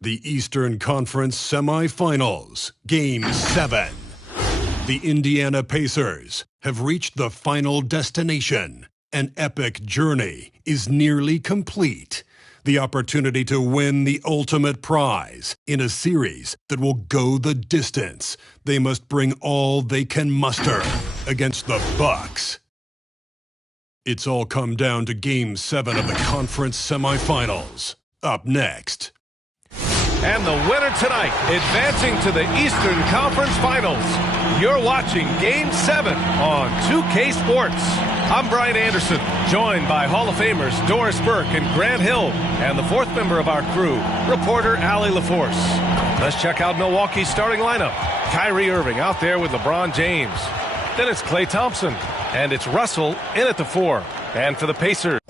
The Eastern Conference Semifinals, Game 7. The Indiana Pacers have reached the final destination. An epic journey is nearly complete. The opportunity to win the ultimate prize in a series that will go the distance. They must bring all they can muster against the Bucks. It's all come down to Game 7 of the conference semifinals. Up next. And the winner tonight, advancing to the Eastern Conference Finals. You're watching Game 7 on 2K Sports. I'm Brian Anderson, joined by Hall of Famers Doris Burke and Grant Hill, and the fourth member of our crew, reporter Allie LaForce. Let's check out Milwaukee's starting lineup. Kyrie Irving out there with LeBron James. Then it's Klay Thompson, and it's Russell in at the 4. And for the Pacers,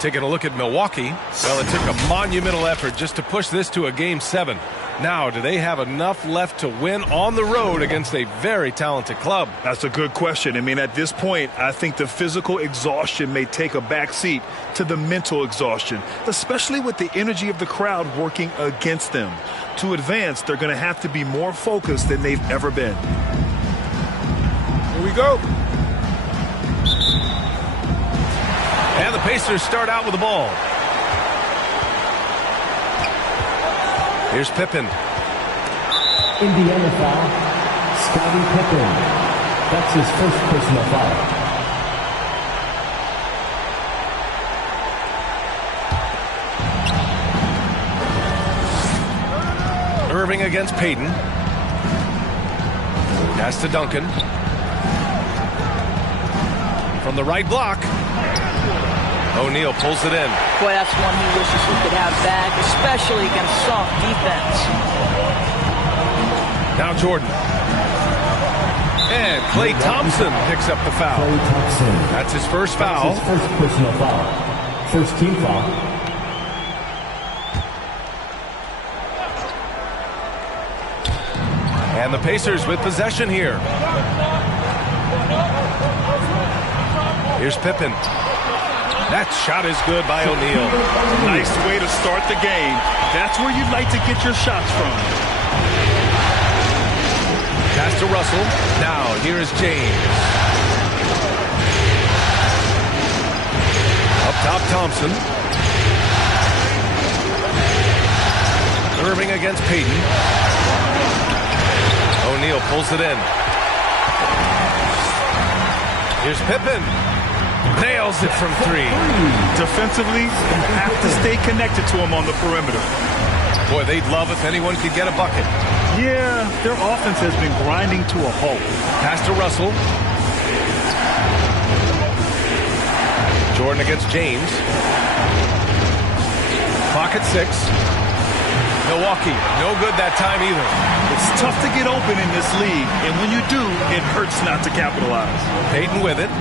Taking a look at Milwaukee. Well, it took a monumental effort just to push this to a Game 7. Now, do they have enough left to win on the road against a very talented club? That's a good question. I mean, at this point, I think the physical exhaustion may take a backseat to the mental exhaustion, especially with the energy of the crowd working against them. To advance, they're going to have to be more focused than they've ever been. Here we go. And the Pacers start out with the ball. Here's Pippen. Indiana foul. Scottie Pippen. That's his first personal foul. Irving against Payton. Pass to Duncan. From the right block. O'Neal pulls it in. Boy, that's one he wishes he could have back, especially against soft defense. Now Jordan. And Klay Thompson picks up the foul. Klay Thompson. That's his first foul. That's his first personal foul. First team foul. And the Pacers with possession here. Here's Pippen. That shot is good by O'Neal. Nice way to start the game. That's where you'd like to get your shots from. Pass to Russell. Now here is James. Up top, Thompson. Irving against Payton. O'Neal pulls it in. Here's Pippen. Nails it from three. Defensively, you have to stay connected to him on the perimeter. Boy, they'd love if anyone could get a bucket. Yeah, their offense has been grinding to a halt. Pass to Russell. Jordan against James. Clock at 6. Milwaukee, no good that time either. It's tough to get open in this league, and when you do, it hurts not to capitalize. Payton with it.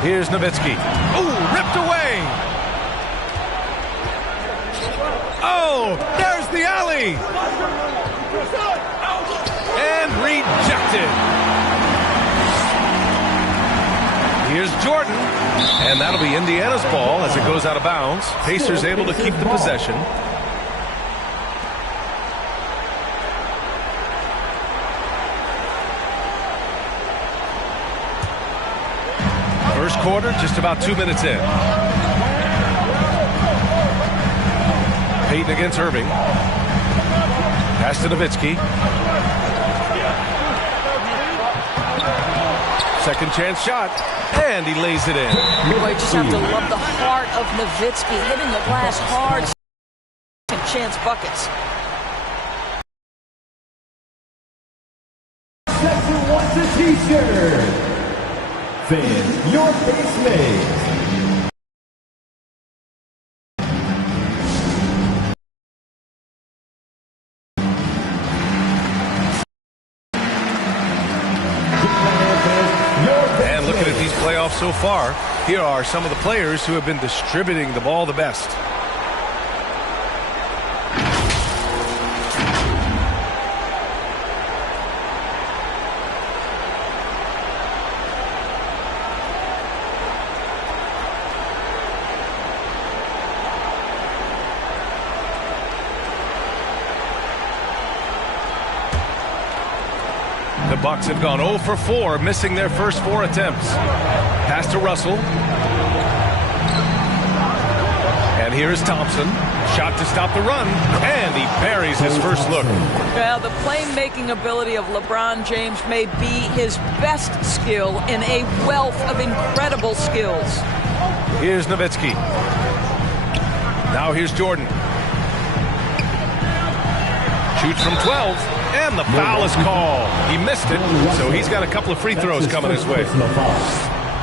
Here's Nowitzki. Ooh, ripped away. Oh, there's the alley. And rejected. Here's Jordan. And that'll be Indiana's ball as it goes out of bounds. Pacers able to keep the possession. First quarter, just about 2 minutes in. Payton against Irving. Pass to Nowitzki. Second chance shot. And he lays it in. Boy, you just have to love the heart of Nowitzki, hitting the glass hard. Second chance buckets. Section wants a t-shirt. Fans, your base mates. And looking at these playoffs so far, here are some of the players who have been distributing the ball the best. The Bucks have gone 0 for 4, missing their first 4 attempts. Pass to Russell. And here's Thompson. Shot to stop the run. And he buries his first look. Well, the playmaking ability of LeBron James may be his best skill in a wealth of incredible skills. Here's Nowitzki. Now here's Jordan. Shoots from 12. And the foul is called. He missed it, so he's got a couple of free throws coming his way.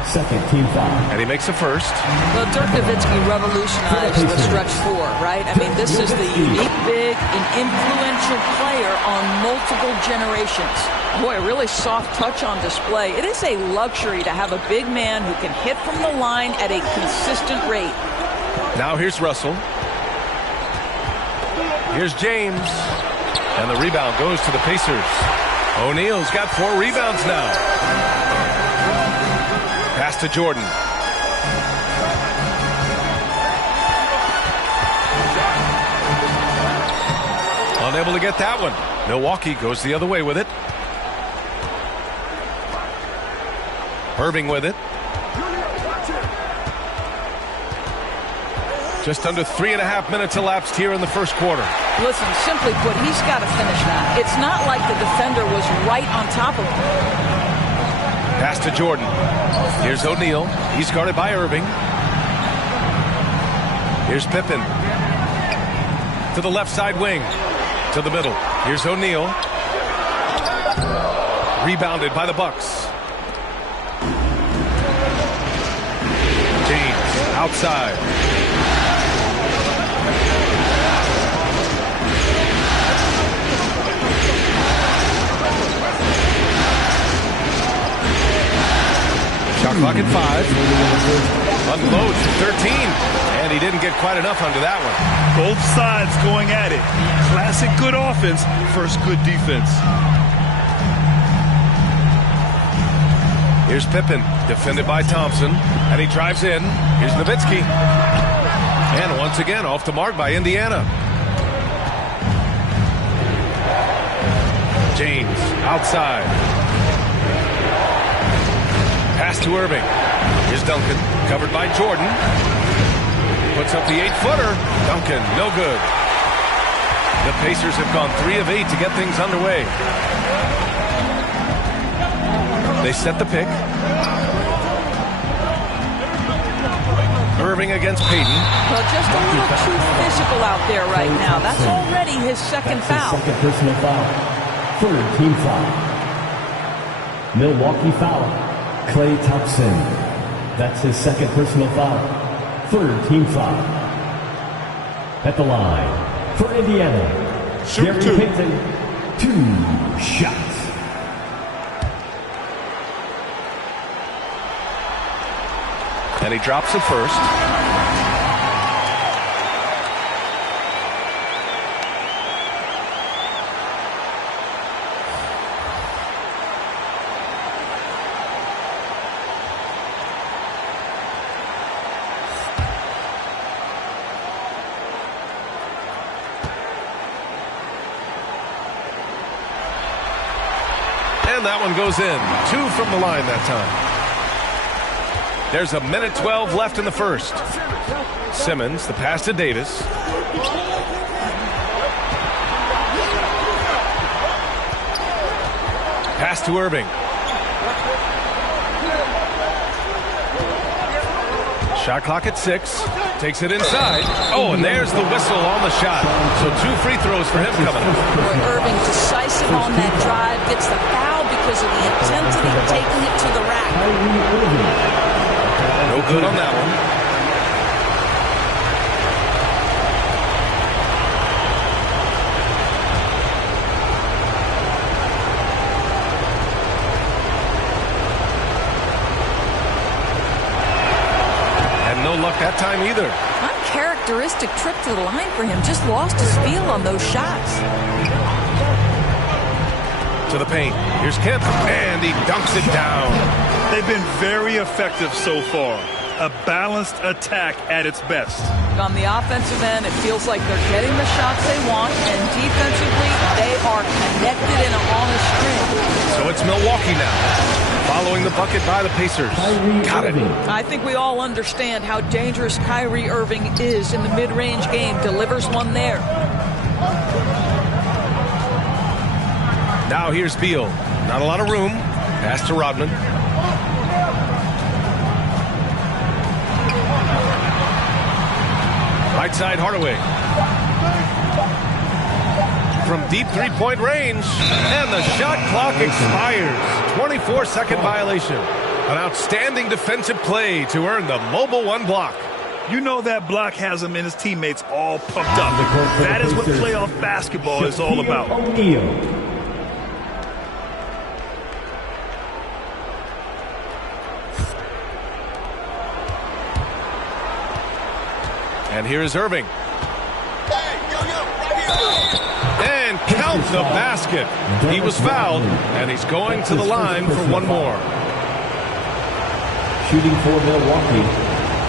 Second team foul. And he makes a first. Well, Dirk Nowitzki revolutionized the stretch four, right? I mean, this is the unique, big, and influential player on multiple generations. Boy, a really soft touch on display. It is a luxury to have a big man who can hit from the line at a consistent rate. Now here's Russell. Here's James. And the rebound goes to the Pacers. O'Neal's got 4 rebounds now. Pass to Jordan. Unable to get that one. Milwaukee goes the other way with it. Irving with it. Just under 3.5 minutes elapsed here in the first quarter. Listen, simply put, he's got to finish that. It's not like the defender was right on top of him. Pass to Jordan. Here's O'Neal. He's guarded by Irving. Here's Pippen. To the left side wing. To the middle. Here's O'Neal. Rebounded by the Bucks. James outside. Shot clock at 5. Unloads to 13. And he didn't get quite enough under that one. Both sides going at it. Classic good offense, first good defense. Here's Pippen, defended by Thompson. And he drives in. Here's Nowitzki. And once again, off the mark by Indiana. James outside. Pass to Irving. Here's Duncan, covered by Jordan. Puts up the 8-footer. Duncan, no good. The Pacers have gone 3 of 8 to get things underway. They set the pick. Irving against Payton. Well, just a little too physical out there right now. That's already his second foul. Second personal foul. Third team foul. Milwaukee foul. Klay Thompson. That's his second personal foul. Third team foul. At the line for Indiana. Gary Payton, 2 shots. And he drops it first. And that one goes in. 2 from the line that time. There's a minute 12 left in the first. Simmons, the pass to Davis. Pass to Irving. Shot clock at 6. Takes it inside. Oh, and there's the whistle on the shot. So 2 free throws for him coming up. Boy, Irving decisive on that drive. Gets the foul because of the intensity of taking it to the rack. No good on that one. And no luck that time either. Uncharacteristic trip to the line for him. Just lost his feel on those shots. To the paint. Here's Kemp. And he dunks it down. They've been very effective so far. A balanced attack at its best. On the offensive end, it feels like they're getting the shots they want, and defensively, they are connected in on a string. So it's Milwaukee now, following the bucket by the Pacers. Got it. I think we all understand how dangerous Kyrie Irving is in the mid-range game. Delivers one there. Now here's Beal. Not a lot of room. Pass to Rodman. Right side, Hardaway. From deep three-point range. And the shot clock expires. 24-second violation. An outstanding defensive play to earn the mobile one block. You know that block has him and his teammates all pumped up. That is what playoff basketball is all about. And here is Irving. And count the basket. He was fouled, and he's going to the line for one more. Shooting for Milwaukee,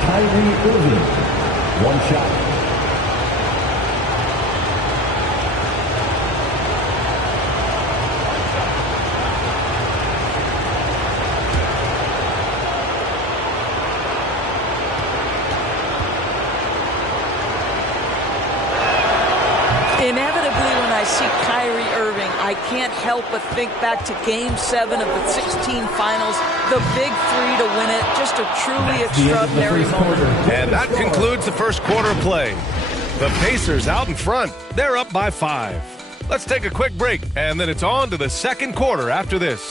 Kyrie Irving. One shot. Inevitably, when I see Kyrie Irving, I can't help but think back to Game 7 of the 16 finals, the big three to win it. Just a truly extraordinary moment. And that concludes the first quarter of play. The Pacers out in front. They're up by 5. Let's take a quick break, and then it's on to the second quarter after this.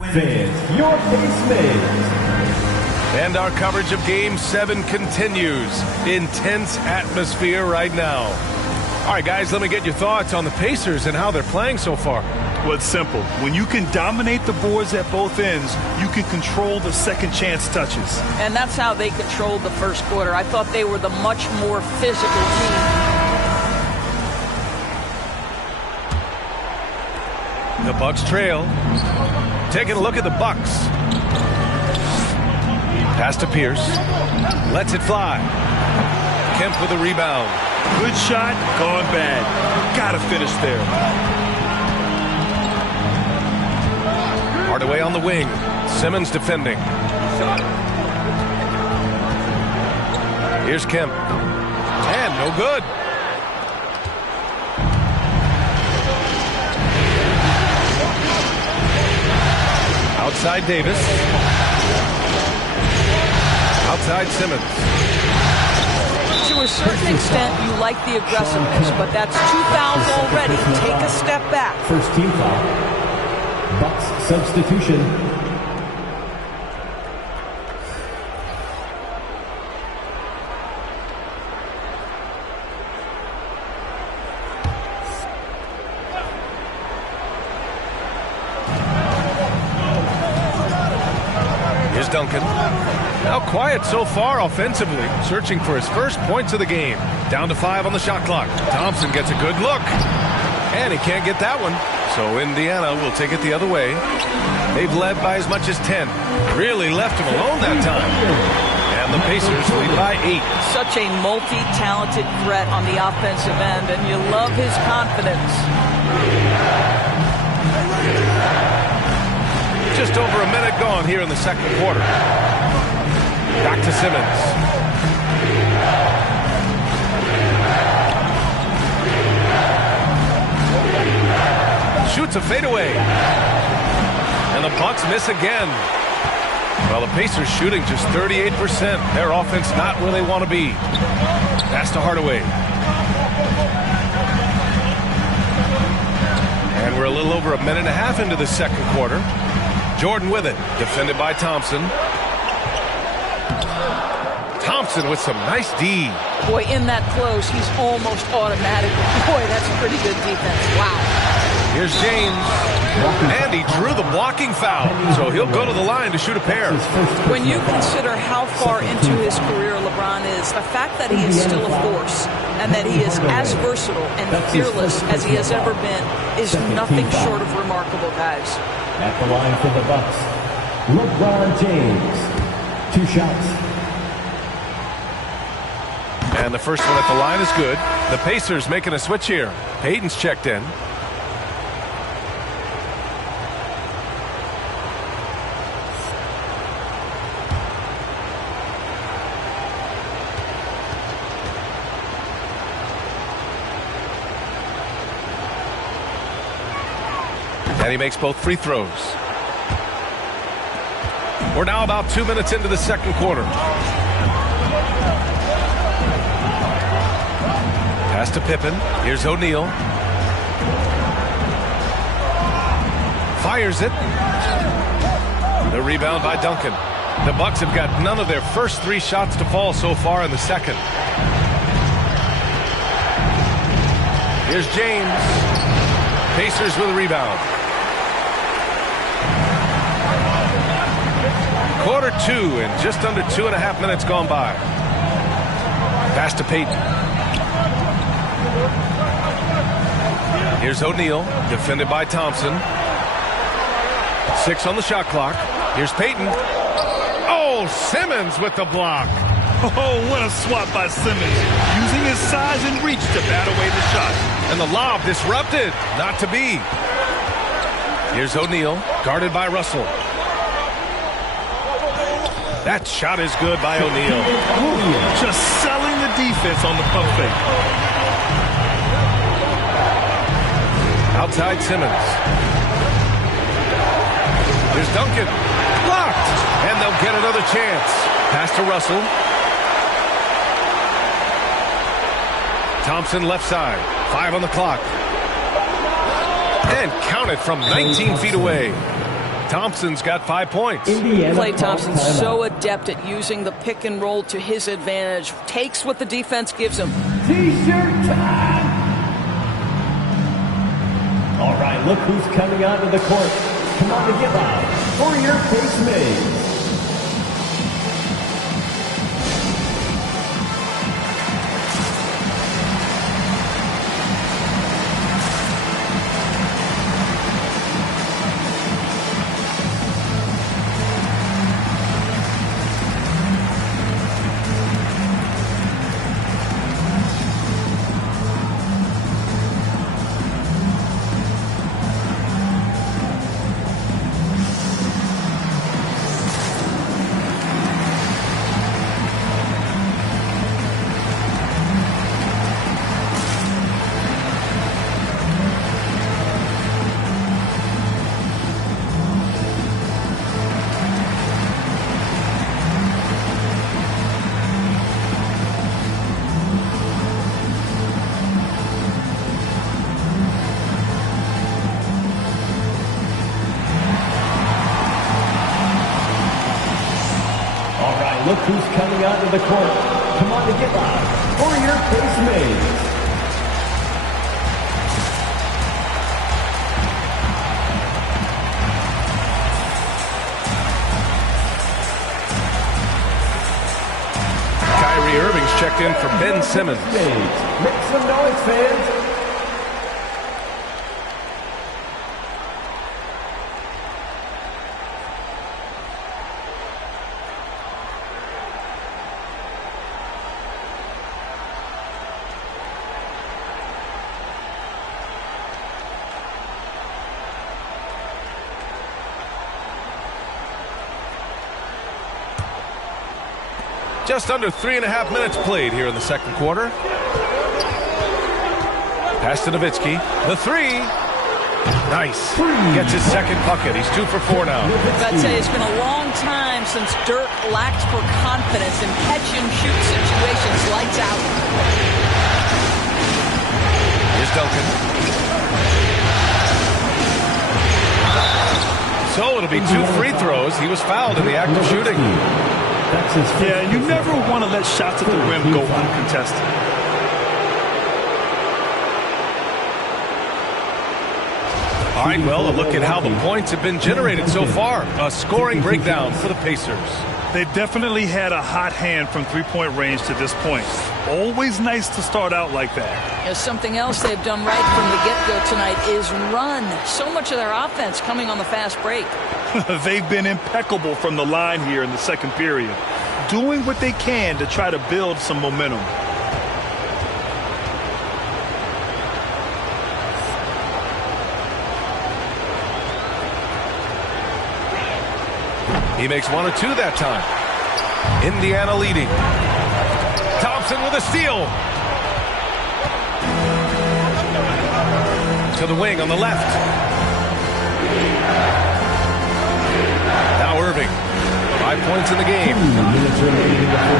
Fans, your base mates. And our coverage of Game 7 continues. Intense atmosphere right now. All right, guys, let me get your thoughts on the Pacers and how they're playing so far. Well, it's simple. When you can dominate the boards at both ends, you can control the second chance touches. And that's how they controlled the first quarter. I thought they were the much more physical team. The Bucks trail. Taking a look at the Bucks. Pass to Pierce. Lets it fly. Kemp with a rebound. Good shot, gone bad. Gotta finish there. Hardaway on the wing. Simmons defending. Here's Kemp. And no good. Outside Davis. Outside Simmons. To a certain extent, you like the aggressiveness, but that's 2 fouls already. Take a step back. First team foul. Bucks substitution. Here's Duncan. Now quiet so far offensively, searching for his first points of the game. Down to 5 on the shot clock. Thompson gets a good look. And he can't get that one. So Indiana will take it the other way. They've led by as much as 10. Really left him alone that time. And the Pacers lead by 8. Such a multi-talented threat on the offensive end, and you love his confidence. Just over a minute gone here in the second quarter. Back to Simmons. Shoots a fadeaway. And the Bucks miss again. Well, the Pacers shooting just 38%. Their offense not where they want to be. Pass to Hardaway. And we're a little over a minute and a half into the second quarter. Jordan with it, defended by Thompson. Thompson with some nice D. Boy, in that close, he's almost automatic. Boy, that's pretty good defense. Wow. Here's James. And he drew the blocking foul, so he'll go to the line to shoot a pair. When you consider how far into his career LeBron is, the fact that he is still a force and that he is as versatile and fearless as he has ever been is nothing short of remarkable, guys. At the line for the Bucks, LeBron James. 2 shots. And the first one at the line is good. The Pacers making a switch here. Payton's checked in. And he makes both free throws. We're now about 2 minutes into the second quarter. Pass to Pippen. Here's O'Neal. Fires it. The rebound by Duncan. The Bucks have got none of their first 3 shots to fall so far in the second. Here's James. Pacers with a rebound. Quarter 2 and just under 2.5 minutes gone by. Pass to Payton. Here's O'Neal, defended by Thompson. 6 on the shot clock. Here's Payton. Oh, Simmons with the block. Oh, what a swat by Simmons, using his size and reach to bat away the shot. And the lob disrupted. Not to be. Here's O'Neal, guarded by Russell. That shot is good by O'Neal. Just selling the defense on the pump fake. Outside Simmons. Here's Duncan. Blocked. And they'll get another chance. Pass to Russell. Thompson left side. 5 on the clock. And counted from 19 feet away. Thompson's got 5 points. Klay Thompson's so adept at using the pick and roll to his advantage. Takes what the defense gives him. T-shirt time! All right, look who's coming onto the court. Come on to get loud for your face maze. Look who's coming onto the court. Come on to get loud for your face maze. Kyrie Irving's checked in for Ben Simmons. Make some noise, fans. Just under 3.5 minutes played here in the second quarter. Pass to Nowitzki. The 3. Nice. Gets his second bucket. He's 2 for 4 now. I'd say it's been a long time since Dirk lacked for confidence in catch-and-shoot situations. Lights out. Here's Duncan. So it'll be 2 free throws. He was fouled in the act of shooting. Yeah, you never want to let shots at the rim go uncontested. All right, well, a look at how the points have been generated so far. A scoring breakdown for the Pacers. They definitely had a hot hand from three-point range to this point. Always nice to start out like that. Something else they've done right from the get-go tonight is run. So much of their offense coming on the fast break. They've been impeccable from the line here in the second period, doing what they can to try to build some momentum. He makes 1 of 2 that time. Indiana leading. Thompson with a steal. To the wing on the left. Now Irving. 5 points in the game.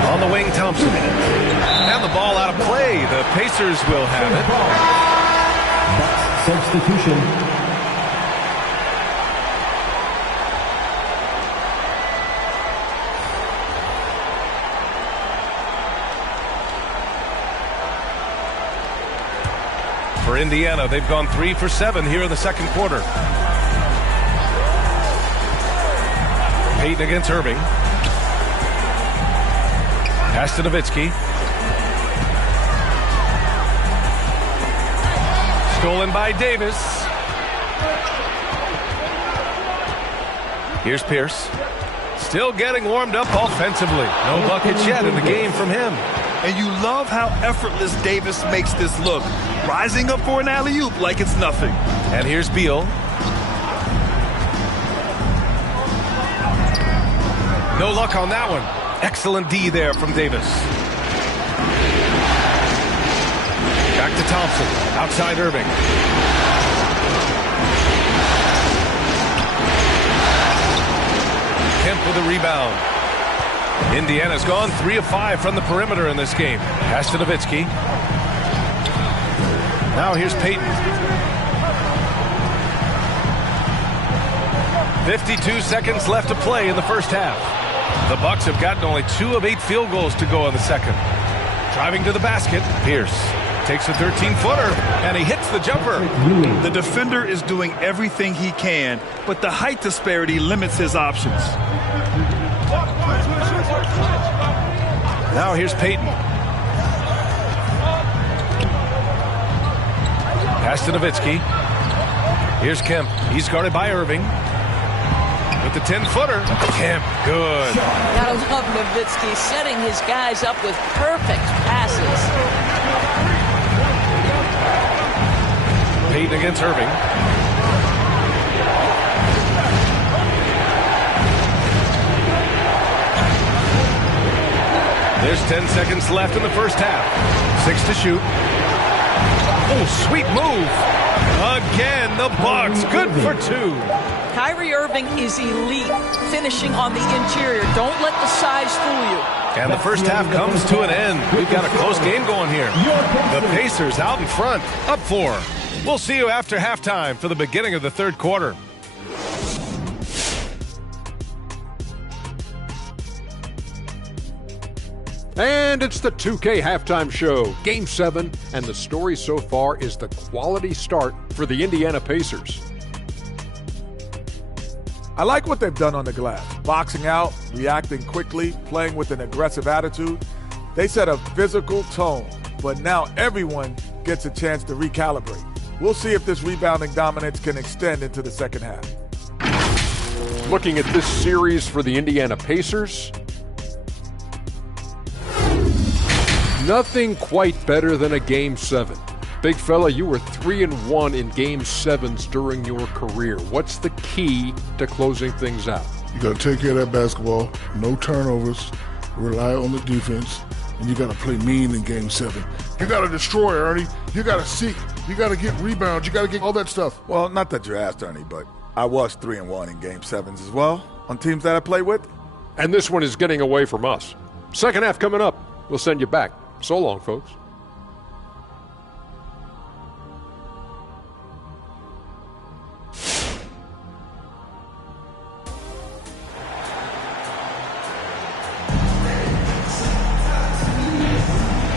On the wing, Thompson. And the ball out of play. The Pacers will have it. Bucks substitution. For Indiana, they've gone 3 for 7 here in the second quarter. Payton against Irving. Pass to Nowitzki. Stolen by Davis. Here's Pierce. Still getting warmed up offensively. No buckets yet in the game from him. And you love how effortless Davis makes this look. Rising up for an alley-oop like it's nothing. And here's Beal. No luck on that one. Excellent D there from Davis. Back to Thompson. Outside Irving. Kemp with a rebound. Indiana's gone 3 of 5 from the perimeter in this game. Pass to Nowitzki. Now here's Payton. 52 seconds left to play in the first half. The Bucks have gotten only 2 of 8 field goals to go in the second. Driving to the basket, Pierce takes a 13-footer, and he hits the jumper. The defender is doing everything he can, but the height disparity limits his options. Now here's Payton. Pass to Nowitzki. Here's Kemp. He's guarded by Irving. With the 10-footer. Kemp, good. Gotta love Nowitzki setting his guys up with perfect passes. Payton against Irving. There's 10 seconds left in the first half. 6 to shoot. Oh, sweet move. Again, the Bucks. Good for 2. Kyrie Irving is elite, finishing on the interior. Don't let the size fool you. And the first half comes to an end. We've got a close game going here. The Pacers out in front, up 4. We'll see you after halftime for the beginning of the third quarter. And it's the 2K halftime show, Game 7, and the story so far is the quality start for the Indiana Pacers. I like what they've done on the glass. Boxing out, reacting quickly, playing with an aggressive attitude. They set a physical tone, but now everyone gets a chance to recalibrate. We'll see if this rebounding dominance can extend into the second half. Looking at this series for the Indiana Pacers, nothing quite better than a Game 7. Big fella, you were 3-1 in Game 7s during your career. What's the key to closing things out? You got to take care of that basketball, no turnovers, rely on the defense, and you got to play mean in Game 7. You got to destroy, Ernie. You got to seek. You got to get rebounds. You got to get all that stuff. Well, not that you asked, Ernie, but I was 3-1 in Game 7s as well on teams that I play with. And this one is getting away from us. Second half coming up. We'll send you back. So long, folks.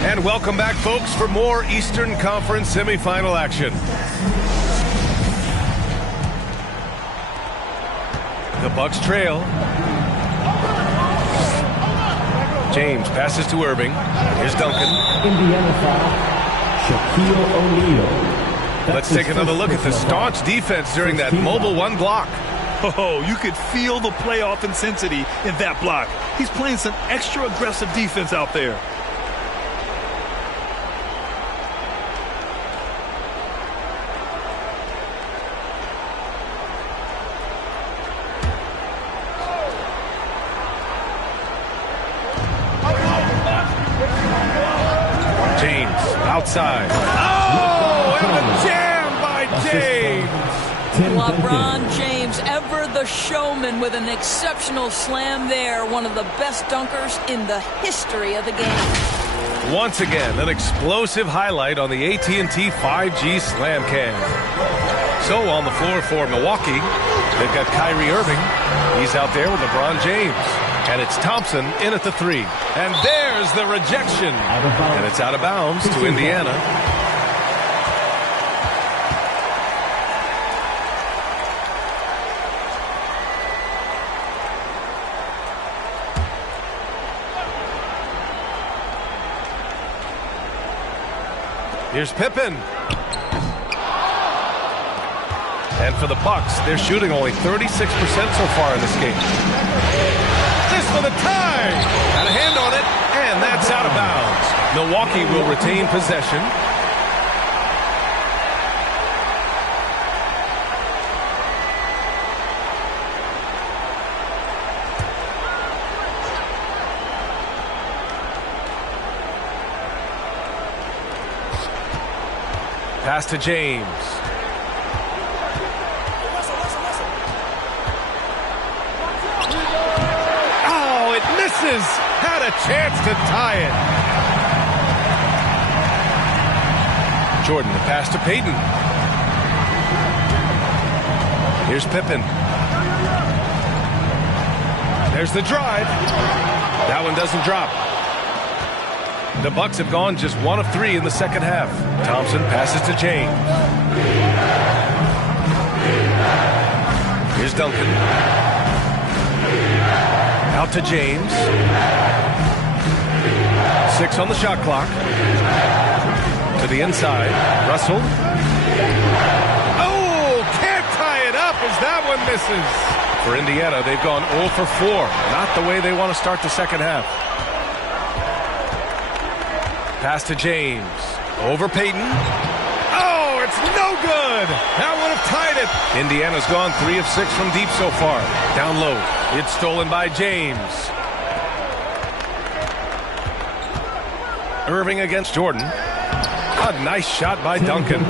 And welcome back, folks, for more Eastern Conference semifinal action. The Bucks trail. James passes to Irving. Here's Duncan. Indiana foul, Shaquille O'Neal. Let's take another look at the staunch defense during that mobile 1 block. Oh, you could feel the playoff intensity in that block. He's playing some extra aggressive defense out there. Outside. Oh, and a jam by James. LeBron James, ever the showman, with an exceptional slam there. One of the best dunkers in the history of the game. Once again, an explosive highlight on the AT&T 5G Slam Cam. So on the floor for Milwaukee, they've got Kyrie Irving. He's out there with LeBron James. And it's Thompson in at the three. And there's the rejection. And it's out of bounds to Indiana. Here's Pippen. And for the Bucks, they're shooting only 36% so far in this game. This for the tie. Got a hand on it, and that's out of bounds. Milwaukee will retain possession. Pass to James. Oh, it misses. Had a chance to tie it. Jordan, the pass to Payton. Here's Pippen. There's the drive. That one doesn't drop. The Bucks have gone just 1 of 3 in the second half. Thompson passes to James. Here's Duncan. Out to James. 6 on the shot clock. To the inside. Russell. Oh, can't tie it up as that one misses. For Indiana, they've gone 0 for 4. Not the way they want to start the second half. Pass to James. Over Payton. Oh, it's no good. That would have tied it. Indiana's gone 3 of 6 from deep so far. Down low. It's stolen by James. Irving against Jordan. A nice shot by Duncan.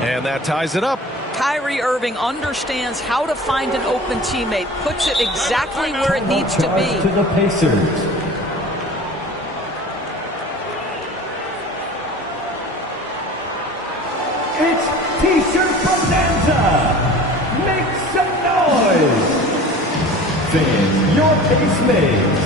And that ties it up. Kyrie Irving understands how to find an open teammate. Puts it exactly where it needs to be. To the Pacers. It's T-shirt bonanza. Make some noise. Fans, your pace mates.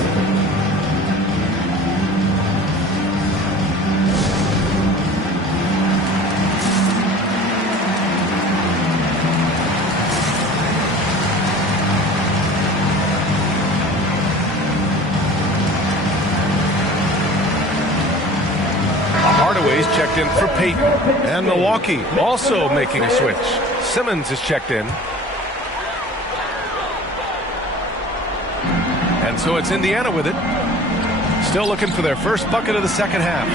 Hardaway's checked in for Payton. And Milwaukee also making a switch. Simmons is checked in. And so it's Indiana with it. Still looking for their first bucket of the second half.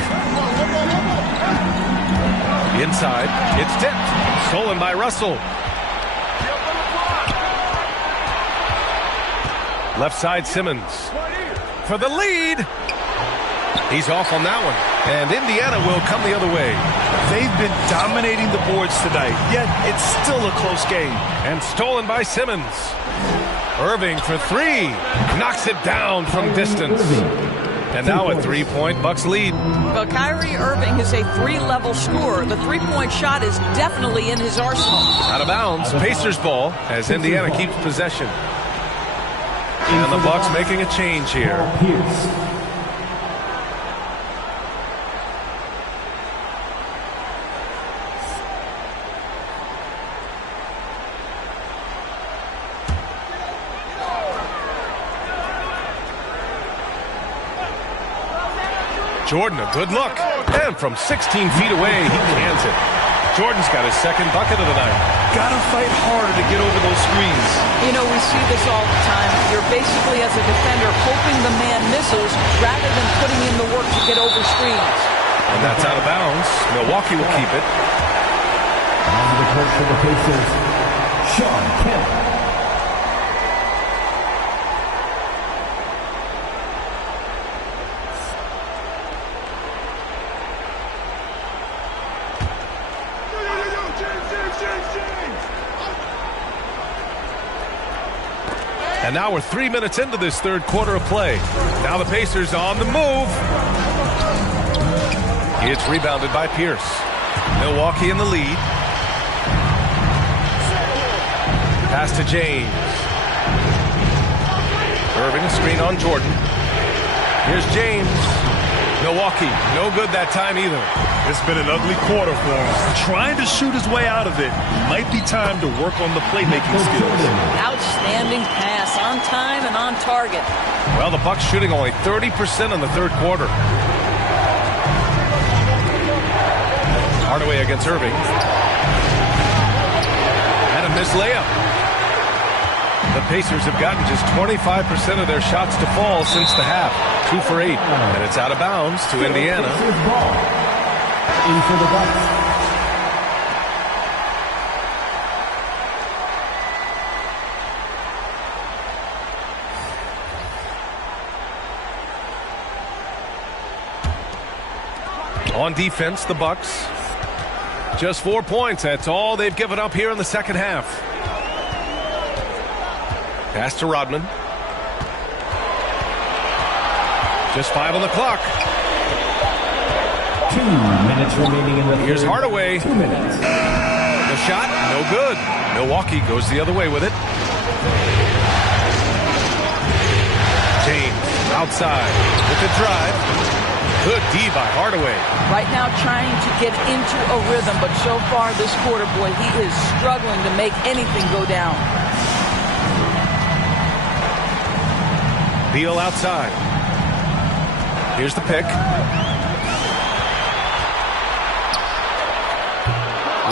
Inside, it's tipped. Stolen by Russell. Left side, Simmons. For the lead. He's off on that one. And Indiana will come the other way. They've been dominating the boards tonight, yet it's still a close game. And stolen by Simmons. Irving for 3. Knocks it down from distance. And now a 3-point Bucks lead. Well, Kyrie Irving is a 3-level scorer. The 3-point shot is definitely in his arsenal. Out of bounds. Pacers ball as Indiana keeps possession. And the Bucks making a change here. Jordan, a good look. And from 16 feet away, he cans it. Jordan's got his second bucket of the night. Gotta fight harder to get over those screens. You know, we see this all the time. You're basically, as a defender, hoping the man misses rather than putting in the work to get over screens. And that's out of bounds. Milwaukee will keep it. On the court for the Pacers, Sean Kemp. And now we're 3 minutes into this third quarter of play. Now the Pacers on the move. It's rebounded by Pierce. Milwaukee in the lead. Pass to James. Irving, screen on Jordan. Here's James. Milwaukee, no good that time either. It's been an ugly quarter for him. Trying to shoot his way out of it. Might be time to work on the playmaking skills. Outstanding pass, on time and on target. Well, the Bucks shooting only 30% in the third quarter. Hardaway against Irving. And a missed layup. The Pacers have gotten just 25% of their shots to fall since the half. 2 for 8. And it's out of bounds to Indiana. In for the Bucks. On defense, the Bucks. Just 4 points. That's all they've given up here in the second half. Pass to Rodman. Just 5 on the clock. 2 minutes remaining in the third. Here's Hardaway. 2 minutes. The shot, no good. Milwaukee goes the other way with it. James outside with the drive. Good D by Hardaway. Right now trying to get into a rhythm, but so far this quarter, boy, he is struggling to make anything go down. Beal outside. Here's the pick.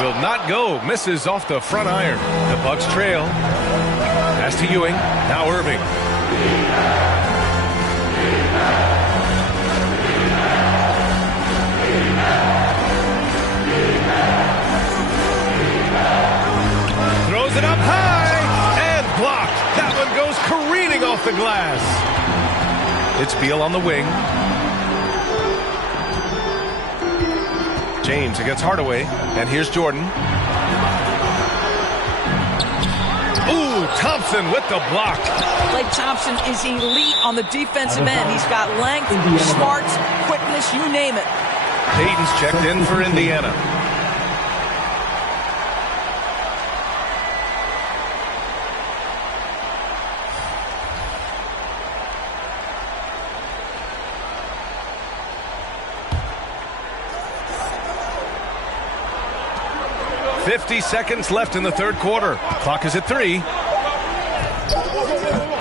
Will not go. Misses off the front iron. The Bucks trail. Pass to Ewing. Now Irving. Throws it up high and blocked. That one goes careening off the glass. It's Beal on the wing. James against Hardaway. And here's Jordan. Ooh, Thompson with the block. Klay Thompson is elite on the defensive end. He's got length, smarts, quickness, you name it. Payton's checked in for Indiana. Seconds left in the third quarter. Clock is at 3.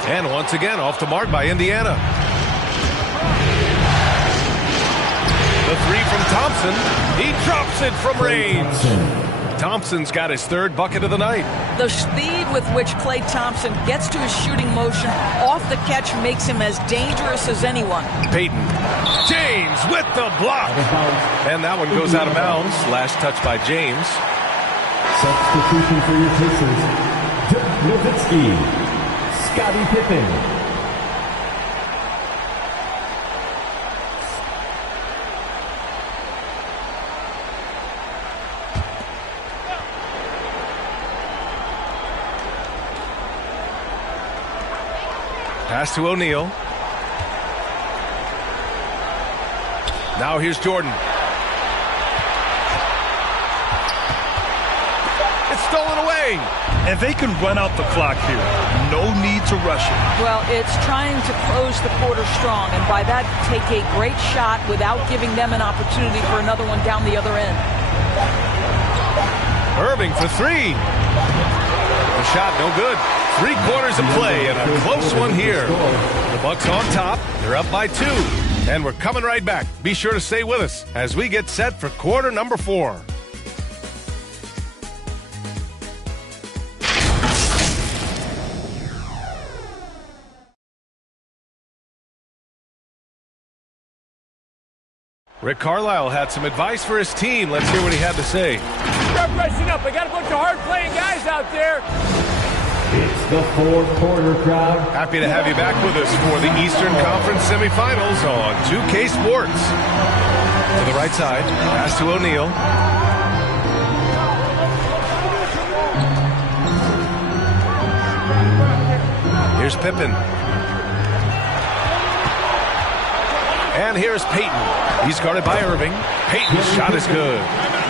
And once again off the mark by Indiana. The 3 from Thompson. He drops it from range. Thompson's got his third bucket of the night. The speed with which Klay Thompson gets to his shooting motion off the catch makes him as dangerous as anyone. Payton. James with the block. And that one goes out of bounds. Last touch by James. Substitution for your Pacers, Dirk Nowitzki, Scottie Pippen. Pass to O'Neal. Now here's Jordan. Stolen away. And they can run out the clock here. No need to rush it. Well, it's trying to close the quarter strong, and by that, take a great shot without giving them an opportunity for another one down the other end. Irving for 3. The shot no good. 3 quarters of play and a close one here. The Bucks on top. They're up by 2. And we're coming right back. Be sure to stay with us as we get set for quarter number 4. Rick Carlisle had some advice for his team. Let's hear what he had to say. Start pressing up. I got a bunch of hard-playing guys out there. It's the fourth quarter crowd. Happy to have you back with us for the Eastern Conference semifinals on 2K Sports. To the right side, pass to O'Neal. Here's Pippen. And here's Payton. He's guarded by Irving. Payton's shot is good.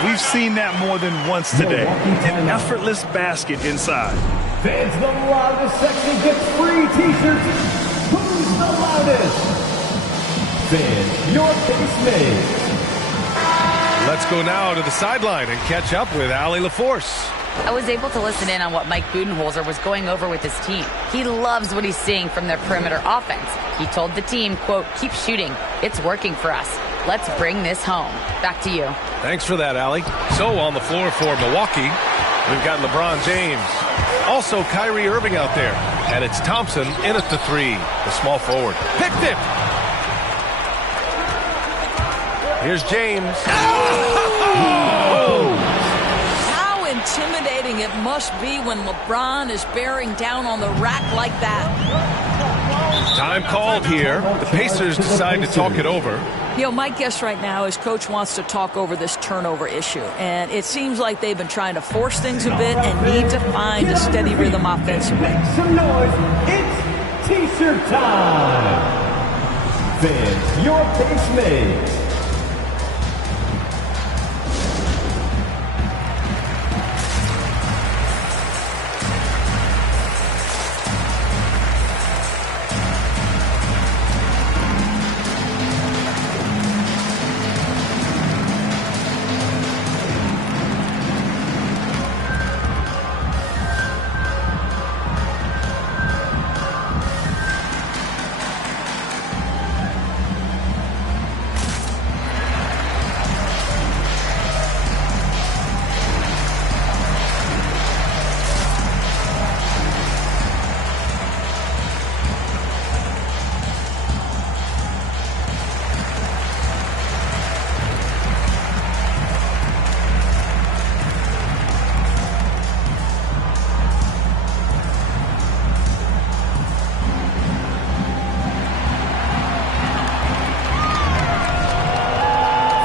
We've seen that more than once today. An effortless basket inside. Fans, the loudest section gets free t-shirts. Who's the loudest? Fans, your case made. Let's go now to the sideline and catch up with Allie LaForce. I was able to listen in on what Mike Budenholzer was going over with his team. He loves what he's seeing from their perimeter offense. He told the team, quote, keep shooting. It's working for us. Let's bring this home. Back to you. Thanks for that, Allie. So on the floor for Milwaukee, we've got LeBron James. Also Kyrie Irving out there. And it's Thompson in at the three. The small forward. Picked it! Here's James. Oh! How intimidating it must be when LeBron is bearing down on the rack like that. Time called here. The Pacers decide to talk it over. You know, my guess right now is Coach wants to talk over this turnover issue. And it seems like they've been trying to force things a bit and need to find a steady rhythm offensively. Make some noise. It's t-shirt time. Fans, your case made.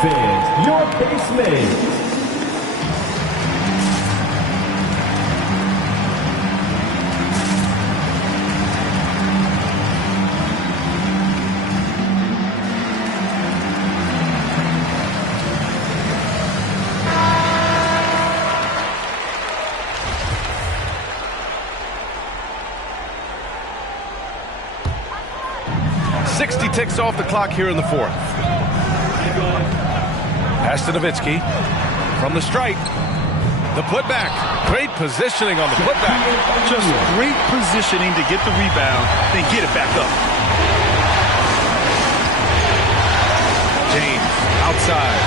Fans, your case made. Ticks off the clock here in the fourth. Pass to Nowitzki from the stripe. The putback. Great positioning on the putback. Just great positioning to get the rebound, then get it back up. James outside.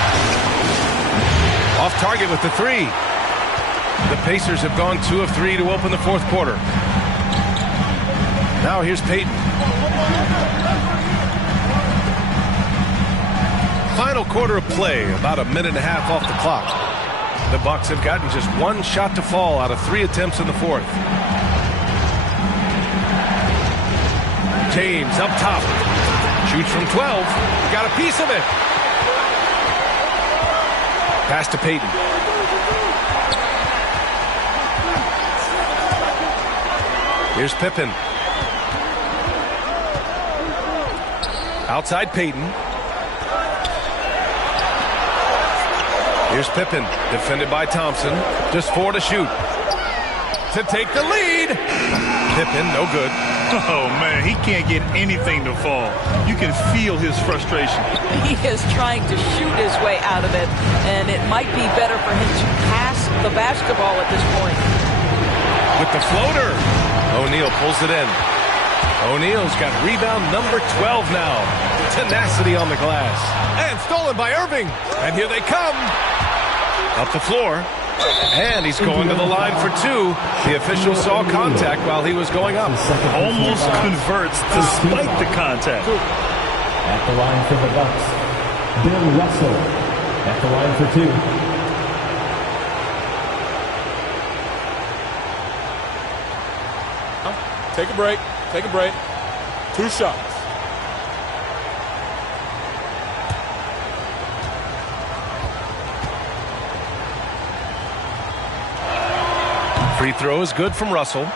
Off target with the three. The Pacers have gone 2 of 3 to open the fourth quarter. Now here's Payton. Final quarter of play, about a minute and a half off the clock. The Bucks have gotten just 1 shot to fall out of 3 attempts in the fourth. James up top. Shoots from 12. Got a piece of it. Pass to Payton. Here's Pippen. Outside Payton. Here's Pippen, defended by Thompson. Just 4 to shoot. To take the lead. Pippen, no good. Oh, man, he can't get anything to fall. You can feel his frustration. He is trying to shoot his way out of it, and it might be better for him to pass the basketball at this point. With the floater. O'Neal pulls it in. O'Neal's got rebound number 12 now. Tenacity on the glass. And stolen by Irving. And here they come. Up the floor. And he's going to the line for 2. The official saw contact while he was going up. Almost converts despite the contact. At the line for the Bucks, Bill Russell. At the line for 2. Take a break. Take a break. 2 shots. Free throw is good from Russell.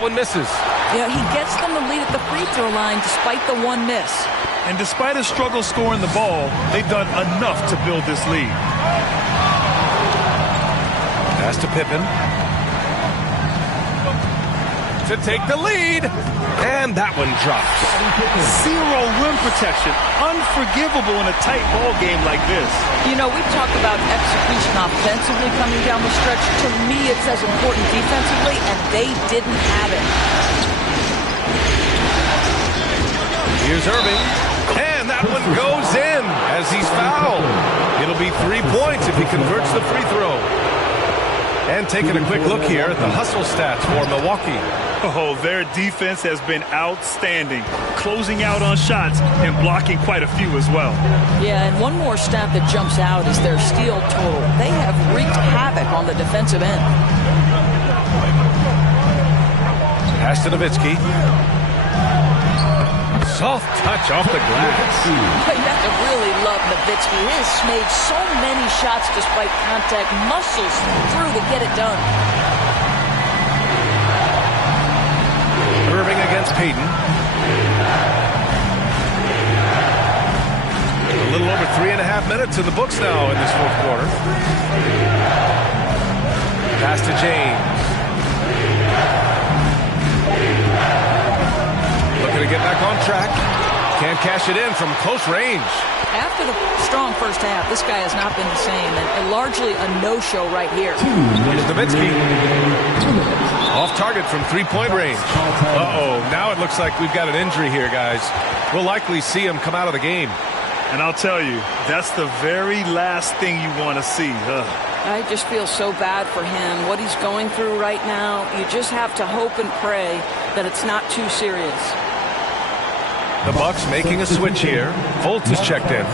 That one misses. Yeah, he gets them the lead at the free throw line despite the one miss. And despite a struggle scoring the ball, they've done enough to build this lead. Pass to Pippen. To take the lead. And that one drops. Zero rim protection. Unforgivable in a tight ball game like this. You know, we've talked about execution offensively coming down the stretch. To me, it's as important defensively, and they didn't have it. Here's Irving. And that one goes in as he's fouled. It'll be 3 points if he converts the free throw. And taking a quick look here at the hustle stats for Milwaukee. Oh, their defense has been outstanding, closing out on shots and blocking quite a few as well. Yeah, and one more stat that jumps out is their steal total. They have wreaked havoc on the defensive end. Pass to Nowitzki. Soft touch off the glass. You have to really love Nowitzki. He has made so many shots despite contact, muscles through to get it done. Irving against Payton. A little over 3.5 minutes in the books now in this fourth quarter. Pass to James. Looking to get back on track. Can't cash it in from close range. After the strong first half, this guy has not been the same, and largely a no-show right here. Here's Nowitzki. Off target from three-point range. Uh-oh, now it looks like we've got an injury here, guys. We'll likely see him come out of the game. And I'll tell you, that's the very last thing you want to see. I just feel so bad for him. What he's going through right now, you just have to hope and pray that it's not too serious. The Bucks making a switch here. Fultz is checked in.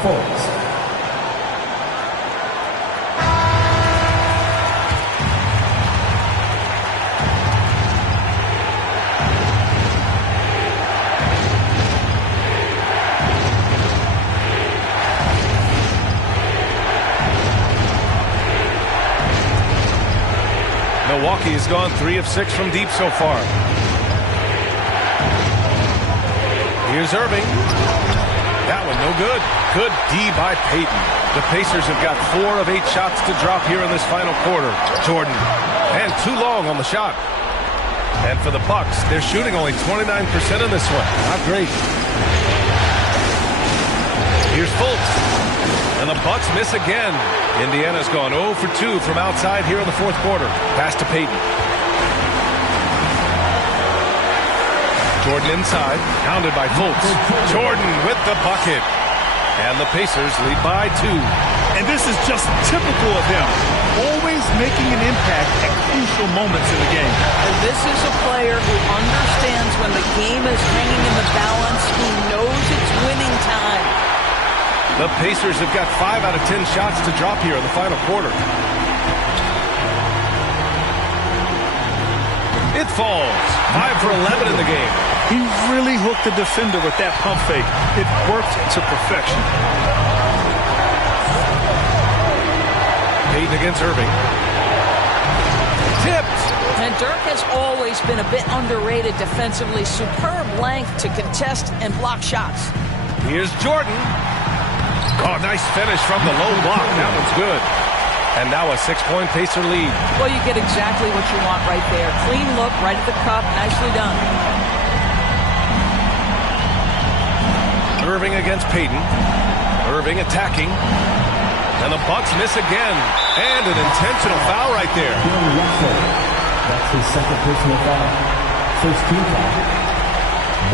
Milwaukee has gone 3 of 6 from deep so far. Here's Irving. That one no good. Good D by Payton. The Pacers have got 4 of 8 shots to drop here in this final quarter. Jordan. And too long on the shot. And for the Bucks, they're shooting only 29% in this one. Not great. Here's Fultz. And the Bucks miss again. Indiana's gone 0 for 2 from outside here in the fourth quarter. Pass to Payton. Jordan inside, pounded by Fultz. Jordan with the bucket. And the Pacers lead by 2. And this is just typical of him. Always making an impact at crucial moments in the game. And this is a player who understands when the game is hanging in the balance. He knows it's winning time. The Pacers have got 5 out of 10 shots to drop here in the final quarter. It falls. 5 for 11 in the game. He really hooked the defender with that pump fake. It worked to perfection. Payton against Irving. Tipped. And Dirk has always been a bit underrated defensively. Superb length to contest and block shots. Here's Jordan. Oh, nice finish from the low block. That one's good. And now a 6-point Pacer lead. Well, you get exactly what you want right there. Clean look, right at the cup. Nicely done. Irving against Payton. Irving attacking. And the Bucks miss again. And an intentional foul right there. That's his second personal foul. First team foul.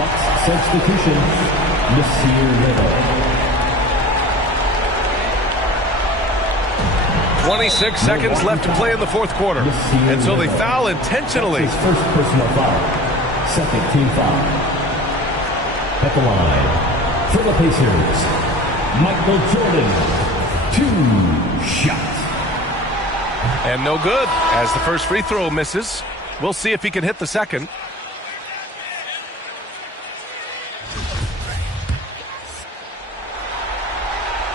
Bucks substitution. Monsieur Little. 26 seconds left to play in the fourth quarter. And so they foul intentionally. His first personal foul. Second team foul. At the line, for the Pacers, Michael Jordan. 2 shots. And no good, as the first free throw misses. We'll see if he can hit the second.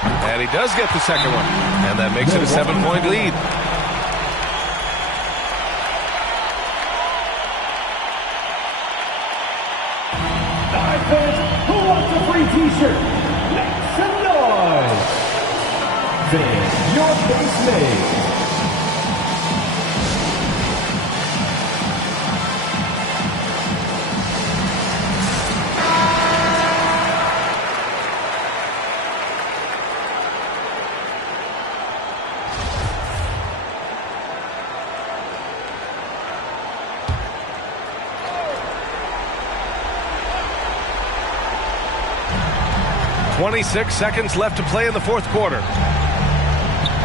And he does get the second one. And that makes it a 7-point lead. fans who wants a free t-shirt? Make some noise! Fans, your base made. .26 seconds left to play in the fourth quarter.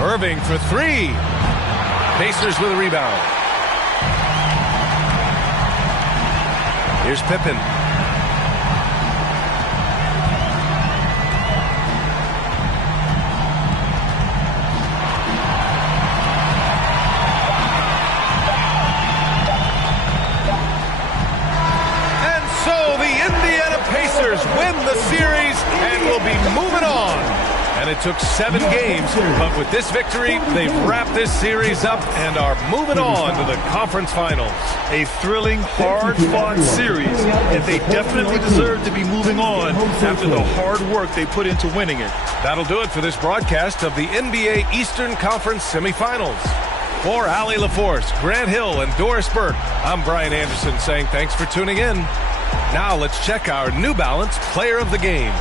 Irving for three. Pacers with a rebound. Here's Pippen. And so the Indiana Pacers win the series and will be moving on. And it took 7 games, but with this victory, they've wrapped this series up and are moving on to the conference finals. A thrilling, hard-fought series, and they definitely deserve to be moving on after the hard work they put into winning it. That'll do it for this broadcast of the NBA Eastern Conference semifinals. For Allie LaForce, Grant Hill, and Doris Burke, I'm Brian Anderson saying thanks for tuning in. Now let's check our New Balance Player of the Game.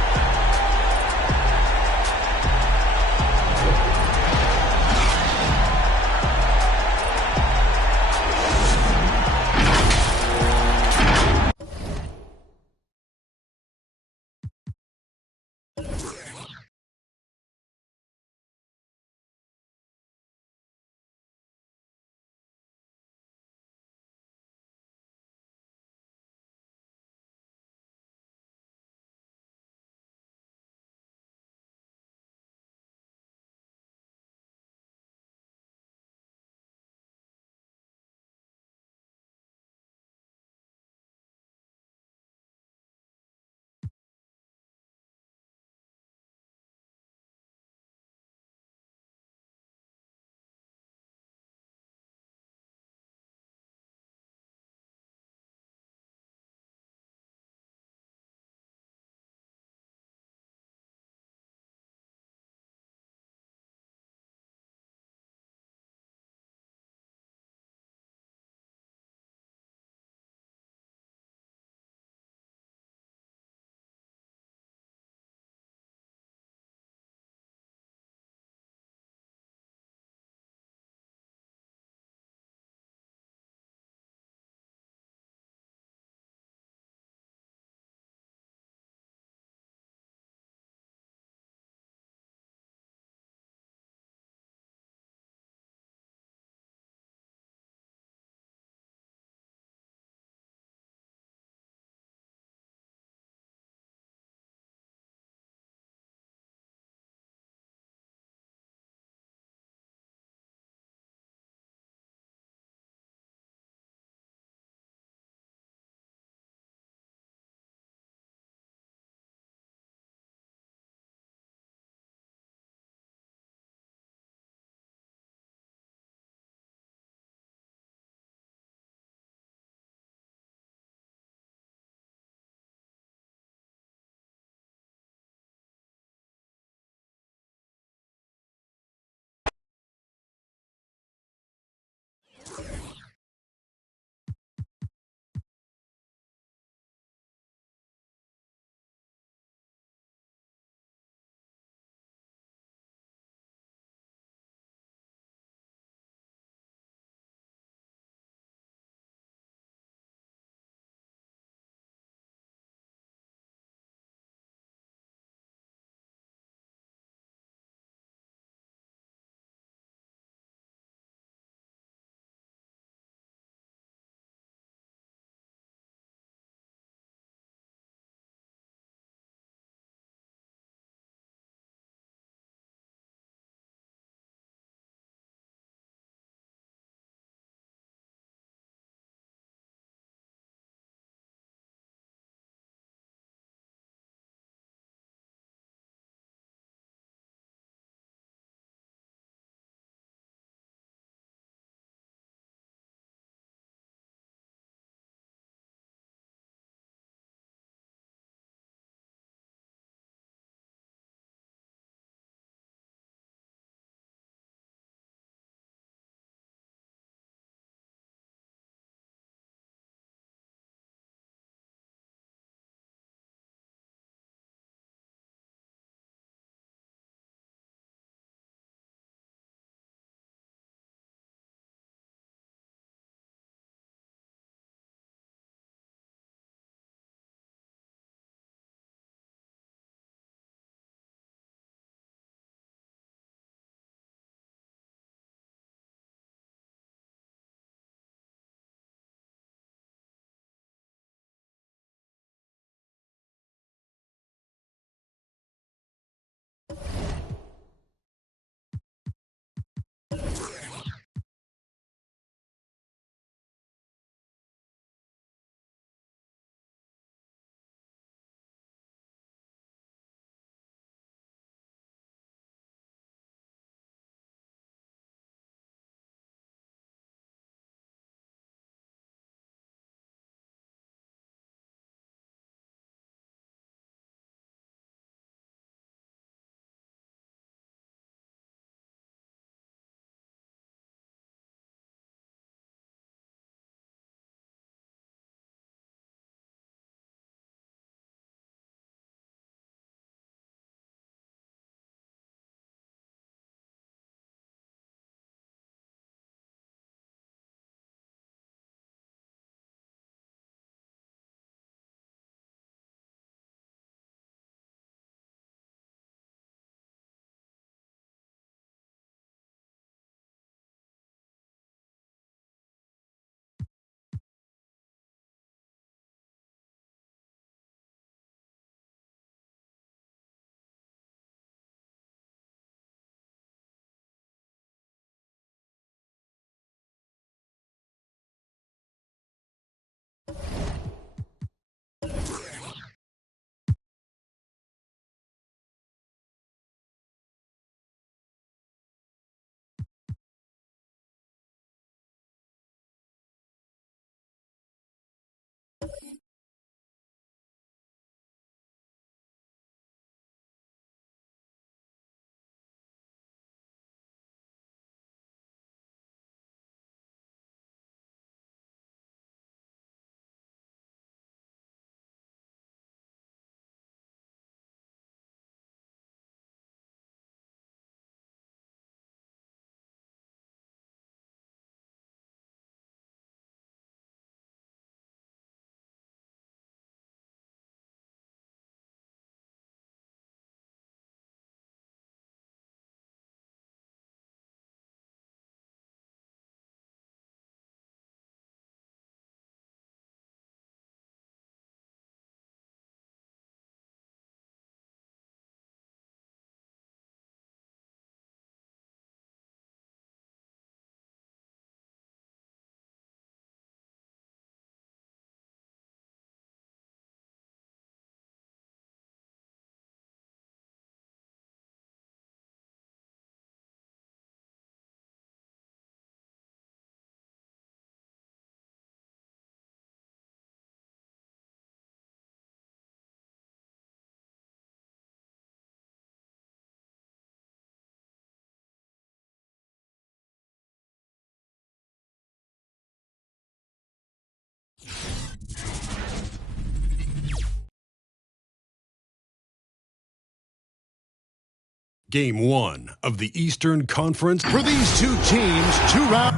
Game 1 of the Eastern Conference. For these two teams, 2 rounds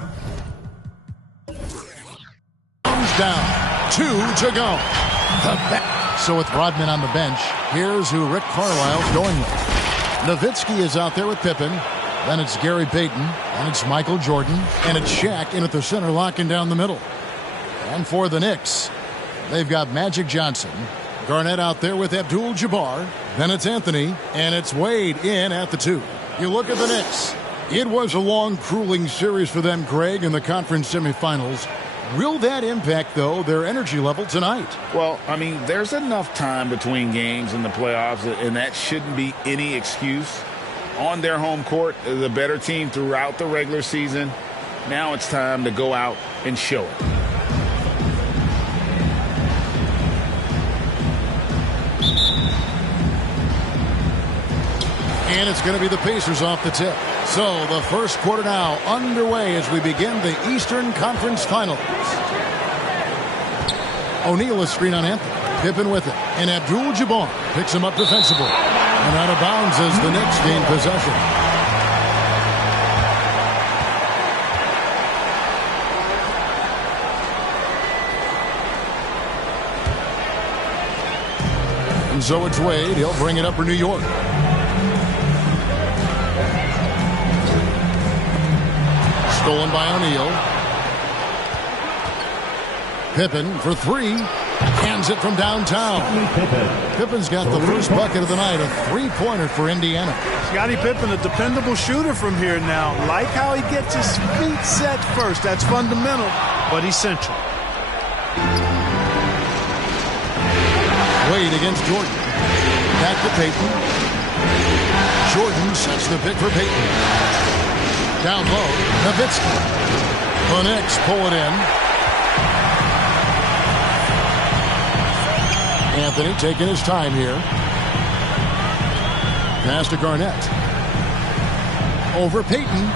down. 2 to go. So with Rodman on the bench, here's who Rick Carlisle's going with. Nowitzki is out there with Pippen. Then it's Gary Payton. And it's Michael Jordan. And it's Shaq in at the center, locking down the middle. And for the Knicks, they've got Magic Johnson. Garnett out there with Abdul-Jabbar. Then it's Anthony. And it's Wade in at the 2. You look at the Knicks. It was a long, grueling series for them, Greg, in the conference semifinals. Will that impact, though, their energy level tonight? Well, I mean, there's enough time between games in the playoffs, and that shouldn't be any excuse. On their home court, the better team throughout the regular season. Now it's time to go out and show it. And it's going to be the Pacers off the tip. So the first quarter now underway as we begin the Eastern Conference Finals. O'Neal is screen on Anthony. Pippen with it. And Abdul-Jabbar picks him up defensively. And out of bounds as the Knicks gain possession. And so it's Wade. He'll bring it up for New York. Stolen by O'Neal. Pippen for 3. Hands it from downtown. Pippen's got the first bucket of the night, a 3-pointer for Indiana. Scottie Pippen, a dependable shooter from here now. Like how he gets his feet set first. That's fundamental, but essential. Wade against Jordan. Back to Payton. Jordan sets the pick for Payton. Down low, Nowitzki. The Knicks pull it in. Anthony taking his time here. Pass to Garnett. Over Payton.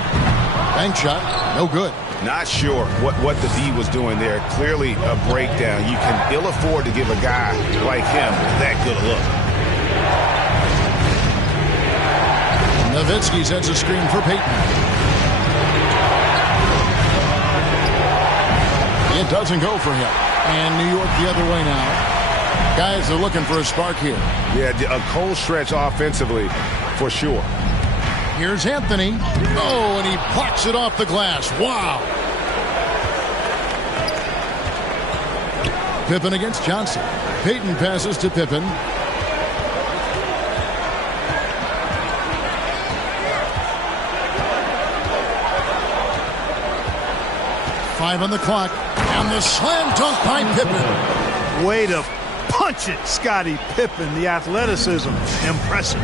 Bank shot, no good. Not sure what the D was doing there. Clearly a breakdown. You can ill afford to give a guy like him that good a look. Nowitzki sets a screen for Payton. It doesn't go for him. And New York the other way now. Guys are looking for a spark here. Yeah, a cold stretch offensively for sure. Here's Anthony. Oh, and he plucks it off the glass. Wow. Pippen against Johnson. Payton passes to Pippen. Five on the clock. And the slam dunk by Pippen. Way to punch it, Scottie Pippen. The athleticism, impressive.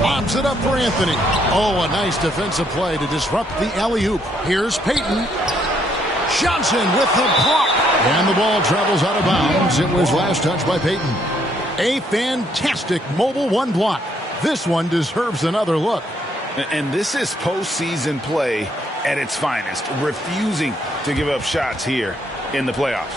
Lobs it up for Anthony. Oh, a nice defensive play to disrupt the alley-oop. Here's Payton. Johnson with the block. And the ball travels out of bounds. It was last touched by Payton. A fantastic mobile one block. This one deserves another look. And this is postseason play at its finest, refusing to give up shots here in the playoffs.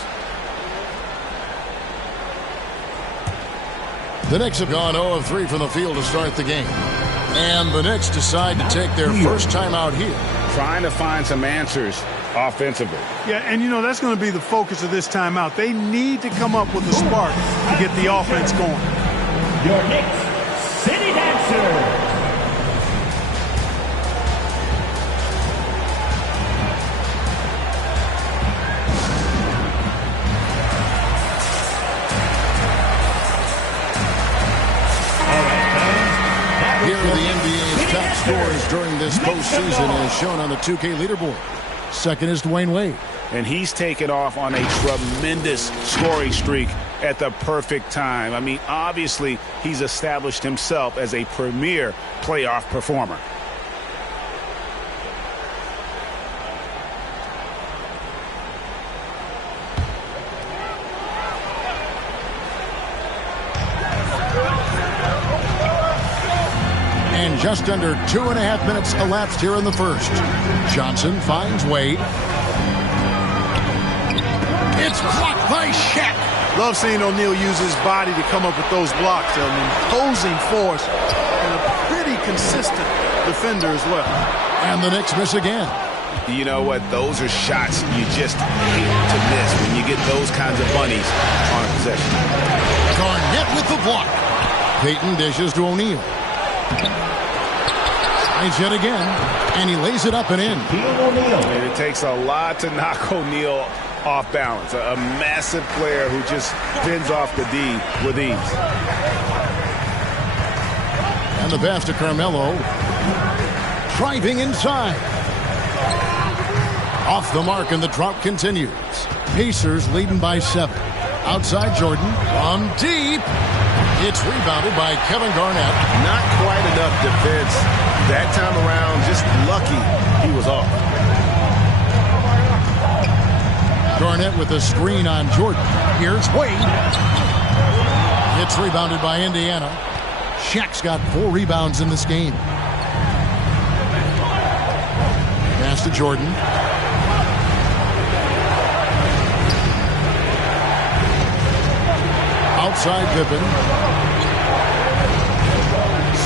The Knicks have gone 0 of 3 from the field to start the game. And the Knicks decide to take their first timeout here. Trying to find some answers offensively. Yeah, and you know, that's going to be the focus of this timeout. They need to come up with a spark to get the offense going. Your Knicks City Dancer. Scores during this postseason as shown on the 2K leaderboard. Second is Dwyane Wade. And he's taken off on a tremendous scoring streak at the perfect time. I mean, obviously, he's established himself as a premier playoff performer. Just under 2.5 minutes elapsed here in the first. Johnson finds Wade. It's blocked by Shaq. Love seeing O'Neal use his body to come up with those blocks. An imposing force and a pretty consistent defender as well. And the Knicks miss again. You know what? Those are shots you just hate to miss when you get those kinds of bunnies on a possession. Garnett with the block. Payton dishes to O'Neal. Tries yet again, and he lays it up and in. And it takes a lot to knock O'Neal off balance. A massive player who just spins off the D with ease. And the pass to Carmelo. Driving inside. Off the mark, and the drought continues. Pacers leading by 7. Outside Jordan. From deep. It's rebounded by Kevin Garnett. Not quite enough defense that time around. Just lucky he was off. Garnett with a screen on Jordan. Here's Wade. It's rebounded by Indiana. Shaq's got 4 rebounds in this game. Pass to Jordan. Outside Pippen.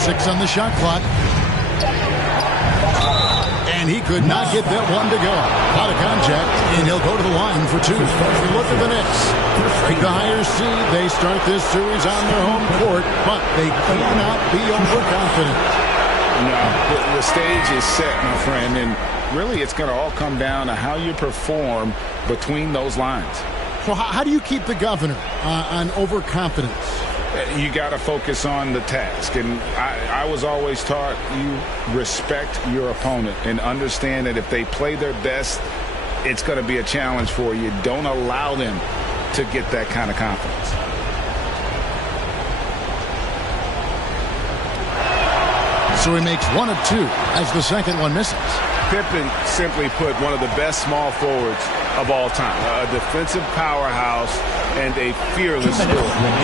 6 on the shot clock. And he could not get that one to go. A lot of contact, and he'll go to the line for 2. Look at the Knicks. The higher seed, they start this series on their home court, but they cannot be overconfident. No, the stage is set, my friend, and really it's going to all come down to how you perform between those lines. So how do you keep the governor on overconfidence? You got to focus on the task, and I was always taught you respect your opponent and understand that if they play their best, it's going to be a challenge for you. Don't allow them to get that kind of confidence. So he makes 1 of 2 as the second one misses. Pippen simply put one of the best small forwards of all time. A defensive powerhouse and a fearless scorer.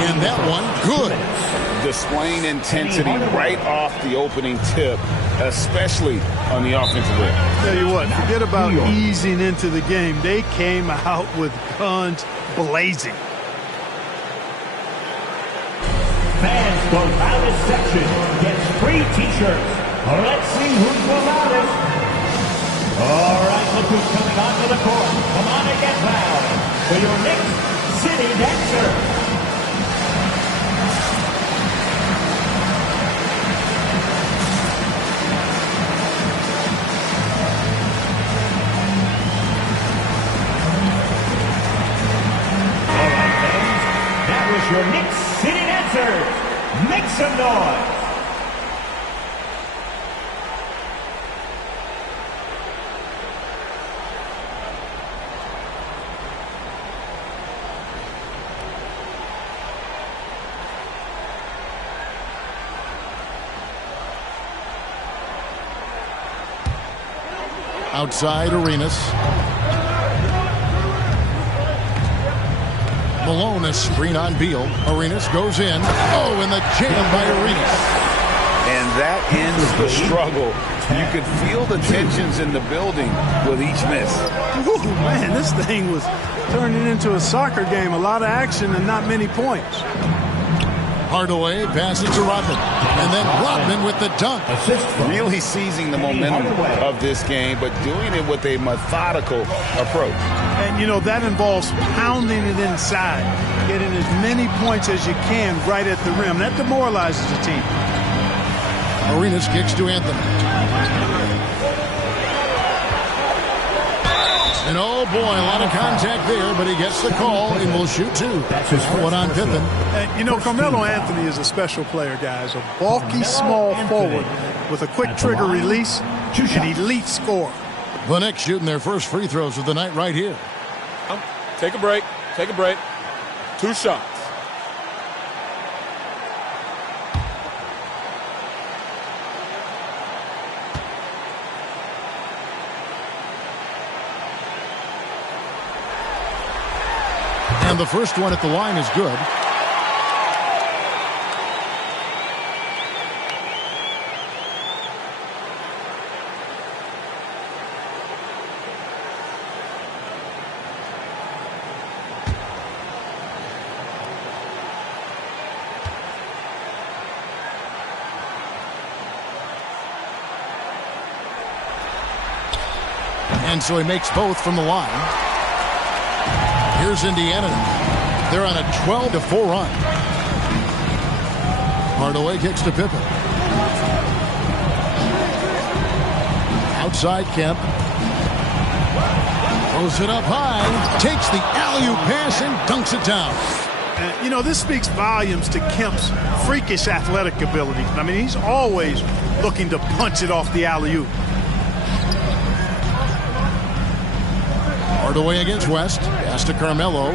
And that one, good. Displaying intensity right off the opening tip, especially on the offensive end. Tell you what, forget about easing into the game. They came out with guns blazing. Fans go loudest section gets free t-shirts. Let's see who's the loudest. All right, look who's coming onto the court. Come on and get loud for your Knicks City Dancer. All right, fans, that was your Knicks City Dancers. Make some noise. Outside Arenas. Malone, a screen on Beal. Arenas goes in. Oh, and the jam by Arenas. And that ends the struggle. You could feel the tensions in the building with each miss. Ooh, man, this thing was turning into a soccer game. A lot of action and not many points. Hardaway passes to Rodman. And then Rodman with the dunk. Really seizing the momentum of this game, but doing it with a methodical approach. And, you know, that involves pounding it inside, getting as many points as you can right at the rim. That demoralizes the team. Arenas kicks to Anthony. And oh boy, a lot of contact there, but he gets the call and will shoot 2. That's one on Pippen. And, you know, Carmelo Anthony is a special player, guys. A bulky, small forward with a quick trigger release, an elite scorer. The Knicks shooting their first free throws of the night right here. Take a break. Take a break. 2 shots. And the first one at the line is good. And so he makes both from the line. Here's Indiana. They're on a 12-4 run. Hardaway kicks to Pippen. Outside Kemp. Throws it up high. Takes the alley-oop pass and dunks it down. You know, this speaks volumes to Kemp's freakish athletic ability. I mean, he's always looking to punch it off the alley-oop. Hardaway against West. Pass to Carmelo.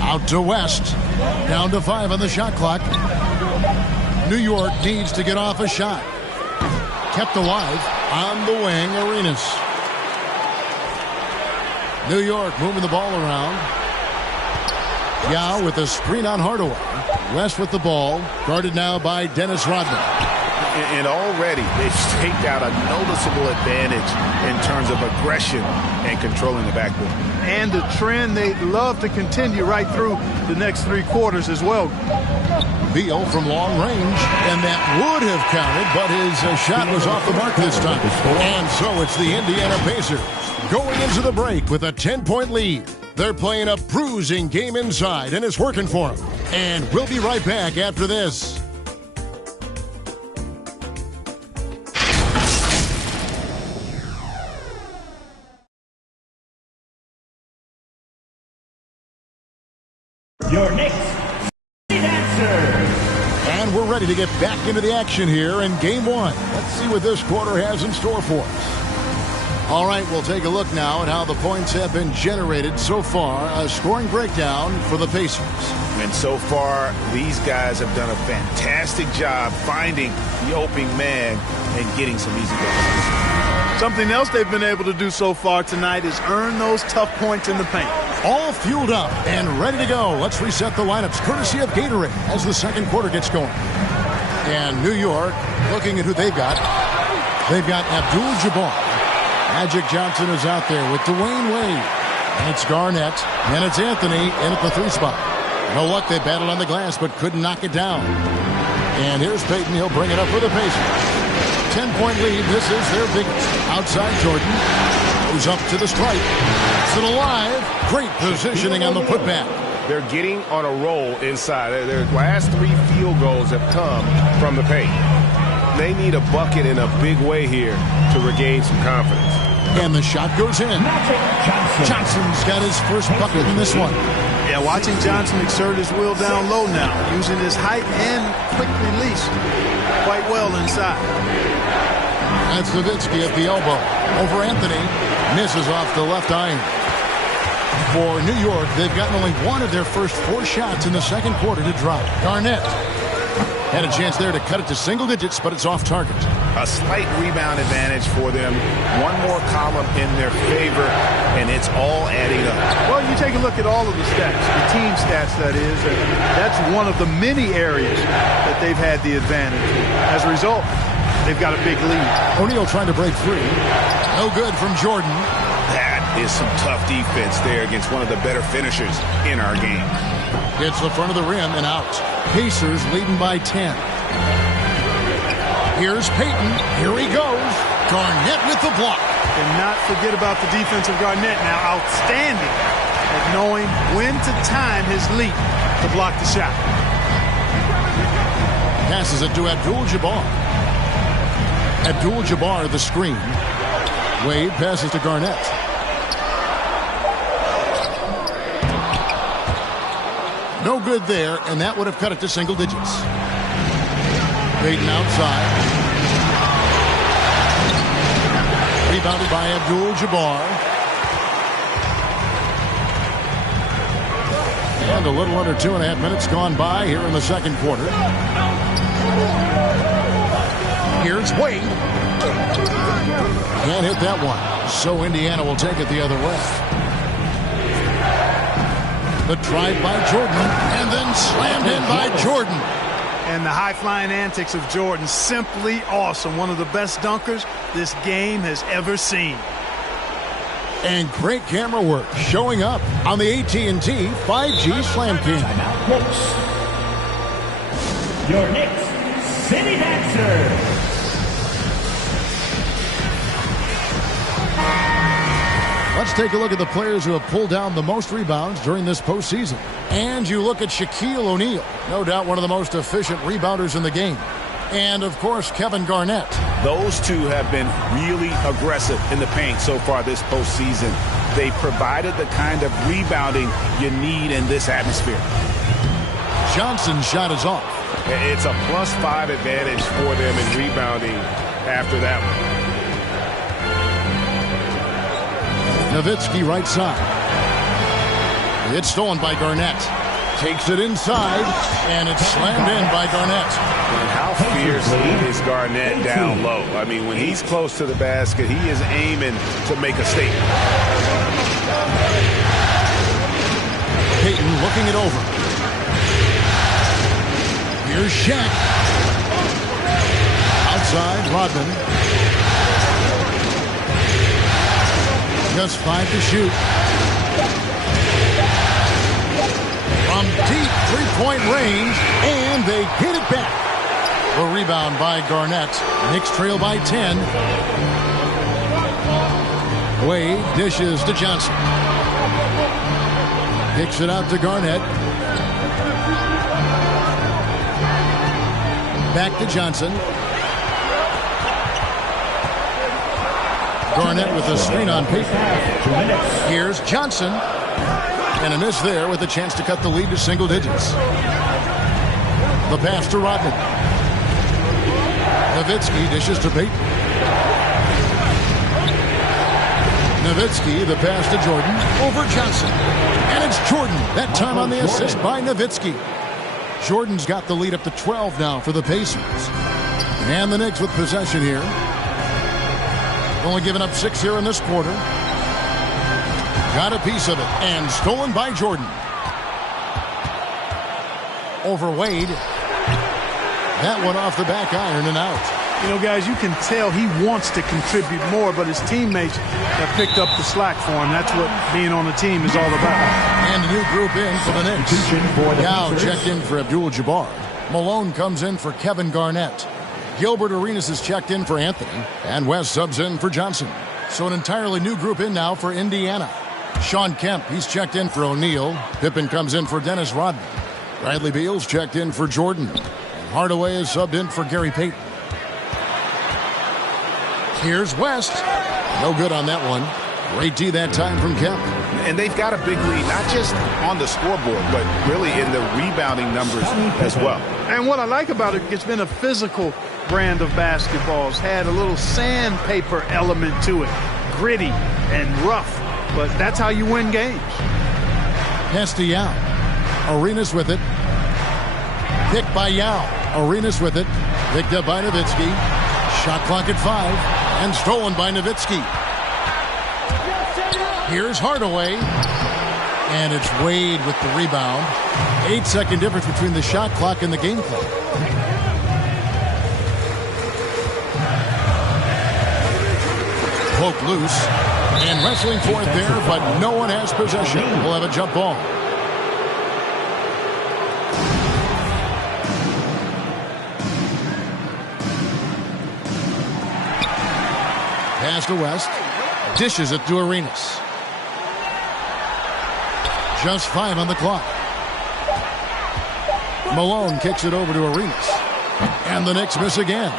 Out to West. Down to 5 on the shot clock. New York needs to get off a shot. Kept alive on the wing, Arenas. New York moving the ball around. Yao with a screen on Hardaway. West with the ball. Guarded now by Dennis Rodman. And already they've staked out a noticeable advantage in terms of aggression and controlling the backboard. And the trend they love to continue right through the next 3 quarters as well. Beal from long range, and that would have counted, but his shot was off the mark this time. And so it's the Indiana Pacers going into the break with a 10-point lead. They're playing a bruising game inside, and it's working for them. And we'll be right back after this. Your next dancer. And we're ready to get back into the action here in Game 1. Let's see what this quarter has in store for us. All right, we'll take a look now at how the points have been generated so far. A scoring breakdown for the Pacers. And so far, these guys have done a fantastic job finding the opening man and getting some easy goals. Something else they've been able to do so far tonight is earn those tough points in the paint. All fueled up and ready to go. Let's reset the lineups courtesy of Gatorade as the second quarter gets going. And New York, looking at who they've got. They've got Abdul-Jabbar. Magic Johnson is out there with Dwyane Wade. And it's Garnett. And it's Anthony in at the 3 spot. No luck, they battled on the glass but couldn't knock it down. And here's Payton. He'll bring it up for the Pacers. 10-point lead. This is their biggest. Outside Jordan. Goes up to the stripe. It's alive. Great positioning on the putback. They're getting on a roll inside. Their last 3 field goals have come from the paint. They need a bucket in a big way here to regain some confidence. And the shot goes in. Johnson's got his first bucket in this one. Yeah, watching Johnson exert his will down low now, using his height and quick release quite well inside. That's Nowitzki at the elbow. Over Anthony. Misses off the left iron. For New York, they've gotten only 1 of their first 4 shots in the second quarter to drop. Garnett had a chance there to cut it to single digits, but it's off target. A slight rebound advantage for them. 1 more column in their favor, and it's all adding up. Well, you take a look at all of the stats, the team stats, that is, and that's one of the many areas that they've had the advantage. As a result, they've got a big lead. O'Neal trying to break free. No good from Jordan. That is some tough defense there against one of the better finishers in our game. Hits the front of the rim and out. Pacers leading by 10. Here's Payton. Here he goes. Garnett with the block. And not forget about the defense of Garnett now. Outstanding at knowing when to time his leap to block the shot. Passes it to Abdul-Jabbar. Abdul-Jabbar the screen. Wade passes to Garnett. No good there, and that would have cut it to single digits. Payton outside. Rebounded by Abdul-Jabbar. And a little under 2.5 minutes gone by here in the second quarter. Here's Wade. Can't hit that one. So Indiana will take it the other way. The drive by Jordan, and then slammed in by Jordan. And the high-flying antics of Jordan, simply awesome. One of the best dunkers this game has ever seen. And great camera work showing up on the AT&T 5G Slam Cam. Your next City Dancer. Let's take a look at the players who have pulled down the most rebounds during this postseason. And you look at Shaquille O'Neal, no doubt one of the most efficient rebounders in the game. And, of course, Kevin Garnett. Those two have been really aggressive in the paint so far this postseason. They provided the kind of rebounding you need in this atmosphere. Johnson's shot is off. It's a +5 advantage for them in rebounding after that one. Nowitzki right side. It's stolen by Garnett. Takes it inside, and it's slammed in by Garnett. And how fierce is Garnett down low? I mean, when he's close to the basket, he is aiming to make a statement. Payton looking it over. Here's Shaq. Outside, Rodman. Just 5 to shoot. From deep three-point range, and they get it back. A rebound by Garnett. Knicks trail by 10. Wade dishes to Johnson. Kicks it out to Garnett. Back to Johnson. Garnett with a screen on Payton. Here's Johnson. And a miss there with a chance to cut the lead to single digits. The pass to Rodman. Nowitzki dishes to Payton. Nowitzki, the pass to Jordan. Over Johnson. And it's Jordan. That time on the assist by Nowitzki. Jordan's got the lead up to 12 now for the Pacers. And the Knicks with possession here. Only giving up 6 here in this quarter. Got a piece of it, and stolen by Jordan. Over Wade. That one off the back iron and out. You know, guys, you can tell he wants to contribute more, but his teammates have picked up the slack for him. That's what being on the team is all about. And a new group in for the Knicks. Yao checked in for Abdul-Jabbar. Malone comes in for Kevin Garnett. Gilbert Arenas is checked in for Anthony. And West subs in for Johnson. So an entirely new group in now for Indiana. Sean Kemp, he's checked in for O'Neal. Pippen comes in for Dennis Rodman. Bradley Beal's checked in for Jordan. And Hardaway is subbed in for Gary Payton. Here's West. No good on that one. Great D that time from Kemp. And they've got a big lead, not just on the scoreboard, but really in the rebounding numbers as well. And what I like about it, it's been a physical brand of basketball. It's had a little sandpaper element to it. Gritty and rough. But that's how you win games. Pass to Yao. Arenas with it. Picked by Yao. Arenas with it. Picked up by Nowitzki. Shot clock at 5. And stolen by Nowitzki. Here's Hardaway. And it's Wade with the rebound. 8-second difference between the shot clock and the game clock. Poke loose. And wrestling for it there, but no one has possession. We'll have a jump ball. Pass to West. Dishes it to Arenas. Just 5 on the clock. Malone kicks it over to Arenas. And the Knicks miss again.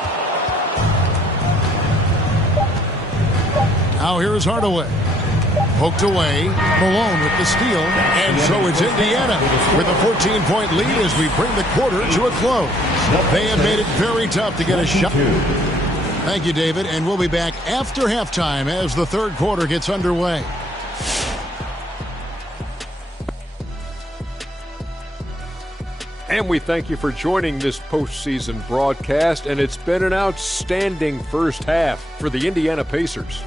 Now here's Hardaway. Poked away. Malone with the steal. And so it's Indiana with a 14-point lead as we bring the quarter to a close. They have made it very tough to get a shot. Thank you, David. And we'll be back after halftime as the third quarter gets underway. And we thank you for joining this postseason broadcast. And it's been an outstanding first half for the Indiana Pacers.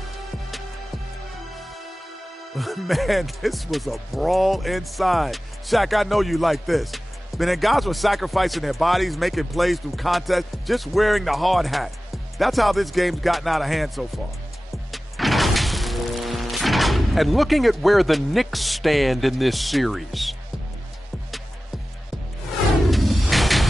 Man, this was a brawl inside. Shaq, I know you like this. Man, guys were sacrificing their bodies, making plays through contest, just wearing the hard hat. That's how this game's gotten out of hand so far. And looking at where the Knicks stand in this series.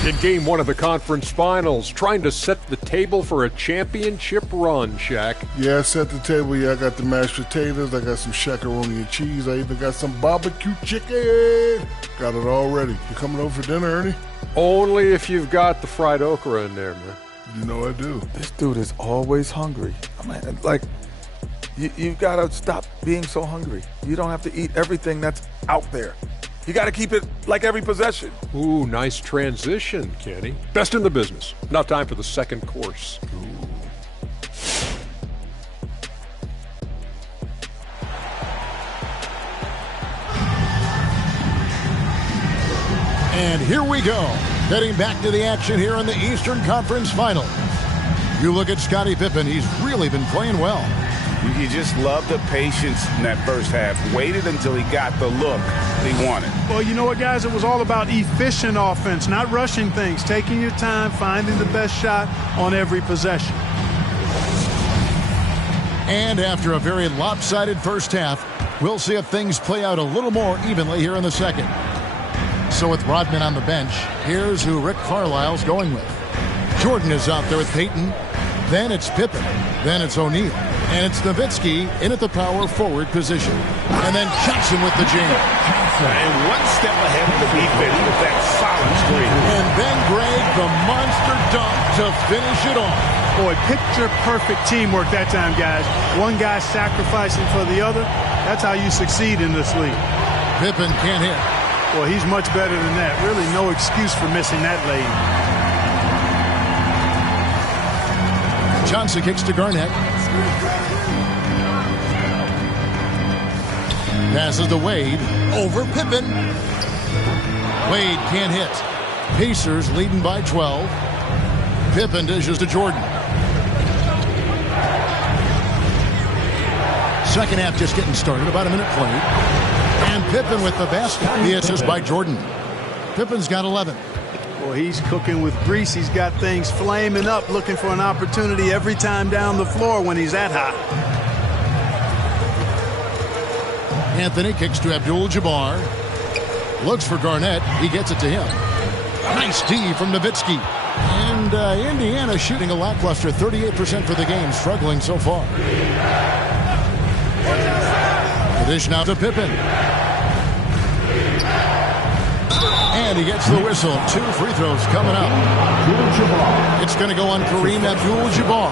In Game 1 of the conference finals, trying to set the table for a championship run, Shaq. Yeah, I set the table. Yeah, I got the mashed potatoes. I got some shakaroni and cheese. I even got some barbecue chicken. Got it all ready. You coming over for dinner, Ernie? Only if you've got the fried okra in there, man. You know I do. This dude is always hungry. I mean, like, you got to stop being so hungry. You don't have to eat everything that's out there. You got to keep it like every possession. Ooh, nice transition, Kenny. Best in the business. Now time for the second course. Ooh. And here we go. Heading back to the action here in the Eastern Conference Final. You look at Scottie Pippen. He's really been playing well. You just love the patience in that first half. Waited until he got the look he wanted. Well, you know what, guys? It was all about efficient offense, not rushing things, taking your time, finding the best shot on every possession. And after a very lopsided first half, we'll see if things play out a little more evenly here in the second. So with Rodman on the bench, here's who Rick Carlisle's going with. Jordan is out there with Payton. Then it's Pippen. Then it's O'Neal. And it's Nowitzki in at the power forward position. And then Johnson with the jam. And one step ahead of the defense with that solid screen. And then Greg, the monster dunk to finish it off. Boy, picture-perfect teamwork that time, guys. One guy sacrificing for the other. That's how you succeed in this league. Pippen can't hit. Well, he's much better than that. Really no excuse for missing that lane. Johnson kicks to Garnett. Passes to Wade. Over Pippen. Wade can't hit. Pacers leading by 12. Pippen dishes to Jordan. Second half just getting started. About a minute played. And Pippen with the basket. The assist by Jordan. Pippen's got 11. Well, he's cooking with grease. He's got things flaming up, looking for an opportunity every time down the floor when he's that hot. Anthony kicks to Abdul-Jabbar. Looks for Garnett. He gets it to him. Nice D from Nowitzki. And Indiana shooting a lackluster 38% for the game, struggling so far. The dish now to Pippen. And he gets the whistle. 2 free throws coming up. It's going to go on Kareem Abdul-Jabbar.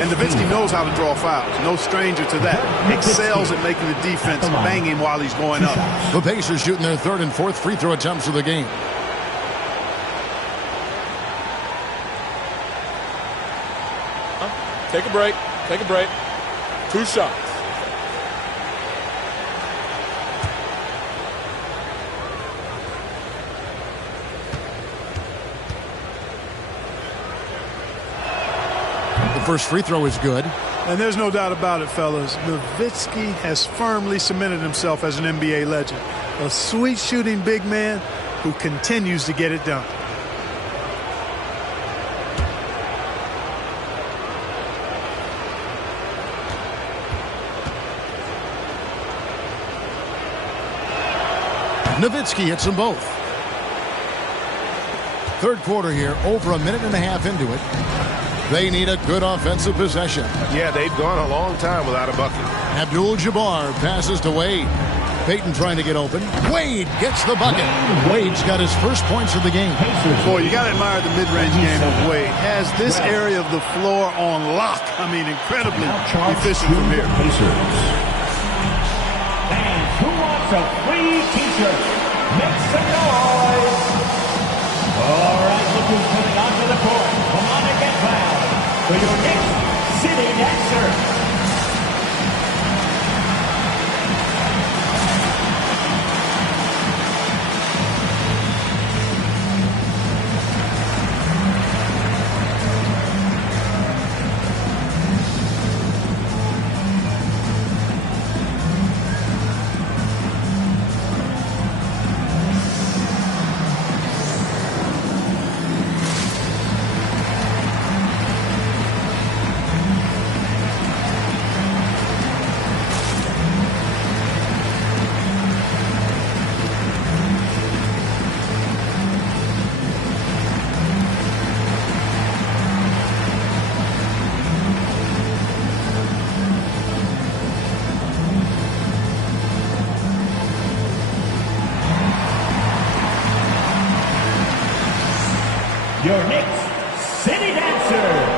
And Nowitzki knows how to draw fouls. No stranger to that. Excels at making the defense bang him while he's going up. The Pacers shooting their 3rd and 4th free throw attempts of the game. Take a break. Take a break. 2 shots. The first free throw is good. And there's no doubt about it, fellas. Nowitzki has firmly cemented himself as an NBA legend. A sweet shooting big man who continues to get it done. Nowitzki hits them both. Third quarter here, over a minute and a half into it. They need a good offensive possession. Yeah, they've gone a long time without a bucket. Abdul-Jabbar passes to Wade. Payton trying to get open. Wade gets the bucket. Wade's got his first points of the game. Boy, you got to admire the mid-range game of Wade. Has this area of the floor on lock. I mean, incredibly efficient from here. And who wants a free t-shirt? Make some noise. All right, look who's coming onto the court. Come on and get loud for your next City Dancer. your Knicks City Dancers.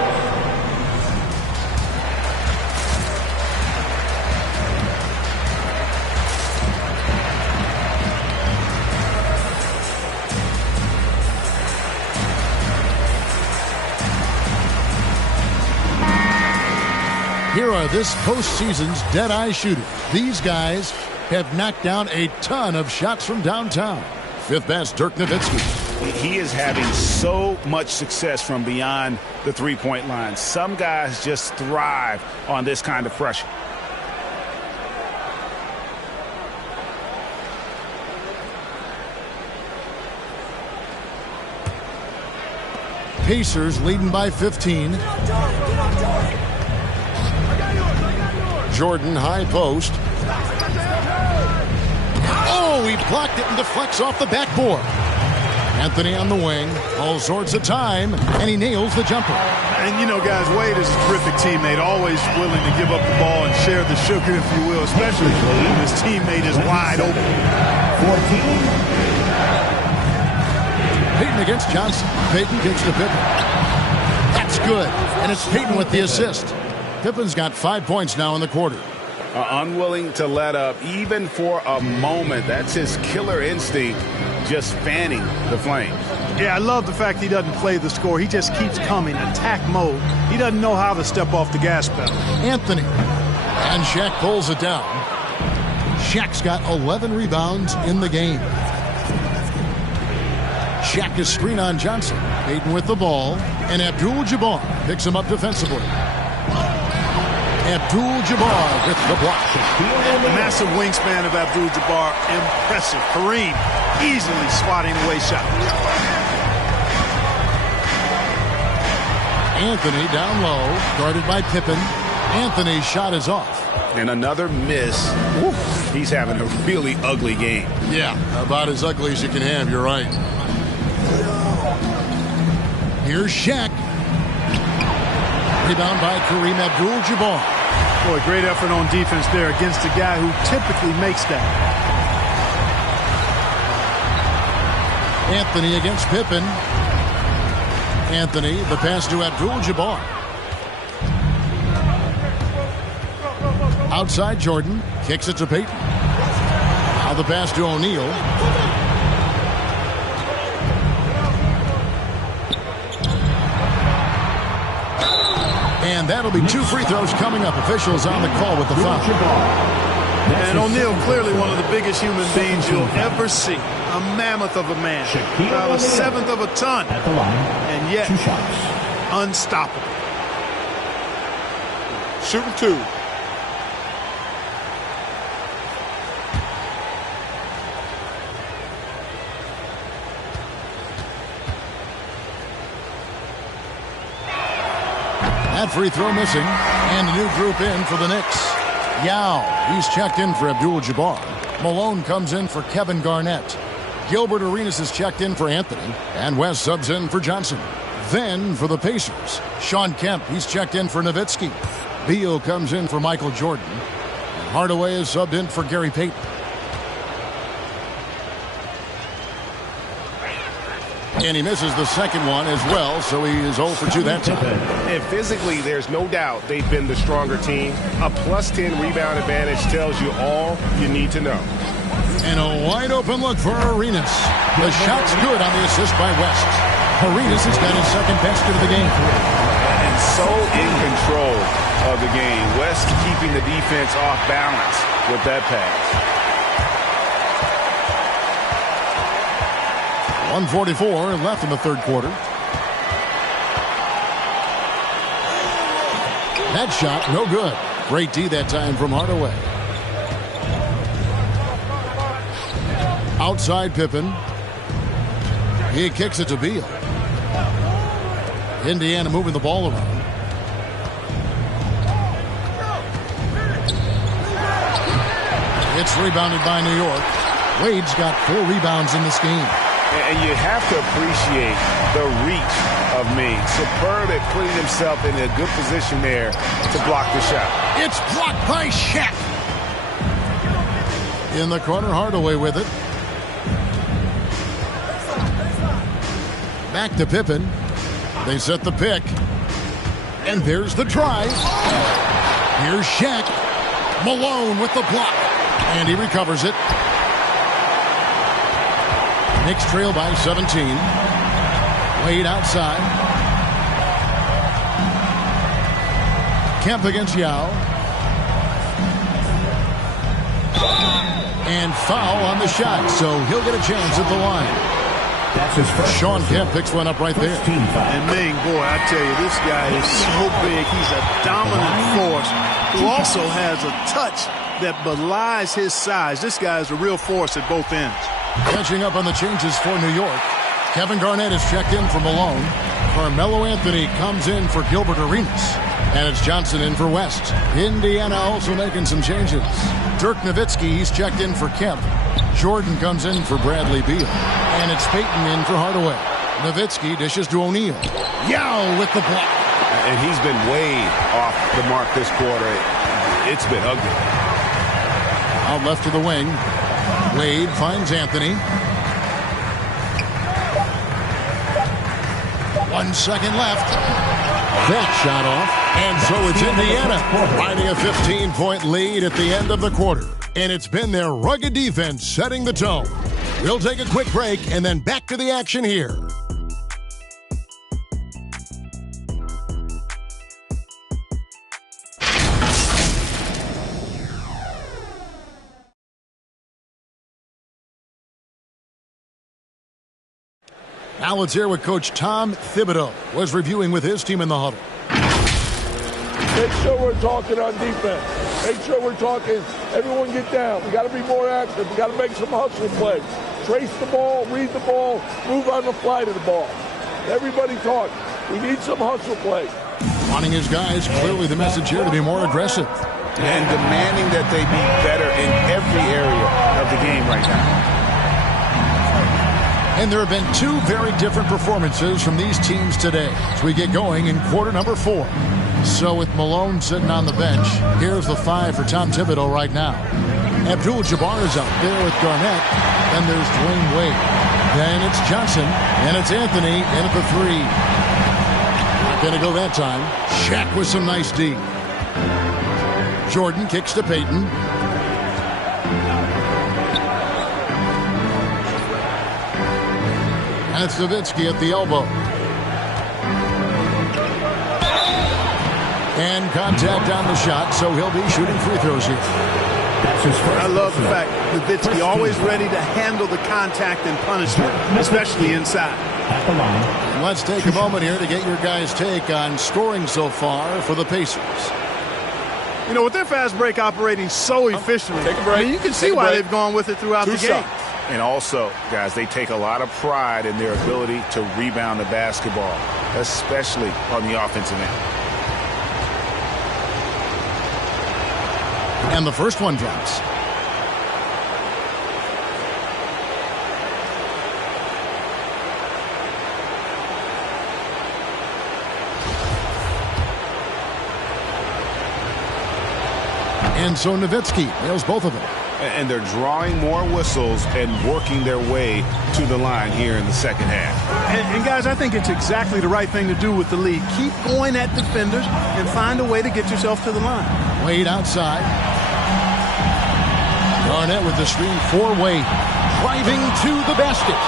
Here are this postseason's dead-eye shooters. These guys have knocked down a ton of shots from downtown. Fifth best, Dirk Nowitzki. He is having so much success from beyond the three-point line. Some guys just thrive on this kind of pressure. Pacers leading by 15. Jordan, high post. Oh, he blocked it and deflects off the backboard. Anthony on the wing, all sorts of time, and he nails the jumper. And you know, guys, Wade is a terrific teammate, always willing to give up the ball and share the sugar, if you will, especially when his teammate is wide open. 14. Payton against Johnson. Payton kicks to Pippen. That's good, and it's Payton with the assist. Pippen's got 5 points now in the quarter. Unwilling to let up even for a moment. That's his killer instinct, just fanning the flames. Yeah, I love the fact he doesn't play the score. He just keeps coming, attack mode. He doesn't know how to step off the gas pedal. Anthony. And Shaq pulls it down. Shaq's got 11 rebounds in the game. Shaq is screen on Johnson. Payton with the ball. And Abdul-Jabbar picks him up defensively. Abdul-Jabbar with the block. The massive wingspan of Abdul-Jabbar, impressive. Kareem easily swatting away shots. Anthony down low, guarded by Pippen. Anthony's shot is off. And another miss. Woo. He's having a really ugly game. Yeah, about as ugly as you can have, you're right. Here's Shaq. Rebound by Kareem Abdul-Jabbar. Boy, great effort on defense there against a guy who typically makes that. Anthony against Pippen. Anthony, the pass to Abdul-Jabbar. Outside Jordan, kicks it to Payton. Now the pass to O'Neal. And that'll be 2 free throws coming up. Officials on the call with the foul. And O'Neal, clearly one of the biggest human beings you'll ever see. A mammoth of a man. About a seventh of a ton. And yet, unstoppable. Shooting 2. That free throw missing, and a new group in for the Knicks. Yao, he's checked in for Abdul-Jabbar. Malone comes in for Kevin Garnett. Gilbert Arenas is checked in for Anthony, and West subs in for Johnson. Then for the Pacers, Sean Kemp, he's checked in for Nowitzki. Beal comes in for Michael Jordan. And Hardaway is subbed in for Gary Payton. And he misses the second one as well, so he is 0 for 2 that time. And physically, there's no doubt they've been the stronger team. A +10 rebound advantage tells you all you need to know. And a wide open look for Arenas. The shot's good on the assist by West. Arenas has got his second basket of the game. And so in control of the game. West keeping the defense off balance with that pass. 1:44 left in the third quarter. That shot, no good. Great D that time from Hardaway. Outside Pippen. He kicks it to Beal. Indiana moving the ball around. It's rebounded by New York. Wade's got 4 rebounds in this game. And you have to appreciate the reach of Meade. Superb at putting himself in a good position there to block the shot. It's blocked by Shaq. In the corner, Hardaway with it. Back to Pippen. They set the pick. And there's the drive. Here's Shaq. Malone with the block. And he recovers it. Knicks trail by 17. Wade outside. Kemp against Yao. And foul on the shot, so he'll get a chance at the line. That's his first. Sean Kemp picks one up right there. And Ming, boy, I tell you, this guy is so big. He's a dominant force who also has a touch that belies his size. This guy is a real force at both ends. Catching up on the changes for New York. Kevin Garnett is checked in for Malone. Carmelo Anthony comes in for Gilbert Arenas. And it's Johnson in for West. Indiana also making some changes. Dirk Nowitzki, he's checked in for Kemp. Jordan comes in for Bradley Beal. And it's Payton in for Hardaway. Nowitzki dishes to O'Neal. Yao with the block. And he's been way off the mark this quarter. It's been ugly. Out left to the wing. Wade finds Anthony. 1 second left. That shot off. And so it's Indiana riding a 15-point lead at the end of the quarter. And it's been their rugged defense setting the tone. We'll take a quick break and then back to the action here. Now let's hear what Coach Tom Thibodeau was reviewing with his team in the huddle. Make sure we're talking on defense. Make sure we're talking, everyone get down. We got to be more active. We got to make some hustle plays. Trace the ball, read the ball, move on the fly to the ball. Everybody talk. We need some hustle plays. Wanting his guys, clearly the message here to be more aggressive. And demanding that they be better in every area of the game right now. And there have been two very different performances from these teams today as we get going in quarter number 4. So with Malone sitting on the bench, here's the 5 for Tom Thibodeau right now. Abdul-Jabbar is out there with Garnett. Then there's Dwyane Wade. Then it's Johnson. And it's Anthony in at the 3. Not going to go that time. Shaq with some nice D. Jordan kicks to Payton. And it's Nowitzki at the elbow. And contact on the shot, so he'll be shooting free throws here. I love the fact Nowitzki always ready to handle the contact and punishment, especially inside. And let's take a moment here to get your guys' take on scoring so far for the Pacers. You know, with their fast break operating so efficiently, Take a break. I mean, you can see why they've gone with it throughout the game. And also, guys, they take a lot of pride in their ability to rebound the basketball, especially on the offensive end. And the first one drops. And so Nowitzki nails both of them. And they're drawing more whistles and working their way to the line here in the second half. And guys, I think it's exactly the right thing to do with the lead. Keep going at defenders and find a way to get yourself to the line. Wade outside. Garnett with the screen for Wade. Driving to the basket.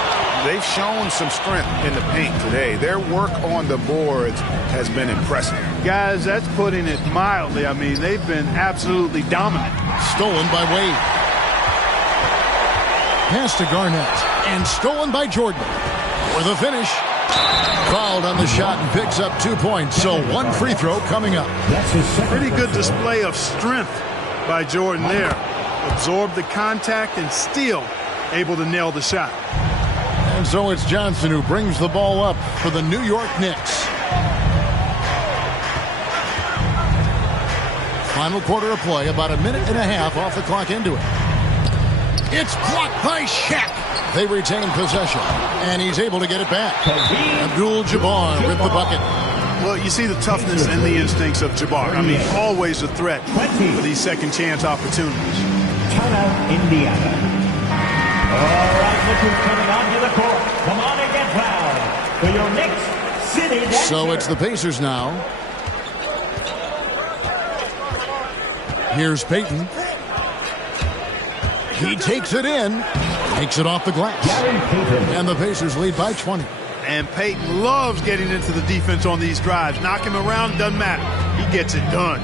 They've shown some strength in the paint today. Their work on the boards has been impressive. Guys, that's putting it mildly. I mean, they've been absolutely dominant. Stolen by Wade. Pass to Garnett. And stolen by Jordan. For the finish. Fouled on the shot and picks up 2 points. So one free throw coming up. Pretty good display of strength by Jordan there. Absorbed the contact and still able to nail the shot. And so it's Johnson who brings the ball up for the New York Knicks. Final quarter of play, about a minute and a half off the clock into it. It's blocked by Shaq. They retain possession, and he's able to get it back. Abdul-Jabbar with the bucket. Well, you see the toughness and the instincts of Jabbar. I mean, always a threat for these second chance opportunities. Timeout, Indiana. All right, look who's coming onto the court. Come on and get fouled. For your next city dancer. So it's the Pacers now. Here's Payton. He takes it in. Takes it off the glass. And the Pacers lead by 20. And Payton loves getting into the defense on these drives. Knock him around, doesn't matter. He gets it done.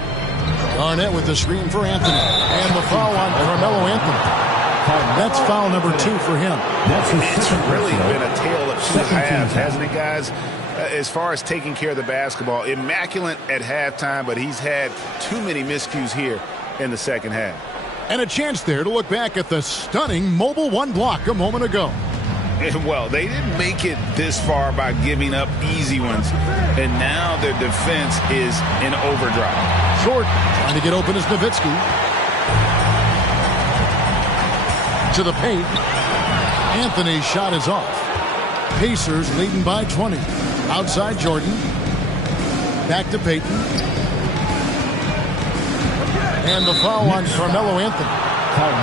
Garnett with the screen for Anthony. And the foul on Carmelo Anthony. That's foul number 2 for him. It's really been a tale of two halves, hasn't it, guys? As far as taking care of the basketball, immaculate at halftime, but he's had too many miscues here in the second half. And a chance there to look back at the stunning mobile one block a moment ago. Well, they didn't make it this far by giving up easy ones, and now their defense is in overdrive. Short, trying to get open is Nowitzki. To the paint. Anthony's shot is off. Pacers leading by 20. Outside Jordan. Back to Payton. And the foul on Carmelo Anthony.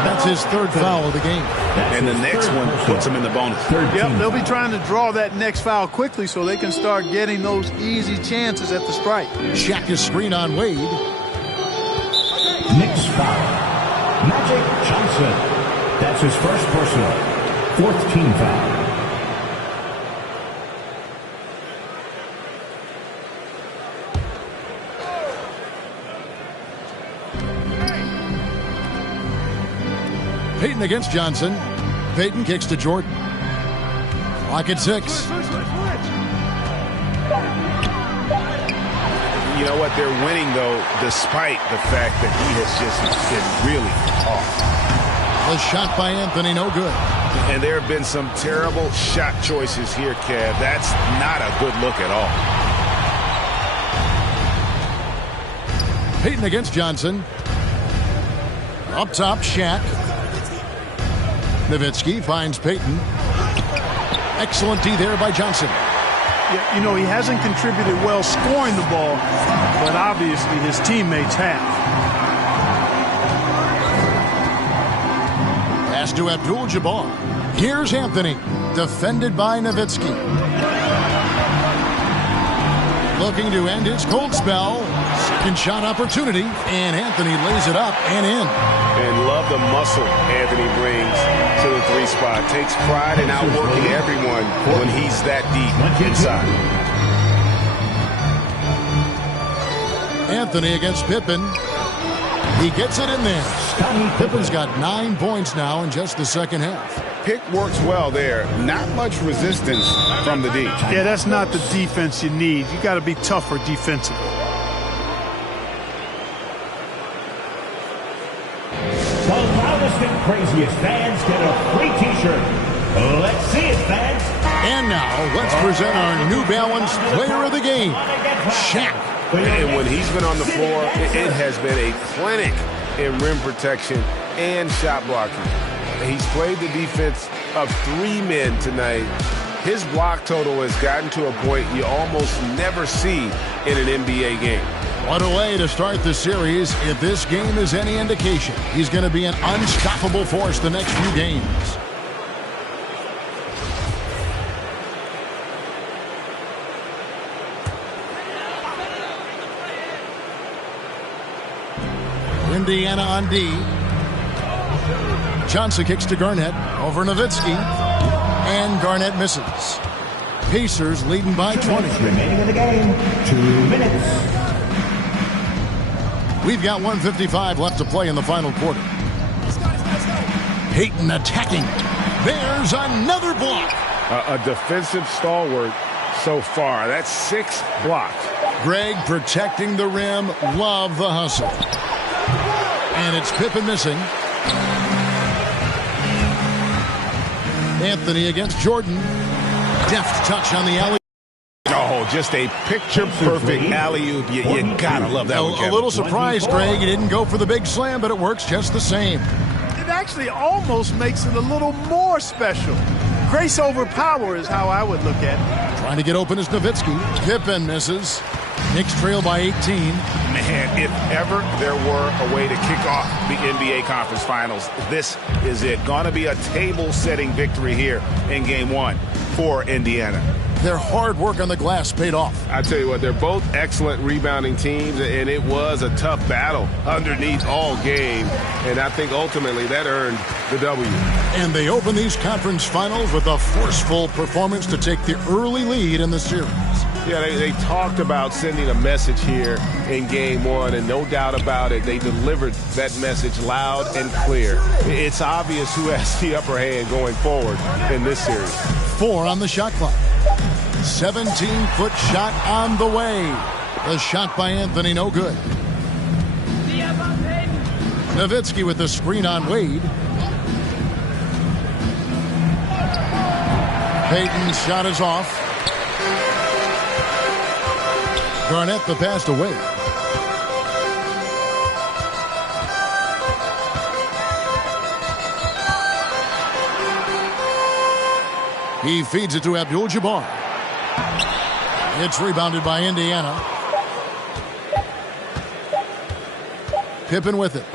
That's his 3rd foul of the game. And the next one puts him in the bonus. Yep, they'll be trying to draw that next foul quickly so they can start getting those easy chances at the strike. Shaq is screen on Wade. Next foul. Magic Johnson. That's his first personal. 4th team foul. Payton against Johnson. Payton kicks to Jordan. Clock at 6. You know what? They're winning, though, despite the fact that he has just been really off. The shot by Anthony, no good. And there have been some terrible shot choices here, Kev. That's not a good look at all. Payton against Johnson. Up top, Shaq. Nowitzki finds Payton. Excellent D there by Johnson. Yeah, you know, he hasn't contributed well scoring the ball, but obviously his teammates have. Pass to Abdul-Jabbar. Here's Anthony, defended by Nowitzki. Looking to end his cold spell. Second shot opportunity, and Anthony lays it up and in. And love the muscle Anthony brings to the 3 spot. Takes pride in outworking everyone when he's that deep inside. Anthony against Pippen. He gets it in there. Pippen's got 9 points now in just the second half. Pick works well there. Not much resistance from the D. Yeah, that's not the defense you need. You got to be tougher defensively. The loudest and craziest fans get a free T-shirt. Let's see it, fans. And now, let's present our New Balance Player of the Game, Shaq. And when he's been on the floor, it has been a clinic in rim protection and shot blocking. He's played the defense of 3 men tonight. His block total has gotten to a point you almost never see in an NBA game. What a way to start the series. If this game is any indication, he's going to be an unstoppable force the next few games. Indiana on D. Johnson kicks to Garnett. Over Nowitzki. And Garnett misses. Pacers leading by 20. Remaining in the game, 2 minutes. We've got 1:55 left to play in the final quarter. Payton attacking. There's another block. A defensive stalwart so far. That's 6 blocks. Greg protecting the rim. Love the hustle. And it's Pippen missing. Anthony against Jordan. Deft touch on the alley. Oh, just a picture-perfect alley-oop. You gotta love that one, Kevin. A little surprised, Greg. He didn't go for the big slam, but it works just the same. It actually almost makes it a little more special. Grace over power is how I would look at it. Trying to get open is Nowitzki. Pippen misses. Knicks trail by 18. Man, if ever there were a way to kick off the NBA Conference Finals, this is it. Gonna be a table-setting victory here in Game 1 for Indiana. Their hard work on the glass paid off. I tell you what, they're both excellent rebounding teams, and it was a tough battle underneath all game, and I think ultimately that earned the W. And they open these conference finals with a forceful performance to take the early lead in the series. Yeah, they talked about sending a message here in Game 1, and no doubt about it, they delivered that message loud and clear. It's obvious who has the upper hand going forward in this series. 4 on the shot clock. 17-foot shot on the way. The shot by Anthony, no good. Nowitzki with the screen on Wade. Payton's shot is off. Garnett the pass to Wade. He feeds it to Abdul-Jabbar. It's rebounded by Indiana. Pippen with it.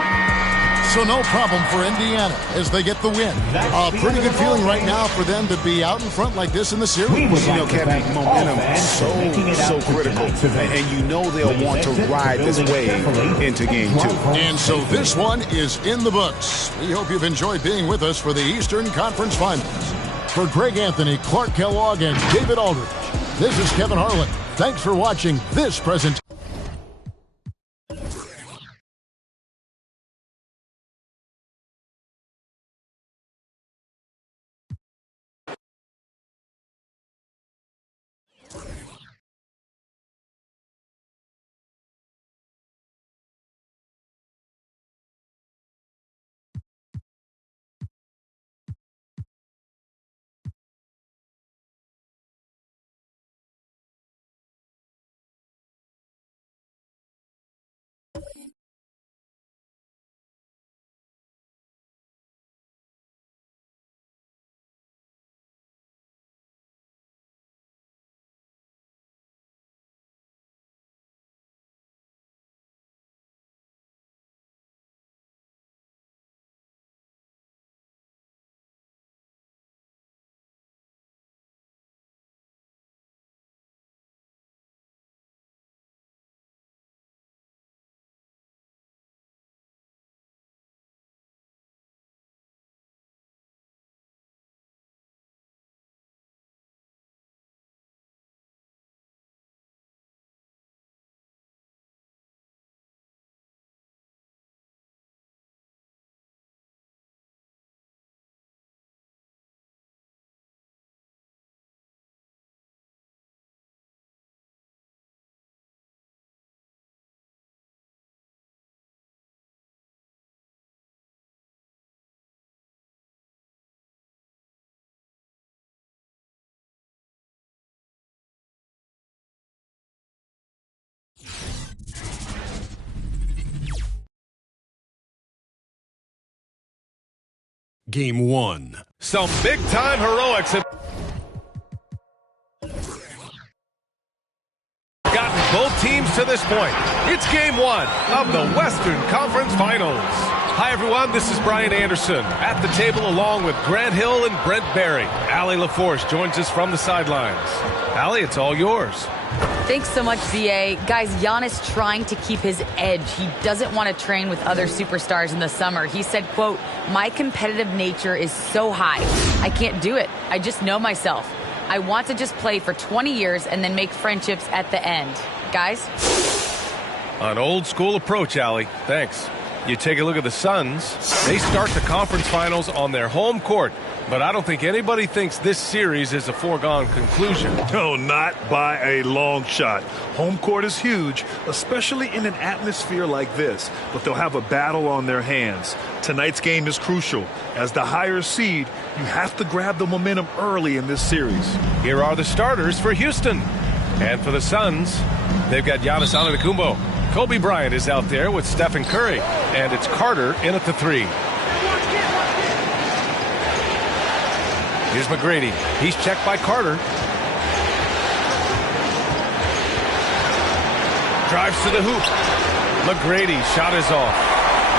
So no problem for Indiana as they get the win. A pretty good feeling right now for them to be out in front like this in the series. You know, Kevin, momentum is so critical. And you know they'll want to ride this wave into Game 2. And so this one is in the books. We hope you've enjoyed being with us for the Eastern Conference Finals. For Greg Anthony, Clark Kellogg, and David Aldridge, this is Kevin Harlan. Thanks for watching this presentation. Game 1. Some big-time heroics have gotten both teams to this point. It's Game 1 of the Western Conference Finals. Hi, everyone. This is Brian Anderson at the table along with Grant Hill and Brent Barry. Allie LaForce joins us from the sidelines. Allie, it's all yours. Thanks so much, DA. Guys, Giannis trying to keep his edge. He doesn't want to train with other superstars in the summer. He said, quote, "My competitive nature is so high. I can't do it. I just know myself. I want to just play for 20 years and then make friendships at the end." Guys? An old school approach, Allie. Thanks. You take a look at the Suns. They start the conference finals on their home court. But I don't think anybody thinks this series is a foregone conclusion. No, not by a long shot. Home court is huge, especially in an atmosphere like this. But they'll have a battle on their hands. Tonight's game is crucial. As the higher seed, you have to grab the momentum early in this series. Here are the starters for Houston. And for the Suns, they've got Giannis Antetokounmpo. Kobe Bryant is out there with Stephen Curry. And it's Carter in at the 3. Here's McGrady. He's checked by Carter. Drives to the hoop. McGrady, shot is off.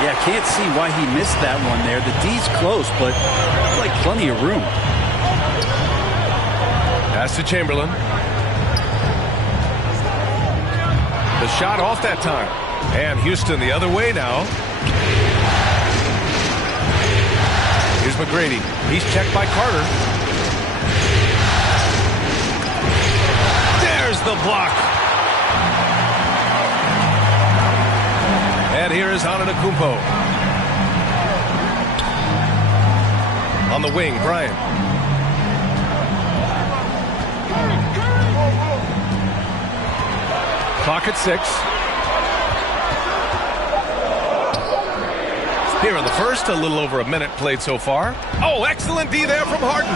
Yeah, can't see why he missed that one there. The D's close, but like plenty of room. Pass to Chamberlain. The shot off that time. And Houston the other way now. Here's McGrady. He's checked by Carter. There's the block. And here is Antetokounmpo. On the wing, Bryant. Clock at 6. Here in the first, a little over a minute played so far. Oh, excellent D there from Harden.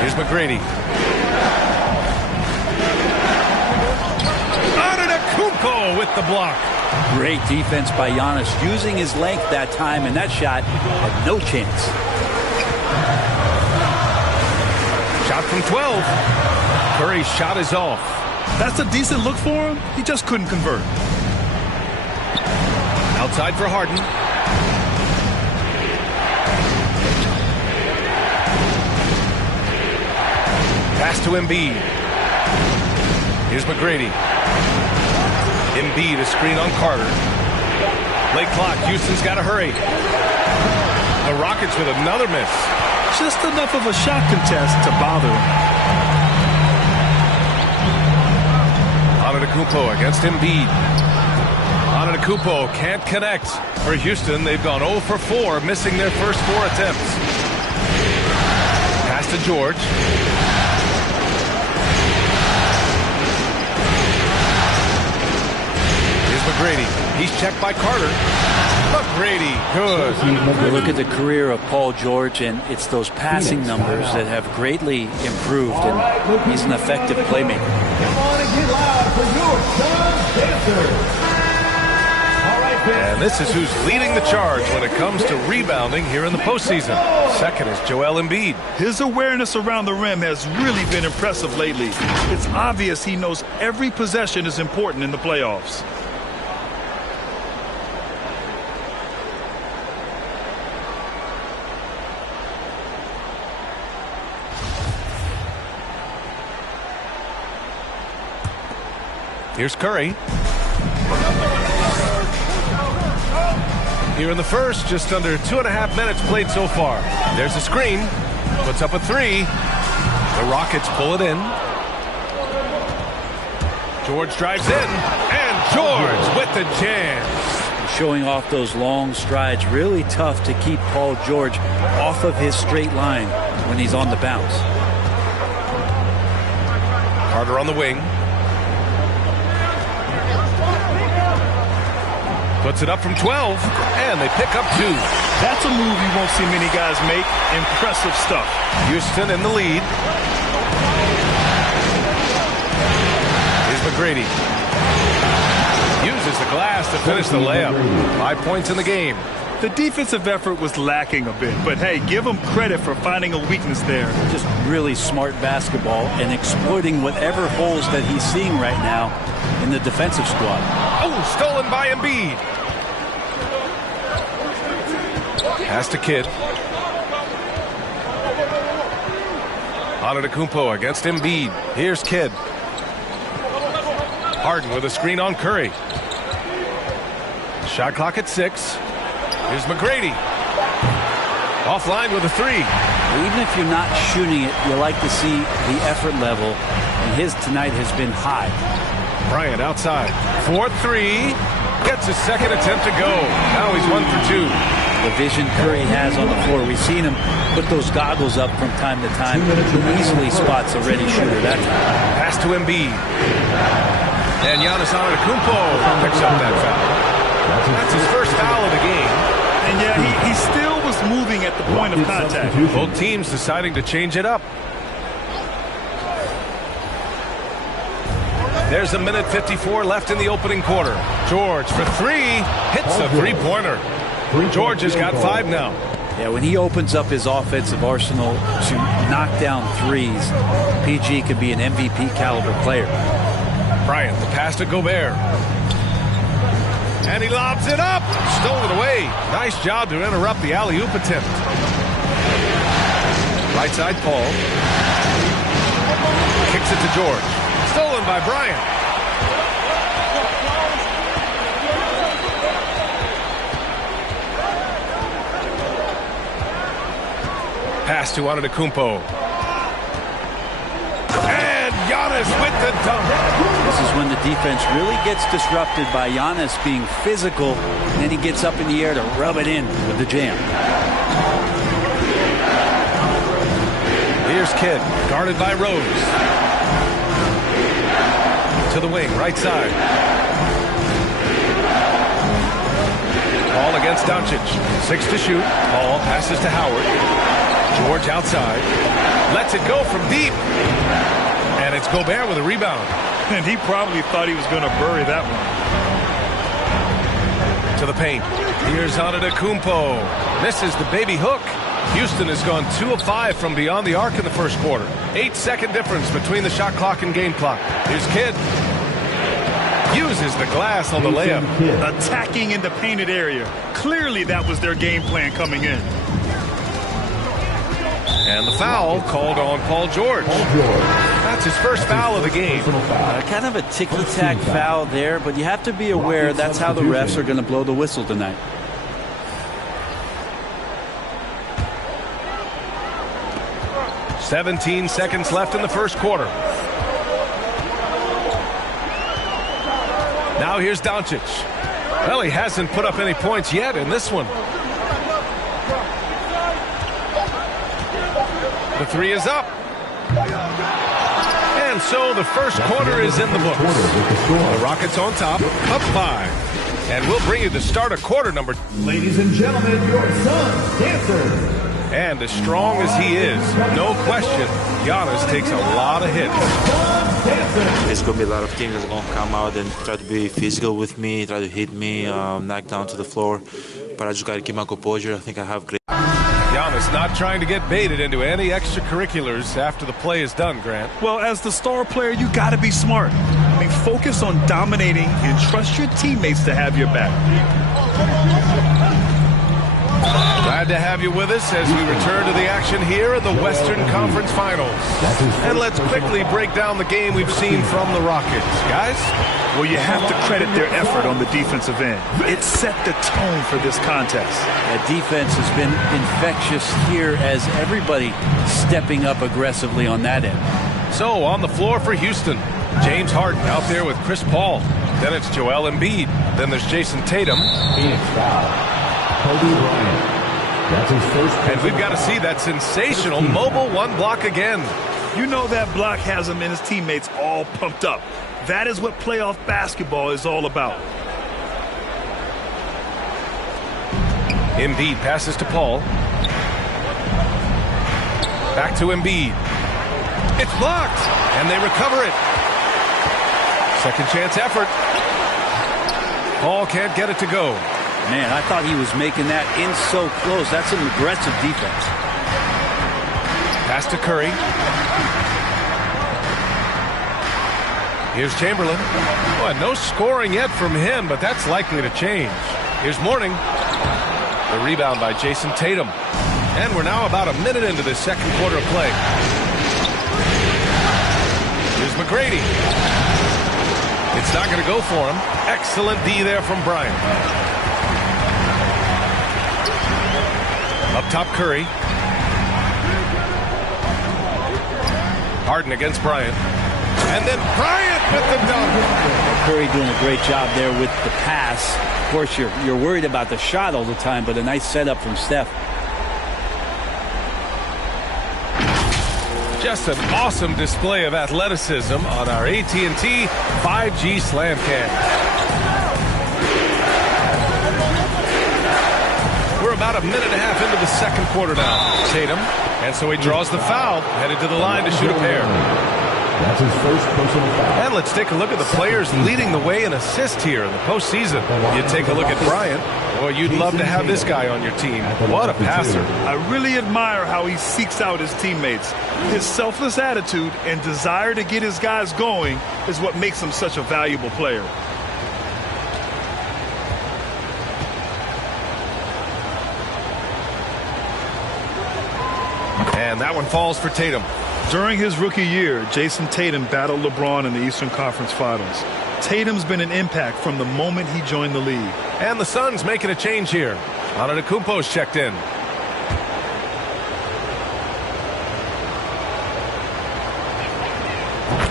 Here's McGrady. Antetokounmpo with the block. Great defense by Giannis, using his length that time, and that shot had no chance. Shot from 12. Curry's shot is off. That's a decent look for him. He just couldn't convert. Outside for Harden. Pass to Embiid. Here's McGrady. Embiid, a screen on Carter. Late clock. Houston's got to hurry. The Rockets with another miss. Just enough of a shot contest to bother him. Antetokounmpo against Embiid. Antetokounmpo can't connect. For Houston, they've gone 0 for 4, missing their first 4 attempts. Pass to George. Here's McGrady. He's checked by Carter. McGrady, good. You look at the career of Paul George, and it's those passing numbers that have greatly improved, and he's an effective playmaker. Come on and get loud for your son, Dancer. And this is who's leading the charge when it comes to rebounding here in the postseason. Second is Joel Embiid. His awareness around the rim has really been impressive lately. It's obvious he knows every possession is important in the playoffs. Here's Curry. Here in the first, just under 2.5 minutes played so far. There's a screen. Puts up a 3. The Rockets pull it in. George drives in. And George with the jam. Showing off those long strides. Really tough to keep Paul George off of his straight line when he's on the bounce. Carter on the wing. Puts it up from 12, and they pick up 2. That's a move you won't see many guys make. Impressive stuff. Houston in the lead. Here's McGrady. Uses the glass to finish the layup. 5 points in the game. The defensive effort was lacking a bit, but hey, give him credit for finding a weakness there. Just really smart basketball and exploiting whatever holes that he's seeing right now in the defensive squad. Oh, stolen by Embiid. Pass to Kidd. Antetokounmpo against Embiid. Here's Kidd. Harden with a screen on Curry. Shot clock at 6. Here's McGrady. Offline with a 3. Even if you're not shooting it, you like to see the effort level, and his tonight has been high. Bryant outside. 4-3. Gets his second attempt to go. Now he's 1 for 2. The vision Curry has on the floor. We've seen him put those goggles up from time to time. He easily spots a ready shooter that time. Pass to Embiid. And Giannis Antetokounmpo picks up that foul. That's his first foul of the game. And yeah, he still was moving at the point of contact. Both teams deciding to change it up. There's 1:54 left in the opening quarter. George for 3. Hits a three-pointer. George has got 5 now. Yeah, when he opens up his offensive arsenal to knock down threes, PG could be an MVP caliber player. Bryant, the pass to Gobert. And he lobs it up. Stolen away. Nice job to interrupt the alley-oop attempt. Right side, Paul. Kicks it to George. Stolen by Bryant. Pass to Antetokounmpo. And Giannis with the dunk. This is when the defense really gets disrupted by Giannis being physical, and then he gets up in the air to rub it in with the jam. Here's Kidd, guarded by Rose. To the wing, right side. Paul against Doncic. 6 to shoot. Paul passes to Howard. George outside. Lets it go from deep. And it's Gobert with a rebound. And he probably thought he was going to bury that one. To the paint. Here's Antetokounmpo. Misses the baby hook. Houston has gone 2 of 5 from beyond the arc in the first quarter. 8-second difference between the shot clock and game clock. Here's Kidd. Uses the glass on the layup. Attacking in the painted area. Clearly that was their game plan coming in. And the foul called on Paul George. That's his first foul of the game. Kind of a ticky-tack foul there, but you have to be aware that's how the refs are going to blow the whistle tonight. "17 seconds left in the first quarter. Now here's Doncic. Well, he hasn't put up any points yet in this one. The three is up. And so the first quarter is in the books. The Rockets on top, up 5. And we'll bring you the start of quarter number. Ladies and gentlemen, your Suns dancer. And as strong as he is, no question, Giannis takes a lot of hits. There's going to be a lot of teams that's going to come out and try to be physical with me, try to hit me, knock down to the floor. But I just got to keep my composure. I think I have great. Giannis not trying to get baited into any extracurriculars after the play is done, Grant. Well, as the star player, you got to be smart. I mean, focus on dominating and trust your teammates to have your back. Glad to have you with us as we return to the action here in the Western Conference Finals. And let's quickly break down the game we've seen from the Rockets. Guys? Well, you have to credit their effort on the defensive end. It set the tone for this contest. That defense has been infectious here as everybody stepping up aggressively on that end. So, on the floor for Houston, James Harden out there with Chris Paul. Then it's Joel Embiid. Then there's Jason Tatum. Phoenix foul. Kobe Bryant. That's his first. And we've got to see that sensational mobile one block again. You know that block has him and his teammates all pumped up. That is what playoff basketball is all about. Embiid passes to Paul. Back to Embiid. It's blocked, and they recover it. Second chance effort. Paul can't get it to go. Man, I thought he was making that in so close. That's an aggressive defense. Pass to Curry. Here's Chamberlain. Well, no scoring yet from him, but that's likely to change. Here's Mourning. The rebound by Jason Tatum. And we're now about a minute into the second quarter of play. Here's McGrady. It's not going to go for him. Excellent D there from Bryant. Up top, Curry. Harden against Bryant. And then Bryant with the dunk. Curry doing a great job there with the pass. Of course, you're worried about the shot all the time, but a nice setup from Steph. Just an awesome display of athleticism on our AT&T 5G Slam Cam. We're about a minute and a half into the second quarter now. Tatum, and so he draws the foul, headed to the line to shoot a pair. That's his first personal foul. And let's take a look at the players leading the way in assists here in the postseason. You take a look at Bryant. Boy, you'd love to have this guy on your team. What a passer. I really admire how he seeks out his teammates. His selfless attitude and desire to get his guys going is what makes him such a valuable player. And that one falls for Tatum. During his rookie year, Jason Tatum battled LeBron in the Eastern Conference Finals. Tatum's been an impact from the moment he joined the league. And the Suns making a change here. Antetokounmpo's checked in.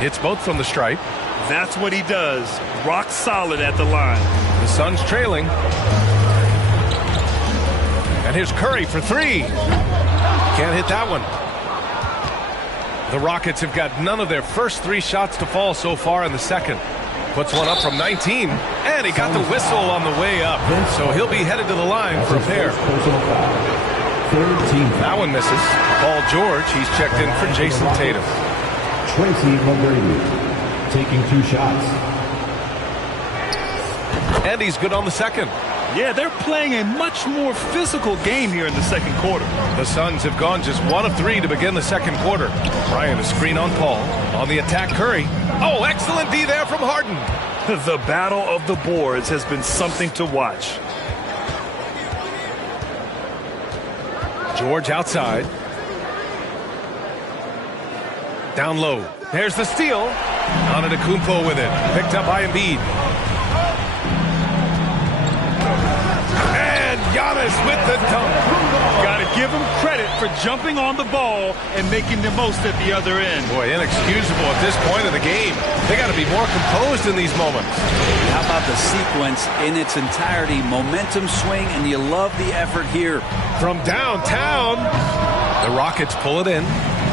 Hits both from the stripe. That's what he does. Rock solid at the line. The Suns trailing. And here's Curry for three. Can't hit that one. The Rockets have got none of their first three shots to fall so far in the second. Puts one up from 19. And he got the whistle on the way up. So he'll be headed to the line for a pair. That one misses. Paul George, he's checked in for Jason Tatum. Tracy McGrady taking 2 shots. And he's good on the second. Yeah, they're playing a much more physical game here in the second quarter. The Suns have gone just 1 of 3 to begin the second quarter. Bryant, a screen on Paul. On the attack, Curry. Oh, excellent D there from Harden. The battle of the boards has been something to watch. George outside. Down low. There's the steal. Antetokounmpo with it. Picked up by Embiid. And Giannis with the dunk. Got to give him credit for jumping on the ball and making the most at the other end. Boy, inexcusable at this point of the game. They got to be more composed in these moments. How about the sequence in its entirety? Momentum swing, and you love the effort here. From downtown, the Rockets pull it in.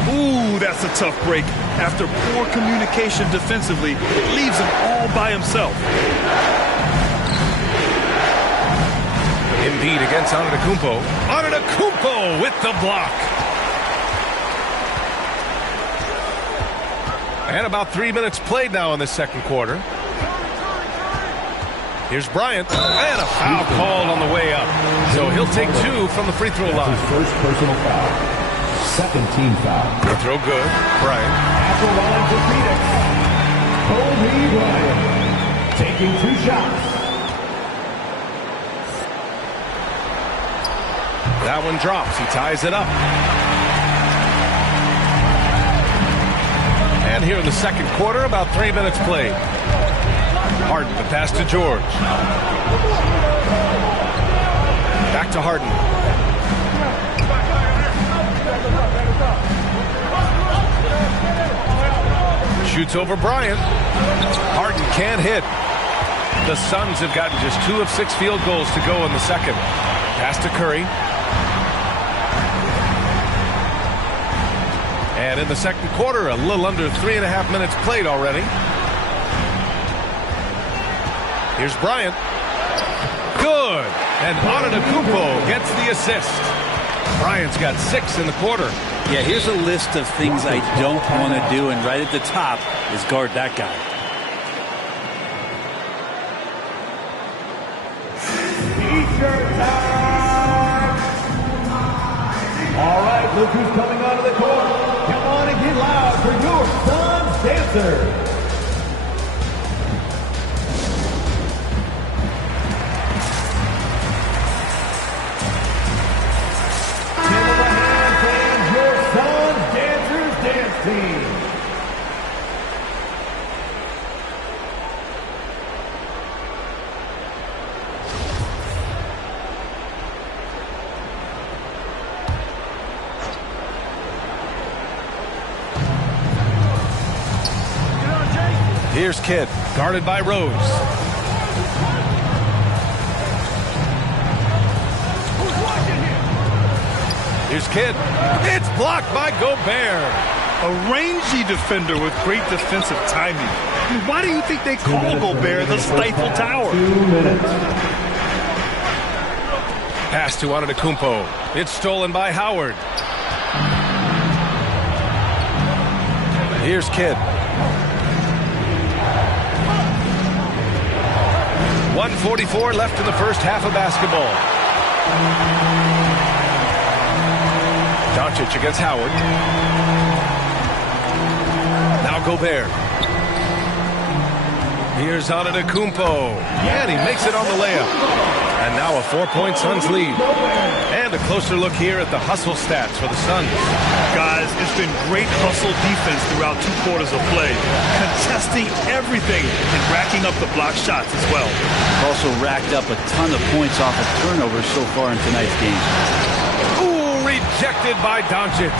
Ooh, that's a tough break. After poor communication defensively, it leaves him all by himself. Embiid against Antetokounmpo. Antetokounmpo with the block. And about 3 minutes played now in the second quarter. Here's Bryant. And a foul called on the way up. So he'll take 2 from the free throw line. His first personal foul. Second team foul. Free throw good. Bryant. At the line for Phoenix, Kobe Bryant taking 2 shots. That one drops. He ties it up. And here in the second quarter, about 3 minutes played. Harden, the pass to George. Back to Harden. Shoots over Bryant. Harden can't hit. The Suns have gotten just 2 of 6 field goals to go in the second. Pass to Curry. And in the second quarter, a little under 3.5 minutes played already. Here's Bryant. Good. And Antetokounmpo gets the assist. Bryant's got 6 in the quarter. Yeah, here's a list of things I don't want to do, and right at the top is guard that guy. T-shirt time! All right, look who's coming onto the court. Come on and get loud for your Suns dancer. Here's Kidd, guarded by Rose. Here's Kidd. It's blocked by Gobert. A rangy defender with great defensive timing. I mean, why do you think they call Gobert the Stifle Tower? 2 minutes. Pass to Antetokounmpo. It's stolen by Howard. Here's Kidd. 1:44 left in the first half of basketball. Doncic against Howard. Now Gobert. Here's Antetokounmpo. And he makes it on the layup. And now a 4-point Suns lead. And a closer look here at the hustle stats for the Suns. Guys, it's been great hustle defense throughout 2 quarters of play, contesting everything and racking up the block shots as well. Also racked up a ton of points off of turnovers so far in tonight's game. Ooh, rejected by Doncic.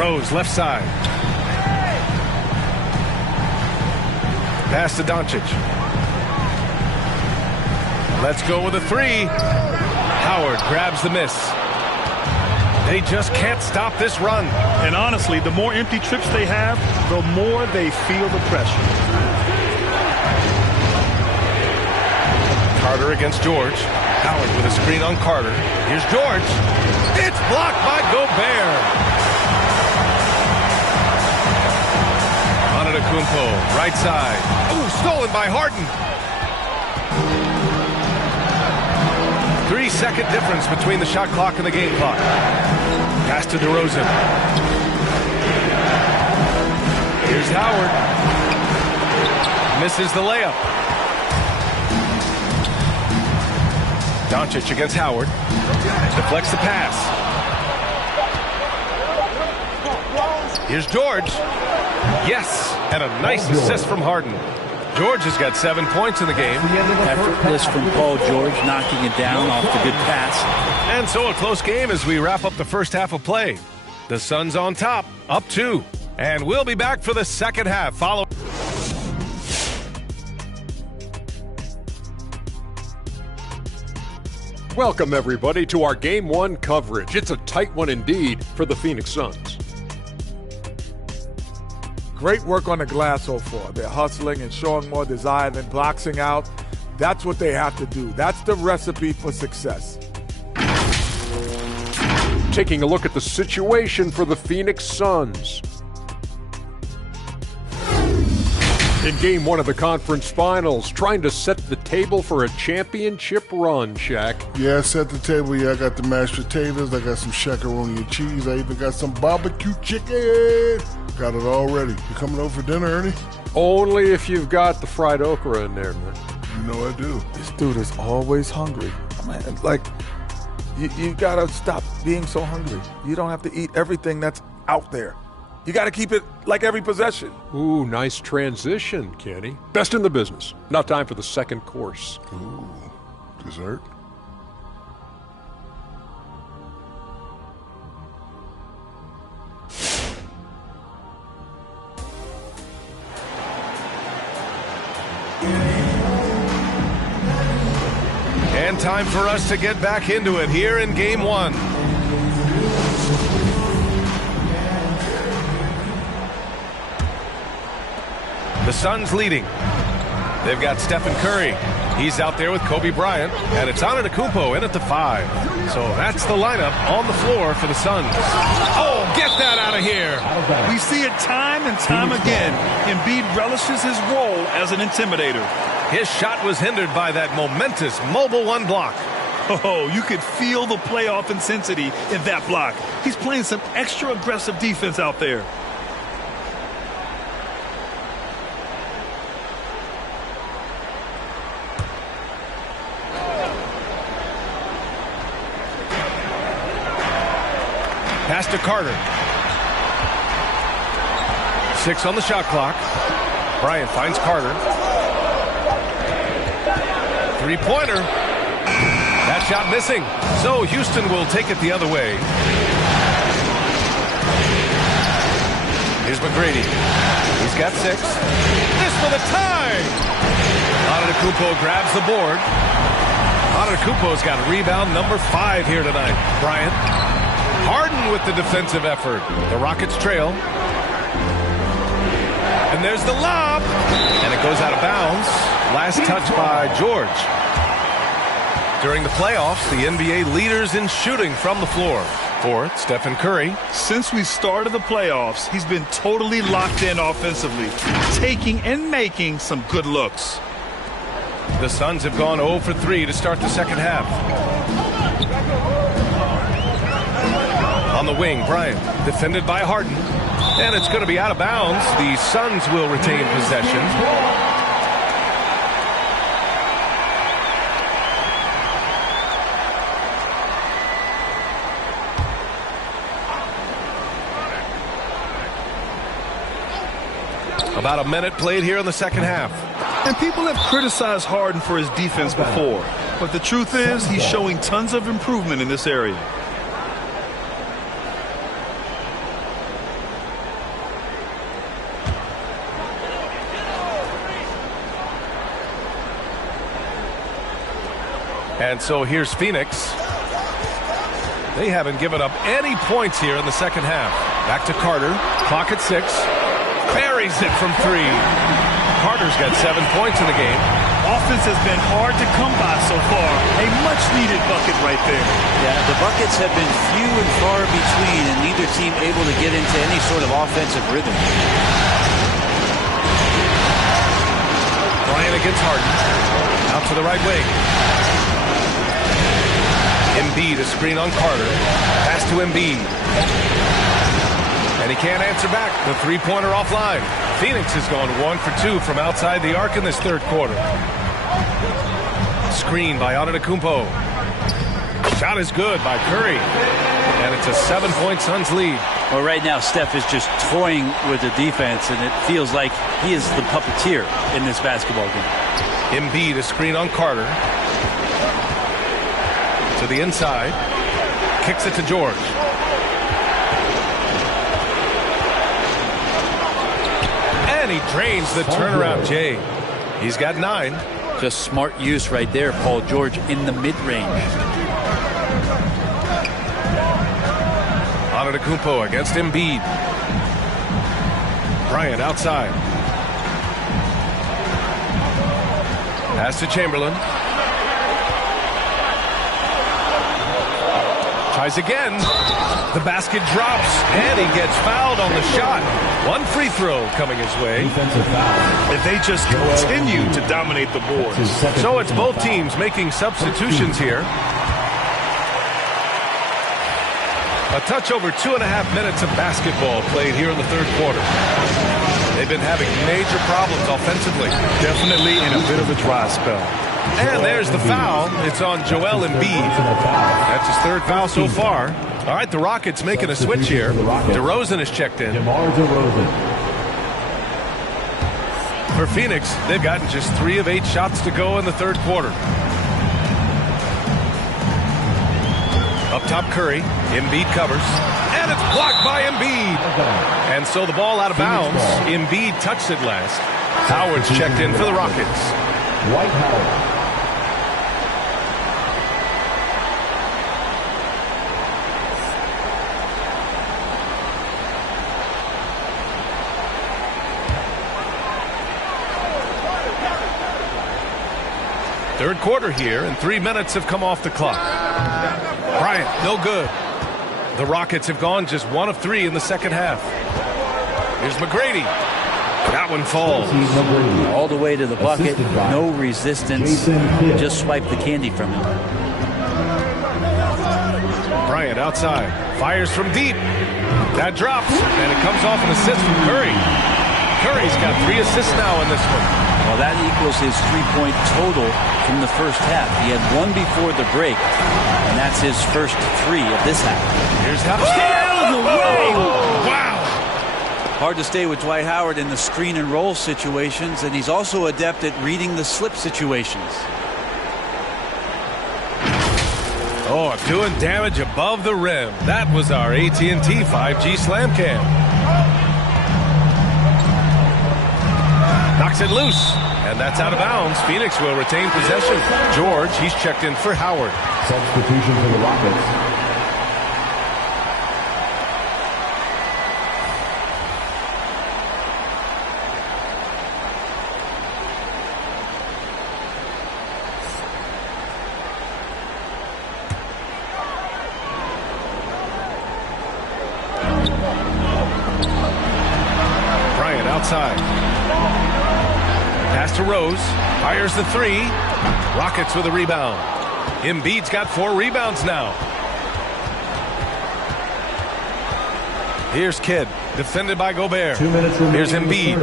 Rose, left side. Pass to Doncic. Let's go with a 3. Howard grabs the miss. They just can't stop this run. And honestly, the more empty trips they have, the more they feel the pressure. Carter against George. Howard with a screen on Carter. Here's George. It's blocked by Gobert. Antetokounmpo, right side. Ooh, stolen by Harden. 3-second difference between the shot clock and the game clock. Pass to DeRozan. Here's Howard. Misses the layup. Doncic against Howard. Deflects the pass. Here's George. Yes, and a nice assist from Harden. George has got 7 points in the game. Effortless from Paul George, knocking it down off the good pass. And so a close game as we wrap up the first half of play. The Suns on top, up 2. And we'll be back for the second half. Follow. Welcome, everybody, to our Game 1 coverage. It's a tight one indeed for the Phoenix Suns. Great work on the glass so far. They're hustling and showing more desire than boxing out. That's what they have to do. That's the recipe for success. Taking a look at the situation for the Phoenix Suns. In Game 1 of the conference finals, trying to set the table for a championship run, Shaq. Yeah, I set the table. Yeah, I got the mashed potatoes. I got some shakaroni and cheese. I even got some barbecue chicken. Got it all ready. You coming over for dinner, Ernie? Only if you've got the fried okra in there, man. You know I do. This dude is always hungry. Man, like, you got to stop being so hungry. You don't have to eat everything that's out there. You got to keep it like every possession. Ooh, nice transition, Kenny. Best in the business. Now time for the second course. Ooh, dessert. And time for us to get back into it here in Game 1. The Suns leading. They've got Stephen Curry. He's out there with Kobe Bryant. And it's Antetokounmpo in at the 5. So that's the lineup on the floor for the Suns. Oh, get that out of here. We see it time and time again. Embiid relishes his role as an intimidator. His shot was hindered by that momentous mobile 1 block. Oh, you could feel the playoff intensity in that block. He's playing some extra aggressive defense out there. Pass to Carter. 6 on the shot clock. Bryant finds Carter. 3-pointer. That shot missing. So Houston will take it the other way. Here's McGrady. He's got 6. This for the tie. Antetokounmpo grabs the board. Antetokounmpo's got rebound number 5 here tonight. Bryant. Harden with the defensive effort. The Rockets trail. And there's the lob. And it goes out of bounds. Last touch by George. During the playoffs, the NBA leaders in shooting from the floor. Fourth, Stephen Curry. Since we started the playoffs, he's been totally locked in offensively, taking and making some good looks. The Suns have gone 0 for 3 to start the second half. On the wing, Bryant, defended by Harden. And it's going to be out of bounds. The Suns will retain possession. About a minute played here in the second half. And people have criticized Harden for his defense before, but the truth is he's showing tons of improvement in this area. And so here's Phoenix. They haven't given up any points here in the second half. Back to Carter. Clock at 6. Buries it from 3. Carter's got 7 points in the game. Offense has been hard to come by so far. A much-needed bucket right there. Yeah, the buckets have been few and far between, and neither team able to get into any sort of offensive rhythm. Bryant against Harden. Out to the right wing. Embiid, a screen on Carter. Pass to Embiid. And he can't answer back. The three-pointer offline. Phoenix has gone 1 for 2 from outside the arc in this third quarter. Screen by Antetokounmpo. Shot is good by Curry. And it's a 7-point Suns lead. Well, right now, Steph is just toying with the defense, and it feels like he is the puppeteer in this basketball game. Embiid, a screen on Carter. To the inside. Kicks it to George. And he drains the turnaround Jay. He's got 9. Just smart use right there, Paul George, in the mid-range. Antetokounmpo against Embiid. Bryant outside. Pass to Chamberlain. Tries again. The basket drops, and he gets fouled on the shot. 1 free throw coming his way. If they just continue to dominate the boards. So it's both teams making substitutions here. A touch over 2.5 minutes of basketball played here in the third quarter. They've been having major problems offensively. Definitely in a bit of a dry spell. And there's the foul. It's on Joel Embiid. That's his 3rd foul so far. All right, the Rockets making a switch here. DeRozan is checked in. For Phoenix, they've gotten just 3 of 8 shots to go in the third quarter. Up top, Curry. Embiid covers. And it's blocked by Embiid. And so the ball out of bounds. Embiid touched it last. Howard's checked in for the Rockets. Dwight Howard. Third quarter here, and 3 minutes have come off the clock. Bryant, no good. The Rockets have gone just 1 of 3 in the second half. Here's McGrady. That one falls. All the way to the bucket, no resistance. Just swipe the candy from him. Bryant outside, fires from deep. That drops, and it comes off an assist from Curry. Curry's got 3 assists now in this one. Well, that equals his 3-point total from the first half. He had 1 before the break, and that's his first 3 of this half. Here's how. Out of the way! Wow! Hard to stay with Dwight Howard in the screen and roll situations, and he's also adept at reading the slip situations. Oh, doing damage above the rim. That was our AT&T 5G Slam Cam. Knocks it loose, and that's out of bounds. Phoenix will retain possession. George, he's checked in for Howard. Substitution for the Rockets. Bryant outside. Pass to Rose. Fires the 3. Rockets with a rebound. Embiid's got 4 rebounds now. Here's Kidd. Defended by Gobert. 2 minutes remaining. Here's Embiid.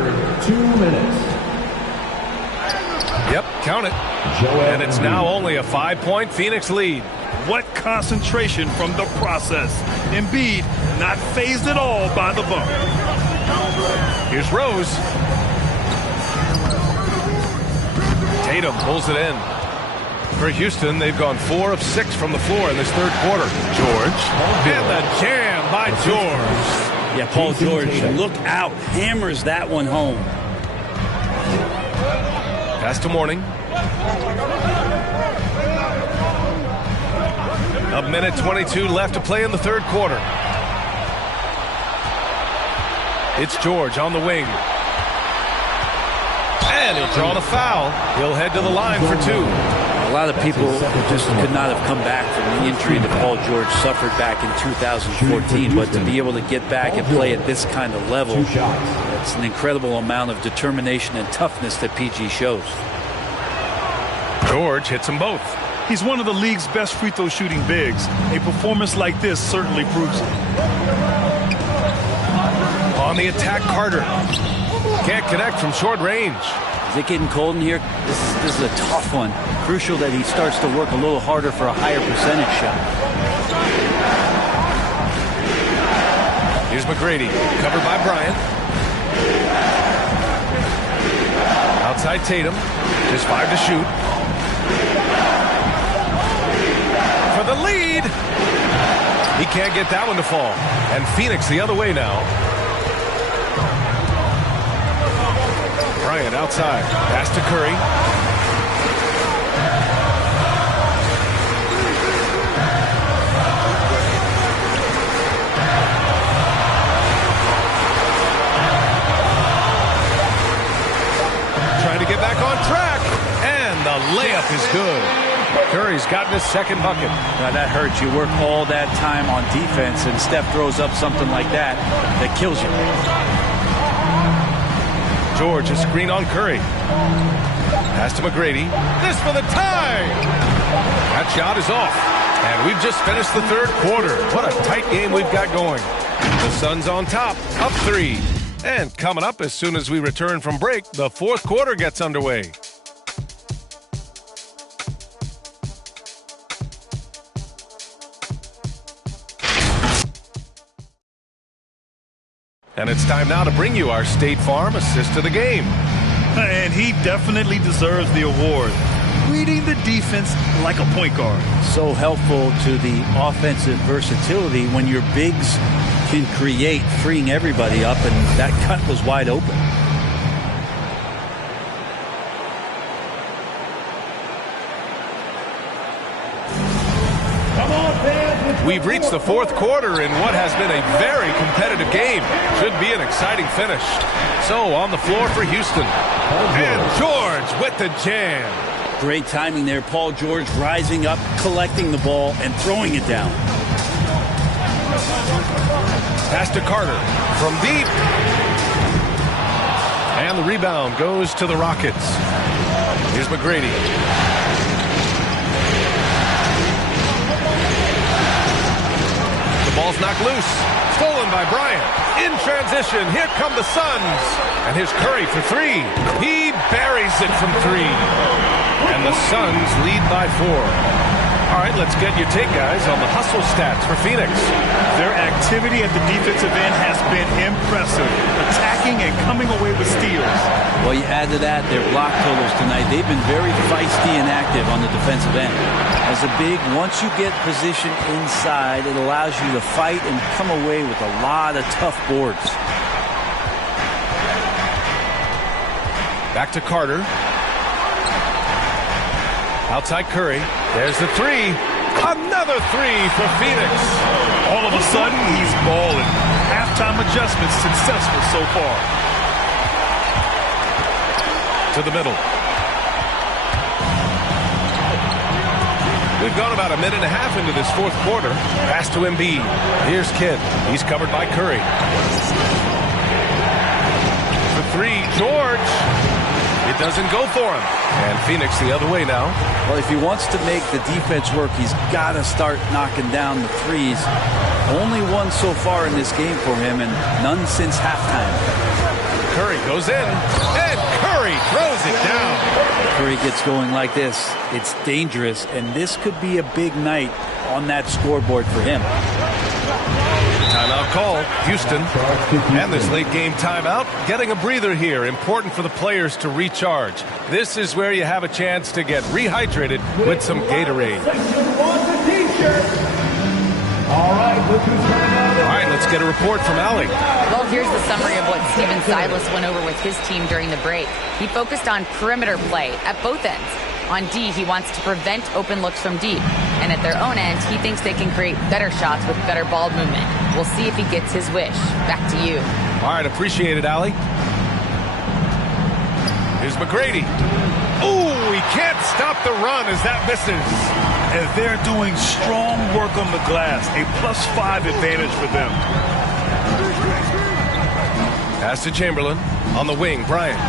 2 minutes. Yep, count it. And it's now only a 5-point Phoenix lead. What concentration from the process. Embiid not fazed at all by the bump. Here's Rose. Tatum pulls it in. For Houston, they've gone 4 of 6 from the floor in this third quarter. George. And the jam by George. Yeah, Paul George, look out. Hammers that one home. Pass to Mourning. A minute 22 left to play in the third quarter. It's George on the wing. And he'll draw the foul. He'll head to the line for 2. A lot of people just could not have come back from the injury that Paul George suffered back in 2014, but to be able to get back and play at this kind of level, it's an incredible amount of determination and toughness that PG shows. George hits them both. He's one of the league's best free throw shooting bigs. A performance like this certainly proves it. On the attack, Carter. Can't connect from short range. Is it getting cold in here? This is a tough one. Crucial that he starts to work a little harder for a higher percentage shot. Here's McGrady, covered by Bryant. Outside Tatum, just 5 to shoot. For the lead. He can't get that one to fall. And Phoenix the other way now. Bryant outside. Pass to Curry. Trying to get back on track. And the layup is good. Curry's gotten his second bucket. Now that hurts. You work all that time on defense, and Steph throws up something like that kills you. George is screen on Curry. Pass to McGrady. This for the tie. That shot is off. And we've just finished the third quarter. What a tight game we've got going. The Suns on top, up 3. And coming up as soon as we return from break, the fourth quarter gets underway. And it's time now to bring you our State Farm assist of the game. And he definitely deserves the award. Reading the defense like a point guard. So helpful to the offensive versatility when your bigs can create, freeing everybody up, and that cut was wide open. We've reached the fourth quarter in what has been a very competitive game. Should be an exciting finish. So on the floor for Houston. And George with the jam. Great timing there. Paul George rising up, collecting the ball, and throwing it down. Pass to Carter from deep. And the rebound goes to the Rockets. Here's McGrady. The ball's knocked loose. Stolen by Bryant. In transition, here come the Suns. And here's Curry for 3. He buries it from 3. And the Suns lead by 4. All right, let's get your take, guys, on the hustle stats for Phoenix. Their activity at the defensive end has been impressive. Attacking and coming away with steals. Well, you add to that their block totals tonight. They've been very feisty and active on the defensive end. As a big, once you get position inside, it allows you to fight and come away with a lot of tough boards. Back to Carter. Outside Curry. There's the 3. Another 3 for Phoenix. All of a sudden, he's balling. Halftime adjustments successful so far. To the middle. We've gone about a minute and a half into this fourth quarter. Pass to Embiid. Here's Kidd. He's covered by Curry. For 3, George. It doesn't go for him. And Phoenix the other way now. Well, if he wants to make the defense work, he's got to start knocking down the threes. Only one so far in this game for him, and none since halftime. Curry goes in, and Curry throws it down. Curry gets going like this. It's dangerous, and this could be a big night on that scoreboard for him. Timeout call, Houston. And this late game timeout, getting a breather here. Important for the players to recharge. This is where you have a chance to get rehydrated with some Gatorade. All right, let's get a report from Allie. Well, here's the summary of what Steven Silas went over with his team during the break. He focused on perimeter play at both ends. On D, he wants to prevent open looks from deep. And at their own end, he thinks they can create better shots with better ball movement. We'll see if he gets his wish. Back to you. All right, appreciate it, Allie. Here's McGrady. Ooh, he can't stop the run as that misses. And they're doing strong work on the glass. A +5 advantage for them. Pass to Chamberlain. On the wing, Bryant.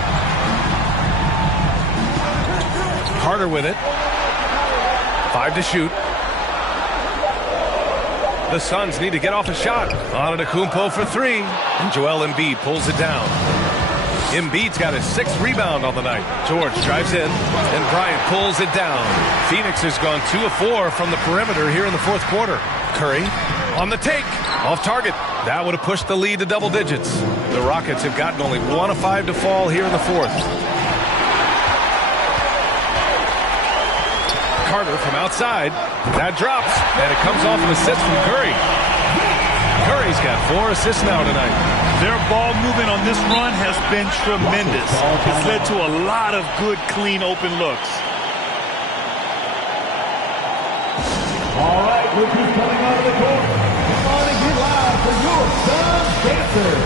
Carter with it. 5 to shoot. The Suns need to get off a shot. Antetokounmpo for 3. And Joel Embiid pulls it down. Embiid's got his 6th rebound on the night. George drives in, and Bryant pulls it down. Phoenix has gone 2 of 4 from the perimeter here in the 4th quarter. Curry on the take. Off target. That would have pushed the lead to double digits. The Rockets have gotten only 1 of 5 to fall here in the 4th. Carter from outside. That drops, and it comes off an assist from Curry. Curry's got 4 assists now tonight. Their ball movement on this run has been tremendous. It's led to a lot of good, clean, open looks. All right, rookies coming out of the court. Come on and get loud for your Suns dancers.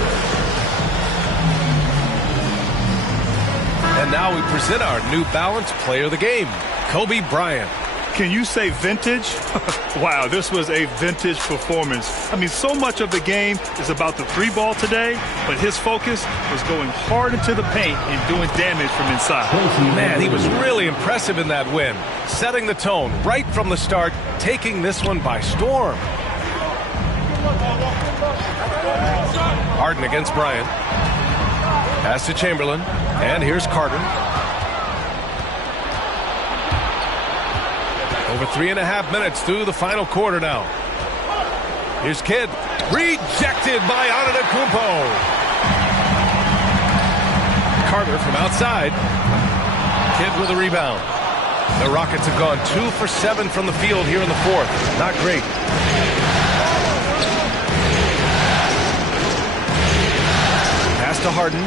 And now we present our New Balance Player of the Game, Kobe Bryant. Can you say vintage? Wow, this was a vintage performance. I mean, so much of the game is about the 3 ball today, but his focus was going hard into the paint and doing damage from inside. Man, he was really impressive in that win, setting the tone right from the start, taking this one by storm. Harden against Bryant. Pass to Chamberlain, and here's Carter. Over 3.5 minutes through the final quarter now. Here's Kidd. Rejected by Antetokounmpo. Carter from outside. Kidd with a rebound. The Rockets have gone 2 for 7 from the field here in the 4th. Not great. Pass to Harden.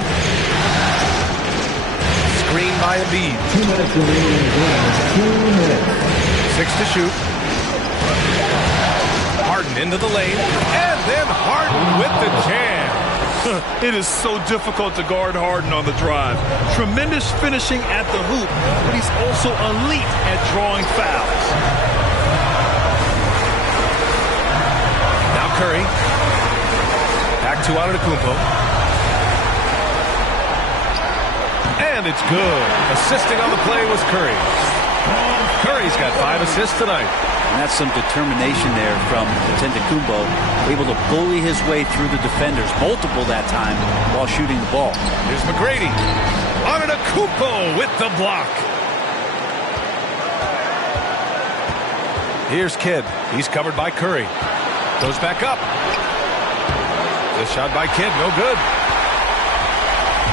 Screen by Embiid. 2 minutes remaining in the game. 2 minutes. 6 to shoot. Harden into the lane. And then Harden with the jam. It is so difficult to guard Harden on the drive. Tremendous finishing at the hoop, but he's also elite at drawing fouls. Now Curry. Back to Antetokounmpo. And it's good. Assisting on the play was Curry. Curry's got 5 assists tonight. And that's some determination there from Antetokounmpo, able to bully his way through the defenders, multiple that time, while shooting the ball. Here's McGrady. Antetokounmpo with the block. Here's Kidd. He's covered by Curry. Goes back up. The shot by Kidd, no good.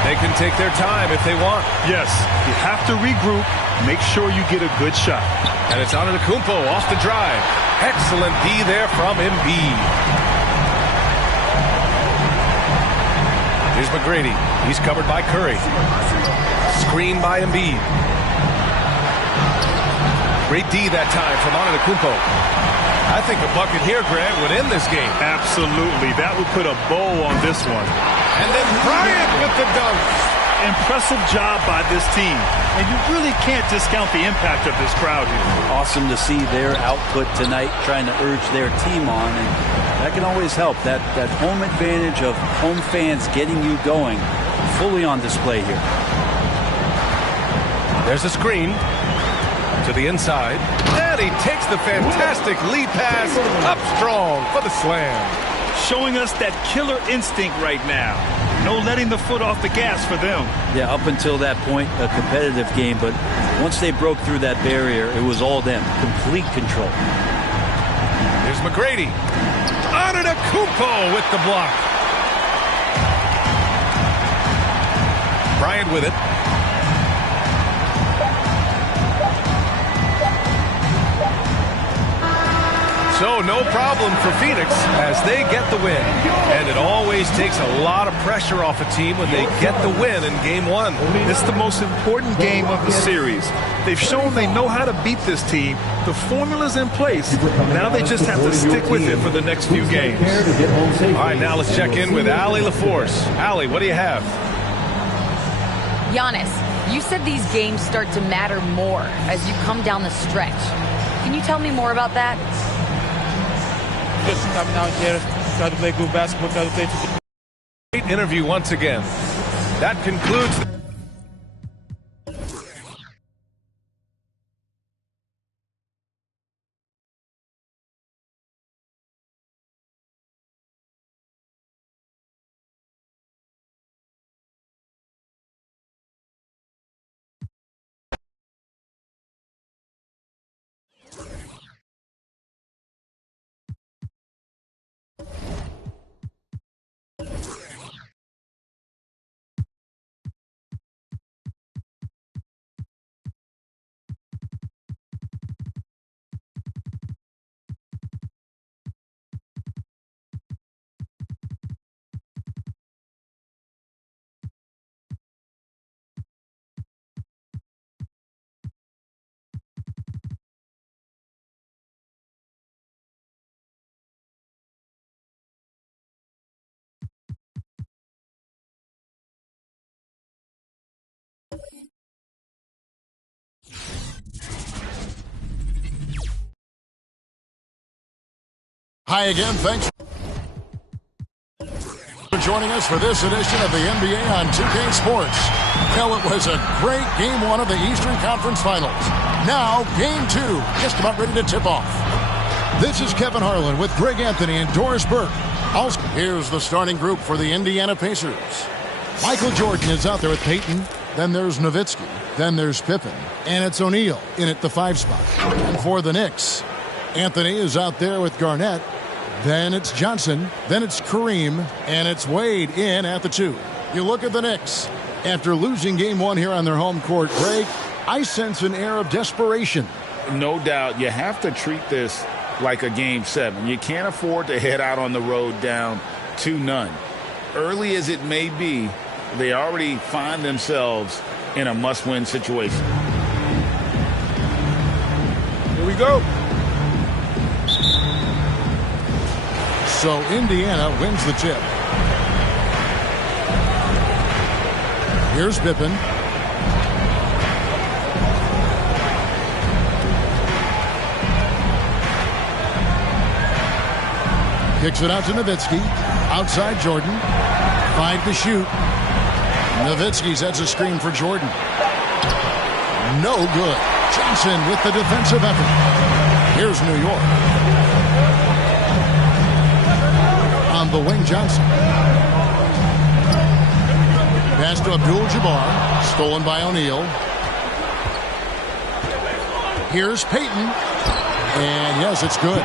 They can take their time if they want. Yes, you have to regroup. Make sure you get a good shot. And it's Antetokounmpo off the drive. Excellent D there from Embiid. Here's McGrady. He's covered by Curry. Screen by Embiid. Great D that time from Antetokounmpo. I think a bucket here, Greg, would end this game. Absolutely. That would put a bow on this one. And then Bryant with the dunk. Impressive job by this team. And you really can't discount the impact of this crowd here. Awesome to see their output tonight, trying to urge their team on. And that can always help. That home advantage of home fans getting you going, fully on display here. There's a screen to the inside. And he takes the fantastic lead pass up strong for the slam. Showing us that killer instinct right now. No letting the foot off the gas for them. Yeah, up until that point, a competitive game. But once they broke through that barrier, it was all them. Complete control. Here's McGrady. Antetokounmpo with the block. Bryant with it. So no problem for Phoenix as they get the win. And it always takes a lot of pressure off a team when they get the win in Game 1. It's the most important game of the series. They've shown they know how to beat this team. The formula's in place. Now they just have to stick with it for the next few games. All right, now let's check in with Allie LaForce. Allie, what do you have? Giannis, you said these games start to matter more as you come down the stretch. Can you tell me more about that? Just coming out here, try to play good basketball, try to play. Great interview once again. That concludes. Hi again. Thanks for joining us for this edition of the NBA on 2K Sports. Well, it was a great Game 1 of the Eastern Conference Finals. Now, Game 2, just about ready to tip off. This is Kevin Harlan with Greg Anthony and Doris Burke. Also, here's the starting group for the Indiana Pacers. Michael Jordan is out there with Payton. Then there's Nowitzki. Then there's Pippen. And it's O'Neal in at the 5 spot. And for the Knicks, Anthony is out there with Garnett. Then it's Johnson. Then it's Kareem. And it's Wade in at the 2. You look at the Knicks. After losing Game 1 here on their home court, Greg, I sense an air of desperation. No doubt. You have to treat this like a Game 7. You can't afford to head out on the road down 2-0. Early as it may be, they already find themselves in a must-win situation. Here we go. So Indiana wins the tip. Here's Pippen. Kicks it out to Nowitzki. Outside Jordan. 5 to shoot. Nowitzki sets a screen for Jordan. No good. Johnson with the defensive effort. Here's New York. On the wing, Johnson. Pass to Abdul-Jabbar. Stolen by O'Neal. Here's Payton. And yes, it's good.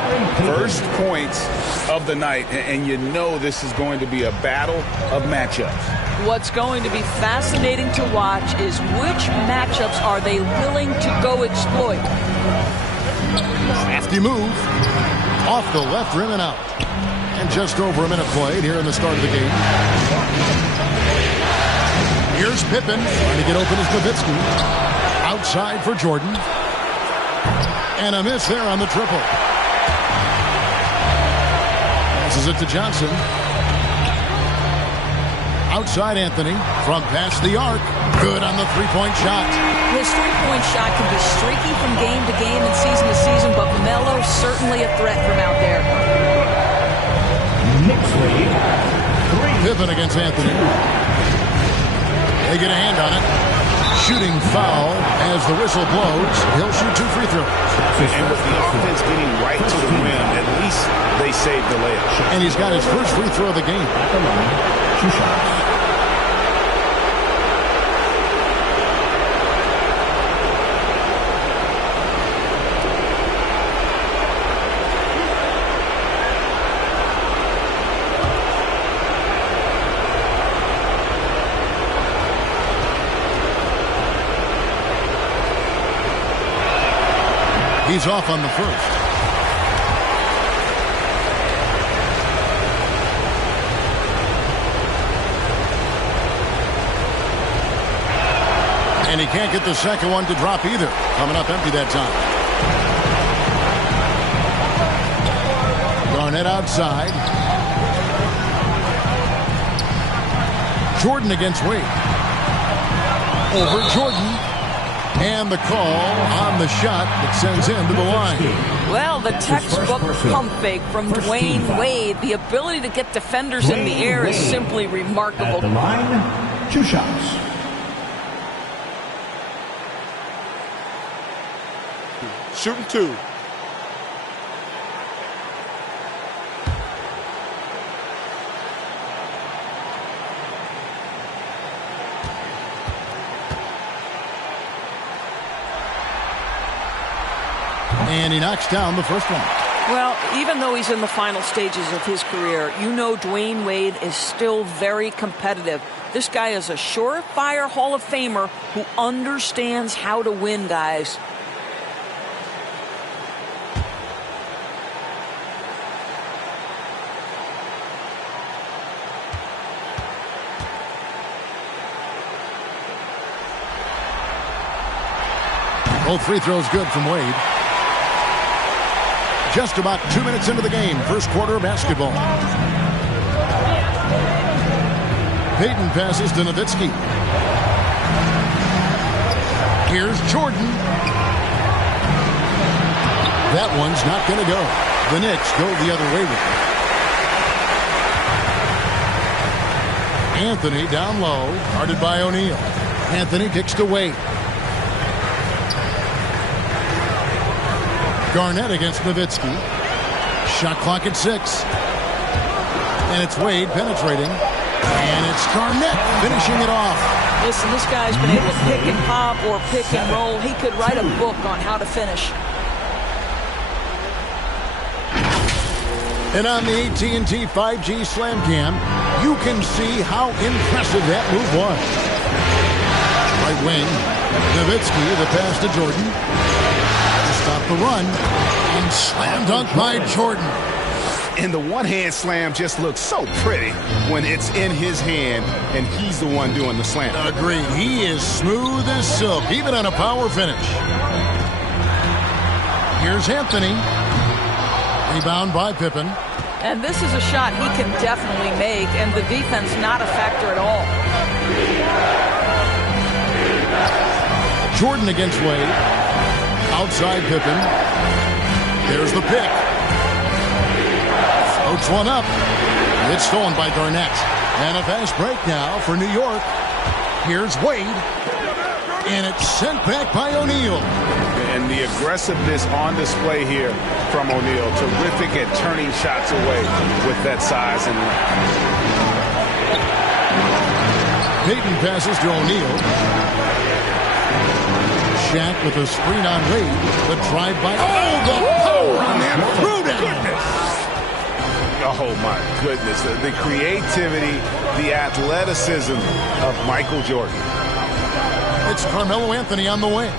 First points of the night, and you know this is going to be a battle of matchups. What's going to be fascinating to watch is which matchups are they willing to go exploit. Crafty move. Off the left rim and out. And just over a minute played here in the start of the game. Here's Pippen. Trying to get open is Nowitzki. Outside for Jordan. And a miss there on the triple. Passes it to Johnson. Outside Anthony from past the arc. Good on the three-point shot. His three-point shot can be streaky from game to game and season to season, but Melo certainly a threat from out there. Pippen against Anthony. They get a hand on it. Shooting foul as the whistle blows. He'll shoot 2 free throws. And with the offense getting right to the rim, at least they saved the layup. And he's got his first free throw of the game. 2 shots. He's off on the first. And he can't get the second one to drop either. Coming up empty that time. Garnett outside. Jordan against Wade. Over Jordan. And the call on the shot that sends him to the line. Well, the textbook pump fake from Dwyane Wade. The ability to get defenders in the air is simply remarkable. At the line, 2 shots. Shooting 2. And he knocks down the first one. Well, even though he's in the final stages of his career, you know Dwyane Wade is still very competitive. This guy is a surefire Hall of Famer who understands how to win, guys. Both free throws good from Wade. Just about 2 minutes into the game. First quarter of basketball. Payton passes to Nowitzki. Here's Jordan. That one's not going to go. The Knicks go the other way with it. Anthony down low. Guarded by O'Neal. Anthony kicks to Wade. Garnett against Nowitzki. Shot clock at 6. And it's Wade penetrating. And it's Garnett finishing it off. Listen, this guy's been able to pick and pop or pick and roll. He could write a book on how to finish. And on the AT&T 5G Slam Cam, you can see how impressive that move was. Right wing, Nowitzki, the pass to Jordan. Stop the run, and slam dunk by Jordan. And the one-hand slam just looks so pretty when it's in his hand, and he's the one doing the slam. Agreed. He is smooth as silk, even on a power finish. Here's Anthony. Rebound by Pippen. And this is a shot he can definitely make, and the defense not a factor at all. Jordan against Wade. Outside Pippen. There's the pick. Floats one up. It's stolen by Garnett. And a fast break now for New York. Here's Wade. And it's sent back by O'Neal. And the aggressiveness on display here from O'Neal. Terrific at turning shots away with that size and length. Payton passes to O'Neal. Shaq with a screen on Wade. The drive by. Oh, the power on that through down. Oh, my goodness. The creativity, the athleticism of Michael Jordan. It's Carmelo Anthony on the wing.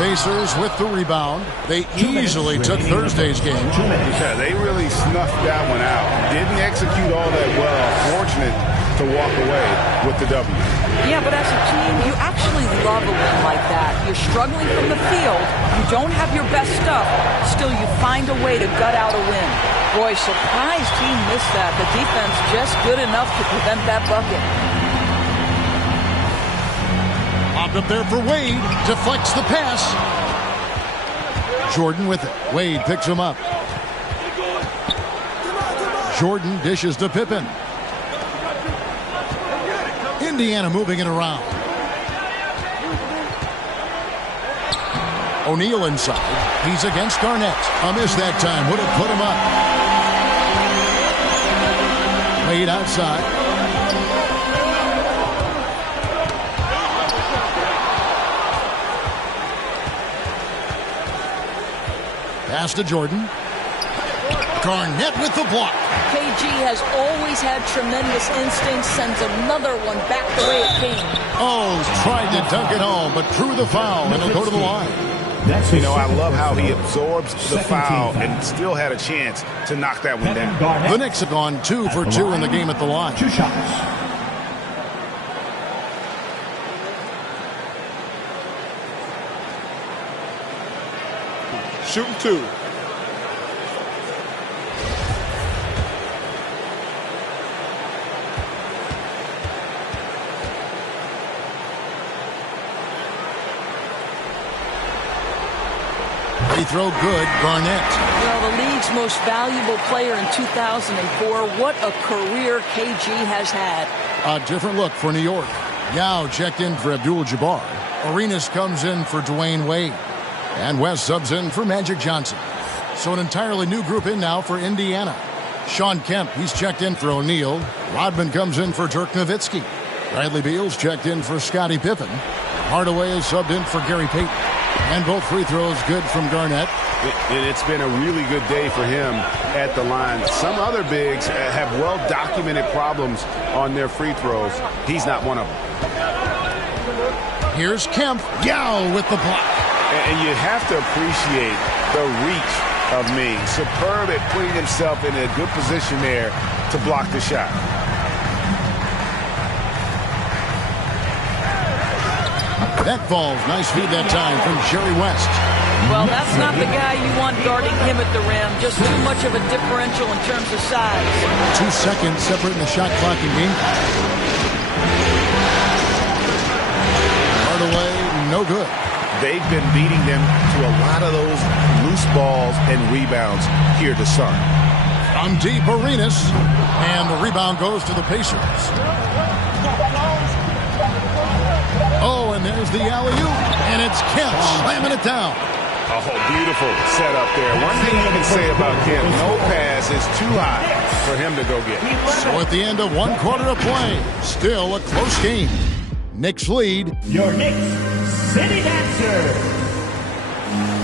Pacers with the rebound. They easily took Thursday's game. Yeah, they really snuffed that one out. Didn't execute all that well. Fortunate to walk away with the W. Yeah, but as a team, you actually love a win like that. You're struggling from the field. You don't have your best stuff. Still, you find a way to gut out a win. Boy, surprised he missed that. The defense just good enough to prevent that bucket. Popped up there for Wade. Deflects the pass. Jordan with it. Wade picks him up. Jordan dishes to Pippen. Indiana moving it around. O'Neal inside. He's against Garnett. A miss that time. Would have put him up. Wade outside. Pass to Jordan. Garnett with the block. KG has always had tremendous instincts, sends another one back the way it came. Oh, tried to dunk it home, but drew the foul, and he'll go to the line. You know, I love how he absorbs the foul and still had a chance to knock that one down. The Knicks have gone 2 for 2 in the game at the line. 2 shots. Shooting 2. Free throw good, Garnett. Well, the league's most valuable player in 2004. What a career KG has had. A different look for New York. Yao checked in for Abdul-Jabbar. Arenas comes in for Dwyane Wade. And West subs in for Magic Johnson. So an entirely new group in now for Indiana. Sean Kemp, he's checked in for O'Neal. Rodman comes in for Dirk Nowitzki. Bradley Beal's checked in for Scottie Pippen. Hardaway is subbed in for Gary Payton. And both free throws good from Garnett. It's been a really good day for him at the line. Some other bigs have well-documented problems on their free throws. He's not one of them. Here's Kemp. Yao with the block. And you have to appreciate the reach of Ming. Superb at putting himself in a good position there to block the shot. That falls. Nice feed that time from Jerry West. Well, that's not the guy you want guarding him at the rim. Just too much of a differential in terms of size. 2 seconds separating the shot clock and game. Hardaway, no good. They've been beating them to a lot of those loose balls and rebounds here to start. From deep, Arenas. And the rebound goes to the Pacers. Oh, and there's the alley-oop. And it's Kemp slamming it down. Oh, beautiful setup there. One thing you can say about Kemp, no pass is too high for him to go get. So at the end of 1 quarter of play, still a close game. Knicks lead. Your Knicks City Dancer.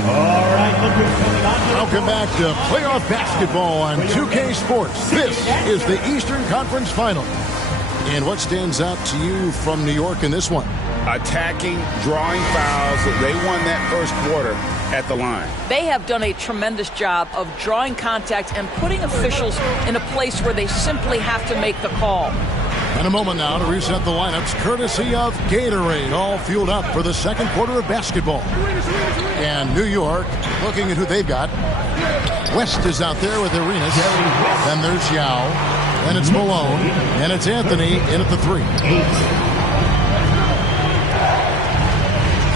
All right, look who's coming on. Welcome back to playoff basketball on 2K Sports. This is the Eastern Conference Final. And what stands out to you from New York in this one? Attacking, drawing fouls. They won that first quarter at the line. They have done a tremendous job of drawing contact and putting officials in a place where they simply have to make the call. In a moment now to reset the lineups, courtesy of Gatorade, all fueled up for the second quarter of basketball. And New York, looking at who they've got. West is out there with Arenas. Then there's Yao. Then it's Malone. And it's Anthony in at the 3.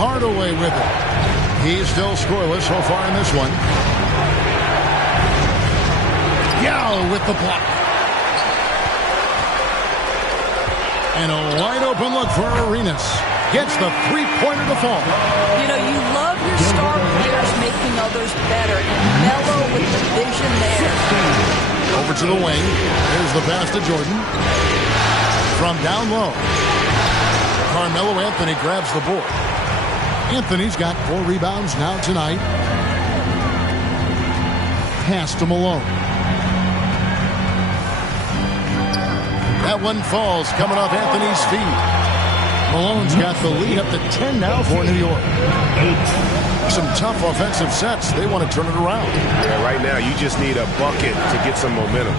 Hardaway with it. He's still scoreless so far in this one. Yao with the block. And a wide open look for Arenas. Gets the three-pointer to fall. You know, you love your star players making others better. And Melo with the vision there. Over to the wing. There's the pass to Jordan. From down low. Carmelo Anthony grabs the board. Anthony's got 4 rebounds now tonight. Pass to Malone. That one falls coming off Anthony's feet. Malone's got the lead up to 10 now for New York. Some tough offensive sets. They want to turn it around. Yeah, right now you just need a bucket to get some momentum.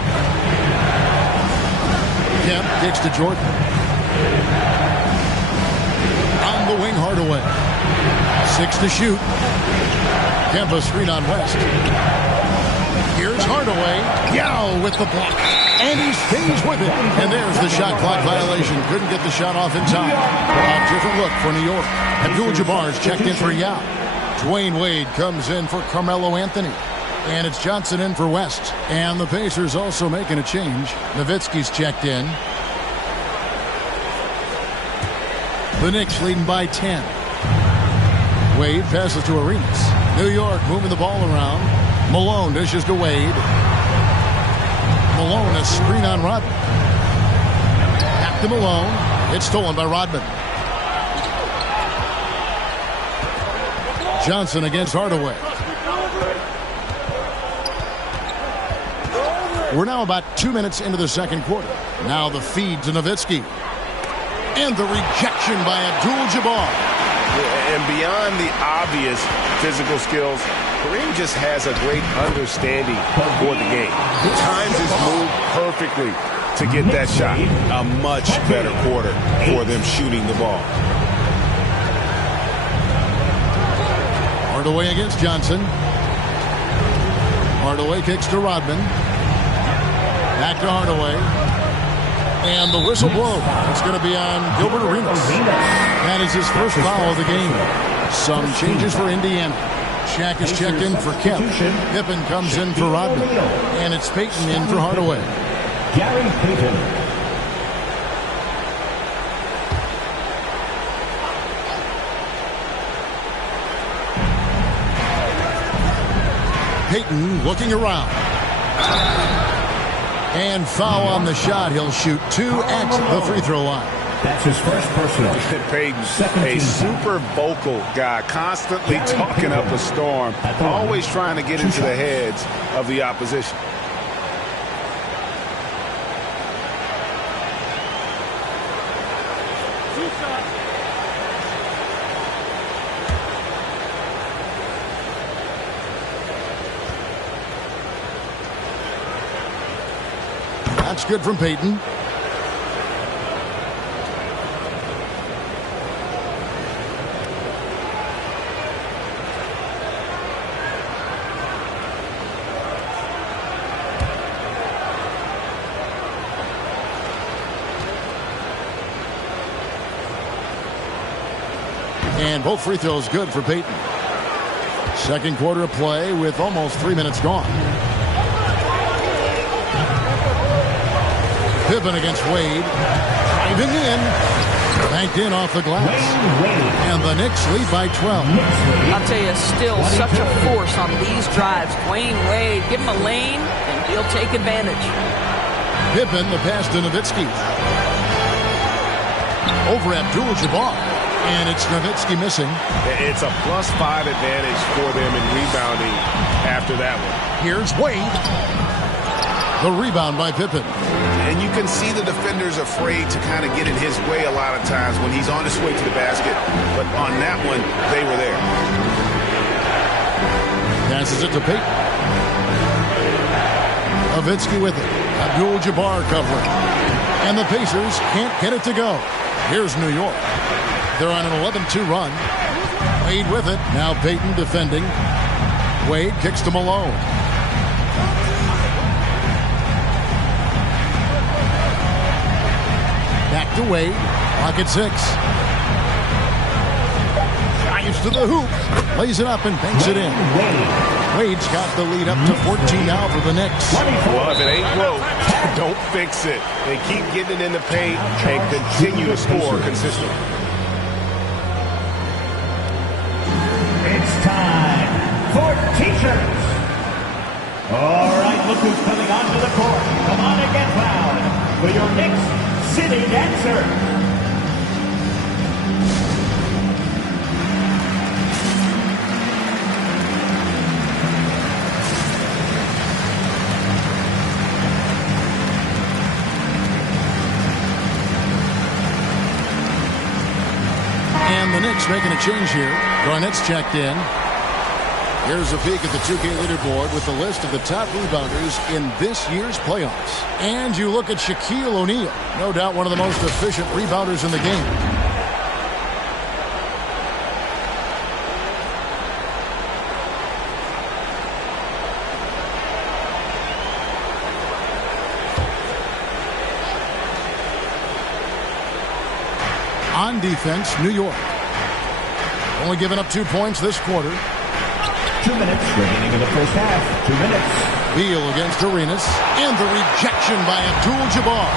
Kemp kicks to Jordan. On the wing, Hardaway. 6 to shoot. Kemp a screen on West. Here's Hardaway. Yao with the block. And he stays with it. And there's the shot clock violation. Couldn't get the shot off in time. A different look for New York. Abdul-Jabbar's checked in for Yao. Dwyane Wade comes in for Carmelo Anthony. And it's Johnson in for West. And the Pacers also making a change. Nowitzki's checked in. The Knicks leading by 10. Wade passes to Arenas. New York moving the ball around. Malone dishes to Wade. Malone, a screen on Rodman. Back to Malone. It's stolen by Rodman. Johnson against Hardaway. We're now about 2 minutes into the second quarter. Now the feed to Nowitzki. And the rejection by Abdul-Jabbar. Yeah, and beyond the obvious physical skills, Kareem just has a great understanding for the game. He times his move perfectly to get that shot. A much better quarter for them shooting the ball. Hardaway against Johnson. Hardaway kicks to Rodman. Back to Hardaway. And the whistle blows. It's going to be on Gilbert Arenas. That is his first foul of the game. Some changes for Indiana. Shaq is checked in for Kemp. Pippen comes in for Rodman. And it's Payton in for Hardaway. Gary Payton. Payton looking around. And foul on the shot. He'll shoot 2 at the free throw line. That's his first personal. Payton, a super vocal guy, constantly talking up a storm, always trying to get into the heads of the opposition. That's good from Payton. And both free throws good for Payton. Second quarter of play with almost 3 minutes gone. Pippen against Wade. Driving in. Banked in off the glass. And the Knicks lead by 12. I'll tell you, still such a force on these drives. Dwyane Wade, give him a lane, and he'll take advantage. Pippen, the pass to Nowitzki. Over Abdul-Jabbar. And it's Nowitzki missing. It's a +5 advantage for them in rebounding after that one. Here's Wade. The rebound by Pippen. And you can see the defenders afraid to kind of get in his way a lot of times when he's on his way to the basket. But on that one, they were there. Passes it to Payton. Nowitzki with it. Abdul-Jabbar covering. And the Pacers can't get it to go. Here's New York. They're on an 11-2 run. Wade with it. Now Payton defending. Wade kicks to Malone. Back to Wade. Clock at 6. Dives to the hoop. Lays it up and banks it in. Wade's got the lead up to 14 now for the Knicks. Well, if it ain't broke, don't fix it. They keep getting it in the paint and continue to score consistently. It's time for teachers. All right, look who's coming onto the court. Come on and get loud for your Knicks City Dancer. And the Knicks making a change here. Garnett's checked in. Here's a peek at the 2K leaderboard with the list of the top rebounders in this year's playoffs. And you look at Shaquille O'Neal, no doubt one of the most efficient rebounders in the game. On defense, New York. Only giving up 2 points this quarter. 2 minutes remaining in the first half. 2 minutes. Beal against Arenas. And the rejection by Abdul-Jabbar.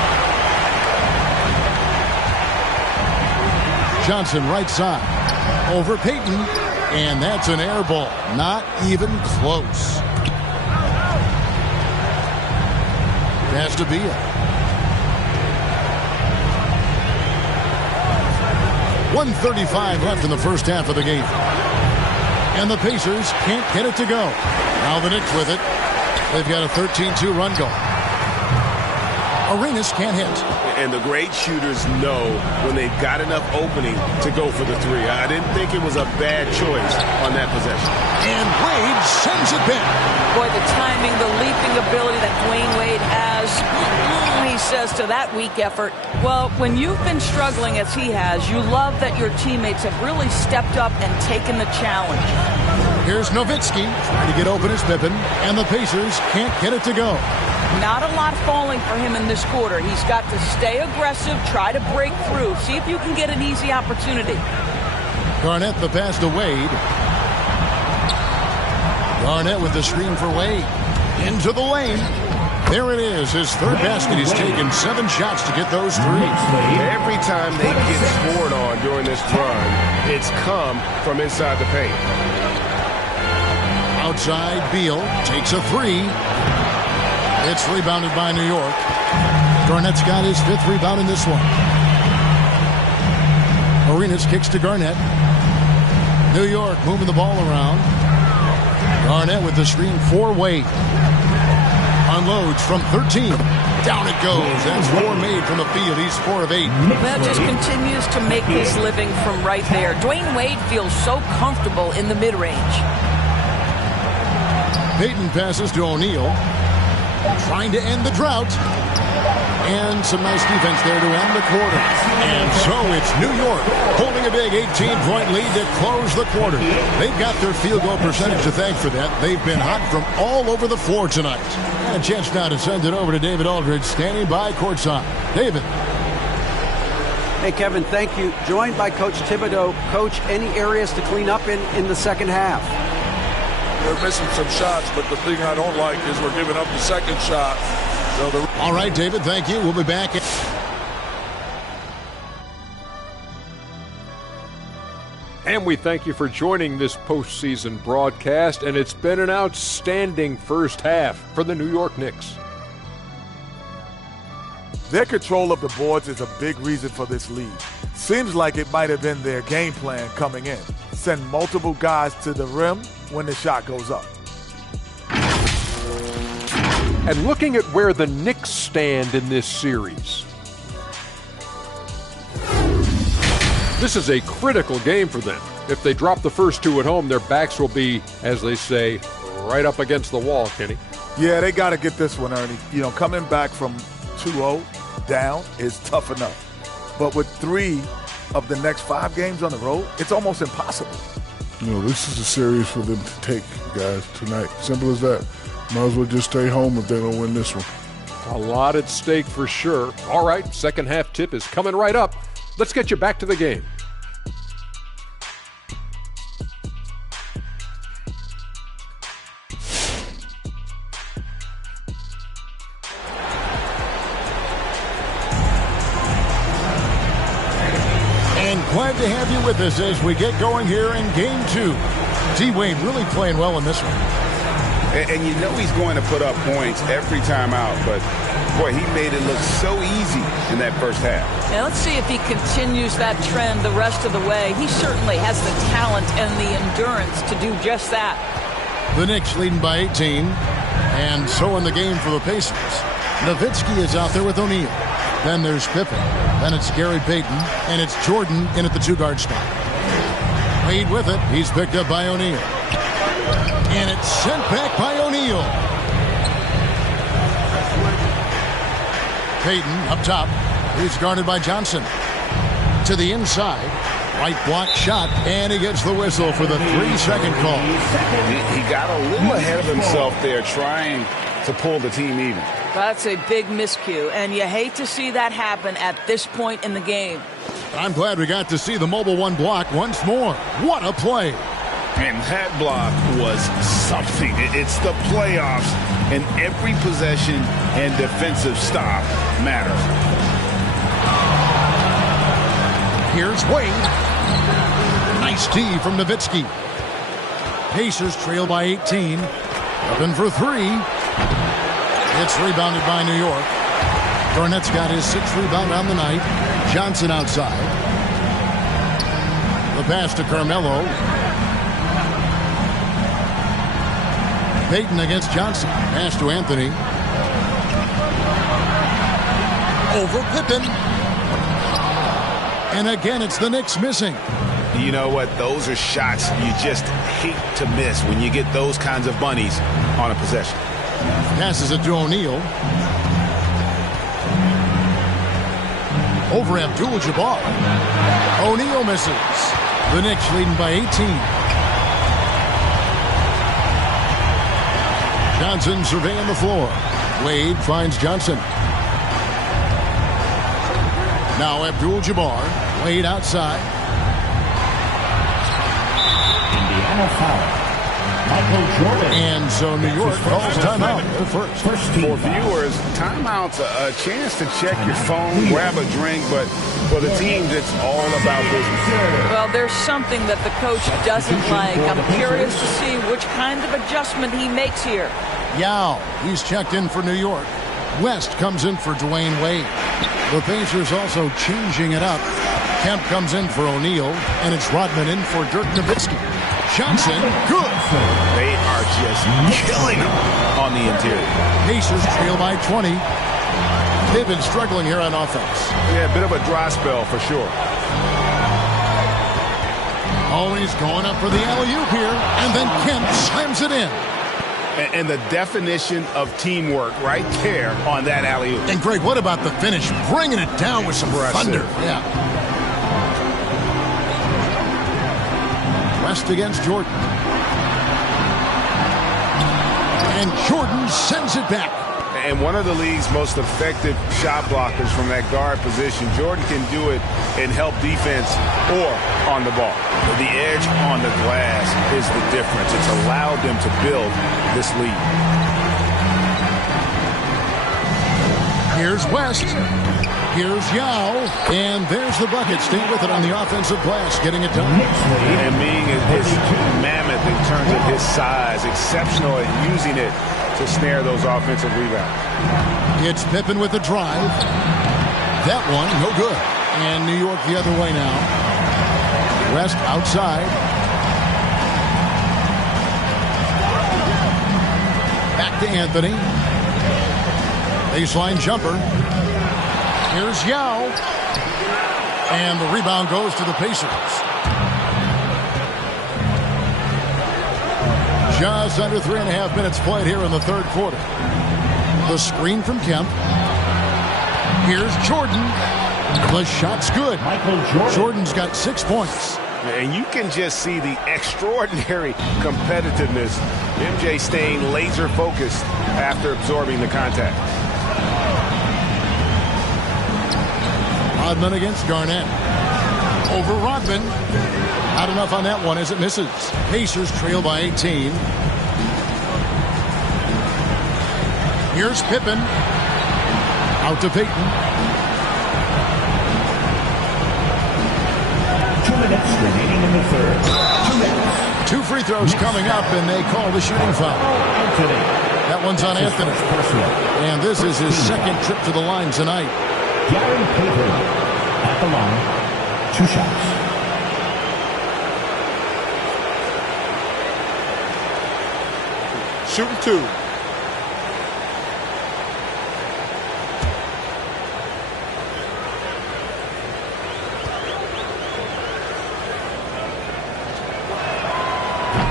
Johnson right side. Over Payton. And that's an air ball. Not even close. Pass to Beal. 1:35 left in the first half of the game. And the Pacers can't get it to go. Now the Knicks with it. They've got a 13-2 run going. Arenas can't hit. And the great shooters know when they've got enough opening to go for the three. I didn't think it was a bad choice on that possession. And Wade sends it back. Boy, the timing, the leaping ability that Dwyane Wade has, he says to that weak effort. Well, when you've been struggling as he has, you love that your teammates have really stepped up and taken the challenge. Here's Nowitzki trying to get open as Pippen, and the Pacers can't get it to go. Not a lot falling for him in this quarter. He's got to stay aggressive, try to break through, see if you can get an easy opportunity. Garnett the pass to Wade. Garnett with the screen for Wade. Into the lane. There it is, his third basket. He's taken 7 shots to get those 3. Every time they get scored on during this run, it's come from inside the paint. Outside, Beal takes a 3. It's rebounded by New York. Garnett's got his 5th rebound in this one. Arenas kicks to Garnett. New York moving the ball around. Garnett with the screen for Wade. Unloads from 13. Down it goes. That's 4 made from the field. He's 4 of 8. That just continues to make his living from right there. Dwyane Wade feels so comfortable in the mid-range. Payton passes to O'Neal. Trying to end the drought. And some nice defense there to end the quarter. And so it's New York holding a big 18-point lead to close the quarter. They've got their field goal percentage to thank for that. They've been hot from all over the floor tonight. And a chance now to send it over to David Aldridge, standing by courtside. David. Hey, Kevin, thank you. Joined by Coach Thibodeau. Coach, any areas to clean up in the second half? We're missing some shots, but the thing I don't like is we're giving up the second shot. So all right, David, thank you. We'll be back. And we thank you for joining this postseason broadcast, and it's been an outstanding first half for the New York Knicks. Their control of the boards is a big reason for this lead. Seems like it might have been their game plan coming in. Send multiple guys to the rim when the shot goes up. And looking at where the Knicks stand in this series, this is a critical game for them. If they drop the first 2 at home, their backs will be, as they say, right up against the wall, Kenny. Yeah, they got to get this one, Ernie. You know, coming back from 2-0 down is tough enough. But with 3 of the next 5 games on the road, it's almost impossible. You know, this is a series for them to take, guys, tonight. Simple as that. Might as well just stay home if they don't win this one. A lot at stake for sure. All right, second half tip is coming right up. Let's get you back to the game. And glad to have you with us as we get going here in Game 2. D-Wade really playing well in this one. And you know he's going to put up points every time out, but boy, he made it look so easy in that first half. Now let's see if he continues that trend the rest of the way. He certainly has the talent and the endurance to do just that. The Knicks leading by 18, and so in the game for the Pacers. Nowitzki is out there with O'Neal. Then there's Pippen. Then it's Gary Payton, and it's Jordan in at the 2-guard spot. Wade with it. He's picked up by O'Neal. And it's sent back by O'Neal. Payton up top. He's guarded by Johnson. To the inside. Right block shot. And he gets the whistle for the 3-second call. He got a little ahead of himself there trying to pull the team even. That's a big miscue, and you hate to see that happen at this point in the game. I'm glad we got to see the mobile 1 block once more. What a play. And that block was something. It's the playoffs, and every possession and defensive stop matters. Here's Wade. Nice tee from Nowitzki. Pacers trail by 18. Up in for 3. It's rebounded by New York. Garnett's got his 6th rebound on the night. Johnson outside. The pass to Carmelo. Payton against Johnson. Pass to Anthony. over Pippen. And again, it's the Knicks missing. You know what? Those are shots you just hate to miss when you get those kinds of bunnies on a possession. Passes it to O'Neal. Over Abdul-Jabbar. O'Neal misses. The Knicks leading by 18. Johnson surveying the floor. Wade finds Johnson. Now Abdul-Jabbar. Wade outside. Indiana foul. Michael Jordan. And so New York calls timeout. First for viewers, timeout's a chance to check your phone, grab a drink, but for the teams, it's all about business. Well, there's something that the coach doesn't like. I'm curious to see which kind of adjustment he makes here. Yao, he's checked in for New York. West comes in for Dwyane Wade. The Pacers also changing it up. Kemp comes in for O'Neal, and it's Rodman in for Dirk Nowitzki. Johnson, good. They are just killing them on the interior. Pacers trail by 20. They've been struggling here on offense. Yeah, a bit of a dry spell for sure. Always going up for the alley-oop here, and then Kemp slams it in. And the definition of teamwork right there on that alley-oop. And Greg, what about the finish? Bringing it down with some thunder. Yeah. West against Jordan. And Jordan sends it back. And one of the league's most effective shot blockers from that guard position. Jordan can do it and help defense or on the ball. The edge on the glass is the difference. It's allowed them to build this lead. Here's West. Here's Yao. And there's the bucket. Stay with it on the offensive glass. Getting it done. And being this mammoth in terms of his size, exceptional at using it to snare those offensive rebounds. It's Pippen with the drive. That one, no good. And New York the other way now. West outside. Back to Anthony. Baseline jumper. Here's Yao. And the rebound goes to the Pacers. Just under 3.5 minutes played here in the third quarter. The screen from Kemp. Here's Jordan. The shot's good. Jordan's got 6 points. And you can just see the extraordinary competitiveness. MJ staying laser focused after absorbing the contact. Rodman against Garnett. Over Rodman. Not enough on that one as it misses. Pacers trail by 18. Here's Pippen. Out to Payton. 2 minutes remaining in the third. 2 minutes. 2 free throws coming up, and they call the shooting foul. Anthony. That one's on Anthony. And this is his second trip to the line tonight. Gary Payton at the line. 2 shots. Shooting 2.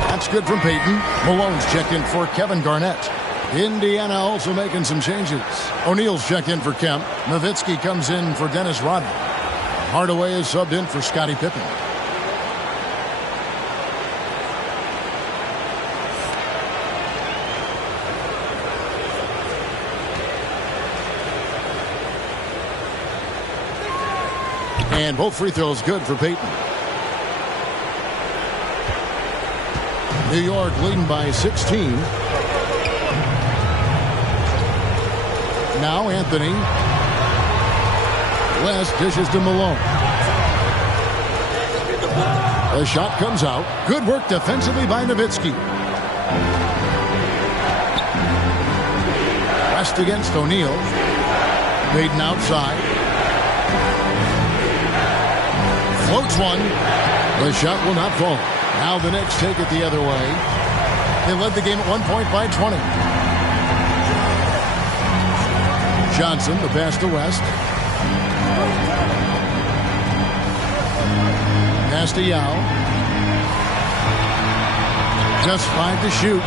That's good from Payton. Malone's checked in for Kevin Garnett. Indiana also making some changes. O'Neal's checked in for Kemp. Nowitzki comes in for Dennis Rodman. Hardaway is subbed in for Scottie Pippen. And both free throws good for Payton. New York leading by 16. Now Anthony. West dishes to Malone. The shot comes out. Good work defensively by Nowitzki. West against O'Neal. Payton outside. Floats one. The shot will not fall. Now the Knicks take it the other way. They led the game at 1 point by 20. Johnson, the pass to West. Pass to Yao. Just 5 to shoot.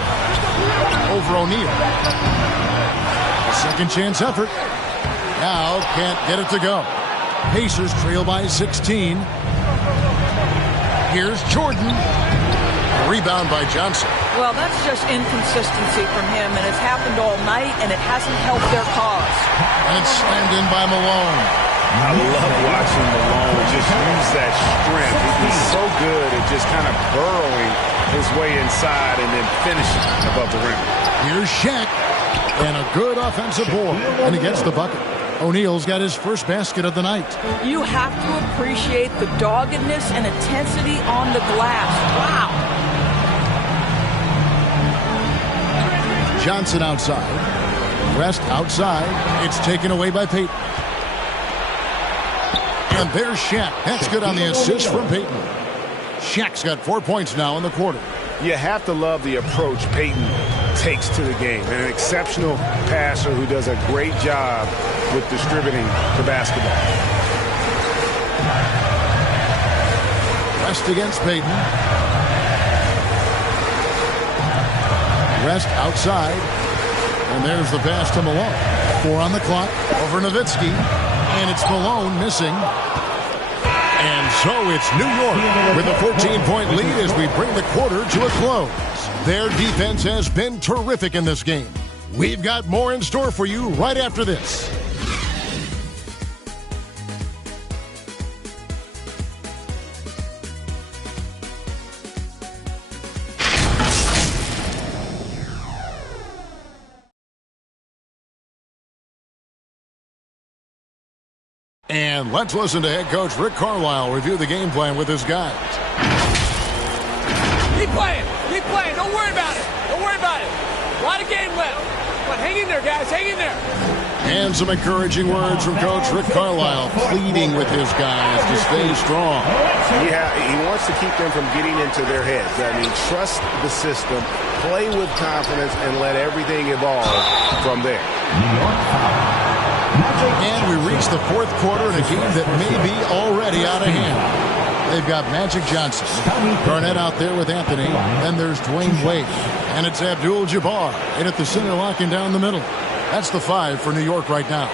Over O'Neal. A second chance effort. Now can't get it to go. Pacers trail by 16. Here's Jordan. A rebound by Johnson. Well, that's just inconsistency from him, and it's happened all night, and it hasn't helped their cause. And it's slammed in by Malone. I love watching Malone just use that strength. He's so good at just kind of burrowing his way inside and then finishing above the rim. Here's Shaq. And a good offensive board. And he gets the bucket. O'Neal's got his first basket of the night. You have to appreciate the doggedness and intensity on the glass. Wow. Johnson outside. Rest outside. It's taken away by Payton. And there's Shaq. That's good on the assist from Payton. Shaq's got 4 points now in the quarter. You have to love the approach Payton takes to the game. An exceptional passer who does a great job with distributing the basketball. Rest against Payton. Rest outside. And there's the pass to Malone. 4 on the clock. Over Nowitzki. And it's Malone missing. And so it's New York with a 14-point lead as we bring the quarter to a close. Their defense has been terrific in this game. We've got more in store for you right after this. And let's listen to head coach Rick Carlisle review the game plan with his guys. Keep playing. Keep playing. Don't worry about it. Don't worry about it. A lot of game left. But hang in there, guys. Hang in there. And some encouraging words from Coach Rick Carlisle, pleading with his guys to stay strong. Yeah, he wants to keep them from getting into their heads. I mean, trust the system, play with confidence, and let everything evolve from there. And we reach the fourth quarter in a game that may be already out of hand. They've got Magic Johnson, Garnett out there with Anthony, then there's Dwyane Wade, and it's Abdul-Jabbar in at the center locking down the middle. That's the 5 for New York right now.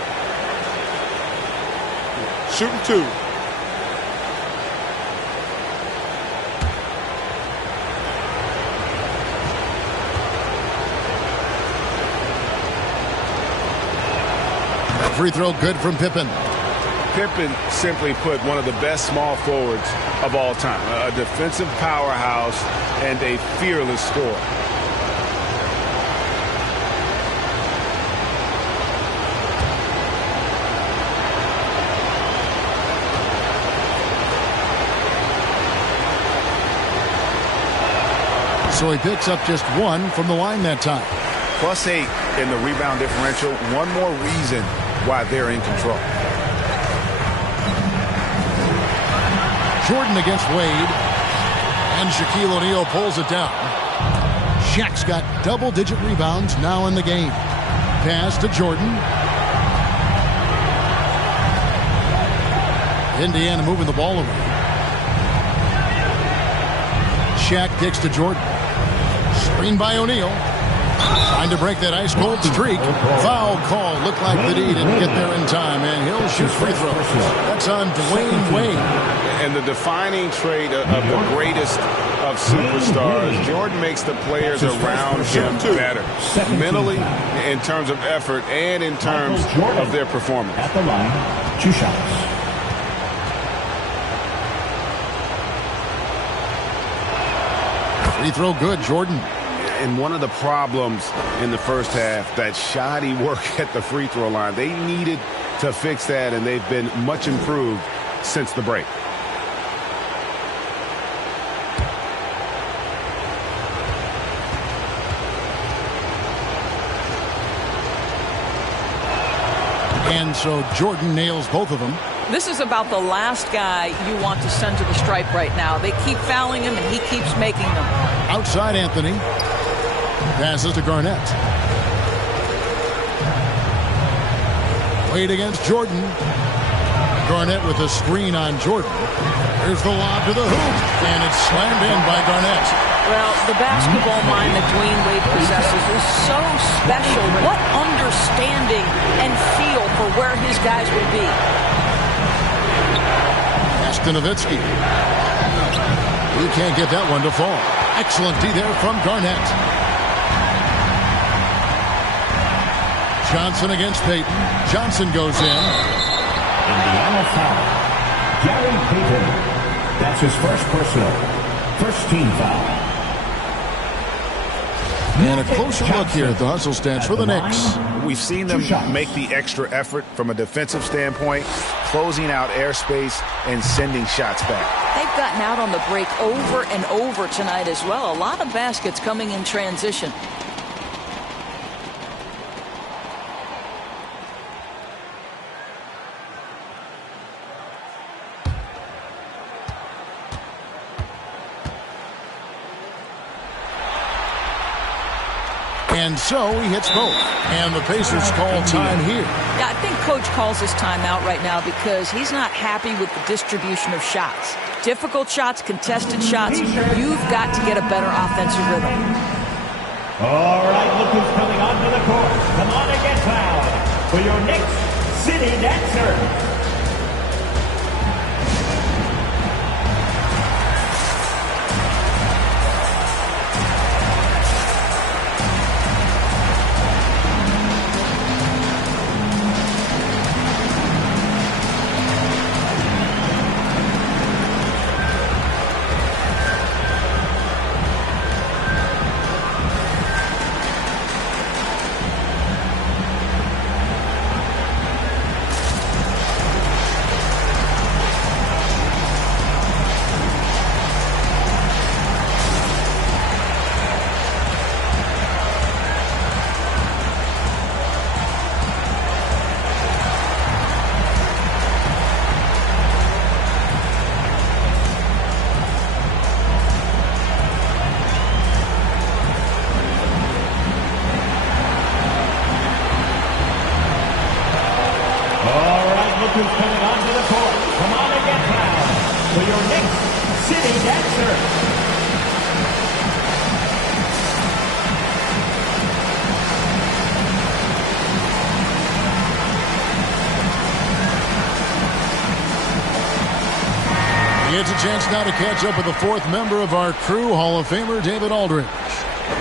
Shooting 2. Free throw good from Pippen. Pippen, simply put, one of the best small forwards of all time. A defensive powerhouse and a fearless scorer. So he picks up just 1 from the line that time. +8 in the rebound differential. One more reason why they're in control. Jordan against Wade. And Shaquille O'Neal pulls it down. Shaq's got double-digit rebounds now in the game. Pass to Jordan. Indiana moving the ball away. Shaq kicks to Jordan. Screen by O'Neal. Trying to break that ice-cold streak. Foul call. Looked like that he didn't get there in time, and he'll shoot free throws. That's on Dwyane Wade. And the defining trait of the greatest of superstars, Jordan makes the players around him better. Mentally, in terms of effort, and in terms of their performance. At the line, 2 shots. Free throw good, Jordan. And one of the problems in the first half, that shoddy work at the free throw line. They needed to fix that, and they've been much improved since the break. And so Jordan nails both of them. This is about the last guy you want to send to the stripe right now. They keep fouling him, and he keeps making them. Outside Anthony. Passes to Garnett. Wade against Jordan. Garnett with a screen on Jordan. Here's the lob to the hoop, and it's slammed in by Garnett. Well, the basketball mind that Dwyane Wade possesses is so special. What understanding and feel for where his guys will be. Pass to Nowitzki. He can't get that one to fall. Excellent D there from Garnett. Johnson against Payton. Johnson goes in. Indiana foul. Gary Payton. That's his first personal. First team foul. And a closer look here at the hustle stats for the Knicks. We've seen them make the extra effort from a defensive standpoint, closing out airspace and sending shots back. They've gotten out on the break over and over tonight as well. A lot of baskets coming in transition. And so he hits both. And the Pacers call time here. Yeah, I think Coach calls his timeout right now because he's not happy with the distribution of shots. Difficult shots, contested shots. You've got to get a better offensive rhythm. All right, look who's coming onto the court. Come on and get fouled for your Knicks City Dancer. Who's coming onto the court? Come on and get fouled for your Knicks City Dancer. He gets a chance now to catch up with the fourth member of our crew, Hall of Famer David Aldridge.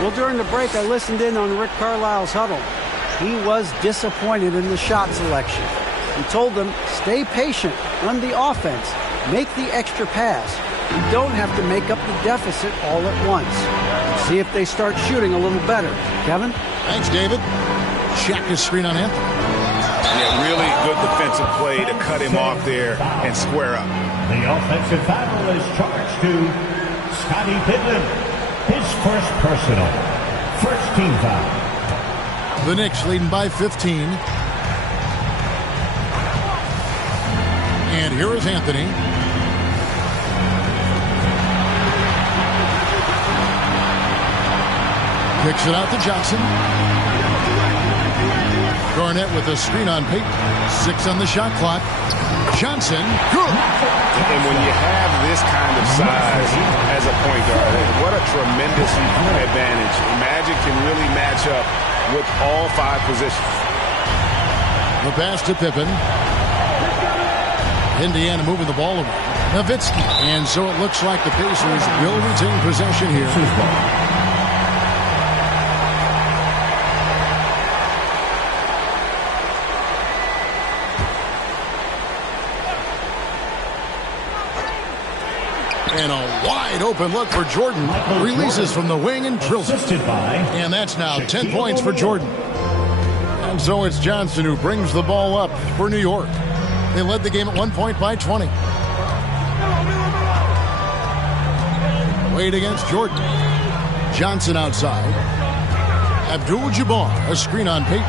Well, during the break, I listened in on Rick Carlisle's huddle. He was disappointed in the shot selection. He told them, stay patient, run the offense, make the extra pass. You don't have to make up the deficit all at once. See if they start shooting a little better. Kevin? Thanks, David. Check his screen on Anthony. Yeah, really good defensive play to cut him off there and square up. The offensive foul is charged to Scottie Pippen. His first personal. First team foul. The Knicks leading by 15. And here is Anthony. Kicks it out to Johnson. Garnett with a screen on Payton. 6 on the shot clock. Johnson, good. And when you have this kind of size as a point guard, what a tremendous advantage. Magic can really match up with all 5 positions. The pass to Pippen. Indiana moving the ball away. Nowitzki. And so it looks like the Pacers will retain possession here. And a wide open look for Jordan. Releases from the wing and drills it. And that's now 10 points for Jordan. And so it's Johnson who brings the ball up for New York. They led the game at 1 point by 20. Wade against Jordan. Johnson outside. Abdul-Jabbar, a screen on Payton.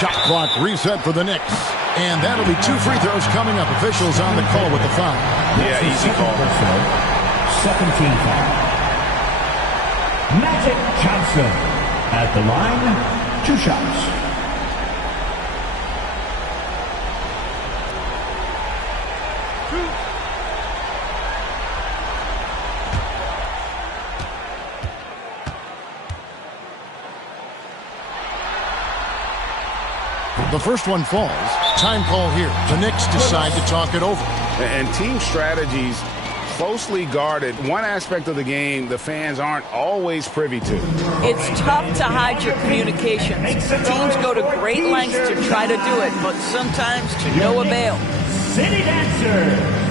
Shot clock reset for the Knicks. And that'll be 2 free throws coming up. Officials on the call with the foul. Yeah, easy call. 17 foul. Magic Johnson at the line. 2 shots. The first one falls. Time call here. The Knicks decide to talk it over. And team strategies closely guarded. One aspect of the game the fans aren't always privy to. It's tough to hide your communications. Teams go to great lengths to try to do it, but sometimes to no avail. City Dancer.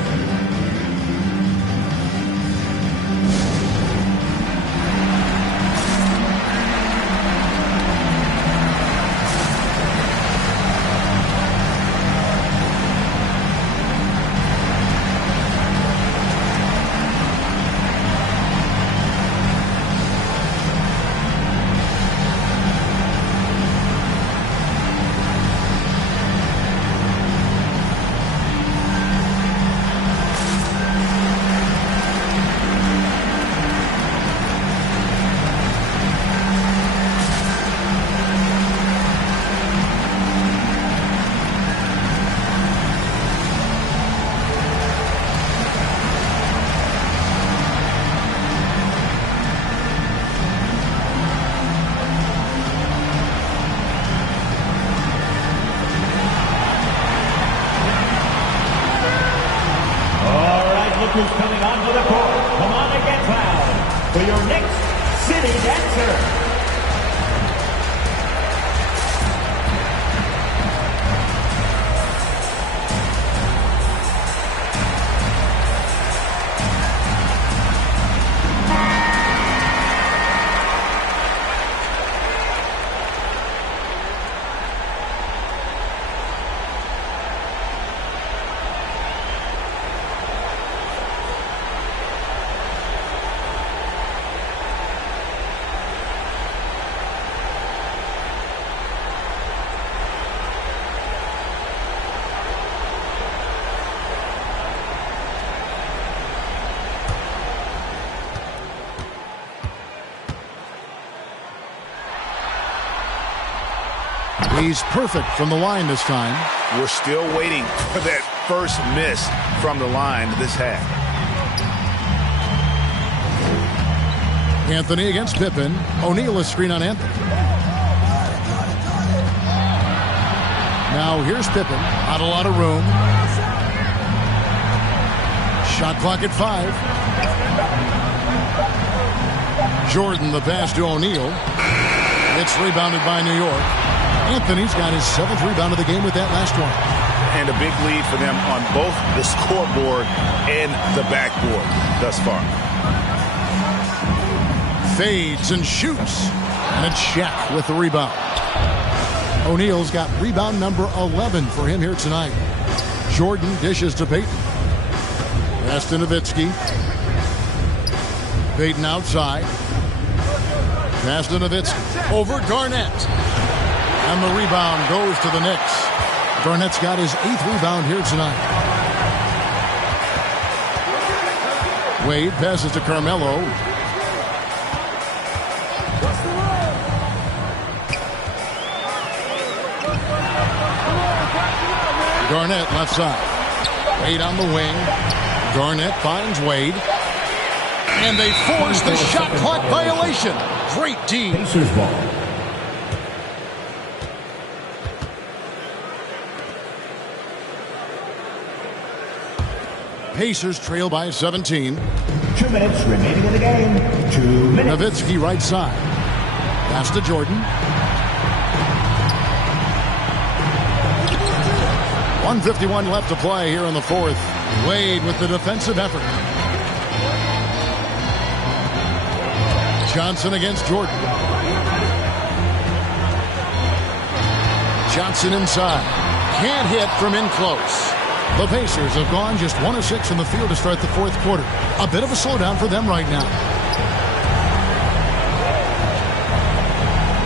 Who's coming onto the court? Come on and get loud for your next City Dancer. He's perfect from the line this time. We're still waiting for that first miss from the line this half. Anthony against Pippen. O'Neal a screen on Anthony. Now here's Pippen. Not a lot of room. Shot clock at 5. Jordan the pass to O'Neal. It's rebounded by New York. Anthony's got his 7th rebound of the game with that last one. And a big lead for them on both the scoreboard and the backboard thus far. Fades and shoots. And it's Shaq with the rebound. O'Neal's got rebound number 11 for him here tonight. Jordan dishes to Payton. Pass to Nowitzki. Payton outside. Pass to Nowitzki. Over Garnett. And the rebound goes to the Knicks. Garnett's got his 8th rebound here tonight. Wade passes to Carmelo. Garnett left side. Wade on the wing. Garnett finds Wade. And they force the shot clock violation. Great D. Pacers ball. Pacers trail by 17. 2 minutes remaining in the game. 2 minutes. Nowitzki right side. Pass to Jordan. 1:51 left to play here in the 4th. Wade with the defensive effort. Johnson against Jordan. Johnson inside. Can't hit from in close. The Pacers have gone just 1 of 6 in the field to start the 4th quarter. A bit of a slowdown for them right now.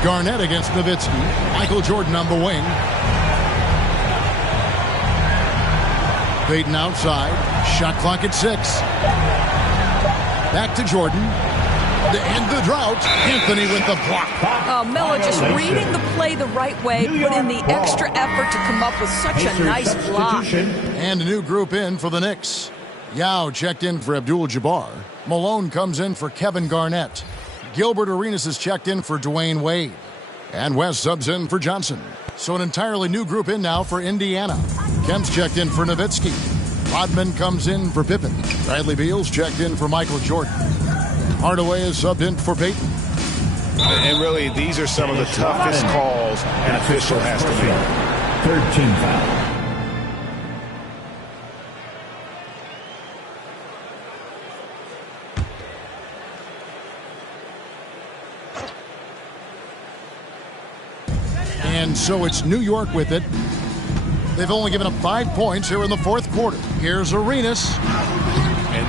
Garnett against Nowitzki. Michael Jordan on the wing. Payton outside. Shot clock at 6. Back to Jordan. To end the drought, Anthony with the block. Melo just reading the play the right way, put in the extra effort to come up with such a nice block. And a new group in for the Knicks. Yao checked in for Abdul-Jabbar. Malone comes in for Kevin Garnett. Gilbert Arenas is checked in for Dwyane Wade. And West subs in for Johnson. So an entirely new group in now for Indiana. Kemp's checked in for Nowitzki. Rodman comes in for Pippen. Bradley Beal's checked in for Michael Jordan. Hardaway is subbed in for Peyton. And really, these are some of the toughest calls an official has to make. Third team foul. And so it's New York with it. They've only given up 5 points here in the fourth quarter. Here's Arenas.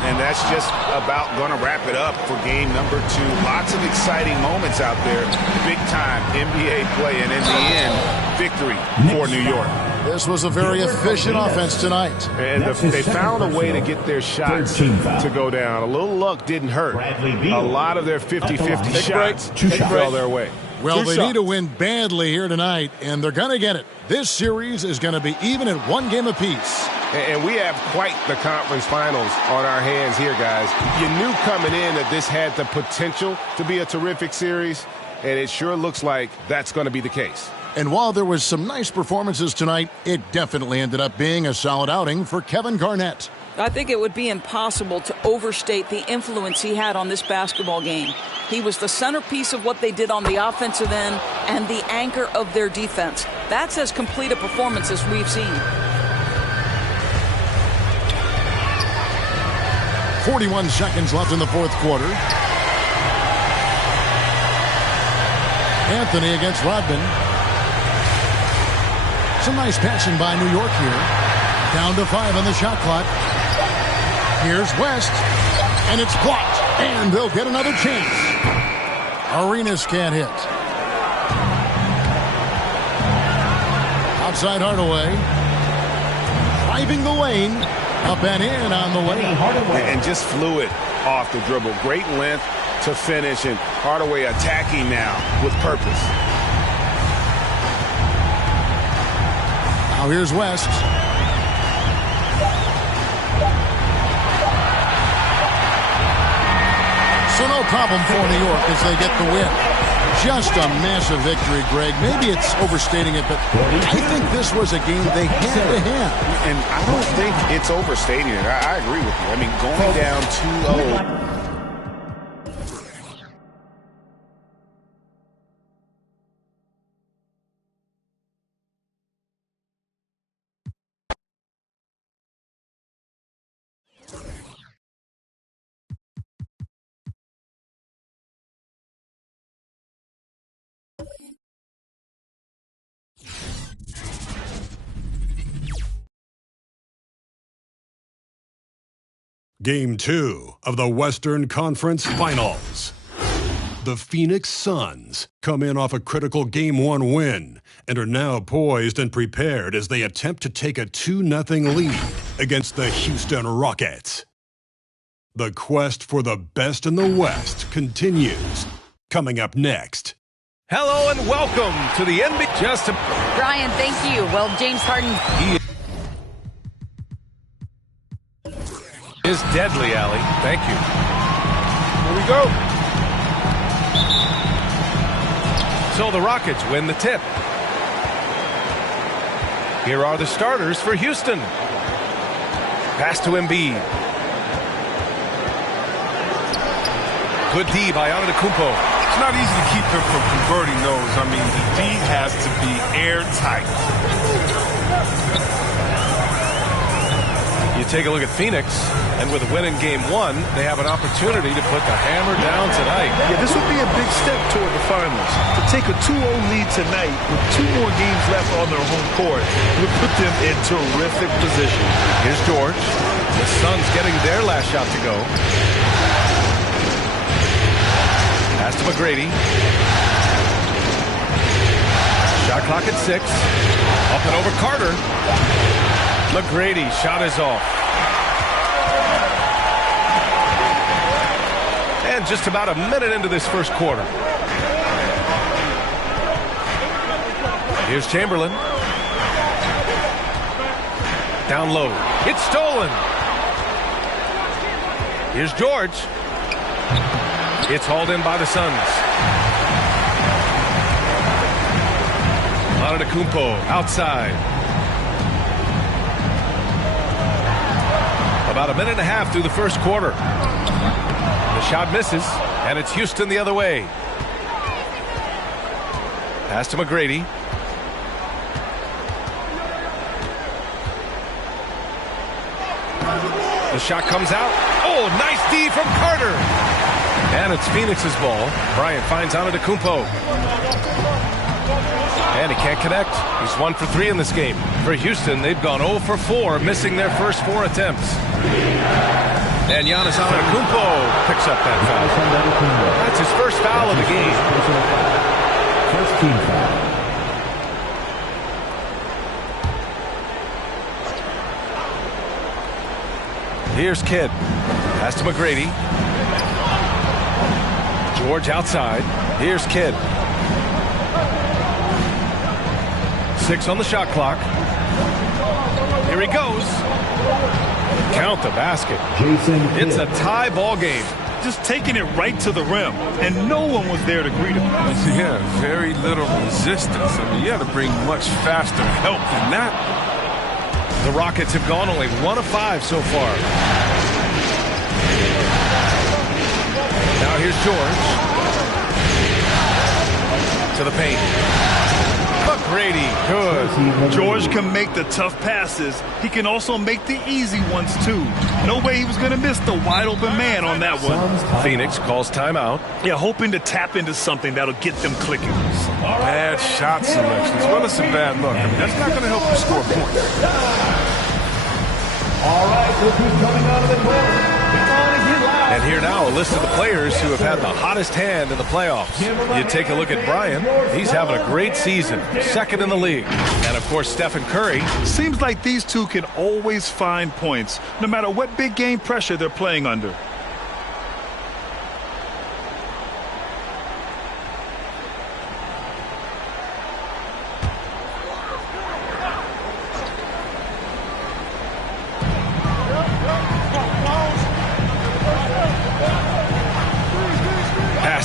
And that's just about going to wrap it up for game number 2. Lots of exciting moments out there. Big-time NBA play, and in the end, victory for New York. This was a very efficient offense tonight. And they found a way to get their shots to go down. A little luck didn't hurt. A lot of their 50-50 shots fell their way. Well, they need to win badly here tonight, and they're going to get it. This series is going to be even at 1 game apiece. And we have quite the conference finals on our hands here, guys. You knew coming in that this had the potential to be a terrific series, and it sure looks like that's going to be the case. And while there was some nice performances tonight, it definitely ended up being a solid outing for Kevin Garnett. I think it would be impossible to overstate the influence he had on this basketball game. He was the centerpiece of what they did on the offensive end and the anchor of their defense. That's as complete a performance as we've seen. 41 seconds left in the fourth quarter. Anthony against Rodman. Some nice passing by New York here. Down to 5 on the shot clock. Here's West, and it's blocked, and they'll get another chance. Arenas can't hit. Outside Hardaway. Driving the lane. Up and in on the way. And just fluid off the dribble. Great length to finish, and Hardaway attacking now with purpose. Now here's West. So no problem for New York as they get the win. Just a massive victory, Greg. Maybe it's overstating it, but I think this was a game they had to have. And I don't think it's overstating it. I agree with you. I mean, going down 2-0. Game 2 of the Western Conference Finals. The Phoenix Suns come in off a critical Game 1 win and are now poised and prepared as they attempt to take a 2-0 lead against the Houston Rockets. The quest for the best in the West continues. Coming up next. Hello and welcome to the NBA. Brian, thank you. Well, James Harden. Is deadly, Allie. Thank you. Here we go. So the Rockets win the tip. Here are the starters for Houston. Pass to Embiid. Good D by Antetokounmpo. It's not easy to keep him from converting those. I mean, the D has to be airtight. You take a look at Phoenix, and with a win in Game 1, they have an opportunity to put the hammer down tonight. Yeah, this would be a big step toward the finals. To take a 2-0 lead tonight with 2 more games left on their home court would put them in terrific position. Here's George. The Suns getting their last shot to go. Pass to McGrady. Shot clock at 6. Up and over Carter. McGrady, shot is off. And just about a minute into this first quarter. Here's Chamberlain. Down low. It's stolen. Here's George. It's hauled in by the Suns. Antetokounmpo outside. About a minute and a half through the first quarter. The shot misses, and it's Houston the other way. Pass to McGrady. The shot comes out. Oh, nice D from Carter. And it's Phoenix's ball. Bryant finds Antetokounmpo. And he can't connect. He's 1 for 3 in this game. For Houston, they've gone 0 for 4, missing their first 4 attempts. And Giannis Antetokounmpo picks up that foul. That's his first foul of the game. First team foul. Here's Kidd. Pass to McGrady. George outside. Here's Kidd. 6 on the shot clock. Here he goes. Count the basket. It's a tie ball game. Just taking it right to the rim, and no one was there to greet him. Yeah, very little resistance. I mean, you had to bring much faster help than that. The Rockets have gone only 1 of 5 so far. Now here's George. To the paint. McGrady, good. George can make the tough passes. He can also make the easy ones, too. No way he was going to miss the wide-open man on that one. Phoenix calls timeout. Yeah, hoping to tap into something that'll get them clicking. Bad shot selections. Well, it's a bad look. I mean, that's not going to help you score points. All right, look who's coming out of the court. And here now, a list of the players who have had the hottest hand in the playoffs. You take a look at Bryant. He's having a great season, 2nd in the league. And, of course, Stephen Curry. Seems like these two can always find points, no matter what big game pressure they're playing under.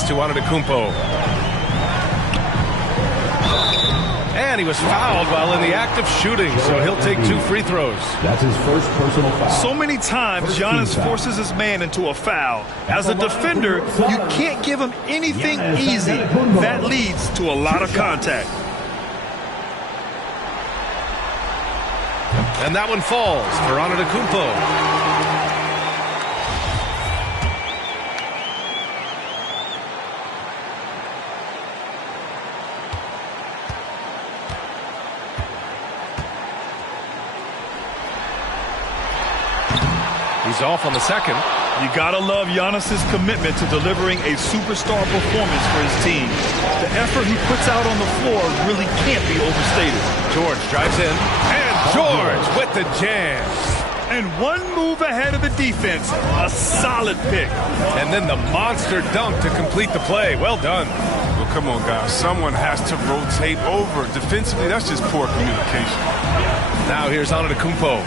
To Antetokounmpo. And he was fouled while in the act of shooting, so he'll take 2 free throws. That's his first personal foul. So many times, Giannis forces his man into a foul. As a defender, you can't give him anything easy. That leads to a lot of contact. And that one falls for Antetokounmpo. He's off on the second. You gotta love Giannis's commitment to delivering a superstar performance for his team. The effort he puts out on the floor really can't be overstated. George drives in, and George with the jam. And one move ahead of the defense, a solid pick. And then the monster dunk to complete the play. Well done. Well, come on, guys. Someone has to rotate over. Defensively, that's just poor communication. Now here's Antetokounmpo.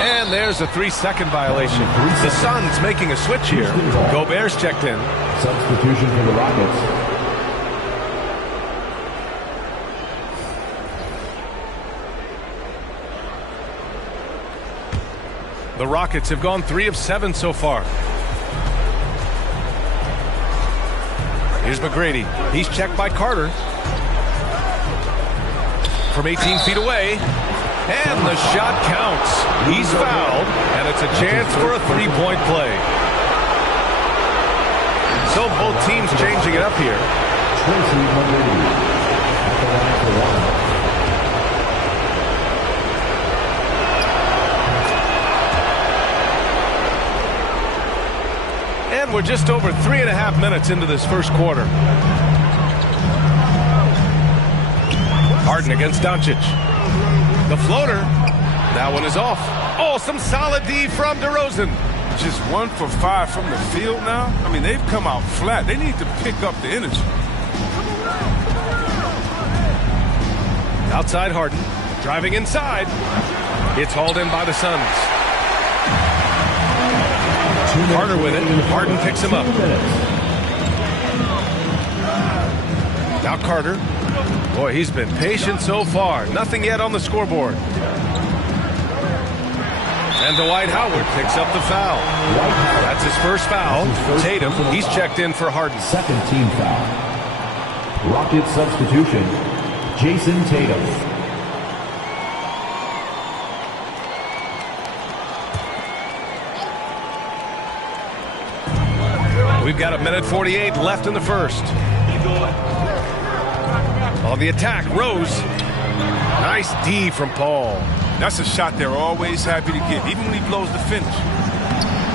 And there's a 3-second violation. The Suns making a switch here. Gobert's checked in. Substitution for the Rockets. The Rockets have gone 3 of 7 so far. Here's McGrady. He's checked by Carter. From 18 feet away. And the shot counts. He's fouled, and it's a chance for a 3-point play. So both teams changing it up here. And we're just over 3.5 minutes into this first quarter. Harden against Doncic. The floater. That one is off. Oh, some solid D from DeRozan. Just 1 for 5 from the field now. I mean, they've come out flat. They need to pick up the energy. Outside Harden. Driving inside. It's hauled in by the Suns. Carter with it. Harden picks him up. Now Carter. Boy, he's been patient so far. Nothing yet on the scoreboard. And Dwight Howard picks up the foul. That's his first foul. Tatum, he's checked in for Harden. Second team foul. Rocket substitution, Jason Tatum. We've got 1:48 left in the first. On the attack, Rose. Nice D from Paul. That's a shot they're always happy to get, even when he blows the finish.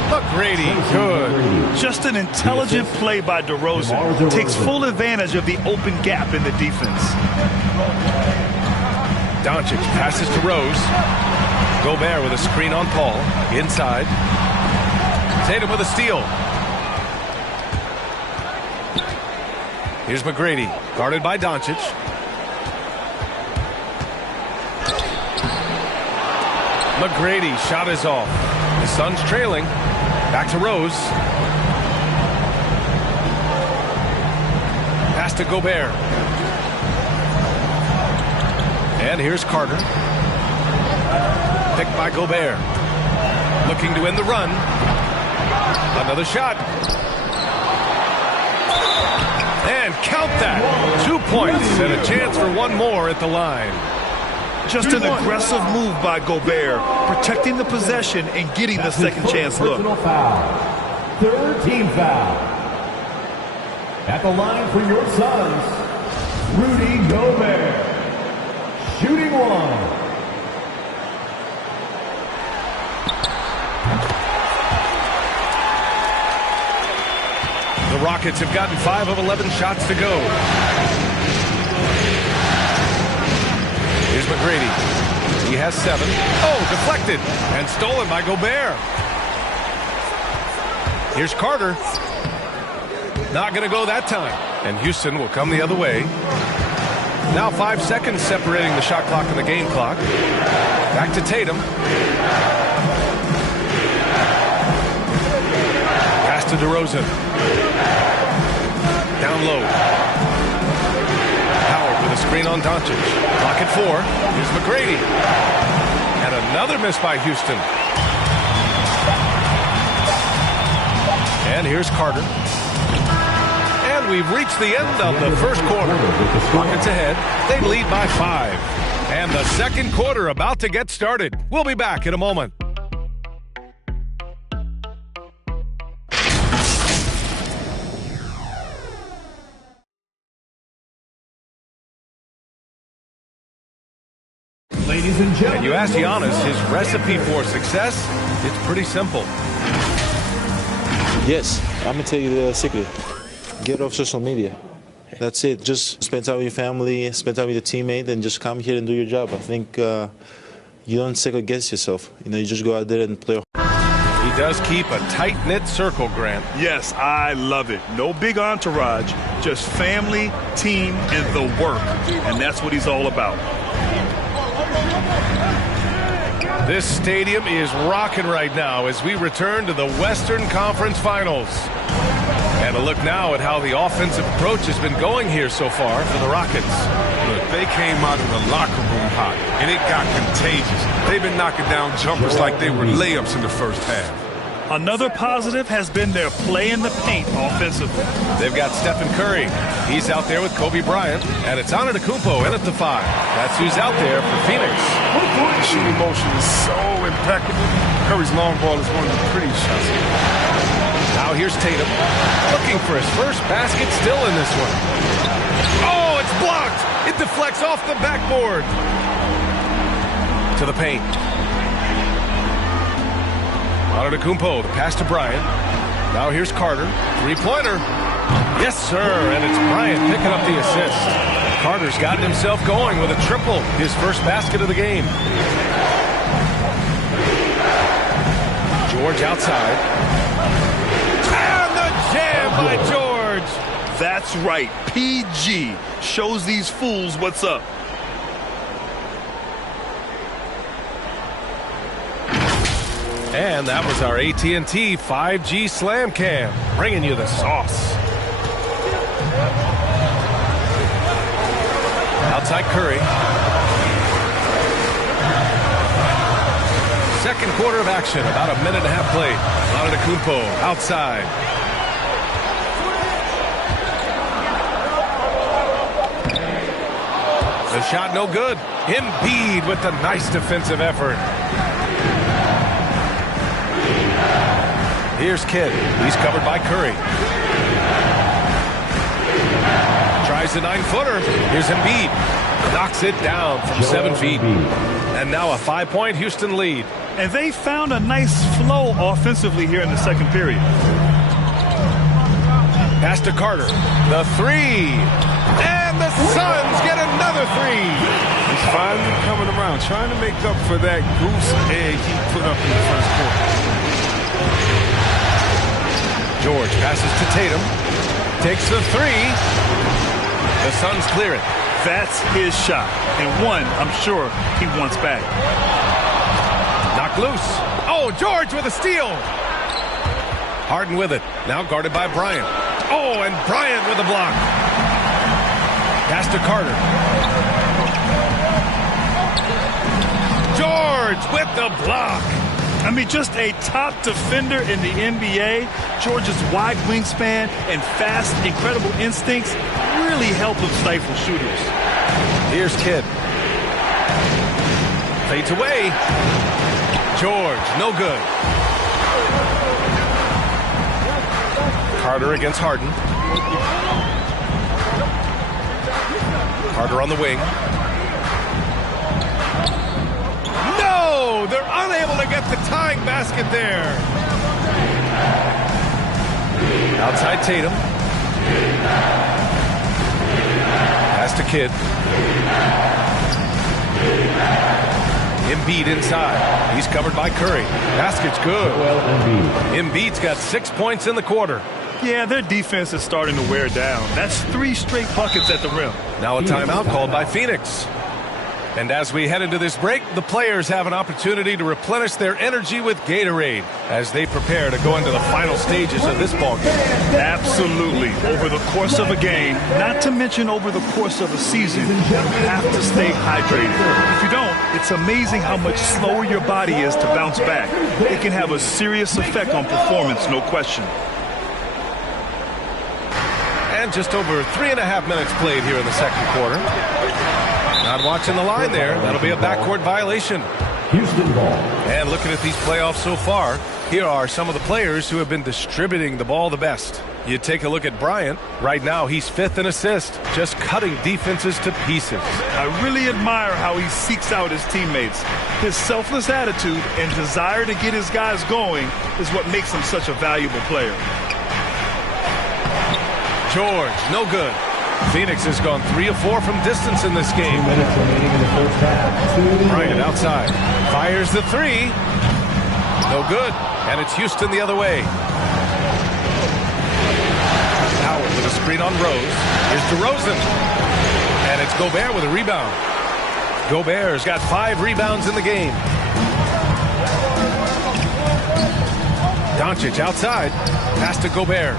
McGrady, good. Just an intelligent play by DeRozan. Takes full advantage of the open gap in the defense. Doncic passes to Rose. Gobert with a screen on Paul. Inside. Tatum with a steal. Here's McGrady, guarded by Doncic. McGrady, shot is off. The Suns trailing. Back to Rose. Pass to Gobert. And here's Carter. Picked by Gobert. Looking to end the run. Another shot. And count that. 2 points and a chance for one more at the line. Just an aggressive move by Gobert, protecting the possession and getting the second chance look. Foul. Third team foul. At the line for your Suns, Rudy Gobert. Shooting one. The Rockets have gotten 5 of 11 shots to go. Here's McGrady. He has 7. Oh, deflected and stolen by Gobert. Here's Carter. Not going to go that time. And Houston will come the other way. Now 5 seconds separating the shot clock and the game clock. Back to Tatum. Pass to DeRozan. Down low. Howard with a screen on Doncic. Clock at 4. Here's McGrady. And another miss by Houston. And here's Carter. And we've reached the end of the first quarter. Rockets ahead. They lead by 5. And the second quarter about to get started. We'll be back in a moment. Ladies and gentlemen. And you ask Giannis, his recipe for success, it's pretty simple. Yes, I'm going to tell you the secret. Get off social media. That's it. Just spend time with your family, spend time with your teammate, and just come here and do your job. I think you don't second guess yourself. You just go out there and play. He does keep a tight-knit circle, Grant. Yes, I love it. No big entourage, just family, team, and the work. And that's what he's all about. This stadium is rocking right now as we return to the Western Conference Finals. And a look now at how the offensive approach has been going here so far for the Rockets. Look, they came out of the locker room hot, and it got contagious. They've been knocking down jumpers like they were layups in the first half. Another positive has been their play in the paint offensively. They've got Stephen Curry. He's out there with Kobe Bryant. And it's Antetokounmpo in at the 5. That's who's out there for Phoenix. The shooting motion is so impeccable. Curry's long ball is one of the prettiest shots. Now here's Tatum. Looking for his first basket still in this one. Oh, it's blocked. It deflects off the backboard. To the paint. Antetokounmpo, the pass to Bryant. Now here's Carter. Three-pointer. Yes, sir. And it's Bryant picking up the assist. Carter's gotten himself going with a triple. His first basket of the game. George outside. And the jam by George. That's right. PG shows these fools what's up. And that was our AT&T 5G Slam Cam, bringing you the sauce. Outside Curry. Second quarter of action, about a minute and a half played. Antetokounmpo outside. The shot no good. Embiid with the nice defensive effort. Here's Kidd. He's covered by Curry. Tries the 9-footer. Here's Embiid. Knocks it down from 7 feet. And now a 5-point Houston lead. And they found a nice flow offensively here in the second period. Pass to Carter. The three. And the Suns get another three. He's finally coming around, trying to make up for that goose egg he put up in the first quarter. George passes to Tatum. Takes the three. The Suns clear it. That's his shot. And one, I'm sure, he wants back. Knocked loose. Oh, George with a steal. Harden with it. Now guarded by Bryant. Oh, and Bryant with a block. Pass to Carter. George with the block. I mean, just a top defender in the NBA. George's wide wingspan and fast, incredible instincts really help him stifle shooters. Here's Kidd. Fades away. George, no good. Carter against Harden. Carter on the wing. No! They're unable to get the tying basket there. Outside Tatum. Pass to Kidd. Embiid inside. He's covered by Curry. Basket's good. Embiid's got 6 points in the quarter. Yeah, their defense is starting to wear down. That's 3 straight buckets at the rim. Now a timeout called by Phoenix. And as we head into this break, the players have an opportunity to replenish their energy with Gatorade as they prepare to go into the final stages of this ballgame. Absolutely. Over the course of a game, not to mention over the course of a season, you have to stay hydrated. If you don't, it's amazing how much slower your body is to bounce back. It can have a serious effect on performance, no question. And just over 3.5 minutes played here in the second quarter. Not watching the line there. That'll be a backcourt violation. Houston ball. And looking at these playoffs so far, here are some of the players who have been distributing the ball the best. You take a look at Bryant. Right now, he's 5th in assists, just cutting defenses to pieces. I really admire how he seeks out his teammates. His selfless attitude and desire to get his guys going is what makes him such a valuable player. George, no good. Phoenix has gone 3 of 4 from distance in this game. 2 minutes remaining in the first half. Bryant outside. Fires the three. No good. And it's Houston the other way. Howard with a screen on Rose. Here's DeRozan. And it's Gobert with a rebound. Gobert's got 5 rebounds in the game. Doncic outside. Pass to Gobert.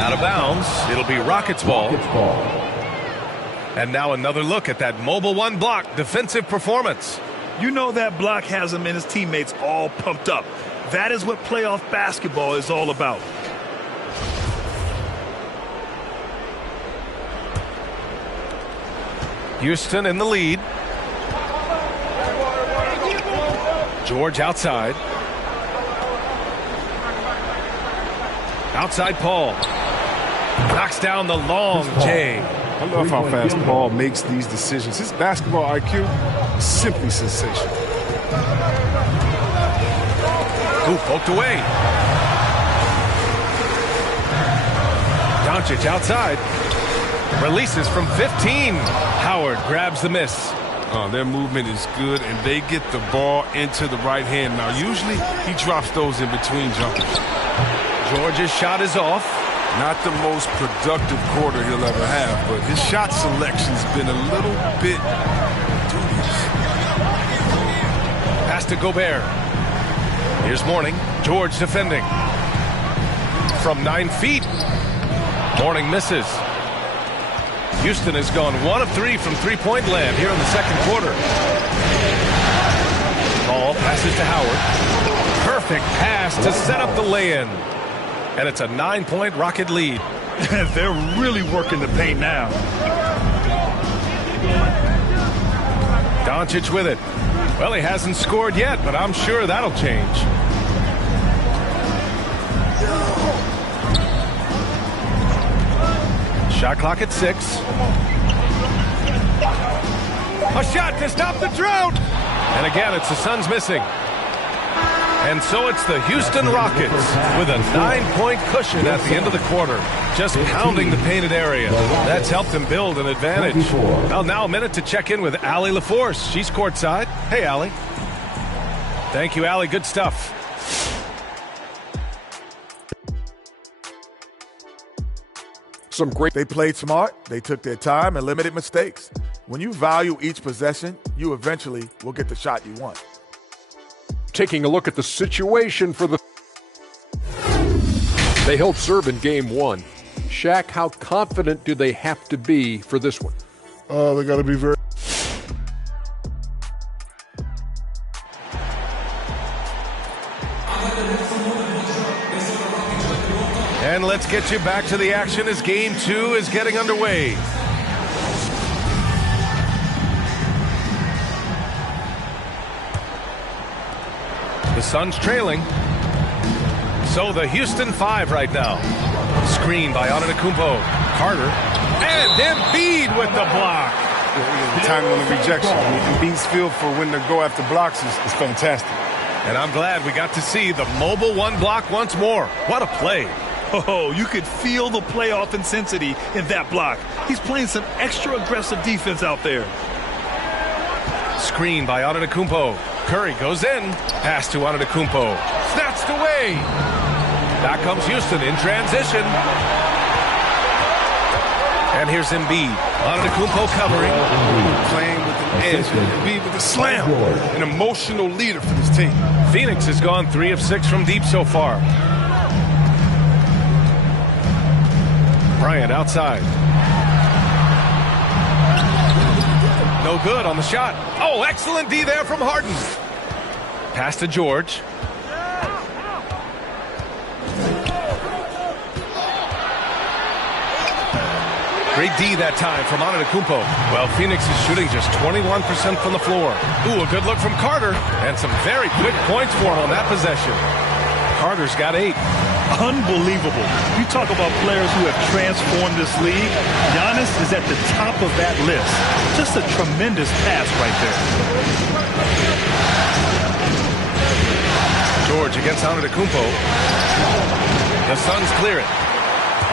Out of bounds. It'll be Rockets ball. And now another look at that mobile 1 block defensive performance. You know that block has him and his teammates all pumped up. That is what playoff basketball is all about. Houston in the lead. George outside. Outside Paul. Knocks down the long J. I love how fast Paul makes these decisions. His basketball IQ is simply sensational. Ooh, poked away. Doncic outside. Releases from 15. Howard grabs the miss. Their movement is good, and they get the ball into the right hand. Now, usually he drops those in between jumpers. George's shot is off. Not the most productive quarter he'll ever have, but his shot selection's been a little bit dubious. Pass to Gobert. Here's Mourning. George defending. From 9 feet. Mourning misses. Houston has gone 1 of 3 from three-point land here in the second quarter. Ball passes to Howard. Perfect pass to set up the lay-in. And it's a 9-point Rocket lead. They're really working the paint now. Doncic with it. Well, he hasn't scored yet, but I'm sure that'll change. Shot clock at 6. A shot to stop the drought. And again, it's the Suns missing. And so it's the Houston Rockets with a 9-point cushion at the end of the quarter. Just pounding the painted area. That's helped them build an advantage. Well, now a minute to check in with Allie LaForce. She's courtside. Hey, Allie. Thank you, Allie. Good stuff. They played smart, they took their time and limited mistakes. When you value each possession, you eventually will get the shot you want. Taking a look at the situation for the... They held serve in game 1. Shaq, how confident do they have to be for this one? They got to be very... And let's get you back to the action as game 2 is getting underway. The Suns trailing. So the Houston 5 right now. Screen by Antetokounmpo. Carter. And Embiid with the block. The timing on the rejection. Embiid's feel for when to go after blocks is fantastic. And I'm glad we got to see the mobile 1 block once more. What a play. Oh, you could feel the playoff intensity in that block. He's playing some extra aggressive defense out there. Screen by Antetokounmpo. Curry goes in. Pass to Antetokounmpo. Snatched away. Back comes Houston in transition. And here's Embiid. Antetokounmpo covering. Playing with an edge. Embiid with a slam. An emotional leader for this team. Phoenix has gone 3 of 6 from deep so far. Bryant outside. No good on the shot. Oh, excellent D there from Harden. Pass to George. Great D that time from Antetokounmpo. Well, Phoenix is shooting just 21% from the floor. Ooh, a good look from Carter. And some very quick points for him on that possession. Carter's got 8. Unbelievable. You talk about players who have transformed this league. Giannis is at the top of that list. Just a tremendous pass right there. George against Antetokounmpo. The Suns clear it.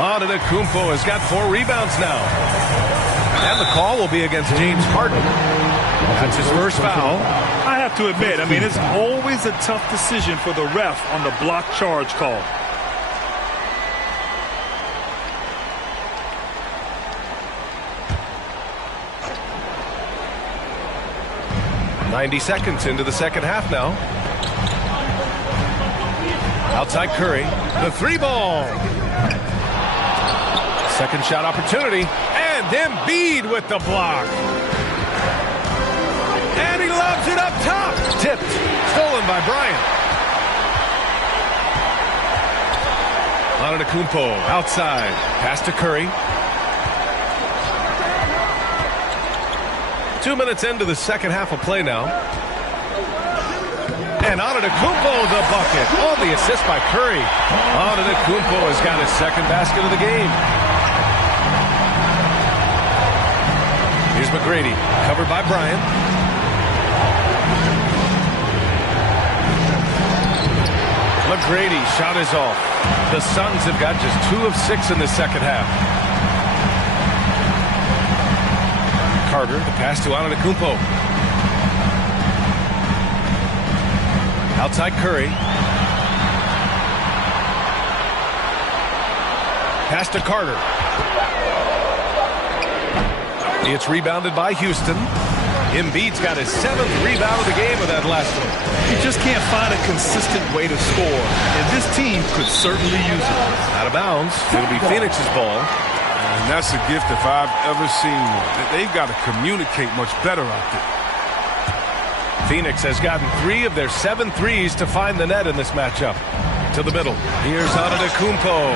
Antetokounmpo has got 4 rebounds now. And the call will be against James Harden. That's his first foul. I have to admit, it's always a tough decision for the ref on the block charge call. 90 seconds into the second half now. Outside Curry. The 3-ball. Second shot opportunity. And Embiid with the block. And he lobs it up top. Tipped. Stolen by Bryant. Antetokounmpo outside. Pass to Curry. 2 minutes into the second half of play now. And Antetokounmpo the bucket. On the assist by Curry. Antetokounmpo has got his second basket of the game. Here's McGrady. Covered by Bryant. McGrady shot is off. The Suns have got just 2 of 6 in the second half. Carter, the pass to Antetokounmpo. Outside Curry. Pass to Carter. It's rebounded by Houston. Embiid's got his 7th rebound of the game with that last one. You just can't find a consistent way to score, and this team could certainly use it. Out of bounds. It'll be Phoenix's ball. And that's a gift if I've ever seen one. They've got to communicate much better out there. Phoenix has gotten 3 of their 7 threes to find the net in this matchup. To the middle. Here's Antetokounmpo.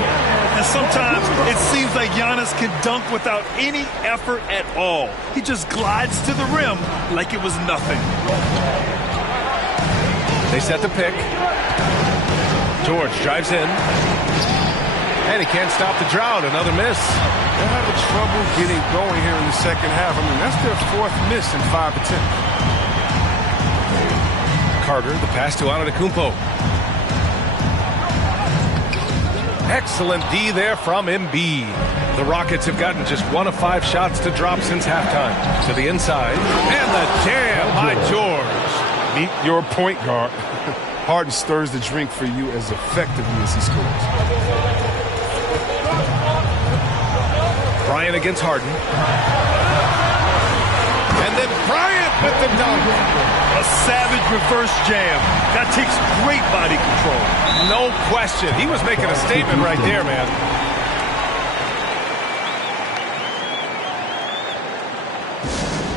And sometimes it seems like Giannis can dunk without any effort at all. He just glides to the rim like it was nothing. They set the pick. George drives in. And he can't stop the drought. Another miss. They're having trouble getting going here in the second half. I mean, that's their 4th miss in 5 attempts. Carter, the pass to Antetokounmpo. Excellent D there from Embiid. The Rockets have gotten just 1 of 5 shots to drop since halftime. To the inside. And the jam by George. Meet your point guard. Harden stirs the drink for you as effectively as he scores. Bryant against Harden. And then Bryant with the dunk. A savage reverse jam. That takes great body control. No question. He was making a statement right there, man.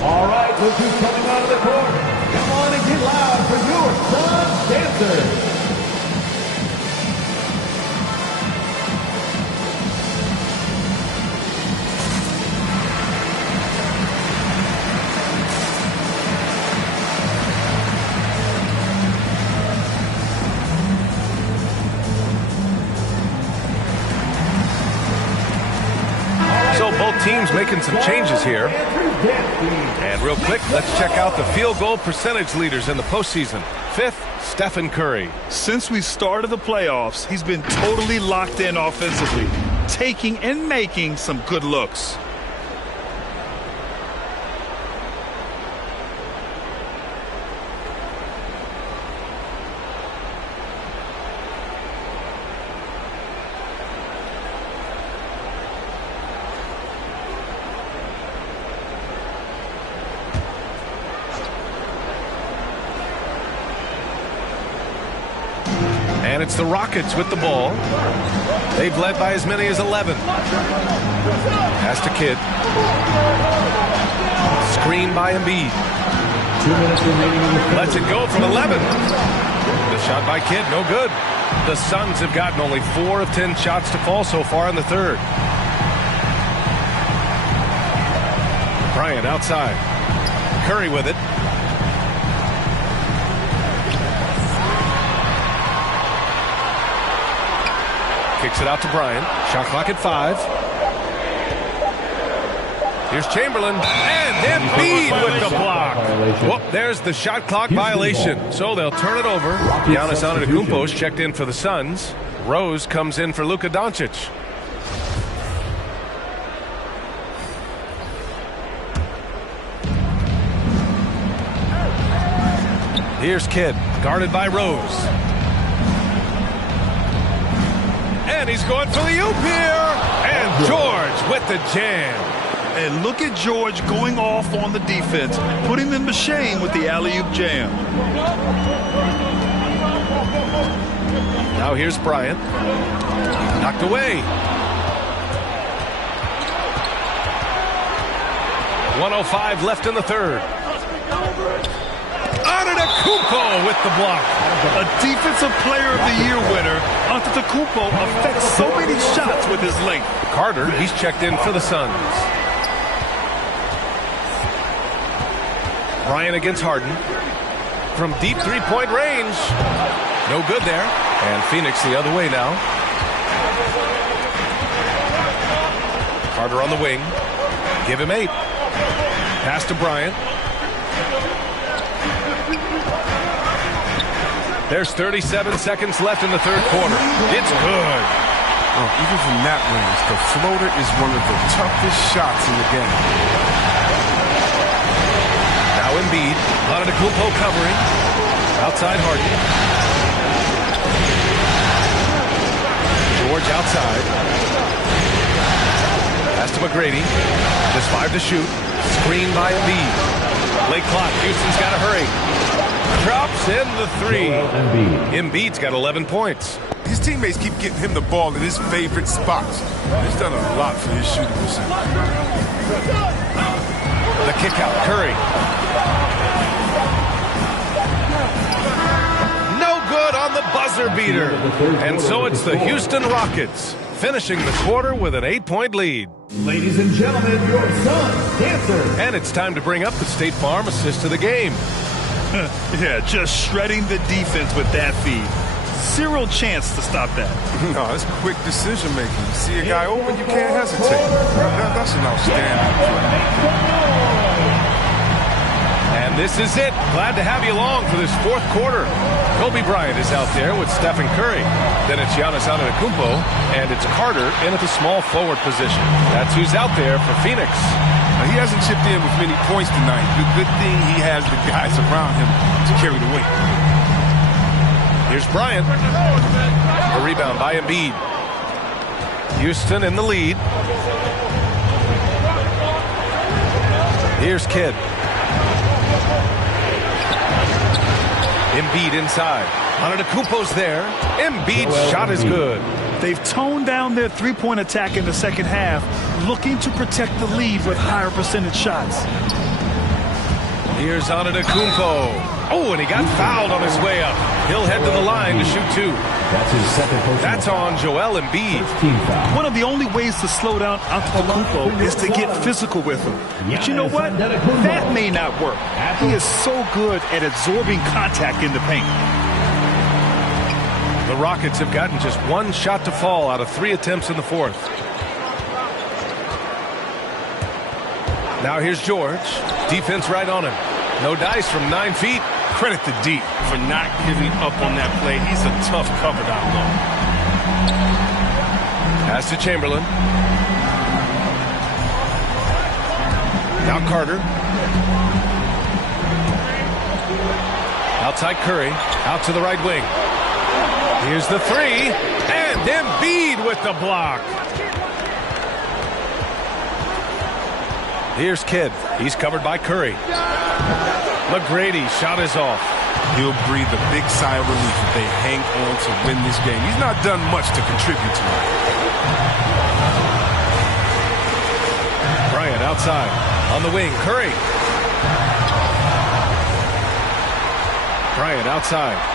All right, look who's coming out of the court. Come on and get loud for your Suns dancers. So both teams making some changes here. And real quick, let's check out the field goal percentage leaders in the postseason. 5th, Stephen Curry. Since we started the playoffs, he's been totally locked in offensively, taking and making some good looks. And it's the Rockets with the ball. They've led by as many as 11. Pass to Kidd. Screen by Embiid. 2 minutes remaining in the third. Lets it go from 11. The shot by Kidd, no good. The Suns have gotten only 4 of 10 shots to fall so far in the third. Bryant outside. Curry with it. Kicks it out to Bryant. Shot clock at 5. Here's Chamberlain. And Embiid with the block. Whoop, there's the shot clock violation. So they'll turn it over. Giannis Antetokounmpo's checked in for the Suns. Rose comes in for Luka Doncic. Here's Kidd, guarded by Rose. And he's going for the oop here. And George with the jam. And look at George going off on the defense, putting them to shame with the alley-oop jam. Now here's Bryant. Knocked away. 1:05 left in the third. Antetokounmpo with the block. A Defensive Player of the Year winner, Antetokounmpo affects so many shots with his length. Carter, he's checked in for the Suns. Bryant against Harden. From deep three-point range. No good there. And Phoenix the other way now. Carter on the wing. Give him 8. Pass to Bryant. There's 37 seconds left in the third quarter. It's good. Oh, even from that range, the floater is one of the toughest shots in the game. Now Embiid. Antetokounmpo covering. Outside Harden. George outside. Pass to McGrady. Just 5 to shoot. Screen by Embiid. Late clock. Houston's got to hurry. Drops in the 3. Embiid's got 11 points. his teammates keep getting him the ball in his favorite spots. He's done a lot for his shooting percentage. The kick out, Curry. No good on the buzzer beater. And so it's the Houston Rockets finishing the quarter with an 8-point lead. Ladies and gentlemen, your son, Dancer. And it's time to bring up the State Farm assist of the game. Yeah, just shredding the defense with that feed. Zero chance to stop that. No, it's quick decision making. You see a guy open, you can't hesitate. That's an outstanding play. And this is it. Glad to have you along for this fourth quarter. Kobe Bryant is out there with Stephen Curry. Then it's Giannis Antetokounmpo, and it's Carter in at the small forward position. That's who's out there for Phoenix. Now, he hasn't chipped in with many points tonight. Good thing he has the guys around him to carry the weight. Here's Bryant. The rebound by Embiid. Houston in the lead. Here's Kidd. Embiid inside. Antetokounmpo's there. Embiid's shot is good. They've toned down their three-point attack in the second half, looking to protect the lead with higher percentage shots. Here's Antetokounmpo. Oh, and he got fouled on his way up. He'll head to the line to shoot two. That's his second personal. That's on Joel Embiid. One of the only ways to slow down Antetokounmpo is to get physical with him. But you know what? That may not work. He is so good at absorbing contact in the paint. The Rockets have gotten just one shot to fall out of 3 attempts in the fourth. Now here's George. Defense right on him. No dice from 9 feet. Credit to D for not giving up on that play. He's a tough cover down low. Pass to Chamberlain. Now Carter. Outside Curry. Out to the right wing. Here's the three. And Embiid with the block. Here's Kidd. He's covered by Curry. McGrady shot is off. He'll breathe a big sigh of relief if they hang on to win this game. He's not done much to contribute tonight. Bryant outside. On the wing, Curry. Bryant outside.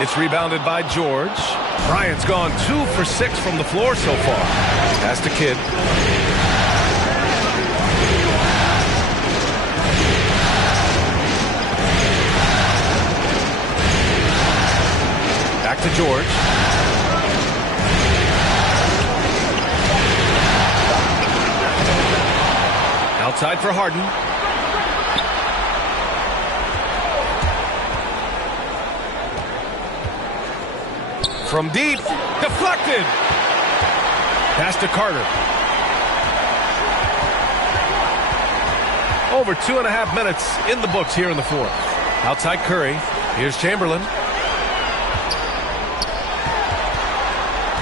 It's rebounded by George. Bryant's gone 2 for 6 from the floor so far. Pass to Kidd. Back to George. Outside for Harden. From deep, deflected. Pass to Carter. Over 2.5 minutes in the books here in the fourth. Outside Curry. Here's Chamberlain.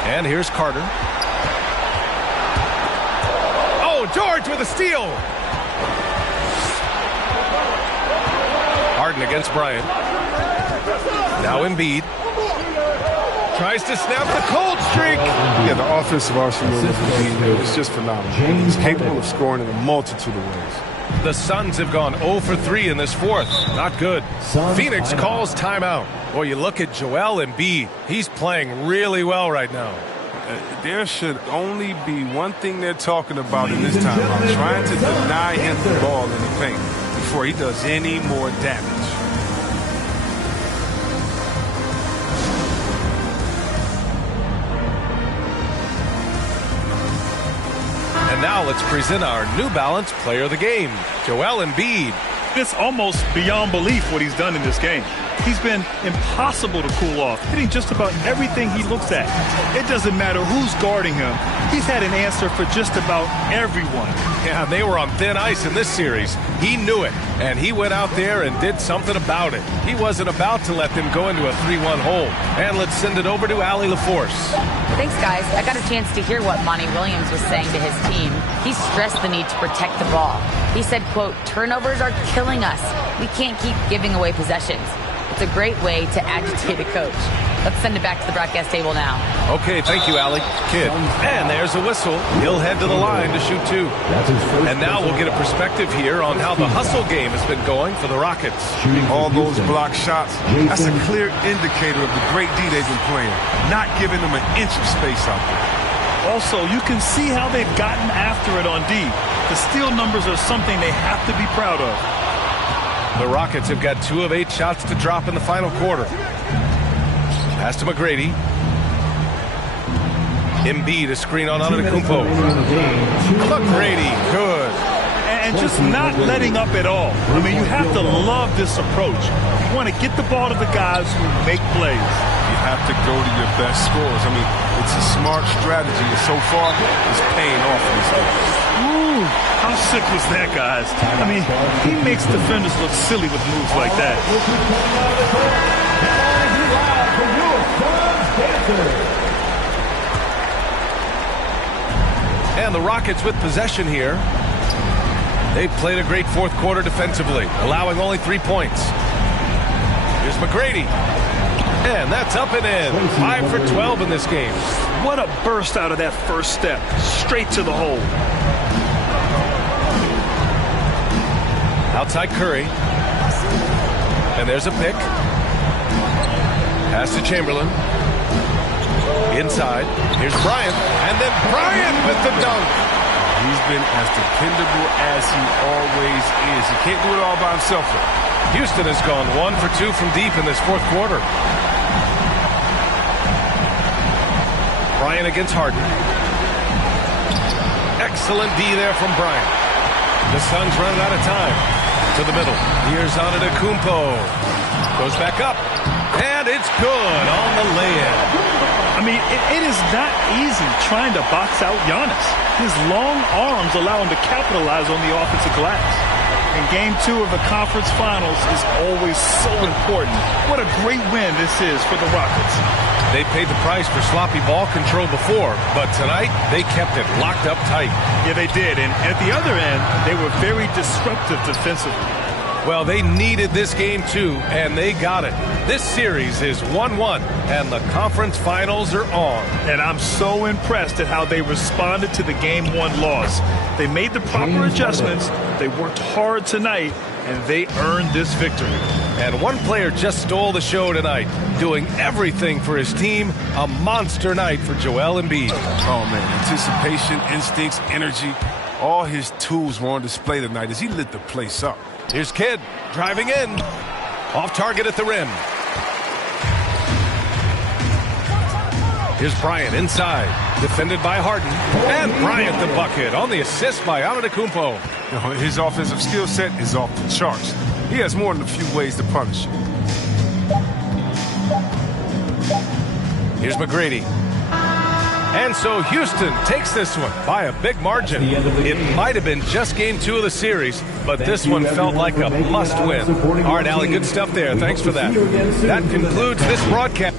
And here's Carter. Oh, George with a steal. Harden against Bryant. Now Embiid. Tries to snap the cold streak. Yeah, the offensive arsenal of Embiid is just phenomenal. He's capable of scoring in a multitude of ways. The Suns have gone 0 for 3 in this fourth. Not good. Phoenix calls timeout. Boy, you look at Joel Embiid. He's playing really well right now. There should only be one thing they're talking about in this timeout. Trying to deny him the ball in the paint before he does any more damage. And now let's present our New Balance Player of the Game, Joel Embiid. It's almost beyond belief what he's done in this game. He's been impossible to cool off, hitting just about everything he looks at. It doesn't matter who's guarding him. He's had an answer for just about everyone. Yeah, they were on thin ice in this series. He knew it, and he went out there and did something about it. He wasn't about to let them go into a 3-1 hole. And let's send it over to Allie LaForce. Thanks, guys. I got a chance to hear what Monty Williams was saying to his team. He stressed the need to protect the ball. He said, quote, "Turnovers are killing us. We can't keep giving away possessions." It's a great way to agitate a coach. Let's send it back to the broadcast table now. Okay, thank you, Allie. Kid. And there's a whistle. He'll head to the line to shoot two. And now we'll get a perspective here on how the hustle game has been going for the Rockets. All those block shots, that's a clear indicator of the great D they've been playing, not giving them an inch of space out there. Also, you can see how they've gotten after it on D. The steal numbers are something they have to be proud of. The Rockets have got 2 of 8 shots to drop in the final quarter. Pass to McGrady. Embiid, a screen on Antetokounmpo. McGrady, good. And just not letting up at all. I mean, you have to love this approach. You want to get the ball to the guys who make plays. You have to go to your best scorers. I mean, it's a smart strategy, and so far, it's paying off in this game. Ooh, how sick was that, guys? I mean, he makes defenders look silly with moves like that. And the Rockets with possession here. They've played a great fourth quarter defensively, allowing only 3 points. Here's McGrady. And that's up and in. 5 for 12 in this game. What a burst out of that first step. Straight to the hole. Outside Curry. And there's a pick. Pass to Chamberlain. Inside. Here's Bryant. And then Bryant with the dunk. He's been as dependable as he always is. He can't do it all by himself, though. Houston has gone 1 for 2 from deep in this fourth quarter. Bryant against Harden. Excellent D there from Bryant. The Suns running out of time. To the middle. Here's Antetokounmpo. Goes back up. And it's good on the lay-in. I mean, it is not easy trying to box out Giannis. His long arms allow him to capitalize on the offensive glass. And Game 2 of the conference finals is always so important. What a great win this is for the Rockets. They paid the price for sloppy ball control before, but tonight they kept it locked up tight. Yeah, they did. And at the other end, they were very disruptive defensively. Well, they needed this game too, and they got it. This series is 1-1, and the conference finals are on. And I'm so impressed at how they responded to the Game 1 loss. They made the proper adjustments, they worked hard tonight, and they earned this victory. And one player just stole the show tonight, doing everything for his team. A monster night for Joel Embiid. Oh, man, anticipation, instincts, energy, all his tools were on display tonight as he lit the place up. Here's Kidd driving in. Off target at the rim. Here's Bryant inside. Defended by Harden. And Bryant the bucket on the assist by Antetokounmpo. His offensive skill set is off the charts. He has more than a few ways to punish you. Here's McGrady. And so Houston takes this one by a big margin. It might have been just Game 2 of the series, but this one felt like a must-win. All right, Allie, good stuff there. Thanks for that. That concludes this broadcast.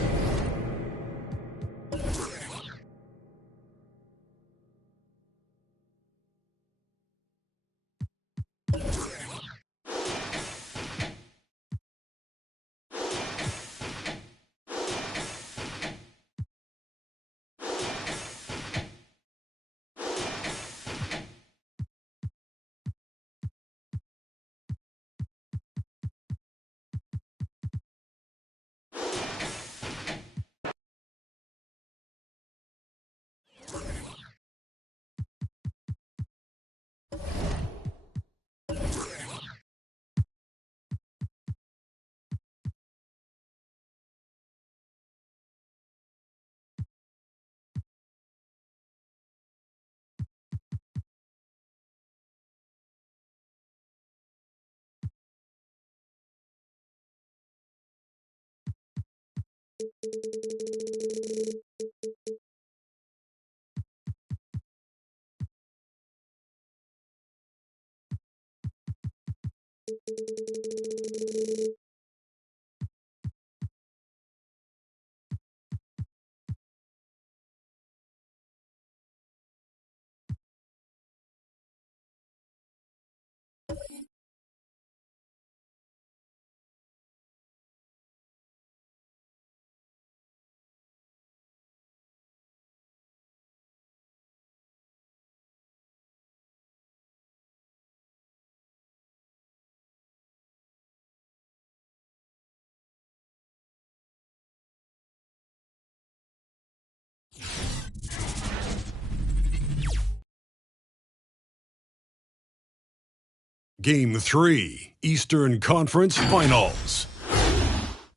Game 3, Eastern Conference Finals.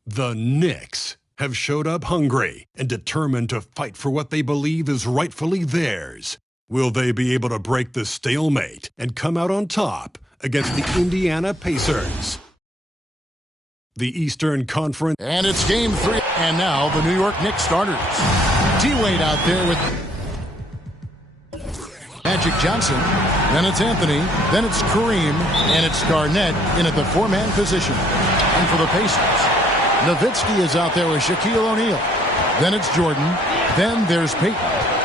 The Knicks have showed up hungry and determined to fight for what they believe is rightfully theirs. Will they be able to break the stalemate and come out on top against the Indiana Pacers? The Eastern Conference. And it's game 3. And now the New York Knicks starters. D-Wade out there with Magic Johnson. Then it's Anthony. Then it's Kareem. And it's Garnett in at the 4-man position. And for the Pacers, Nowitzki is out there with Shaquille O'Neal. Then it's Jordan. Then there's Peyton.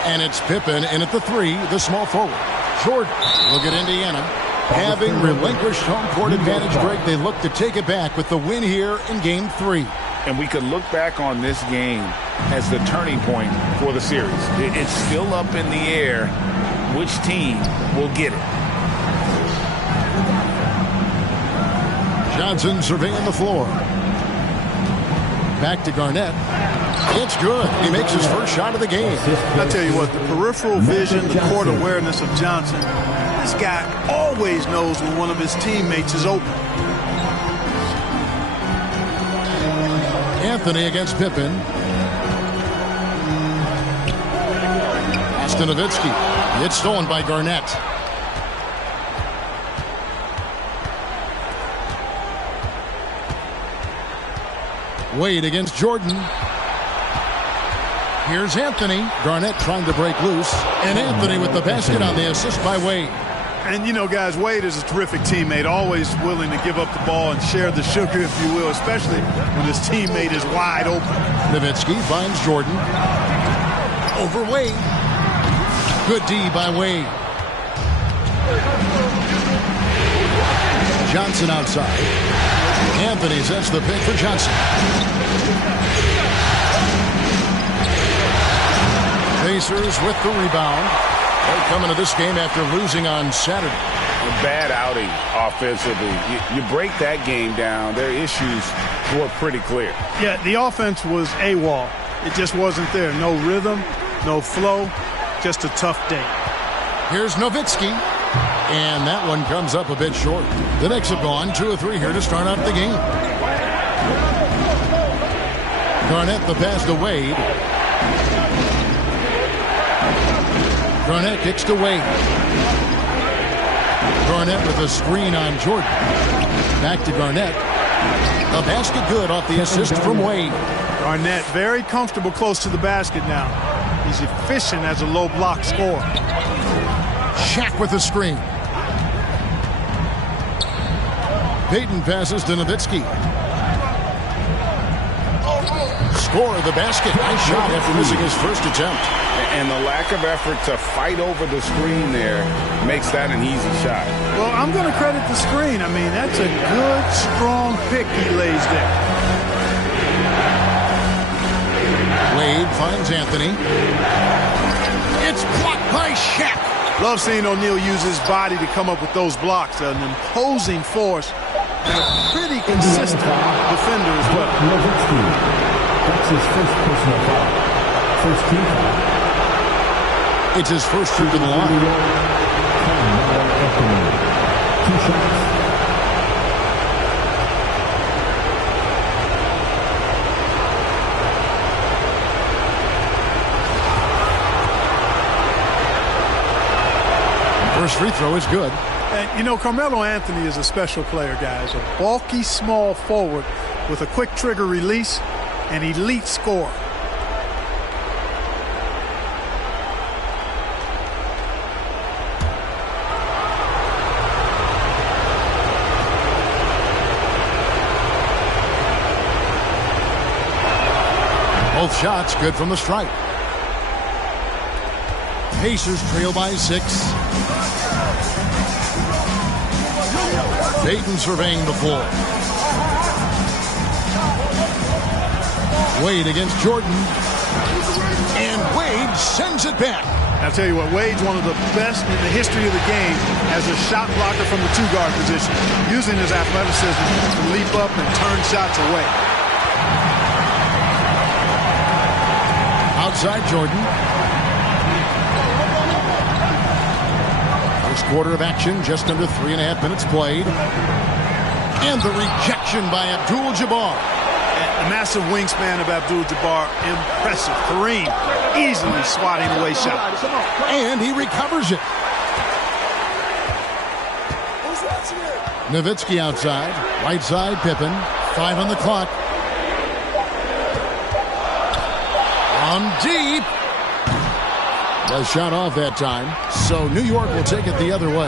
And it's Pippen in at the 3, the small forward. Jordan. Look at Indiana. Having relinquished home court advantage break, they look to take it back with the win here in Game 3. And we could look back on this game as the turning point for the series. It's still up in the air which team will get it. Johnson surveying the floor. Back to Garnett. It's good. He makes his first shot of the game. I tell you what, the peripheral vision, the court awareness of Johnson, this guy always knows when one of his teammates is open. Anthony against Pippen. Austin Nowitzki. It's stolen by Garnett. Wade against Jordan. Here's Anthony. Garnett trying to break loose. And Anthony with the basket on the assist by Wade. And, you know, guys, Wade is a terrific teammate, always willing to give up the ball and share the sugar, if you will, especially when his teammate is wide open. Nowitzki finds Jordan. Over Wade. Good D by Wade. Johnson outside. Anthony sets the pick for Johnson. Pacers with the rebound. They're coming to this game after losing on Saturday. A bad outing offensively. You break that game down, their issues were pretty clear. Yeah, the offense was AWOL. It just wasn't there. No rhythm, no flow, just a tough day. Here's Nowitzki. And that one comes up a bit short. The Knicks have gone 2 of 3 here to start out the game. Garnett the pass to Wade. Garnett kicks to Wade. Garnett with a screen on Jordan. Back to Garnett. A basket good off the assist from Wade. Garnett very comfortable close to the basket now. He's efficient as a low block scorer. Shaq with the screen. Peyton passes to Nowitzki. Score the basket. Nice shot after missing his first attempt. And the lack of effort to fight over the screen there makes that an easy shot. Well, I'm going to credit the screen. I mean, that's a good, strong pick he lays there. Wade finds Anthony. It's blocked by Shaq. Love seeing O'Neal use his body to come up with those blocks. An imposing force and a pretty consistent defender as well. That's his first personal foul. First team foul. It's his first trip to the line. 2 shots. First free throw is good. And, you know, Carmelo Anthony is a special player, guys. A bulky, small forward with a quick trigger release, an elite scorer. Both shots good from the stripe. Pacers trail by 6. Peyton surveying the floor. Wade against Jordan. And Wade sends it back. I'll tell you what, Wade's one of the best in the history of the game as a shot blocker from the 2-guard position, using his athleticism to leap up and turn shots away. Outside Jordan. First quarter of action, just under 3.5 minutes played. And the rejection by Abdul-Jabbar. The massive wingspan of Abdul-Jabbar, impressive. Kareem easily swatting away shot. And he recovers it. Nowitzki outside, right side Pippen, 5 on the clock. On deep. The shot off that time, so New York will take it the other way.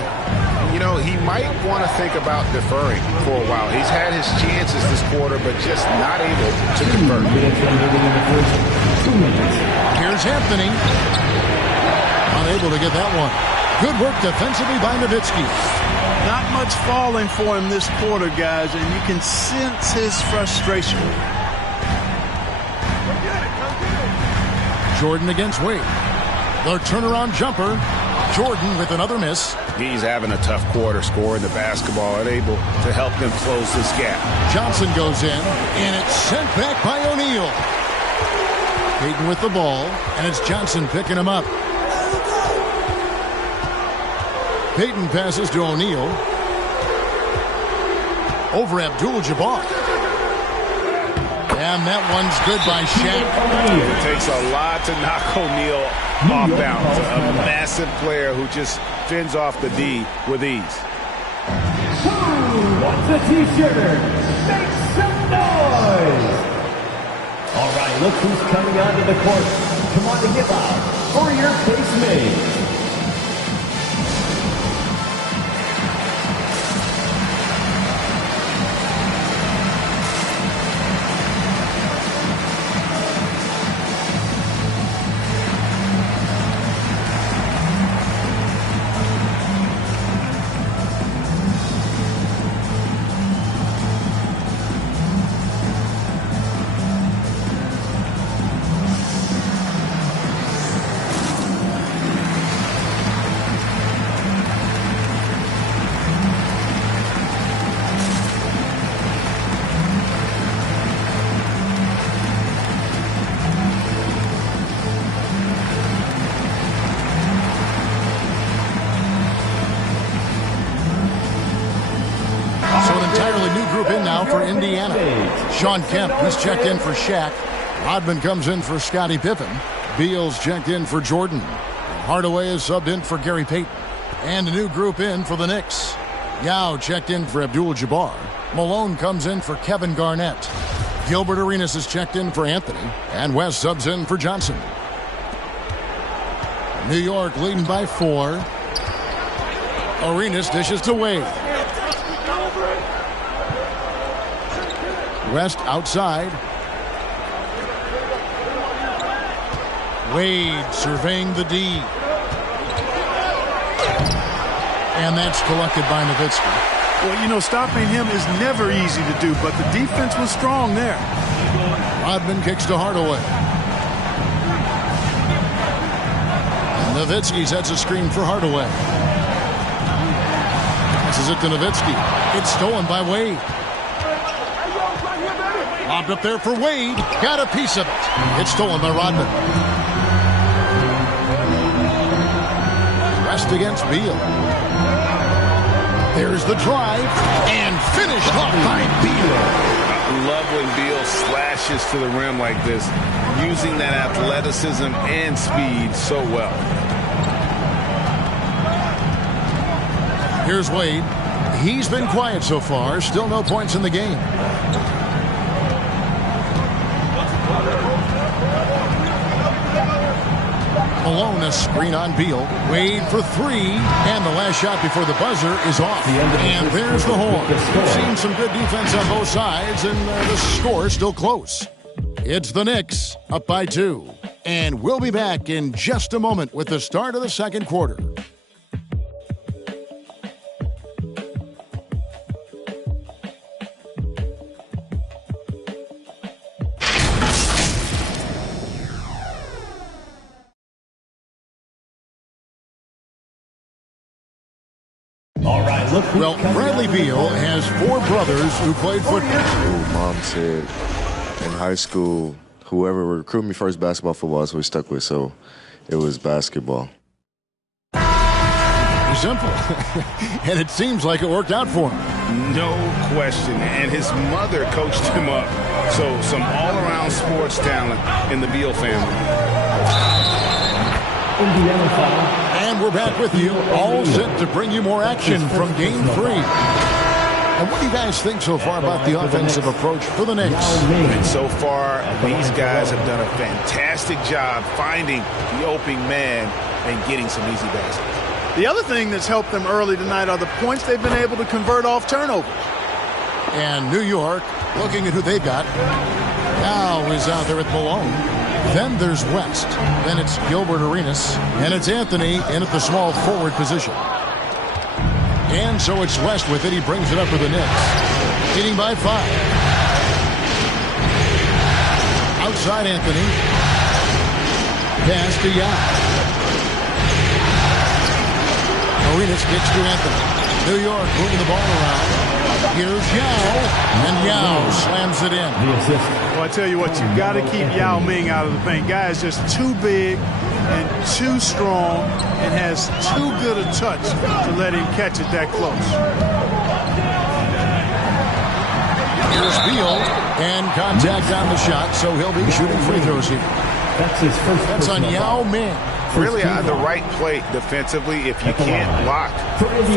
You know, he might want to think about deferring for a while. He's had his chances this quarter, but just not able to convert. Here's Anthony. Unable to get that one. Good work defensively by Nowitzki. Not much falling for him this quarter, guys, and you can sense his frustration. Jordan against Wade. The turnaround jumper. Jordan with another miss. He's having a tough quarter scoring the basketball, unable to help them close this gap. Johnson goes in, and it's sent back by O'Neal. Payton with the ball, and it's Johnson picking him up. Payton passes to O'Neal. Over Abdul-Jabbar. And that one's good by Shaq. It takes a lot to knock O'Neal off bounds. A massive player who just fends off the D with ease. Who wants a t-shirt? Make some noise! All right, look who's coming onto the court. Come on to give out for your case mate. Sean Kemp, he's checked in for Shaq. Rodman comes in for Scottie Pippen. Beal's checked in for Jordan. Hardaway is subbed in for Gary Payton. And a new group in for the Knicks. Yao checked in for Abdul-Jabbar. Malone comes in for Kevin Garnett. Gilbert Arenas is checked in for Anthony. And West subs in for Johnson. New York leading by 4. Arenas dishes to Wade. West outside. Wade surveying the D. And that's collected by Nowitzki. Well, you know, stopping him is never easy to do, but the defense was strong there. Rodman kicks to Hardaway. Nowitzki sets a screen for Hardaway. Passes it to Nowitzki. It's stolen by Wade. Lobbed up there for Wade. Got a piece of it. It's stolen by Rodman. West against Beal. There's the drive. And finished off by Beal. I love when Beal slashes to the rim like this, using that athleticism and speed so well. Here's Wade. He's been quiet so far. Still no points in the game. Malone, a screen on Beal. Wade for 3. And the last shot before the buzzer is off. And there's the horn. Seen some good defense on both sides, and the score is still close. It's the Knicks up by 2. And we'll be back in just a moment with the start of the second quarter. Well, Bradley Beal has 4 brothers who played football. Mom said in high school, whoever recruited me first, basketball, football, is what we stuck with, so it was basketball. He's simple. And it seems like it worked out for him. No question. And his mother coached him up. So some all-around sports talent in the Beal family. And we're back with you, all set to bring you more action from Game 3. And what do you guys think so far about the offensive approach for the Knicks? And so far, these guys have done a fantastic job finding the opening man and getting some easy baskets. The other thing that's helped them early tonight are the points they've been able to convert off turnovers. And New York, looking at who they've got. Now is out there at Malone. Then there's West. Then it's Gilbert Arenas. And it's Anthony in at the small forward position. And so it's West with it. He brings it up for the Knicks. Leading by 5. Outside Anthony. Pass to Yao. Arenas kicks to Anthony. New York moving the ball around. Here's Yao. And Yao slams it in. Well, I tell you what, you've got to keep Yao Ming out of the paint. Guy is just too big and too strong and has too good a touch to let him catch it that close. Here's Beal, and contact on the shot, so he'll be shooting free throws here. That's his first. That's on Yao Ming. Really the right play defensively. If you can't block,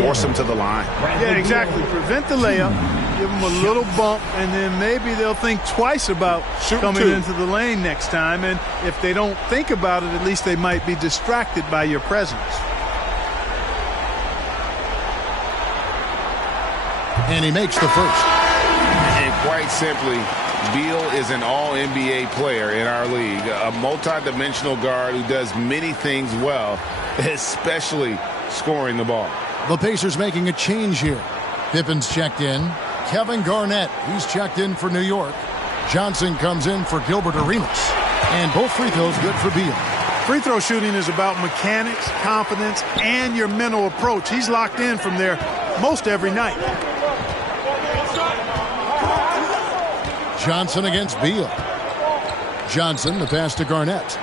force them to the line. Yeah, exactly. Prevent the layup, give them a little bump, and then maybe they'll think twice about coming into the lane next time. And if they don't think about it, at least they might be distracted by your presence. And he makes the first. And quite simply, Beal is an all-NBA player in our league, a multi-dimensional guard who does many things well, especially scoring the ball. The Pacers making a change here. Pippen's checked in. Kevin Garnett, he's checked in for New York. Johnson comes in for Gilbert Arenas. And both free throws good for Beal. Free throw shooting is about mechanics, confidence, and your mental approach. He's locked in from there most every night. Johnson against Beal. Johnson, the pass to Garnett.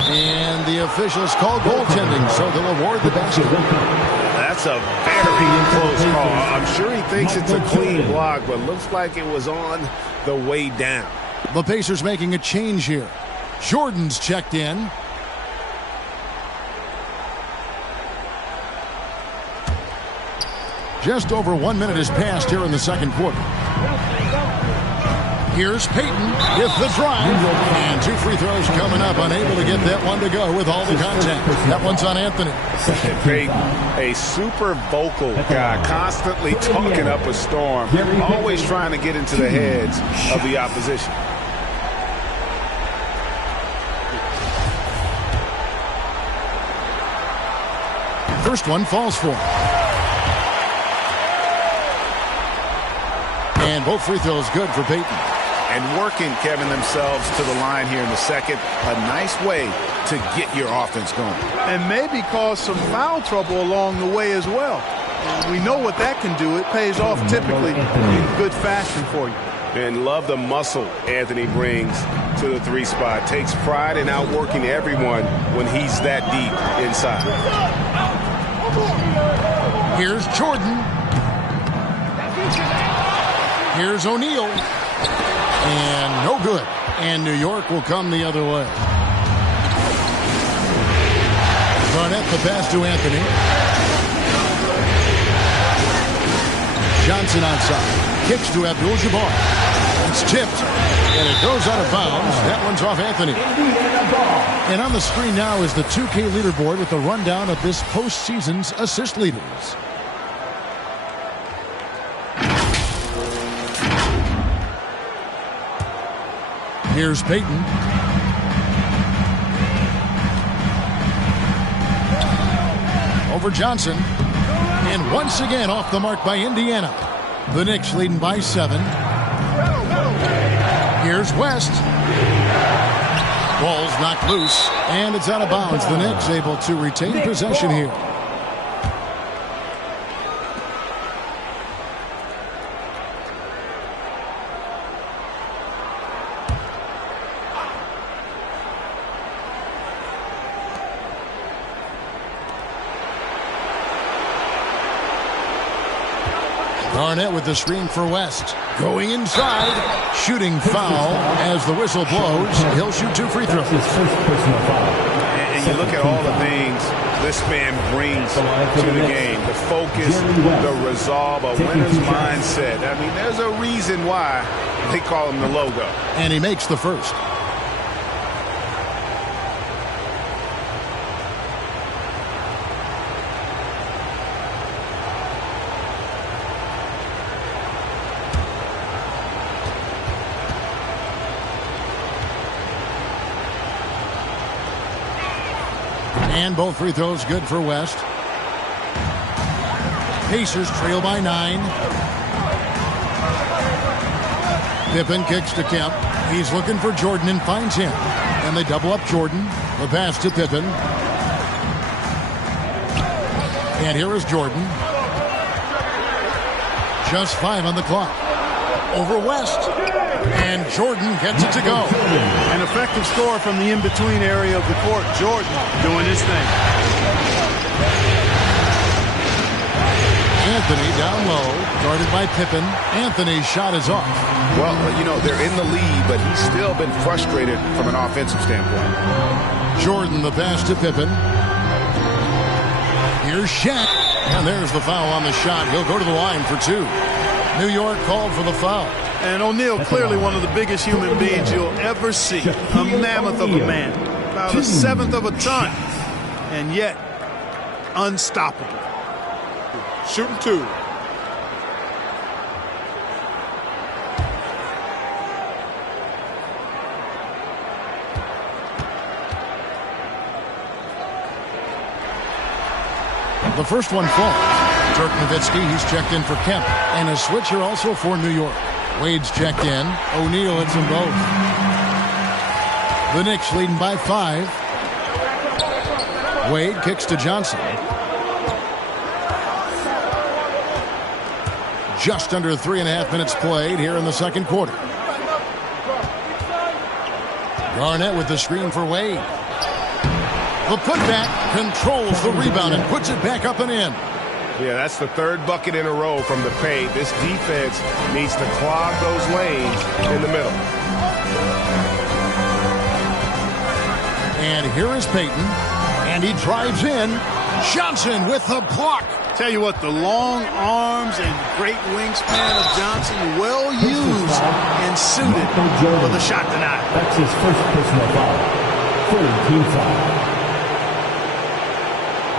And the officials call goaltending, so they'll award the basket. That's a very close call. I'm sure he thinks it's a clean block, but looks like it was on the way down. The Pacers making a change here. Jordan's checked in. Just over 1 minute has passed here in the second quarter. Here's Payton with the drive. And 2 free throws coming up. Unable to get that one to go with all the contact. That one's on Anthony. Payton, a super vocal guy, constantly talking up a storm, always trying to get into the heads of the opposition. First one falls for him. And both free throws good for Payton. And working, Kevin, themselves to the line here in the second. A nice way to get your offense going. And maybe cause some foul trouble along the way as well. We know what that can do. It pays off typically in good fashion for you. And love the muscle Anthony brings to the 3 spot. Takes pride in outworking everyone when he's that deep inside. Here's Jordan. Here's O'Neal. And no good. And New York will come the other way. Garnett the pass to Anthony. Johnson outside. Kicks to Abdul-Jabbar. It's tipped. And it goes out of bounds. That one's off Anthony. And on the screen now is the 2K leaderboard with the rundown of this postseason's assist leaders. Here's Payton. Over Johnson. And once again off the mark by Indiana. The Knicks leading by 7. Here's West. Ball's knocked loose. And it's out of bounds. The Knicks able to retain possession here. Garnett with the screen for West. Going inside. Shooting foul as the whistle blows. He'll shoot 2 free throws. And you look at all the things this man brings to the game. The focus, the resolve, a winner's mindset. I mean, there's a reason why they call him the logo. And he makes the first. And both free throws good for West. Pacers trail by 9. Pippen kicks to Kemp. He's looking for Jordan and finds him. And they double up Jordan. The pass to Pippen. And here is Jordan. Just 5 on the clock. Over West. And Jordan gets it to go. An effective score from the in-between area of the court. Jordan doing his thing. Anthony down low, guarded by Pippen. Anthony's shot is off. Well, you know, they're in the lead, but he's still been frustrated from an offensive standpoint. Jordan the pass to Pippen. Here's Shaq. And there's the foul on the shot. He'll go to the line for 2. New York called for the foul. And O'Neal, clearly one of the biggest human beings you'll ever see. A mammoth of a man. About 1/7 of a ton. And yet, unstoppable. Shooting 2. The first one falls. Dirk Nowitzki, he's checked in for Kemp. And a switcher also for New York. Wade's checked in. O'Neal hits them both. The Knicks leading by 5. Wade kicks to Johnson. Just under 3.5 minutes played here in the second quarter. Garnett with the screen for Wade. The putback controls the rebound and puts it back up and in. Yeah, that's the 3rd bucket in a row from the paint. This defense needs to clog those lanes in the middle. And here is Payton. And he drives in. Johnson with the block. Tell you what, the long arms and great wingspan of Johnson, well used and suited for the shot tonight. That's his first personal foul. 3rd team foul.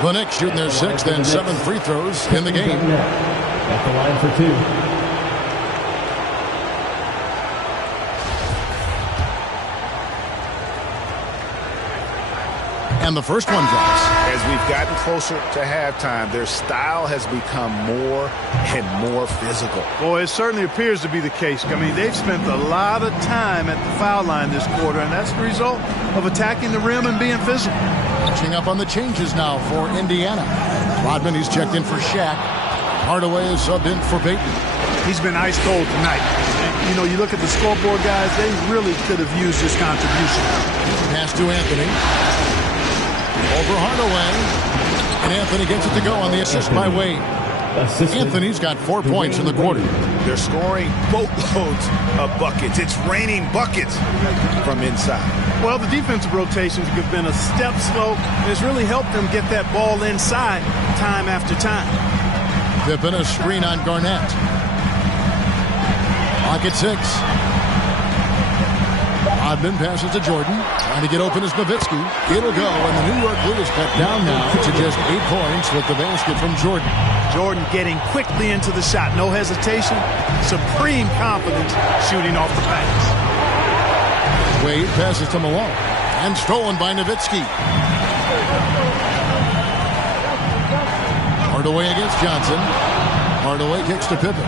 The Knicks shooting their 6th and 7th free throws in the game. At the line for 2. And the first one drops. As we've gotten closer to halftime, their style has become more and more physical. Boy, it certainly appears to be the case. I mean, they've spent a lot of time at the foul line this quarter, and that's the result of attacking the rim and being physical. Catching up on the changes now for Indiana. Rodman, he's checked in for Shaq. Hardaway is subbed in for Payton. He's been ice cold tonight. And, you know, you look at the scoreboard, guys, they really could have used his contribution. Pass to Anthony. Over Hardaway. And Anthony gets it to go on the assist by Wade. Anthony's got 4 points in the quarter. They're scoring boatloads of buckets. It's raining buckets from inside. Well, the defensive rotations have been a step slow, and it's really helped them get that ball inside time after time. Pippen a screen on Garnett. Pocket 6. Rodman passes to Jordan. Trying to get open is Nowitzki. It'll go, and the New York lead is cut down now to just 8 points with the basket from Jordan. Jordan getting quickly into the shot. No hesitation. Supreme confidence shooting off the pass. Wade passes to Malone. And stolen by Nowitzki. Hardaway against Johnson. Hardaway kicks to Pippen.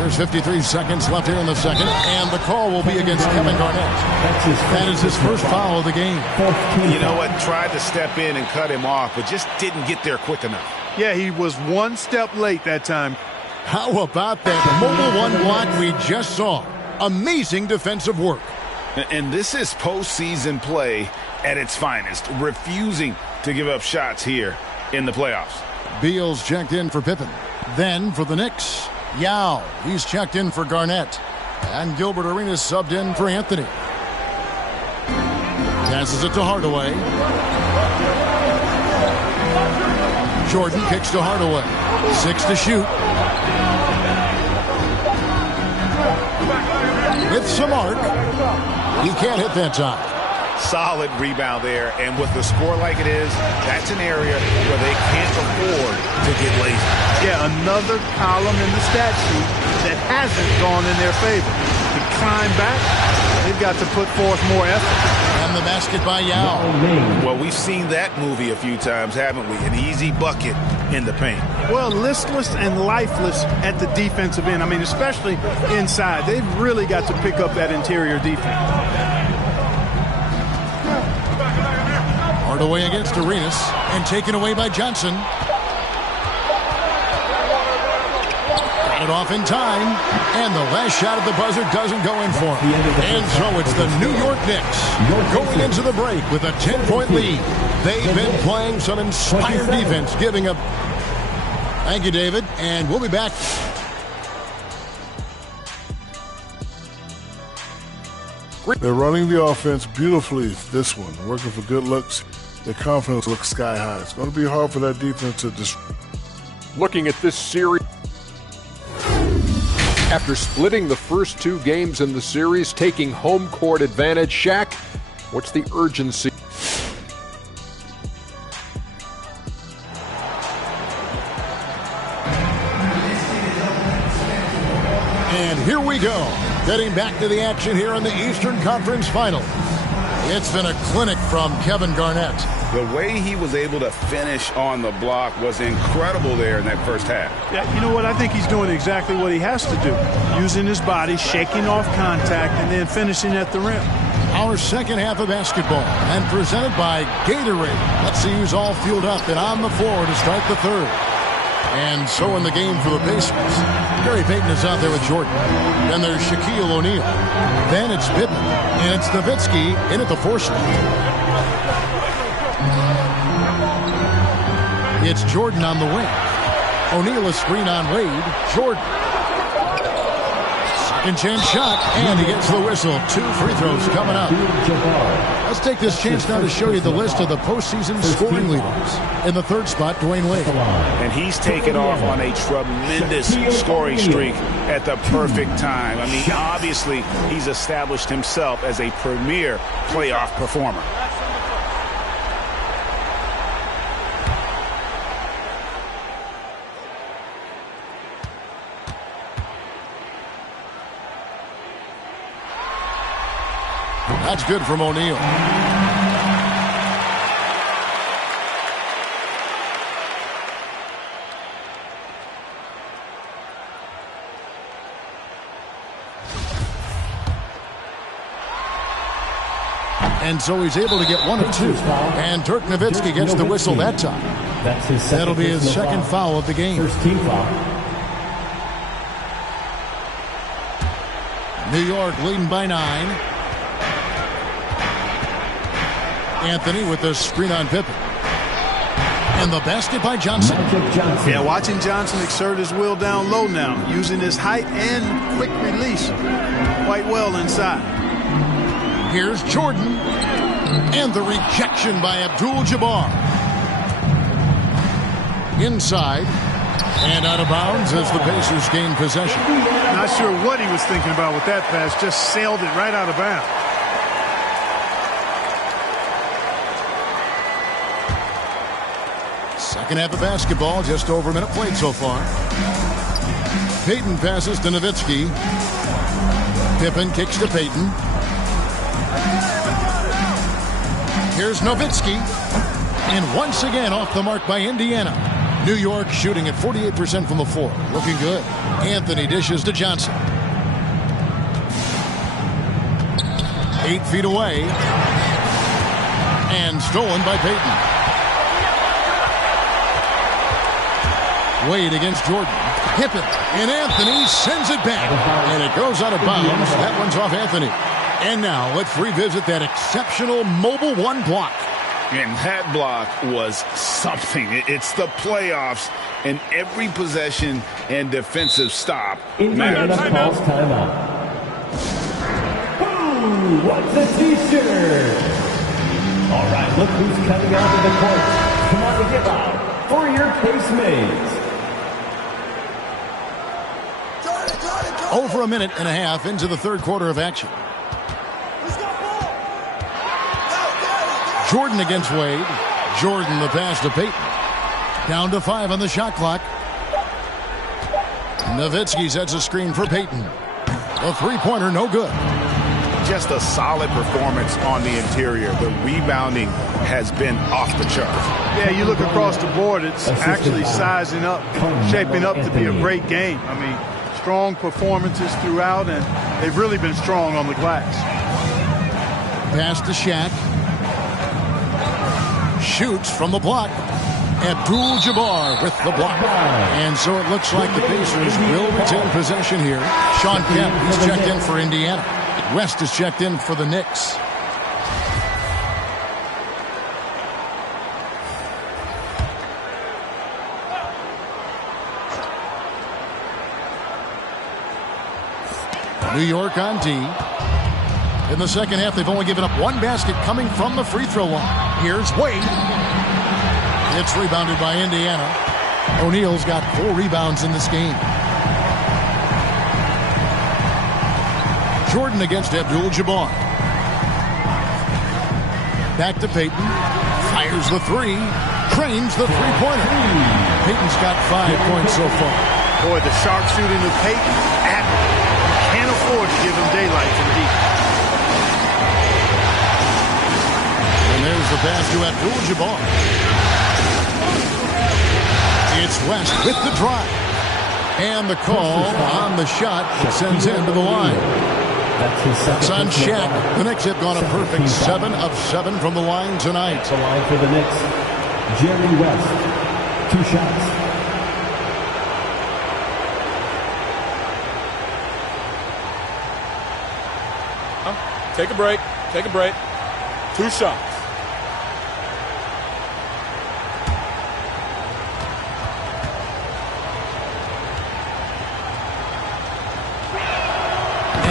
There's 53 seconds left here in the second, and the call will be against Kevin Garnett. That is his first foul of the game. You know what? Tried to step in and cut him off, but just didn't get there quick enough. Yeah, he was 1 step late that time. How about that mobile 1 block we just saw? Amazing defensive work. And this is postseason play at its finest, refusing to give up shots here in the playoffs. Beal's checked in for Pippen. Then for the Knicks, Yao. He's checked in for Garnett. And Gilbert Arenas subbed in for Anthony. Passes it to Hardaway. Jordan kicks to Hardaway. 6 to shoot. With some arc. He can't hit that time. Solid rebound there, and with the score like it is, that's an area where they can't afford to get lazy. Yeah, another column in the stat sheet that hasn't gone in their favor. To climb back, they've got to put forth more effort. And the basket by Yao. Well, we've seen that movie a few times, haven't we? An easy bucket in the paint. Well, listless and lifeless at the defensive end. I mean, especially inside. They've really got to pick up that interior defense. Hardaway against Arenas and taken away by Johnson. Got it off in time, and the last shot at the buzzer doesn't go in for him. And so it's the New York Knicks going into the break with a 10-point lead. They've been playing some inspired defense, giving up. Thank you, David, and we'll be back. They're running the offense beautifully, this one. Working for good looks. Their confidence looks sky high. It's going to be hard for that defense to Looking at this series, after splitting the first 2 games in the series, taking home court advantage, Shaq, what's the urgency? And here we go. Getting back to the action here in the Eastern Conference Finals. It's been a clinic from Kevin Garnett. The way he was able to finish on the block was incredible there in that first half. Yeah, you know what? I think he's doing exactly what he has to do. Using his body, shaking off contact, and then finishing at the rim. Our second half of basketball, and presented by Gatorade. Let's see who's all fueled up and on the floor to start the third. And so in the game for the Pacers, Gary Payton is out there with Jordan. Then there's Shaquille O'Neal. Then it's Pippen. And it's Nowitzki in at the 4 slot. It's Jordan on the wing. O'Neal a screen on Wade. Jordan. Second chance shot, and he gets the whistle. 2 free throws coming up. Let's take this chance now to show you the list of the postseason scoring leaders. In the 3rd spot, Dwyane Wade. And he's taken off on a tremendous scoring streak at the perfect time. I mean, obviously, he's established himself as a premier playoff performer. That's good from O'Neal. And so he's able to get 1 of 2. And Dirk Nowitzki gets the whistle that time. That'll be his second foul of the game. First team foul. New York leading by 9. Anthony with the screen on Pippen. And the basket by Johnson. Yeah, watching Johnson exert his will down low now, using his height and quick release quite well inside. Here's Jordan. And the rejection by Abdul-Jabbar. Inside. And out of bounds as the Pacers gain possession. Not sure what he was thinking about with that pass. Just sailed it right out of bounds. Second half of basketball, just over a minute played so far. Payton passes to Nowitzki. Pippen kicks to Payton. Here's Nowitzki. And once again off the mark by Indiana. New York shooting at 48% from the floor. Looking good. Anthony dishes to Johnson. 8 feet away. And stolen by Payton. Wade against Jordan. Pippen. And Anthony sends it back. And it goes out of bounds. That one's off Anthony. And now let's revisit that exceptional mobile 1 block. And that block was something. It's the playoffs, and every possession and defensive stop Indiana calls timeout. Who wants a t-shirt? All right, look who's coming onto the court. Come on to give out for your Casemates. Over a minute and a half into the third quarter of action. Jordan against Wade. Jordan the pass to Payton. Down to 5 on the shot clock. Nowitzki sets a screen for Payton. A three-pointer, no good. Just a solid performance on the interior. The rebounding has been off the charts. Yeah, you look across the board, it's actually sizing up, shaping up to be a great game. I mean, strong performances throughout, and they've really been strong on the glass. Pass to Shaq. Shoots from the block. Abdul-Jabbar with the block. And so it looks like the Pacers will retain possession here. Sean Kemp, he's checked in for Indiana. West is checked in for the Knicks. New York on D. In the second half, they've only given up one basket coming from the free throw line. Here's Wade. It's rebounded by Indiana. O'Neal's got 4 rebounds in this game. Jordan against Abdul-Jabbar. Back to Payton. Fires the 3. Cranes the three-pointer. Payton's got 5 points so far. Boy, the sharp shooting of Payton, can't afford to give him daylight from deep. And there's the pass to Abdul-Jabbar. It's West with the drive. And the call on the shot that sends him to the line. It's on Shaq. The Knicks have gone a perfect 7 of 7 from the line tonight. The line for the Knicks, Jerry West. 2 shots. Take a break. Take a break. 2 shots.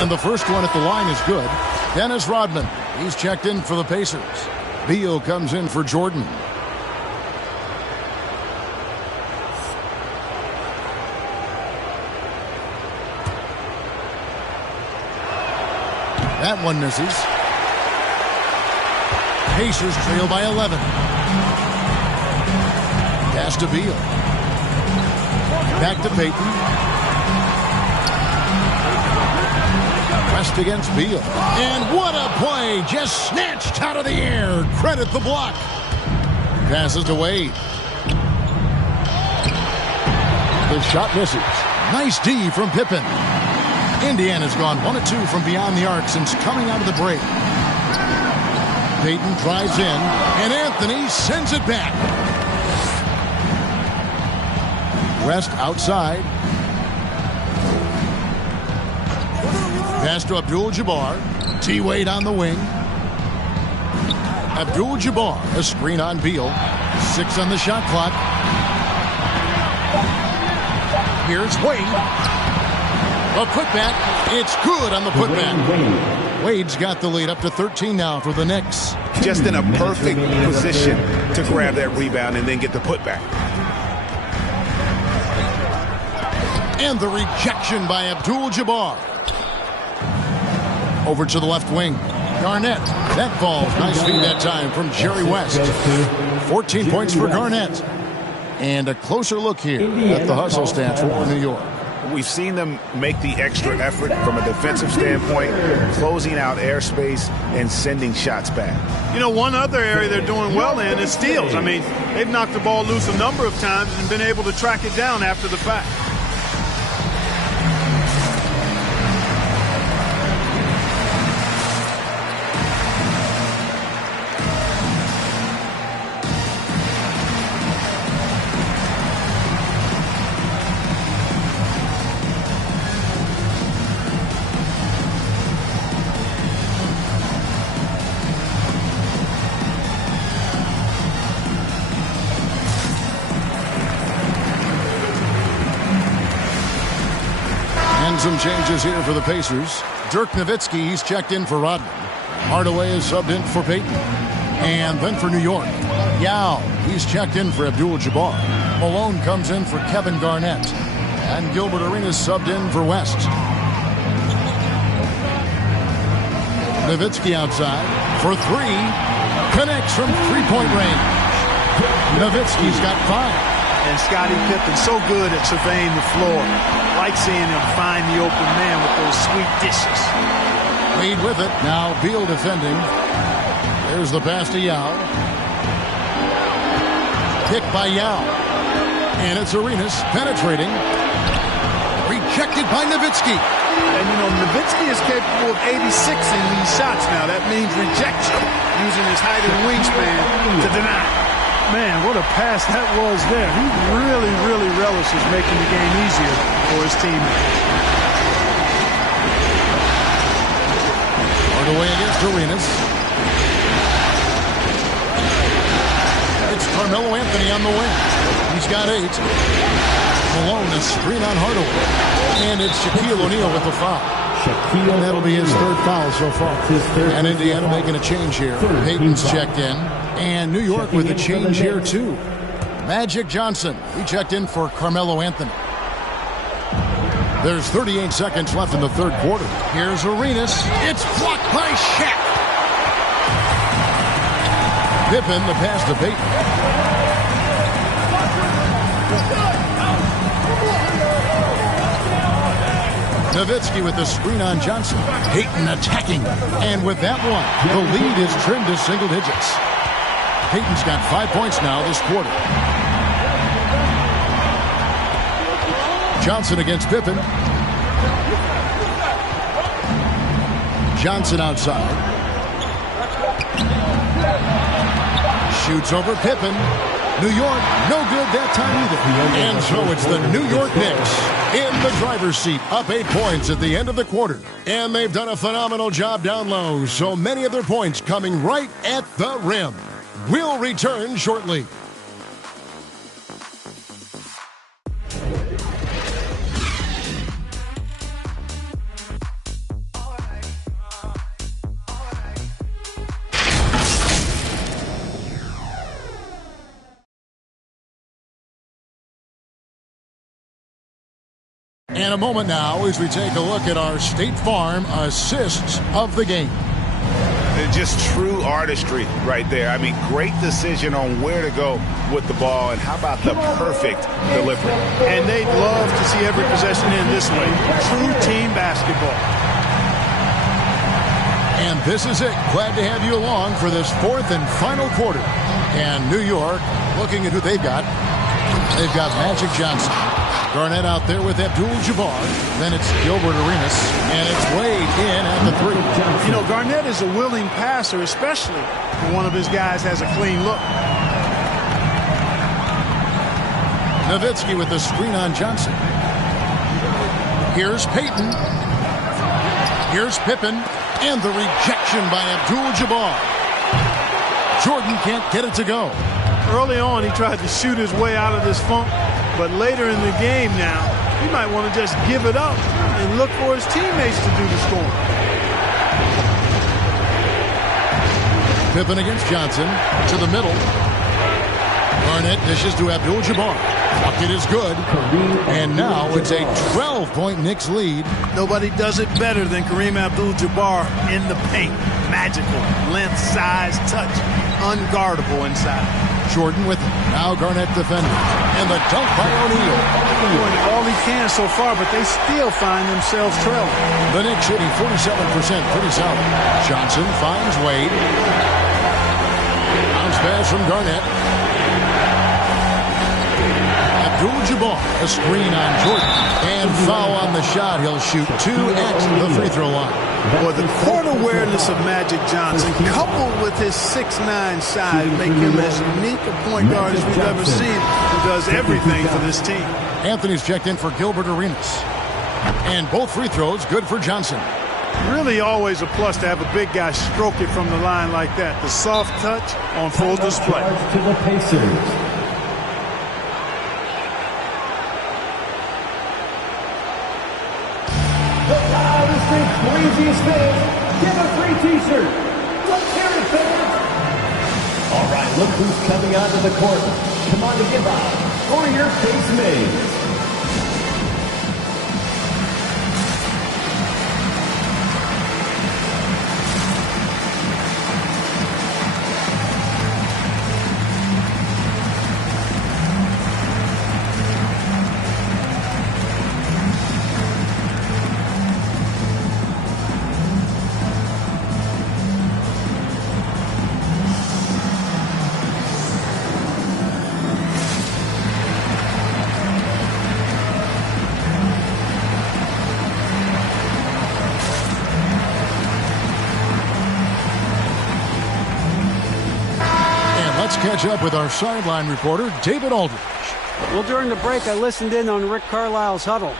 And the first one at the line is good. Dennis Rodman, he's checked in for the Pacers. Beal comes in for Jordan. That one misses. Pacers trail by 11. Pass to Beal. Back to Payton. West against Beal. And what a play! Just snatched out of the air. Credit the block. Passes to Wade. The shot misses. Nice D from Pippen. Indiana's gone 1 of 2 from beyond the arc since coming out of the break. Payton drives in, and Anthony sends it back. West outside. Pass to Abdul-Jabbar. T-Wade on the wing. Abdul-Jabbar, a screen on Beal. 6 on the shot clock. Here's Wade. A putback. It's good on the putback. Wade's got the lead up to 13 now for the Knicks. Just in a perfect position to grab that rebound and then get the putback. And the rejection by Abdul-Jabbar. Over to the left wing. Garnett. That falls. Nice feed that time from Jerry West. 14 points for Garnett. And a closer look here at the hustle stats for New York. We've seen them make the extra effort from a defensive standpoint, closing out airspace and sending shots back. You know, one other area they're doing well in is steals. I mean, they've knocked the ball loose a number of times and been able to track it down after the fact. And some changes here for the Pacers. Dirk Nowitzki, he's checked in for Rodman. Hardaway is subbed in for Payton. And then for New York, Yao, he's checked in for Abdul-Jabbar. Malone comes in for Kevin Garnett. And Gilbert Arenas subbed in for West. Nowitzki outside for three. Connects from three-point range. Nowitzki's got 5. And Scottie Pippen so good at surveying the floor. Like seeing him find the open man with those sweet dishes. Wade with it. Now Beal defending. There's the pass to Yao. Pick by Yao. And it's Arenas penetrating. Rejected by Nowitzki. And you know, Nowitzki is capable of 86ing these shots now. That means rejection. Using his height and wingspan to deny. Man, what a pass that was there. He really, really relishes making the game easier for his teammates. Hardaway against Arenas. It's Carmelo Anthony on the wing. He's got 8. Malone, a screen on Hardaway. And it's Shaquille O'Neal with the foul. And that'll be his 3rd foul so far. And Indiana making a change here. Payton's checked in. And New York with a change here, too. Magic Johnson, he checked in for Carmelo Anthony. There's 38 seconds left in the 3rd quarter. Here's Arenas. It's blocked by Shaq. Pippen, the pass to Payton. Nowitzki with the screen on Johnson. Payton attacking. And with that one, the lead is trimmed to single digits. Payton's got 5 points now this quarter. Johnson against Pippen. Johnson outside. Shoots over Pippen. New York, no good that time either. And so it's the New York Knicks in the driver's seat, up 8 points at the end of the quarter. And they've done a phenomenal job down low, so many of their points coming right at the rim. We'll return shortly. And a moment now as we take a look at our State Farm assists of the game. Just true artistry right there. I mean, great decision on where to go with the ball, and how about the perfect delivery. And they'd love to see every possession in this way. True team basketball. And this is it. Glad to have you along for this 4th and final quarter. And New York, looking at who they've got. They've got Magic Johnson. Garnett out there with Abdul-Jabbar. Then it's Gilbert Arenas. And it's Wade in at the 3. You know, Garnett is a willing passer, especially when one of his guys has a clean look. Nowitzki with the screen on Johnson. Here's Payton. Here's Pippen. And the rejection by Abdul-Jabbar. Jordan can't get it to go. Early on, he tried to shoot his way out of this funk. But later in the game now, he might want to just give it up and look for his teammates to do the scoring. Pippen against Johnson to the middle. Garnett dishes to Abdul-Jabbar. Bucket is good. And now it's a 12-point Knicks lead. Nobody does it better than Kareem Abdul-Jabbar in the paint. Magical. Length, size, touch. Unguardable inside. Jordan with it. Now Garnett defending. And the dunk by O'Neal. Doing all he can so far, but they still find themselves trailing. The Knicks shooting 47%. Pretty solid. Johnson finds Wade. Bounce pass from Garnett. Abdul-Jabbar, a screen on Jordan. And foul on the shot. He'll shoot 2 at the free throw line. Well, the court awareness of Magic Johnson, coupled with his 6'9" size, make him as unique a point guard as we've ever seen, who does everything for this team. Anthony's checked in for Gilbert Arenas. And both free throws good for Johnson. Really always a plus to have a big guy stroke it from the line like that. The soft touch on full display. To the Pacers. The loudest and craziest fans get a free t-shirt. Let's hear it, fans. All right, look who's coming onto the court. Come on to give up for your face mates. Catch up with our sideline reporter, David Aldridge. Well, during the break, I listened in on Rick Carlisle's huddle,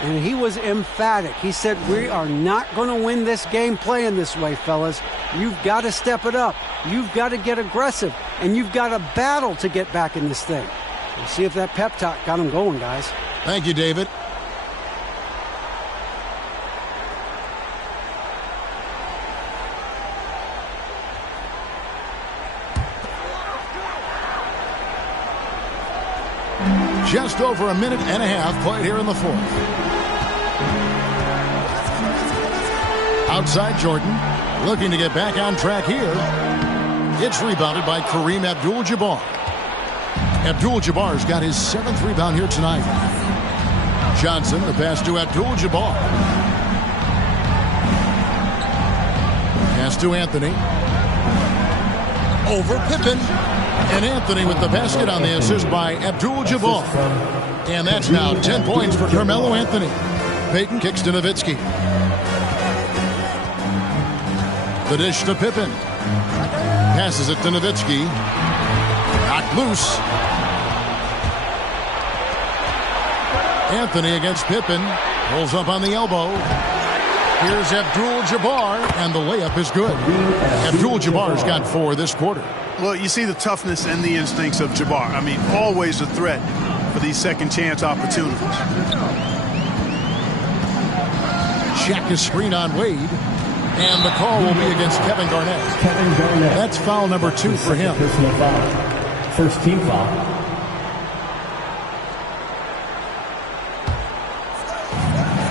and he was emphatic. He said, we are not going to win this game playing this way, fellas. You've got to step it up. You've got to get aggressive, and you've got to battle to get back in this thing. We'll see if that pep talk got him going, guys. Thank you, David. Just over a minute and a half played here in the fourth. Outside Jordan, looking to get back on track here. It's rebounded by Kareem Abdul-Jabbar. Abdul-Jabbar's got his 7th rebound here tonight. Johnson, the pass to Abdul-Jabbar. Pass to Anthony. Over Pippen. And Anthony with the basket on the assist by Abdul-Jabbar. And that's now 10 points for Carmelo Anthony. Payton kicks to Nowitzki. The dish to Pippen. Passes it to Nowitzki. Knocked loose. Anthony against Pippen. Pulls up on the elbow. Here's Abdul-Jabbar, and the layup is good. Abdul-Jabbar's got 4 this quarter. Well, you see the toughness and the instincts of Jabbar. I mean, always a threat for these second-chance opportunities. Check his screen on Wade, and the call will be against Kevin Garnett. That's foul number 2 for him. Personal foul. First team foul.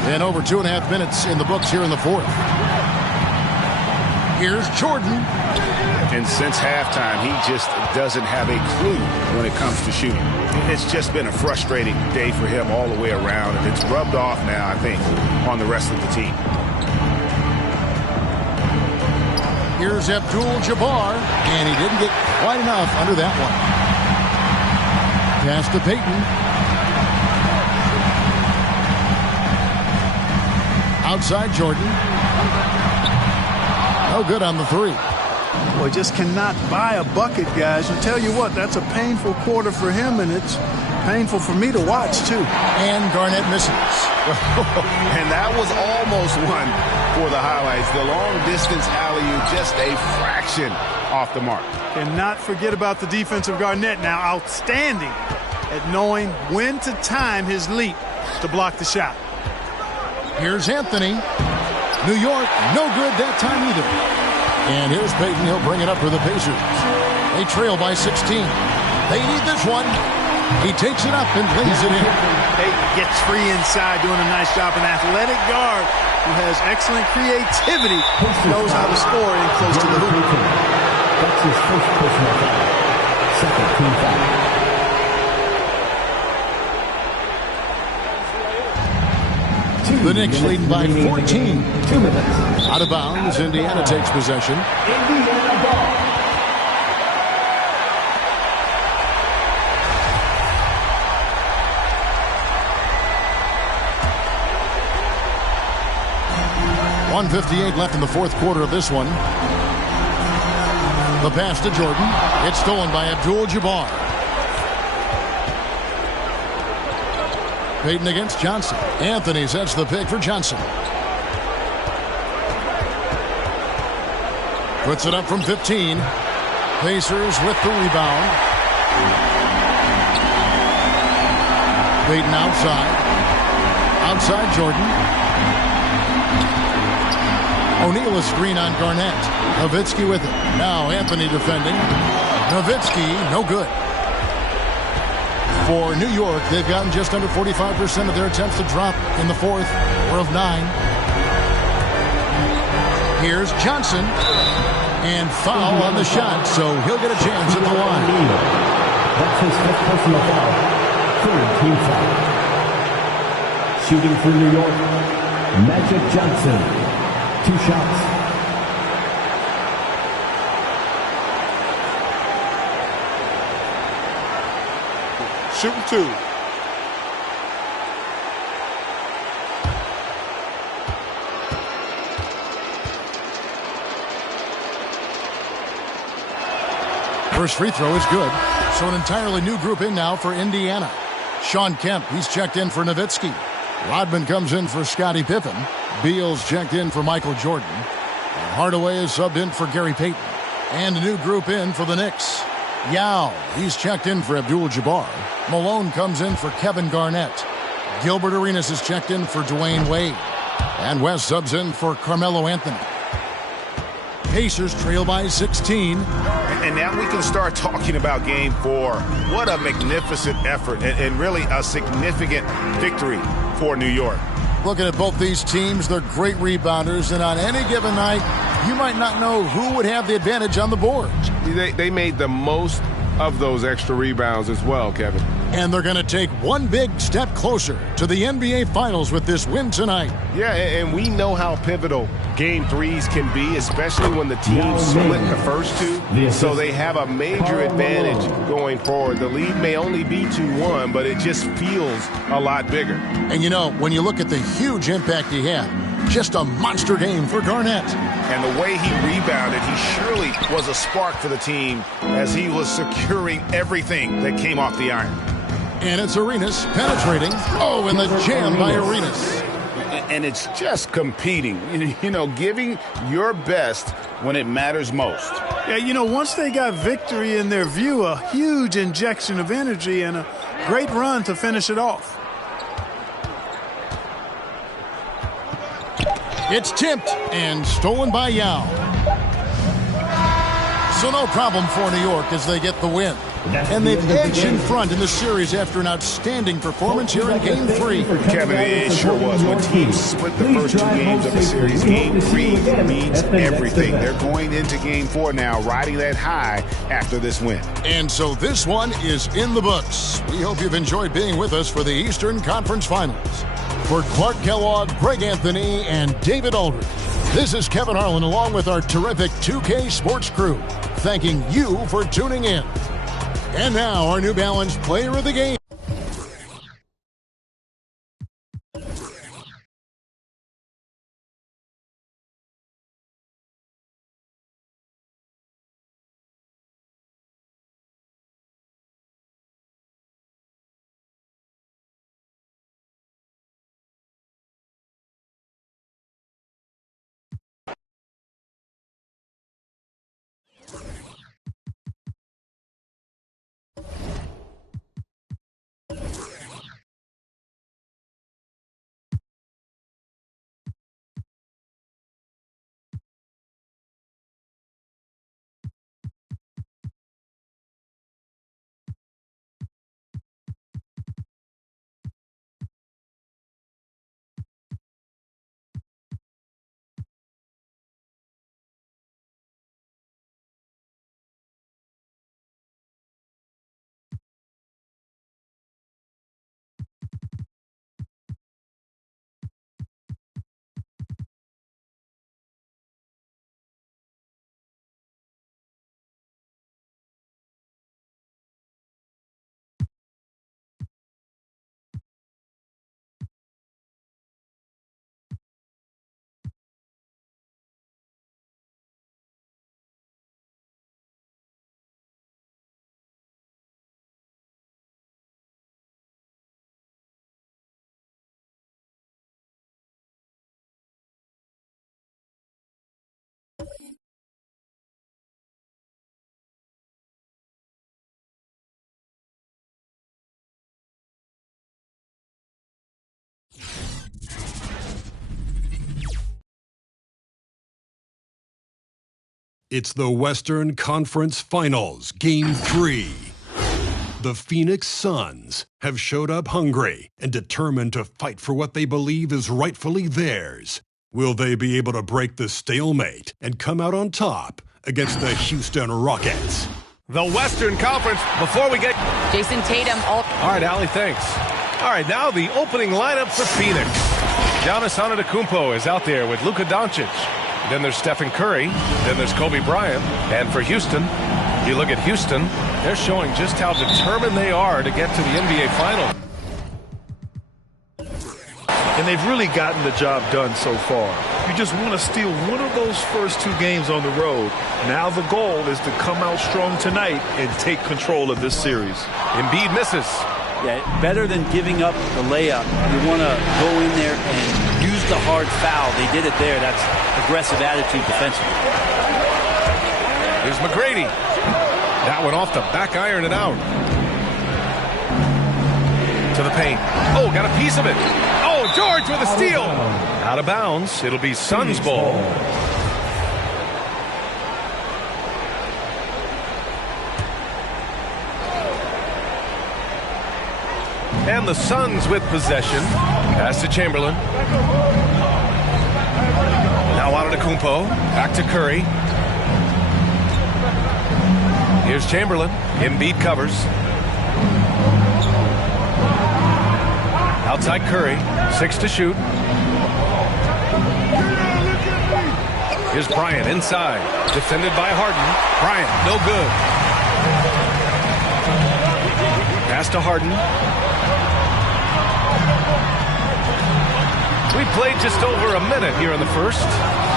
And over 2.5 minutes in the books here in the fourth. Here's Jordan. And since halftime, he just doesn't have a clue when it comes to shooting. It's just been a frustrating day for him all the way around, and it's rubbed off now, I think, on the rest of the team. Here's Abdul-Jabbar, and he didn't get quite enough under that one. Pass to Payton. Outside Jordan. No good on the 3. Boy, just cannot buy a bucket, guys. And tell you what, that's a painful quarter for him, and it's painful for me to watch, too. And Garnett misses. And that was almost one for the highlights. The long-distance alley-oop, just a fraction off the mark. Cannot forget about the defensive Garnett now. Outstanding at knowing when to time his leap to block the shot. Here's Anthony. New York, no good that time either. And here's Payton. He'll bring it up for the Pacers. They trail by 16. They need this one. He takes it up and lays it in. Payton gets free inside, doing a nice job. An athletic guard who has excellent creativity, knows how to score in close to the hoop. That's his first personal foul. Second team foul. The Knicks leading by 14. 2 minutes. Out of bounds. Indiana takes possession. Indiana ball. .158 left in the fourth quarter of this one. The pass to Jordan. It's stolen by Abdul-Jabbar. Payton against Johnson. Anthony sets the pick for Johnson. Puts it up from 15. Pacers with the rebound. Payton outside. Outside Jordan. O'Neal is screen on Garnett. Nowitzki with it. Now Anthony defending. Nowitzki, no good. For New York, they've gotten just under 45% of their attempts to drop in the fourth. 4 of 9. Here's Johnson. And foul on the shot, so he'll get a chance at the line. That's his fifth personal foul. 3rd team foul. Shooting for New York, Magic Johnson. 2 shots. Shooting 2. First free throw is good. So an entirely new group in now for Indiana. Sean Kemp, he's checked in for Nowitzki. Rodman comes in for Scottie Pippen. Beal's checked in for Michael Jordan. And Hardaway is subbed in for Gary Payton. And a new group in for the Knicks. Yao, he's checked in for Abdul-Jabbar. Malone comes in for Kevin Garnett. Gilbert Arenas is checked in for Dwyane Wade. And West subs in for Carmelo Anthony. Pacers trail by 16. And now we can start talking about Game 4. What a magnificent effort and really a significant victory for New York. Looking at both these teams, they're great rebounders, and on any given night, you might not know who would have the advantage on the board. They made the most of those extra rebounds as well, Kevin. And they're going to take one big step closer to the NBA Finals with this win tonight. Yeah, and we know how pivotal Game 3s can be, especially when the teams split the first 2. So they have a major advantage going forward. The lead may only be 2-1, but it just feels a lot bigger. And you know, when you look at the huge impact he had, just a monster game for Garnett. And the way he rebounded, he surely was a spark for the team as he was securing everything that came off the iron. And it's Arenas penetrating. Oh, and the jam by Arenas. And it's just competing, you know, giving your best when it matters most. Yeah, you know, once they got victory in their view, a huge injection of energy and a great run to finish it off. It's tipped and stolen by Yao. So no problem for New York as they get the win. And they've edged in front in the series after an outstanding performance here in Game 3. Kevin, it sure was. When teams split the first 2 games of the series, Game 3 means everything. They're going into Game 4 now, riding that high after this win. And so this one is in the books. We hope you've enjoyed being with us for the Eastern Conference Finals. For Clark Kellogg, Greg Anthony, and David Aldridge, this is Kevin Harlan along with our terrific 2K Sports crew, thanking you for tuning in. And now, our New Balance Player of the Game. It's the Western Conference Finals, Game 3. The Phoenix Suns have showed up hungry and determined to fight for what they believe is rightfully theirs. Will they be able to break the stalemate and come out on top against the Houston Rockets? The Western Conference, before we get... Jason Tatum. All right, Allie, thanks. All right, now the opening lineup for Phoenix. Giannis Antetokounmpo is out there with Luka Doncic. Then there's Stephen Curry. Then there's Kobe Bryant. And for Houston, you look at Houston, they're showing just how determined they are to get to the NBA Finals. And they've really gotten the job done so far. You just want to steal one of those first 2 games on the road. Now the goal is to come out strong tonight and take control of this series. Embiid misses. Yeah, better than giving up the layup. You want to go in there and use the hard foul. They did it there. That's aggressive attitude defensively. Here's McGrady. That one off the back iron and out. To the paint. Oh, got a piece of it. Oh, George with a steal. Out of bounds. It'll be Suns ball. And the Suns with possession. Pass to Chamberlain. Now Antetokounmpo. Back to Curry. Here's Chamberlain. Embiid covers. Outside Curry. 6 to shoot. Here's Bryant inside. Defended by Harden. Bryant, no good. Pass to Harden. We played just over a minute here in the first.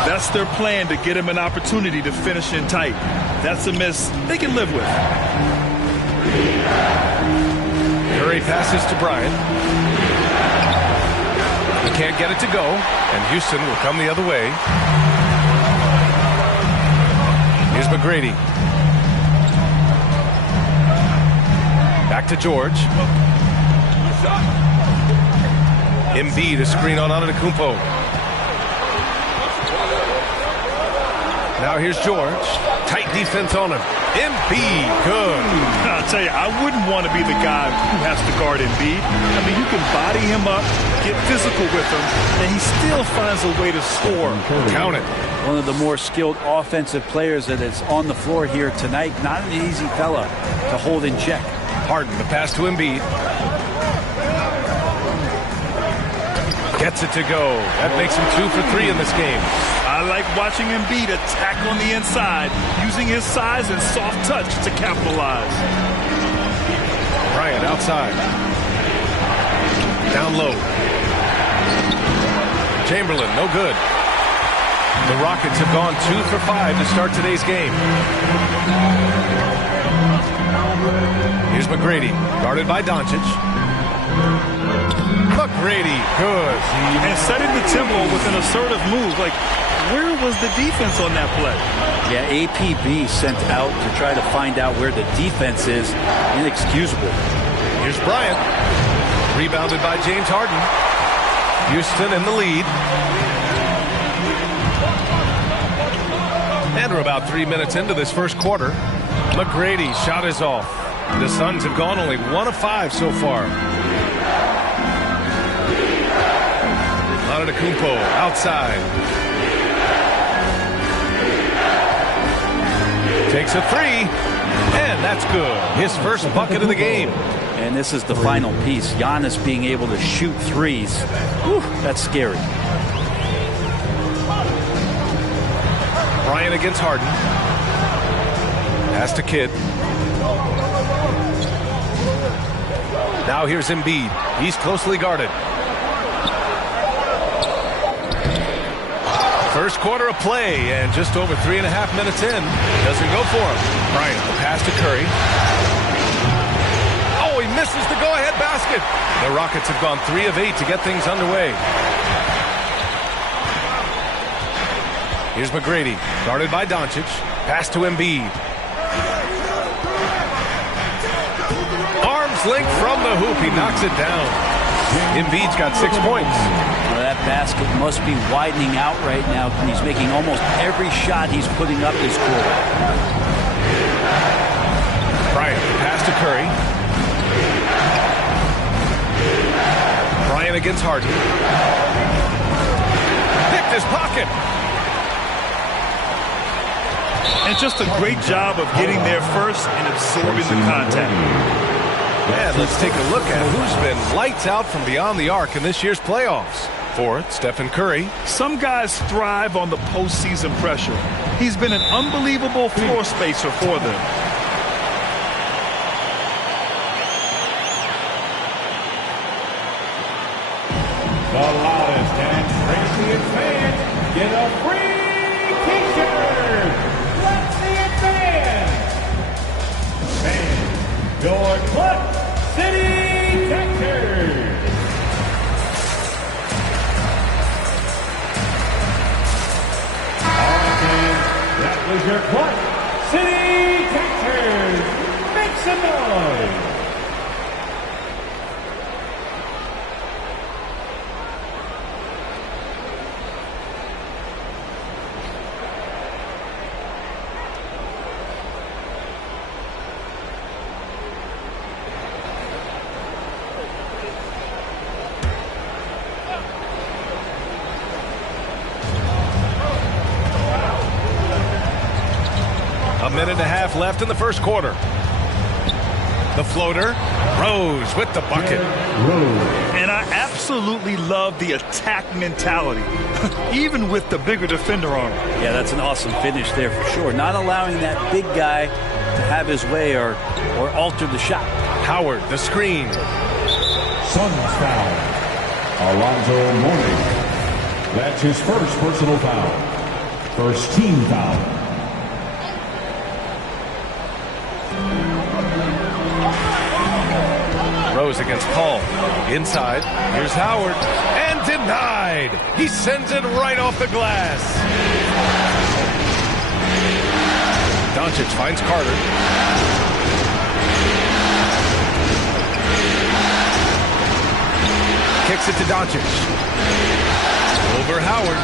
That's their plan, to get him an opportunity to finish in tight. That's a miss they can live with. Curry passes to Bryant. He can't get it to go, and Houston will come the other way. Here's McGrady. Back to George. Embiid, a screen on Antetokounmpo. Now here's George. Tight defense on him. Embiid, good. I'll tell you, I wouldn't want to be the guy who has to guard Embiid. I mean, you can body him up, get physical with him, and he still finds a way to score. Count it. One of the more skilled offensive players that is on the floor here tonight. Not an easy fella to hold in check. Harden, the pass to Embiid. Gets it to go. That makes him 2 for 3 in this game. I like watching Embiid attack on the inside, using his size and soft touch to capitalize. Bryant outside. Down low. Chamberlain, no good. The Rockets have gone 2 for 5 to start today's game. Here's McGrady, guarded by Doncic. McGrady, good. And setting the tempo with an assertive move. Like, where was the defense on that play? Yeah, APB sent out to try to find out where the defense is. Inexcusable. Here's Bryant. Rebounded by James Harden. Houston in the lead. And we're about 3 minutes into this first quarter. McGrady's shot is off. The Suns have gone only 1 of 5 so far. Antetokounmpo outside. Takes a 3, and that's good. His first bucket of the game. And this is the final piece. Giannis being able to shoot threes. Whew, that's scary. Bryant against Harden. Pass to Kidd. Now here's Embiid. He's closely guarded. First quarter of play, and just over 3.5 minutes in. Doesn't go for him. Bryant, the pass to Curry. Oh, he misses the go-ahead basket. The Rockets have gone 3 of 8 to get things underway. Here's McGrady, guarded by Doncic. Pass to Embiid. Arms length from the hoop. He knocks it down. Embiid's got 6 points. Well, that basket must be widening out right now. He's making almost every shot he's putting up this quarter. Bryant, pass to Curry. Bryant against Harden. Picked his pocket. And just a great job of getting there first and absorbing the contact. And let's take a look at who's been lights out from beyond the arc in this year's playoffs. For it, Stephen Curry. Some guys thrive on the postseason pressure. He's been an unbelievable floor spacer for them. The loudest and craziest fans get a free t-shirt. Let's see it, fans. Your Club City Texters. All right, fans, that was your Club City Texters. Make some noise. A minute and a half left in the first quarter. The floater. Rose with the bucket. And I absolutely love the attack mentality, even with the bigger defender on him. Yeah, that's an awesome finish there for sure. Not allowing that big guy to have his way or alter the shot. Howard, the screen. Suns foul. Alonzo Mourning. That's his first personal foul. First team foul. Rose against Paul. Inside. Here's Howard. And denied. He sends it right off the glass. Doncic finds Carter. Kicks it to Doncic. Over Howard.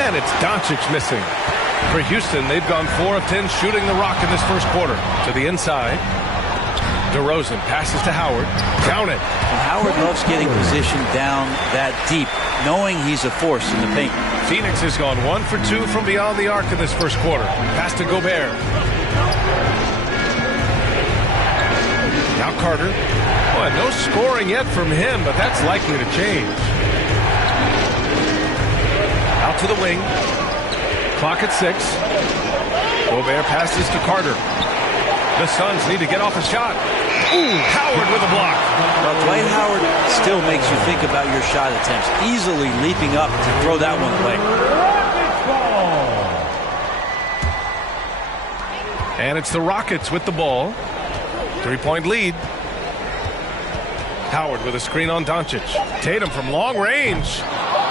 And it's Doncic missing. For Houston, they've gone 4 of 10 shooting the rock in this first quarter. To the inside. DeRozan passes to Howard. Count it. And Howard loves getting positioned down that deep, knowing he's a force in the paint. Phoenix has gone 1 for 2 from beyond the arc in this first quarter. Pass to Gobert. Now Carter. Boy, no scoring yet from him, but that's likely to change. Out to the wing. Clock at 6. Gobert passes to Carter. The Suns need to get off a shot. Ooh, Howard with a block. Well, Dwight Howard still makes you think about your shot attempts, easily leaping up to throw that one away. And it's the Rockets with the ball. 3-point lead. Howard with a screen on Doncic. Tatum from long range.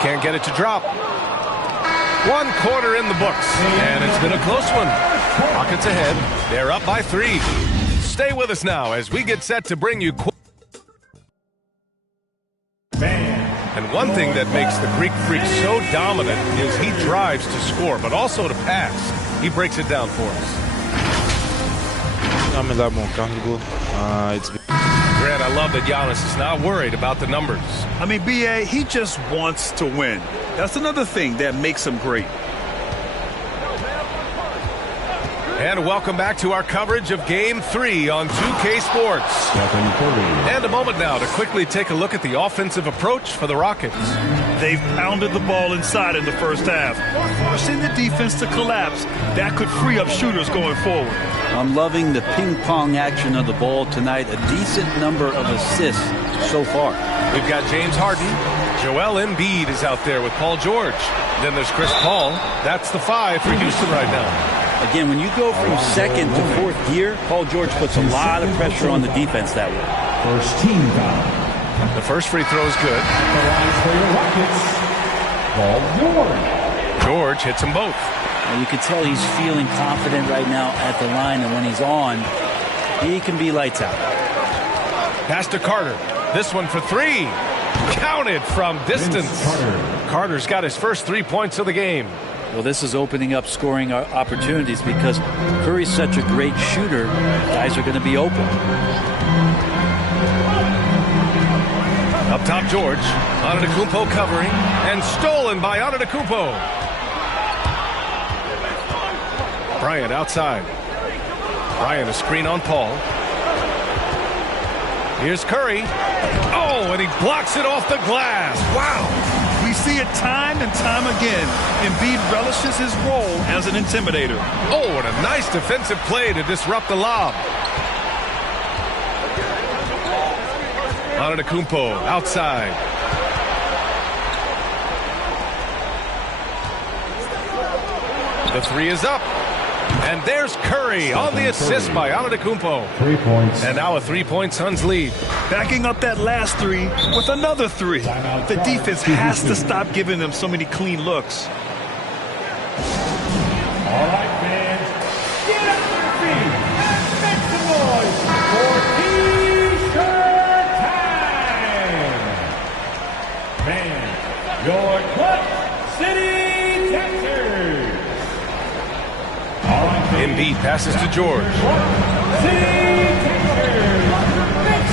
Can't get it to drop. 1 quarter in the books. And it's been a close one. Rockets ahead. They're up by 3. Stay with us now as we get set to bring you. And one thing that makes the Greek Freak so dominant is he drives to score, but also to pass. He breaks it down for us. I'm a lot more comfortable. Grant, I love that Giannis is not worried about the numbers. I mean, B.A., he just wants to win. That's another thing that makes him great. And welcome back to our coverage of Game 3 on 2K Sports. And a moment now to quickly take a look at the offensive approach for the Rockets. They've pounded the ball inside in the first half, forcing the defense to collapse. That could free up shooters going forward. I'm loving the ping-pong action of the ball tonight. A decent number of assists so far. We've got James Harden. Joel Embiid is out there with Paul George. Then there's Chris Paul. That's the 5 for Houston right now. Again, when you go from second to fourth gear, Paul George puts a lot of pressure on the defense that way. First team foul. The first free throw is good. The line for your Rockets, Paul George. George hits them both. And you can tell he's feeling confident right now at the line, and when he's on, he can be lights out. Pass to Carter. This one for three. Counted from distance. Carter's got his first 3 points of the game. Well, this is opening up scoring opportunities because Curry's such a great shooter. Guys are going to be open. Up top, George. Antetokounmpo covering and stolen by Antetokounmpo. Bryant outside. Bryant a screen on Paul. Here's Curry. Oh, and he blocks it off the glass. Wow. We see it time and time again. Embiid relishes his role as an intimidator. Oh, and a nice defensive play to disrupt the lob. Antetokounmpo outside. The three is up. And there's Curry on the assist by Antetokounmpo. 3 points. And now a 3-point Suns lead. Backing up that last three with another three. The defense has to stop giving them so many clean looks. All right, fans. Get up your feet and make some noise for T-shirt time. Fans, your Clutch City Texans. Embiid passes to George.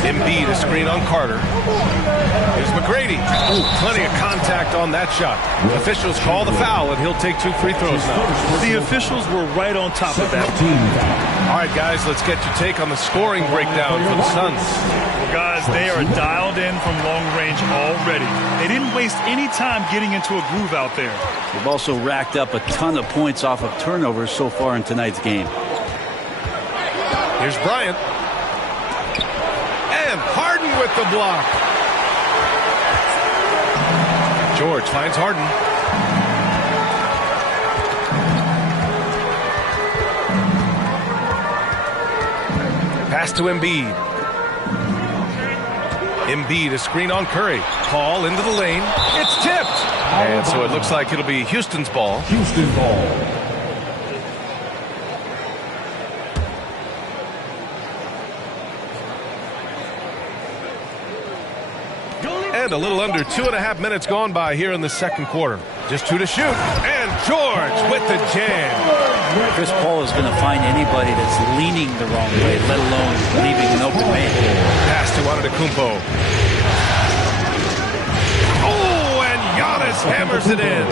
Embiid a screen on Carter. Here's McGrady. Ooh, plenty of contact on that shot. Officials call the foul, and he'll take 2 free throws now. The officials were right on top of that. All right, guys, let's get your take on the scoring breakdown for the Suns. Well, guys, they are dialed in from long range already. They didn't waste any time getting into a groove out there. They've also racked up a ton of points off of turnovers so far in tonight's game. Here's Bryant. And Harden with the block. George finds Harden. Pass to Embiid. Embiid a screen on Curry. Paul into the lane. It's tipped. And so it looks like it'll be Houston's ball. Houston ball. And a little under 2.5 minutes gone by here in the second quarter. Just 2 to shoot. And George with the jam. Chris Paul is going to find anybody that's leaning the wrong way, let alone leaving an open man. Pass to Antetokounmpo. Oh, and Giannis hammers it in.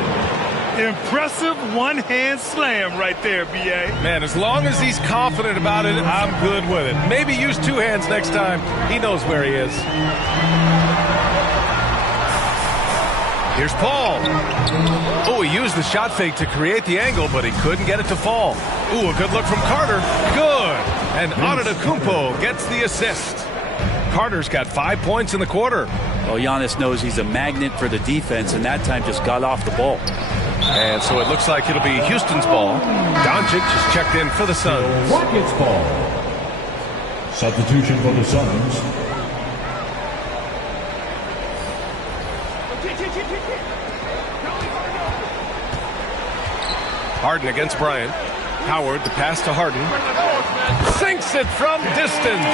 Impressive one-hand slam right there, B.A. Man, as long as he's confident about it, I'm good with it. Maybe use 2 hands next time. He knows where he is. Here's Paul. Oh, he used the shot fake to create the angle, but he couldn't get it to fall. Ooh, a good look from Carter. Good. And Antetokounmpo gets the assist. Carter's got 5 points in the quarter. Well, Giannis knows he's a magnet for the defense, and that time just got off the ball. And so it looks like it'll be Houston's ball. Doncic is checked in for the Suns. Rockets ball. Substitution for the Suns. Harden against Bryant. Howard, the pass to Harden. Sinks it from distance.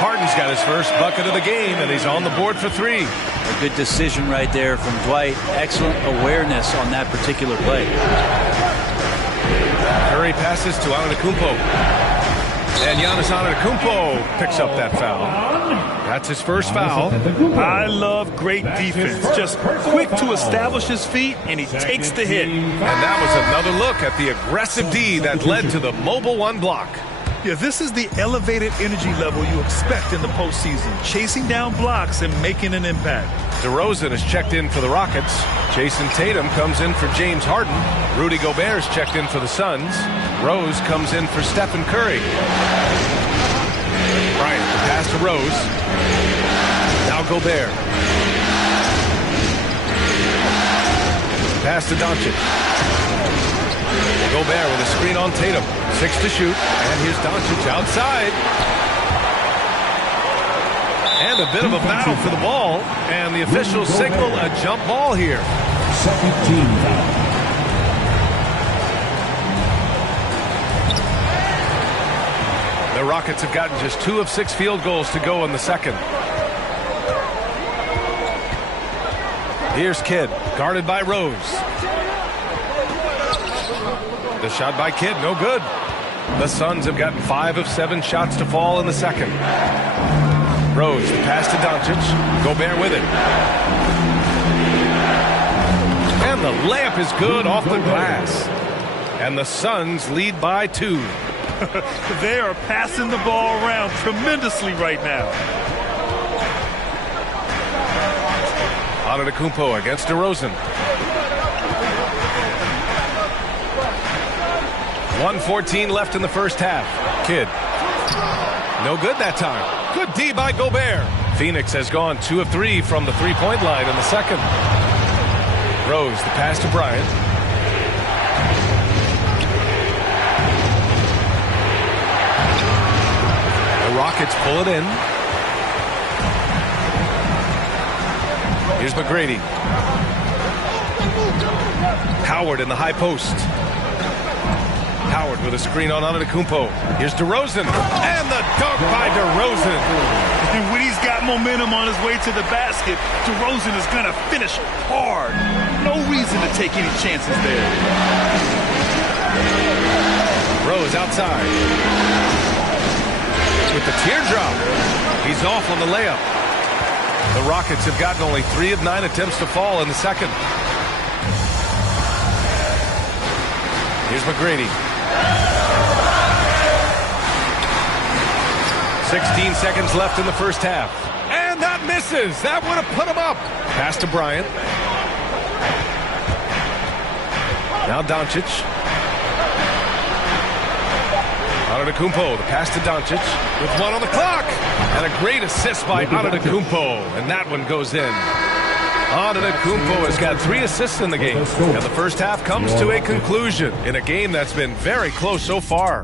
Harden's got his first bucket of the game, and he's on the board for 3. A good decision right there from Dwight. Excellent awareness on that particular play. Curry passes to Antetokounmpo. And Giannis Antetokounmpo picks up that foul. That's his first foul. I love great defense. Just quick to establish his feet, and he takes the hit. And that was another look at the aggressive D that led to the mobile 1 block. Yeah, this is the elevated energy level you expect in the postseason. Chasing down blocks and making an impact. DeRozan is checked in for the Rockets. Jason Tatum comes in for James Harden. Rudy Gobert is checked in for the Suns. Rose comes in for Stephen Curry. Bryant, the pass to Rose. Now Gobert. Pass to Doncic. Gobert with a screen on Tatum. 6 to shoot. And here's Doncic outside. And a bit of a battle for the ball. And the officials signal a jump ball here. Second team foul. The Rockets have gotten just 2 of 6 field goals to go in the second. Here's Kidd, guarded by Rose. The shot by Kidd, no good. The Suns have gotten 5 of 7 shots to fall in the second. Rose, the pass to Doncic. Gobert with it. And the layup is good off the glass. And the Suns lead by 2. They are passing the ball around tremendously right now. Antetokounmpo against DeRozan. 1:14 left in the first half. Kidd. No good that time. Good D by Gobert. Phoenix has gone 2 of 3 from the three-point line in the second. Rose, the pass to Bryant. The Rockets pull it in. Here's McGrady. Howard in the high post. Howard with a screen on Antetokounmpo. Here's DeRozan. And the dunk by DeRozan. And when he's got momentum on his way to the basket, DeRozan is going to finish hard. No reason to take any chances there. Rose outside. With the teardrop. He's off on the layup. The Rockets have gotten only 3 of 9 attempts to fall in the second. Here's McGrady. 16 seconds left in the first half. And that misses. That would have put him up. Pass to Bryant. Now Doncic. Antetokounmpo, the pass to Doncic with 1 on the clock. And a great assist by Antetokounmpo. And that one goes in. Antetokounmpo has got 3 assists in the game. And the first half comes to a conclusion in a game that's been very close so far.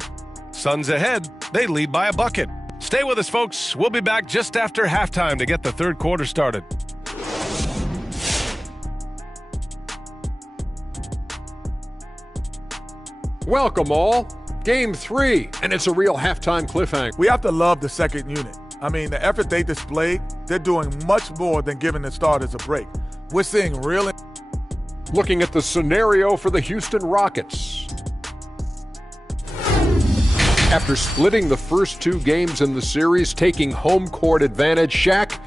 Suns ahead. They lead by a bucket. Stay with us, folks. We'll be back just after halftime to get the third quarter started. Welcome all. Game 3, and it's a real halftime cliffhanger. We have to love the second unit. I mean, the effort they displayed, they're doing much more than giving the starters a break. We're seeing real... Looking at the scenario for the Houston Rockets. After splitting the first 2 games in the series, taking home court advantage, Shaq,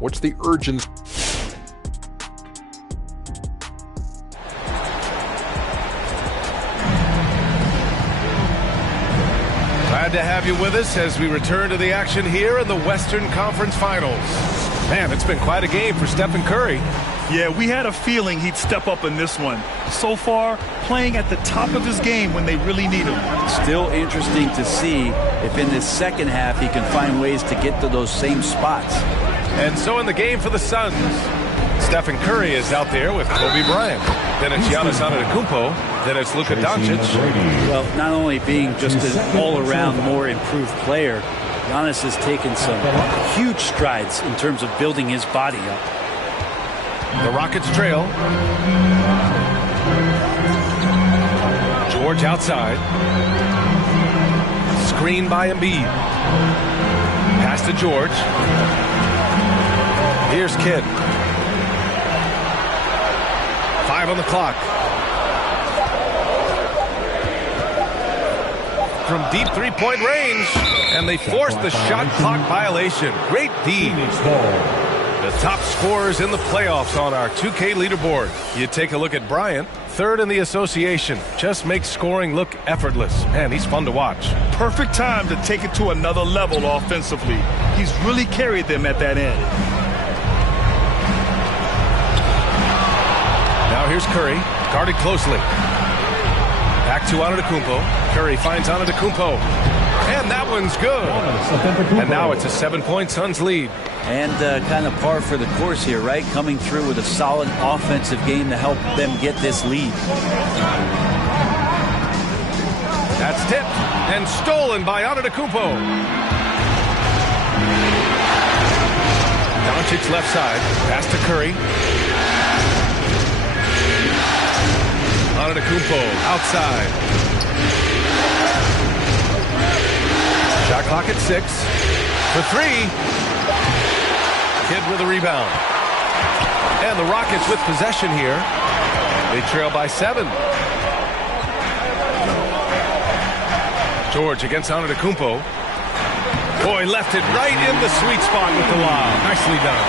what's the urgency? Glad to have you with us as we return to the action here in the Western Conference Finals. Man, it's been quite a game for Stephen Curry. Yeah, we had a feeling he'd step up in this one. So far, playing at the top of his game when they really need him. Still interesting to see if in this second half he can find ways to get to those same spots. And so in the game for the Suns, Stephen Curry is out there with Kobe Bryant. Then it's Giannis Antetokounmpo. Then it's Luka Doncic. Well, not only being just an all-around more improved player, Giannis has taken some huge strides in terms of building his body up. The Rockets trail. George outside. Screen by Embiid. Pass to George. Here's Kidd. 5 on the clock. From deep three-point range. And they force the shot clock violation. Great D. The top scorers in the playoffs on our 2K leaderboard. You take a look at Bryant, 3rd in the association. Just makes scoring look effortless. Man, he's fun to watch. Perfect time to take it to another level offensively. He's really carried them at that end. Now here's Curry, guarded closely. Back to Antetokounmpo. Curry finds Antetokounmpo. And that one's good. And now it's a 7-point Suns lead. And kind of par for the course here, right? Coming through with a solid offensive game to help them get this lead. That's tipped and stolen by Antetokounmpo. Doncic left side. Pass to Curry. Antetokounmpo outside. Shot clock at 6. For 3. Kidd with a rebound. And the Rockets with possession here. They trail by 7. George against Antetokounmpo. Boy, left it right in the sweet spot with the lob. Nicely done.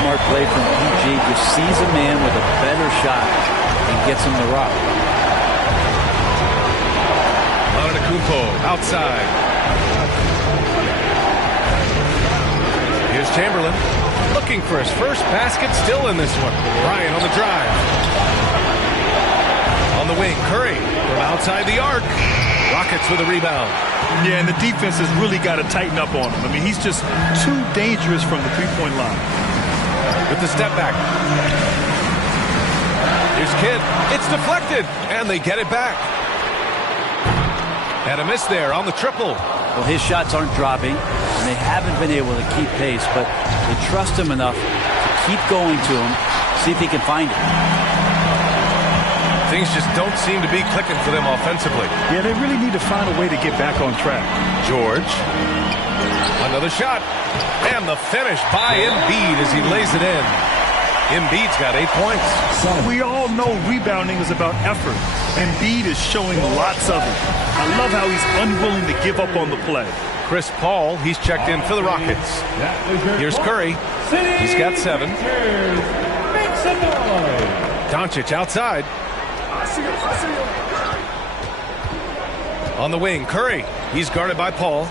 Smart play from PG. Just sees a man with a better shot and gets him the rock. Antetokounmpo outside. Here's Chamberlain looking for his first basket, still in this one. Bryant on the drive. On the wing, Curry from outside the arc. Rockets with a rebound. Yeah, and the defense has really got to tighten up on him. I mean, he's just too dangerous from the three-point line. With the step back. Here's Kidd. It's deflected, and they get it back. And a miss there on the triple. Well, his shots aren't dropping, and they haven't been able to keep pace, but they trust him enough to keep going to him, see if he can find it. Things just don't seem to be clicking for them offensively. Yeah, they really need to find a way to get back on track. George. Another shot. And the finish by Embiid as he lays it in. Embiid's got 8 points. We all know rebounding is about effort. Embiid is showing lots of it. I love how he's unwilling to give up on the play. Chris Paul, he's checked in for the Rockets. Here's Curry. He's got 7. Doncic outside. On the wing, Curry. He's guarded by Paul.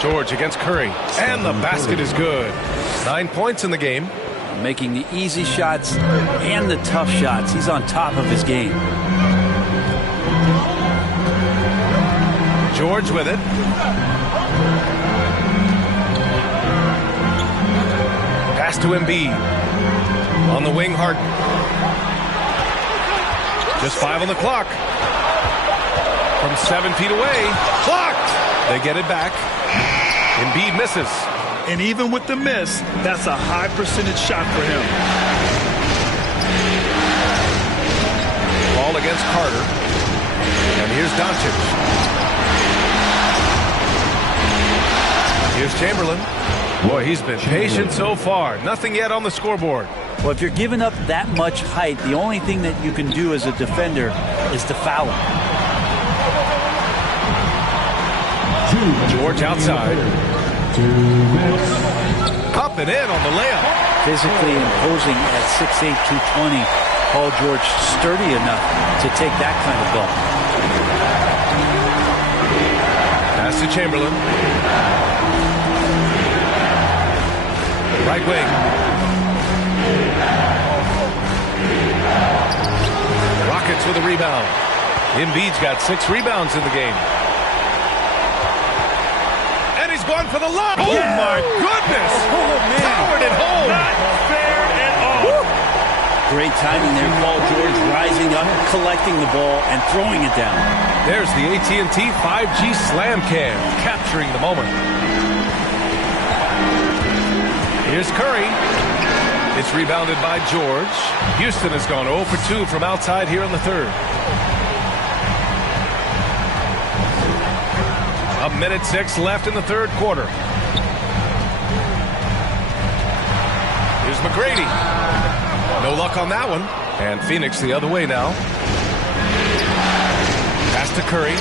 George against Curry. And the basket is good. 9 points in the game. Making the easy shots and the tough shots. He's on top of his game. George with it. Pass to Embiid. On the wing, Harden. Just 5 on the clock. From 7 feet away. Blocked! They get it back. Embiid misses. And even with the miss, that's a high percentage shot for him. Ball against Carter. And here's Doncic. Here's Chamberlain. Boy, he's been patient so far. Nothing yet on the scoreboard. Well, if you're giving up that much height, the only thing that you can do as a defender is to foul him. George outside. Up and in on the layup. Physically imposing at 6'8", 220. Paul George sturdy enough to take that kind of ball. Pass to Chamberlain. Right wing. Rockets with a rebound. Embiid's got 6 rebounds in the game. And he's going for the lob. Oh, my goodness. Powered it home. Not fair at all. Great timing there. Paul George rising up, collecting the ball, and throwing it down. There's the AT&T 5G Slam Cam, capturing the moment. Here's Curry. It's rebounded by George. Houston has gone 0 for 2 from outside here in the third. 1:06 left in the third quarter. Here's McGrady. No luck on that one. And Phoenix the other way now. Pass to Curry.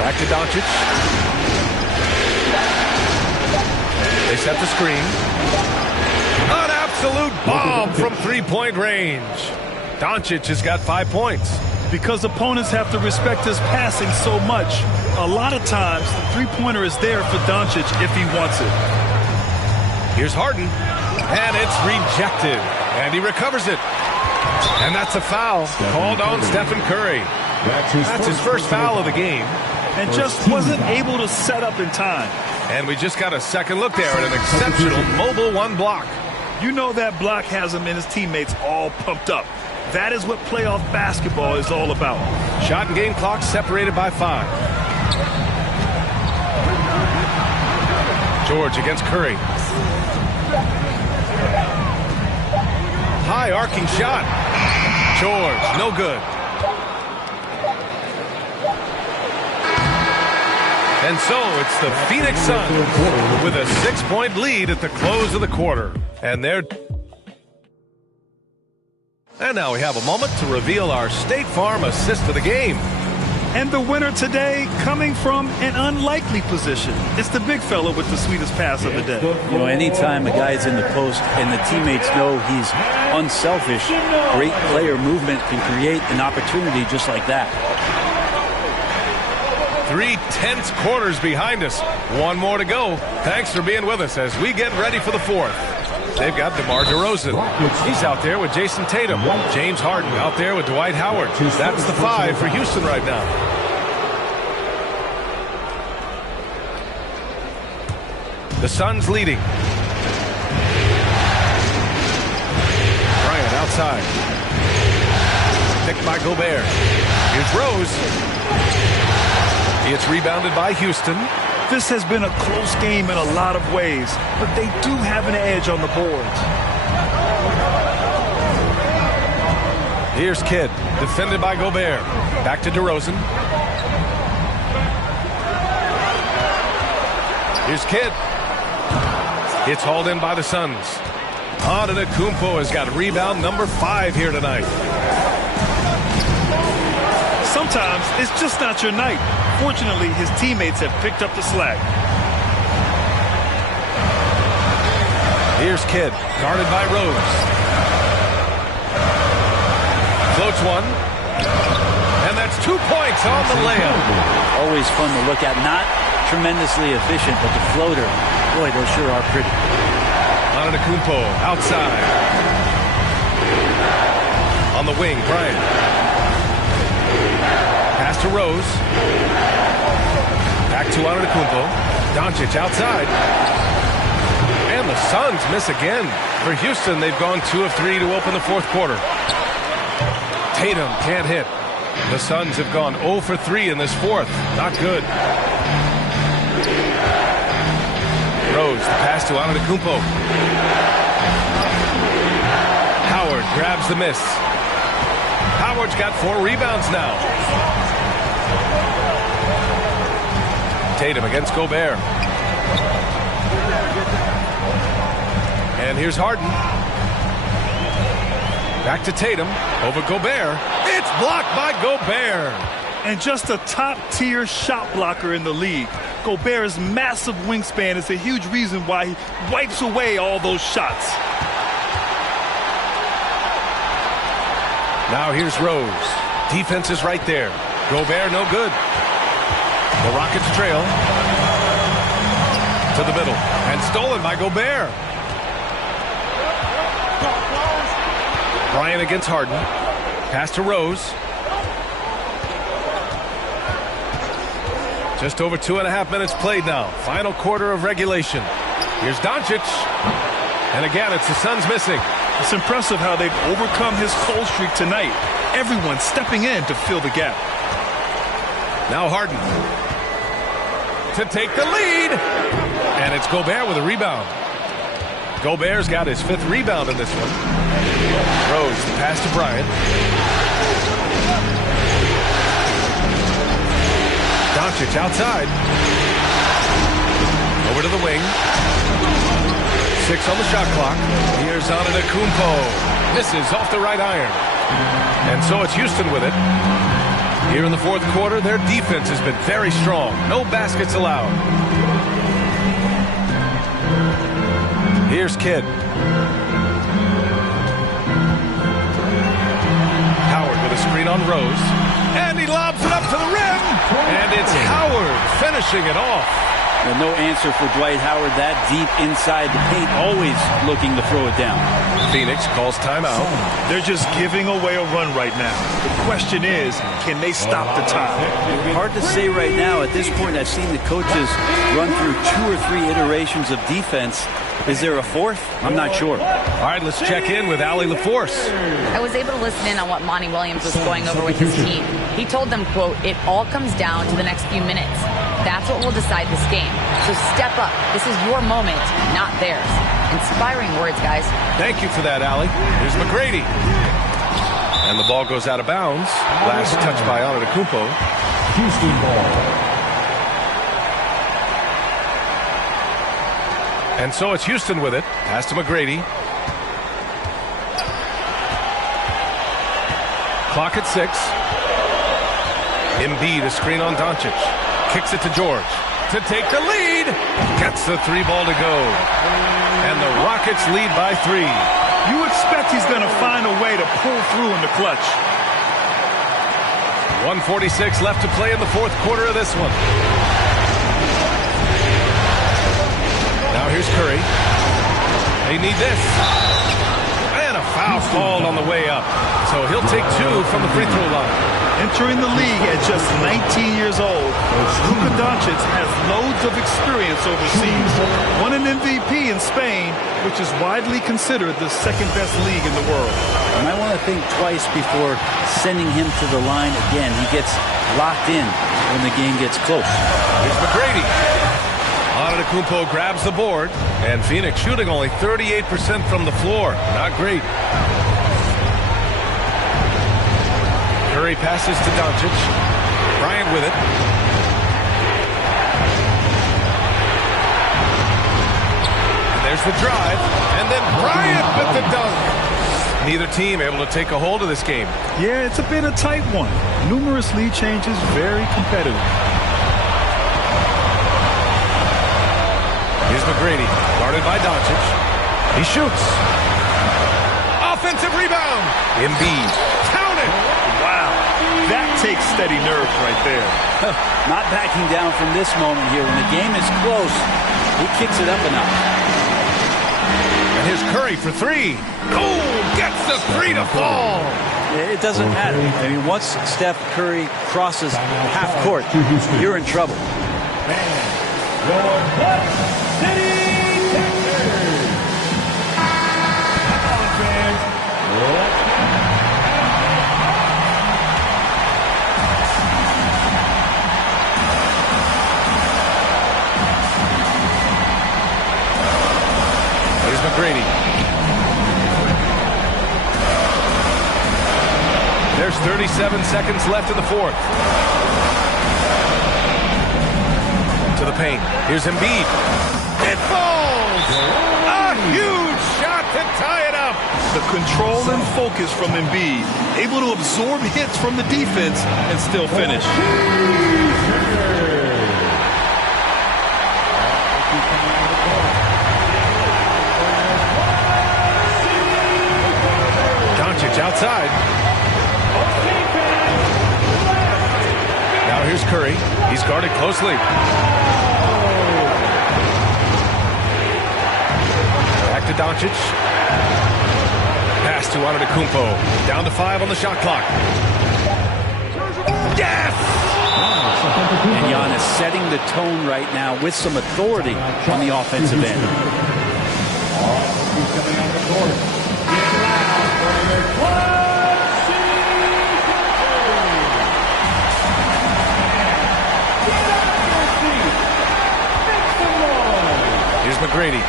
Back to Doncic. They set the screen. An absolute bomb from three-point range. Doncic has got 5 points. Because opponents have to respect his passing so much, a lot of times the three-pointer is there for Doncic if he wants it. Here's Harden. And it's rejected. And he recovers it. And that's a foul called on Stephen Curry. That's his first foul of the game. And just wasn't able to set up in time. And we just got a second look there at an exceptional mobile 1 block. You know that block has him and his teammates all pumped up. That is what playoff basketball is all about. Shot and game clock separated by 5. George against Curry. high arcing shot. George, no good. And so it's the Phoenix Suns with a 6-point lead at the close of the quarter. And now we have a moment to reveal our State Farm assist of the game. And the winner today coming from an unlikely position. It's the big fella with the sweetest pass of the day. You know, anytime a guy's in the post and the teammates know he's unselfish, great player movement can create an opportunity just like that. 3 tense quarters behind us. One more to go. Thanks for being with us as we get ready for the fourth. They've got DeMar DeRozan. He's out there with Jason Tatum. James Harden out there with Dwight Howard. That's the 5 for Houston right now. The Suns leading. Bryant outside. Picked by Gobert. Here's Rose. It's rebounded by Houston. This has been a close game in a lot of ways, but they do have an edge on the boards. Here's Kidd, defended by Gobert. Back to DeRozan. Here's Kidd. It's hauled in by the Suns. Antetokounmpo has got rebound number 5 here tonight. Sometimes it's just not your night. Fortunately, his teammates have picked up the slack. Here's Kidd, guarded by Rose. Floats one. And that's 2 points on the layup. Always fun to look at. Not tremendously efficient, but the floater, boy, those sure are pretty. Antetokounmpo outside. On the wing, Bryant. Pass to Rose. Back to Antetokounmpo. Doncic outside. And the Suns miss again. For Houston, they've gone 2 of 3 to open the fourth quarter. Tatum can't hit. The Suns have gone 0 for 3 in this fourth. Not good. Rose, the pass to Antetokounmpo. Howard grabs the miss. Howard's got 4 rebounds now. Tatum against Gobert. And here's Harden. Back to Tatum. Over Gobert. It's blocked by Gobert. And just a top-tier shot blocker in the league. Gobert's massive wingspan is a huge reason why he wipes away all those shots. Now here's Rose. Defense is right there. Gobert no good. The Rockets trail. To the middle. And stolen by Gobert. Bryant against Harden. Pass to Rose. Just over 2.5 minutes played now. Final quarter of regulation. Here's Doncic. And again, it's the Suns missing. It's impressive how they've overcome his cold streak tonight. Everyone stepping in to fill the gap. Now Harden. To take the lead. And it's Gobert with a rebound. Gobert's got his 5th rebound in this one. Rose, the pass to Bryant. Doncic outside. Over to the wing. 6 on the shot clock. Here's Antetokounmpo. Misses off the right iron. And so it's Houston with it. Here in the fourth quarter, their defense has been very strong. No baskets allowed. Here's Kidd. Howard with a screen on Rose. And he lobs it up to the rim. And it's Howard finishing it off. And no answer for Dwight Howard that deep inside the paint, always looking to throw it down. Phoenix calls timeout. They're just giving away a run right now. The question is, can they stop the time? Hard to say right now. At this point, I've seen the coaches run through 2 or 3 iterations of defense. Is there a 4th? I'm not sure. All right, let's check in with Allie LaForce. I was able to listen in on what Monty Williams was going over with his team. He told them, quote, "It all comes down to the next few minutes. That's what will decide this game. So step up. This is your moment, not theirs." Inspiring words, guys. Thank you for that, Allie. Here's McGrady. And the ball goes out of bounds. Last touch by Antetokounmpo. Houston ball. And so it's Houston with it. Pass to McGrady. Clock at 6. Embiid, a screen on Doncic. Kicks it to George to take the lead. Gets the 3-ball to go. And the Rockets lead by 3. You expect he's going to find a way to pull through in the clutch. 1:46 left to play in the fourth quarter of this one. Now here's Curry. They need this. And a foul called on the way up. So he'll take 2 from the free throw line. Entering the league at just 19 years old, Luka Doncic has loads of experience overseas. Won an MVP in Spain, which is widely considered the second-best league in the world. You might want to think twice before sending him to the line again. He gets locked in when the game gets close. Here's McGrady. Antetokounmpo grabs the board, and Phoenix shooting only 38% from the floor. Not great. Curry passes to Doncic. Bryant with it. And there's the drive. And then Bryant with the dunk. Neither team able to take a hold of this game. Yeah, it's been a tight one. Numerous lead changes, very competitive. Here's McGrady, guarded by Doncic. He shoots. Offensive rebound. Embiid. Count it. Wow. That takes steady nerves right there. Not backing down from this moment here. When the game is close, he kicks it up a notch. And here's Curry for 3. Oh, gets the 3 to fall. It doesn't matter. I mean, once Steph Curry crosses half court, you're in trouble. Here's McGrady. There's 37 seconds left in the fourth. To the paint. Here's Embiid. It falls! A huge shot to tie it up. The control and focus from Embiid. Able to absorb hits from the defense and still finish. Doncic outside. Now here's Curry. He's guarded closely. Back to Doncic. Pass to Antetokounmpo. Down to 5 on the shot clock. Yes! And Giannis setting the tone right now with some authority on the offensive end. Here's McGrady.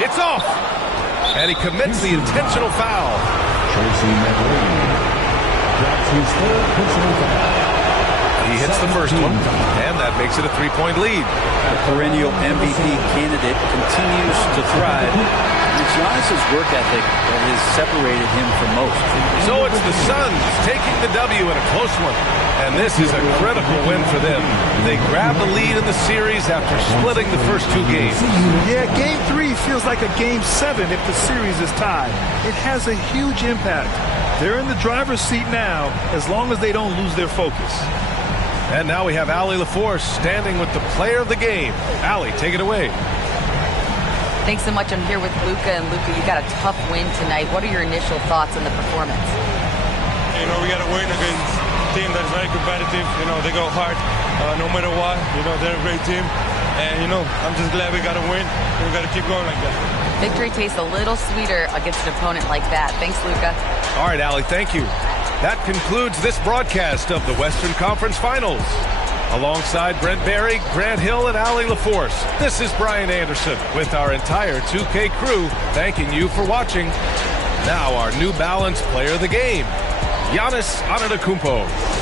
It's off. And he commits the intentional foul. He hits the first one, and that makes it a 3-point lead. The perennial MVP candidate continues to thrive. It's Giannis' work ethic that has separated him from most. So it's the Suns taking the W in a close one. And this is a critical win for them. They grab the lead in the series after splitting the first 2 games. Yeah, Game 3 feels like a Game 7 if the series is tied. It has a huge impact. They're in the driver's seat now as long as they don't lose their focus. And now we have Allie LaForce standing with the player of the game. Allie, take it away. Thanks so much. I'm here with Luka. And Luka, you got a tough win tonight. What are your initial thoughts on the performance? You know, we got to win against a team that's very competitive. You know, they go hard no matter what. You know, they're a great team. And, you know, I'm just glad we got to win. And we got to keep going like that. Victory tastes a little sweeter against an opponent like that. Thanks, Luka. All right, Allie, thank you. That concludes this broadcast of the Western Conference Finals. Alongside Brent Barry, Grant Hill, and Allie LaForce, this is Brian Anderson with our entire 2K crew thanking you for watching. Now our New Balance Player of the Game, Giannis Antetokounmpo.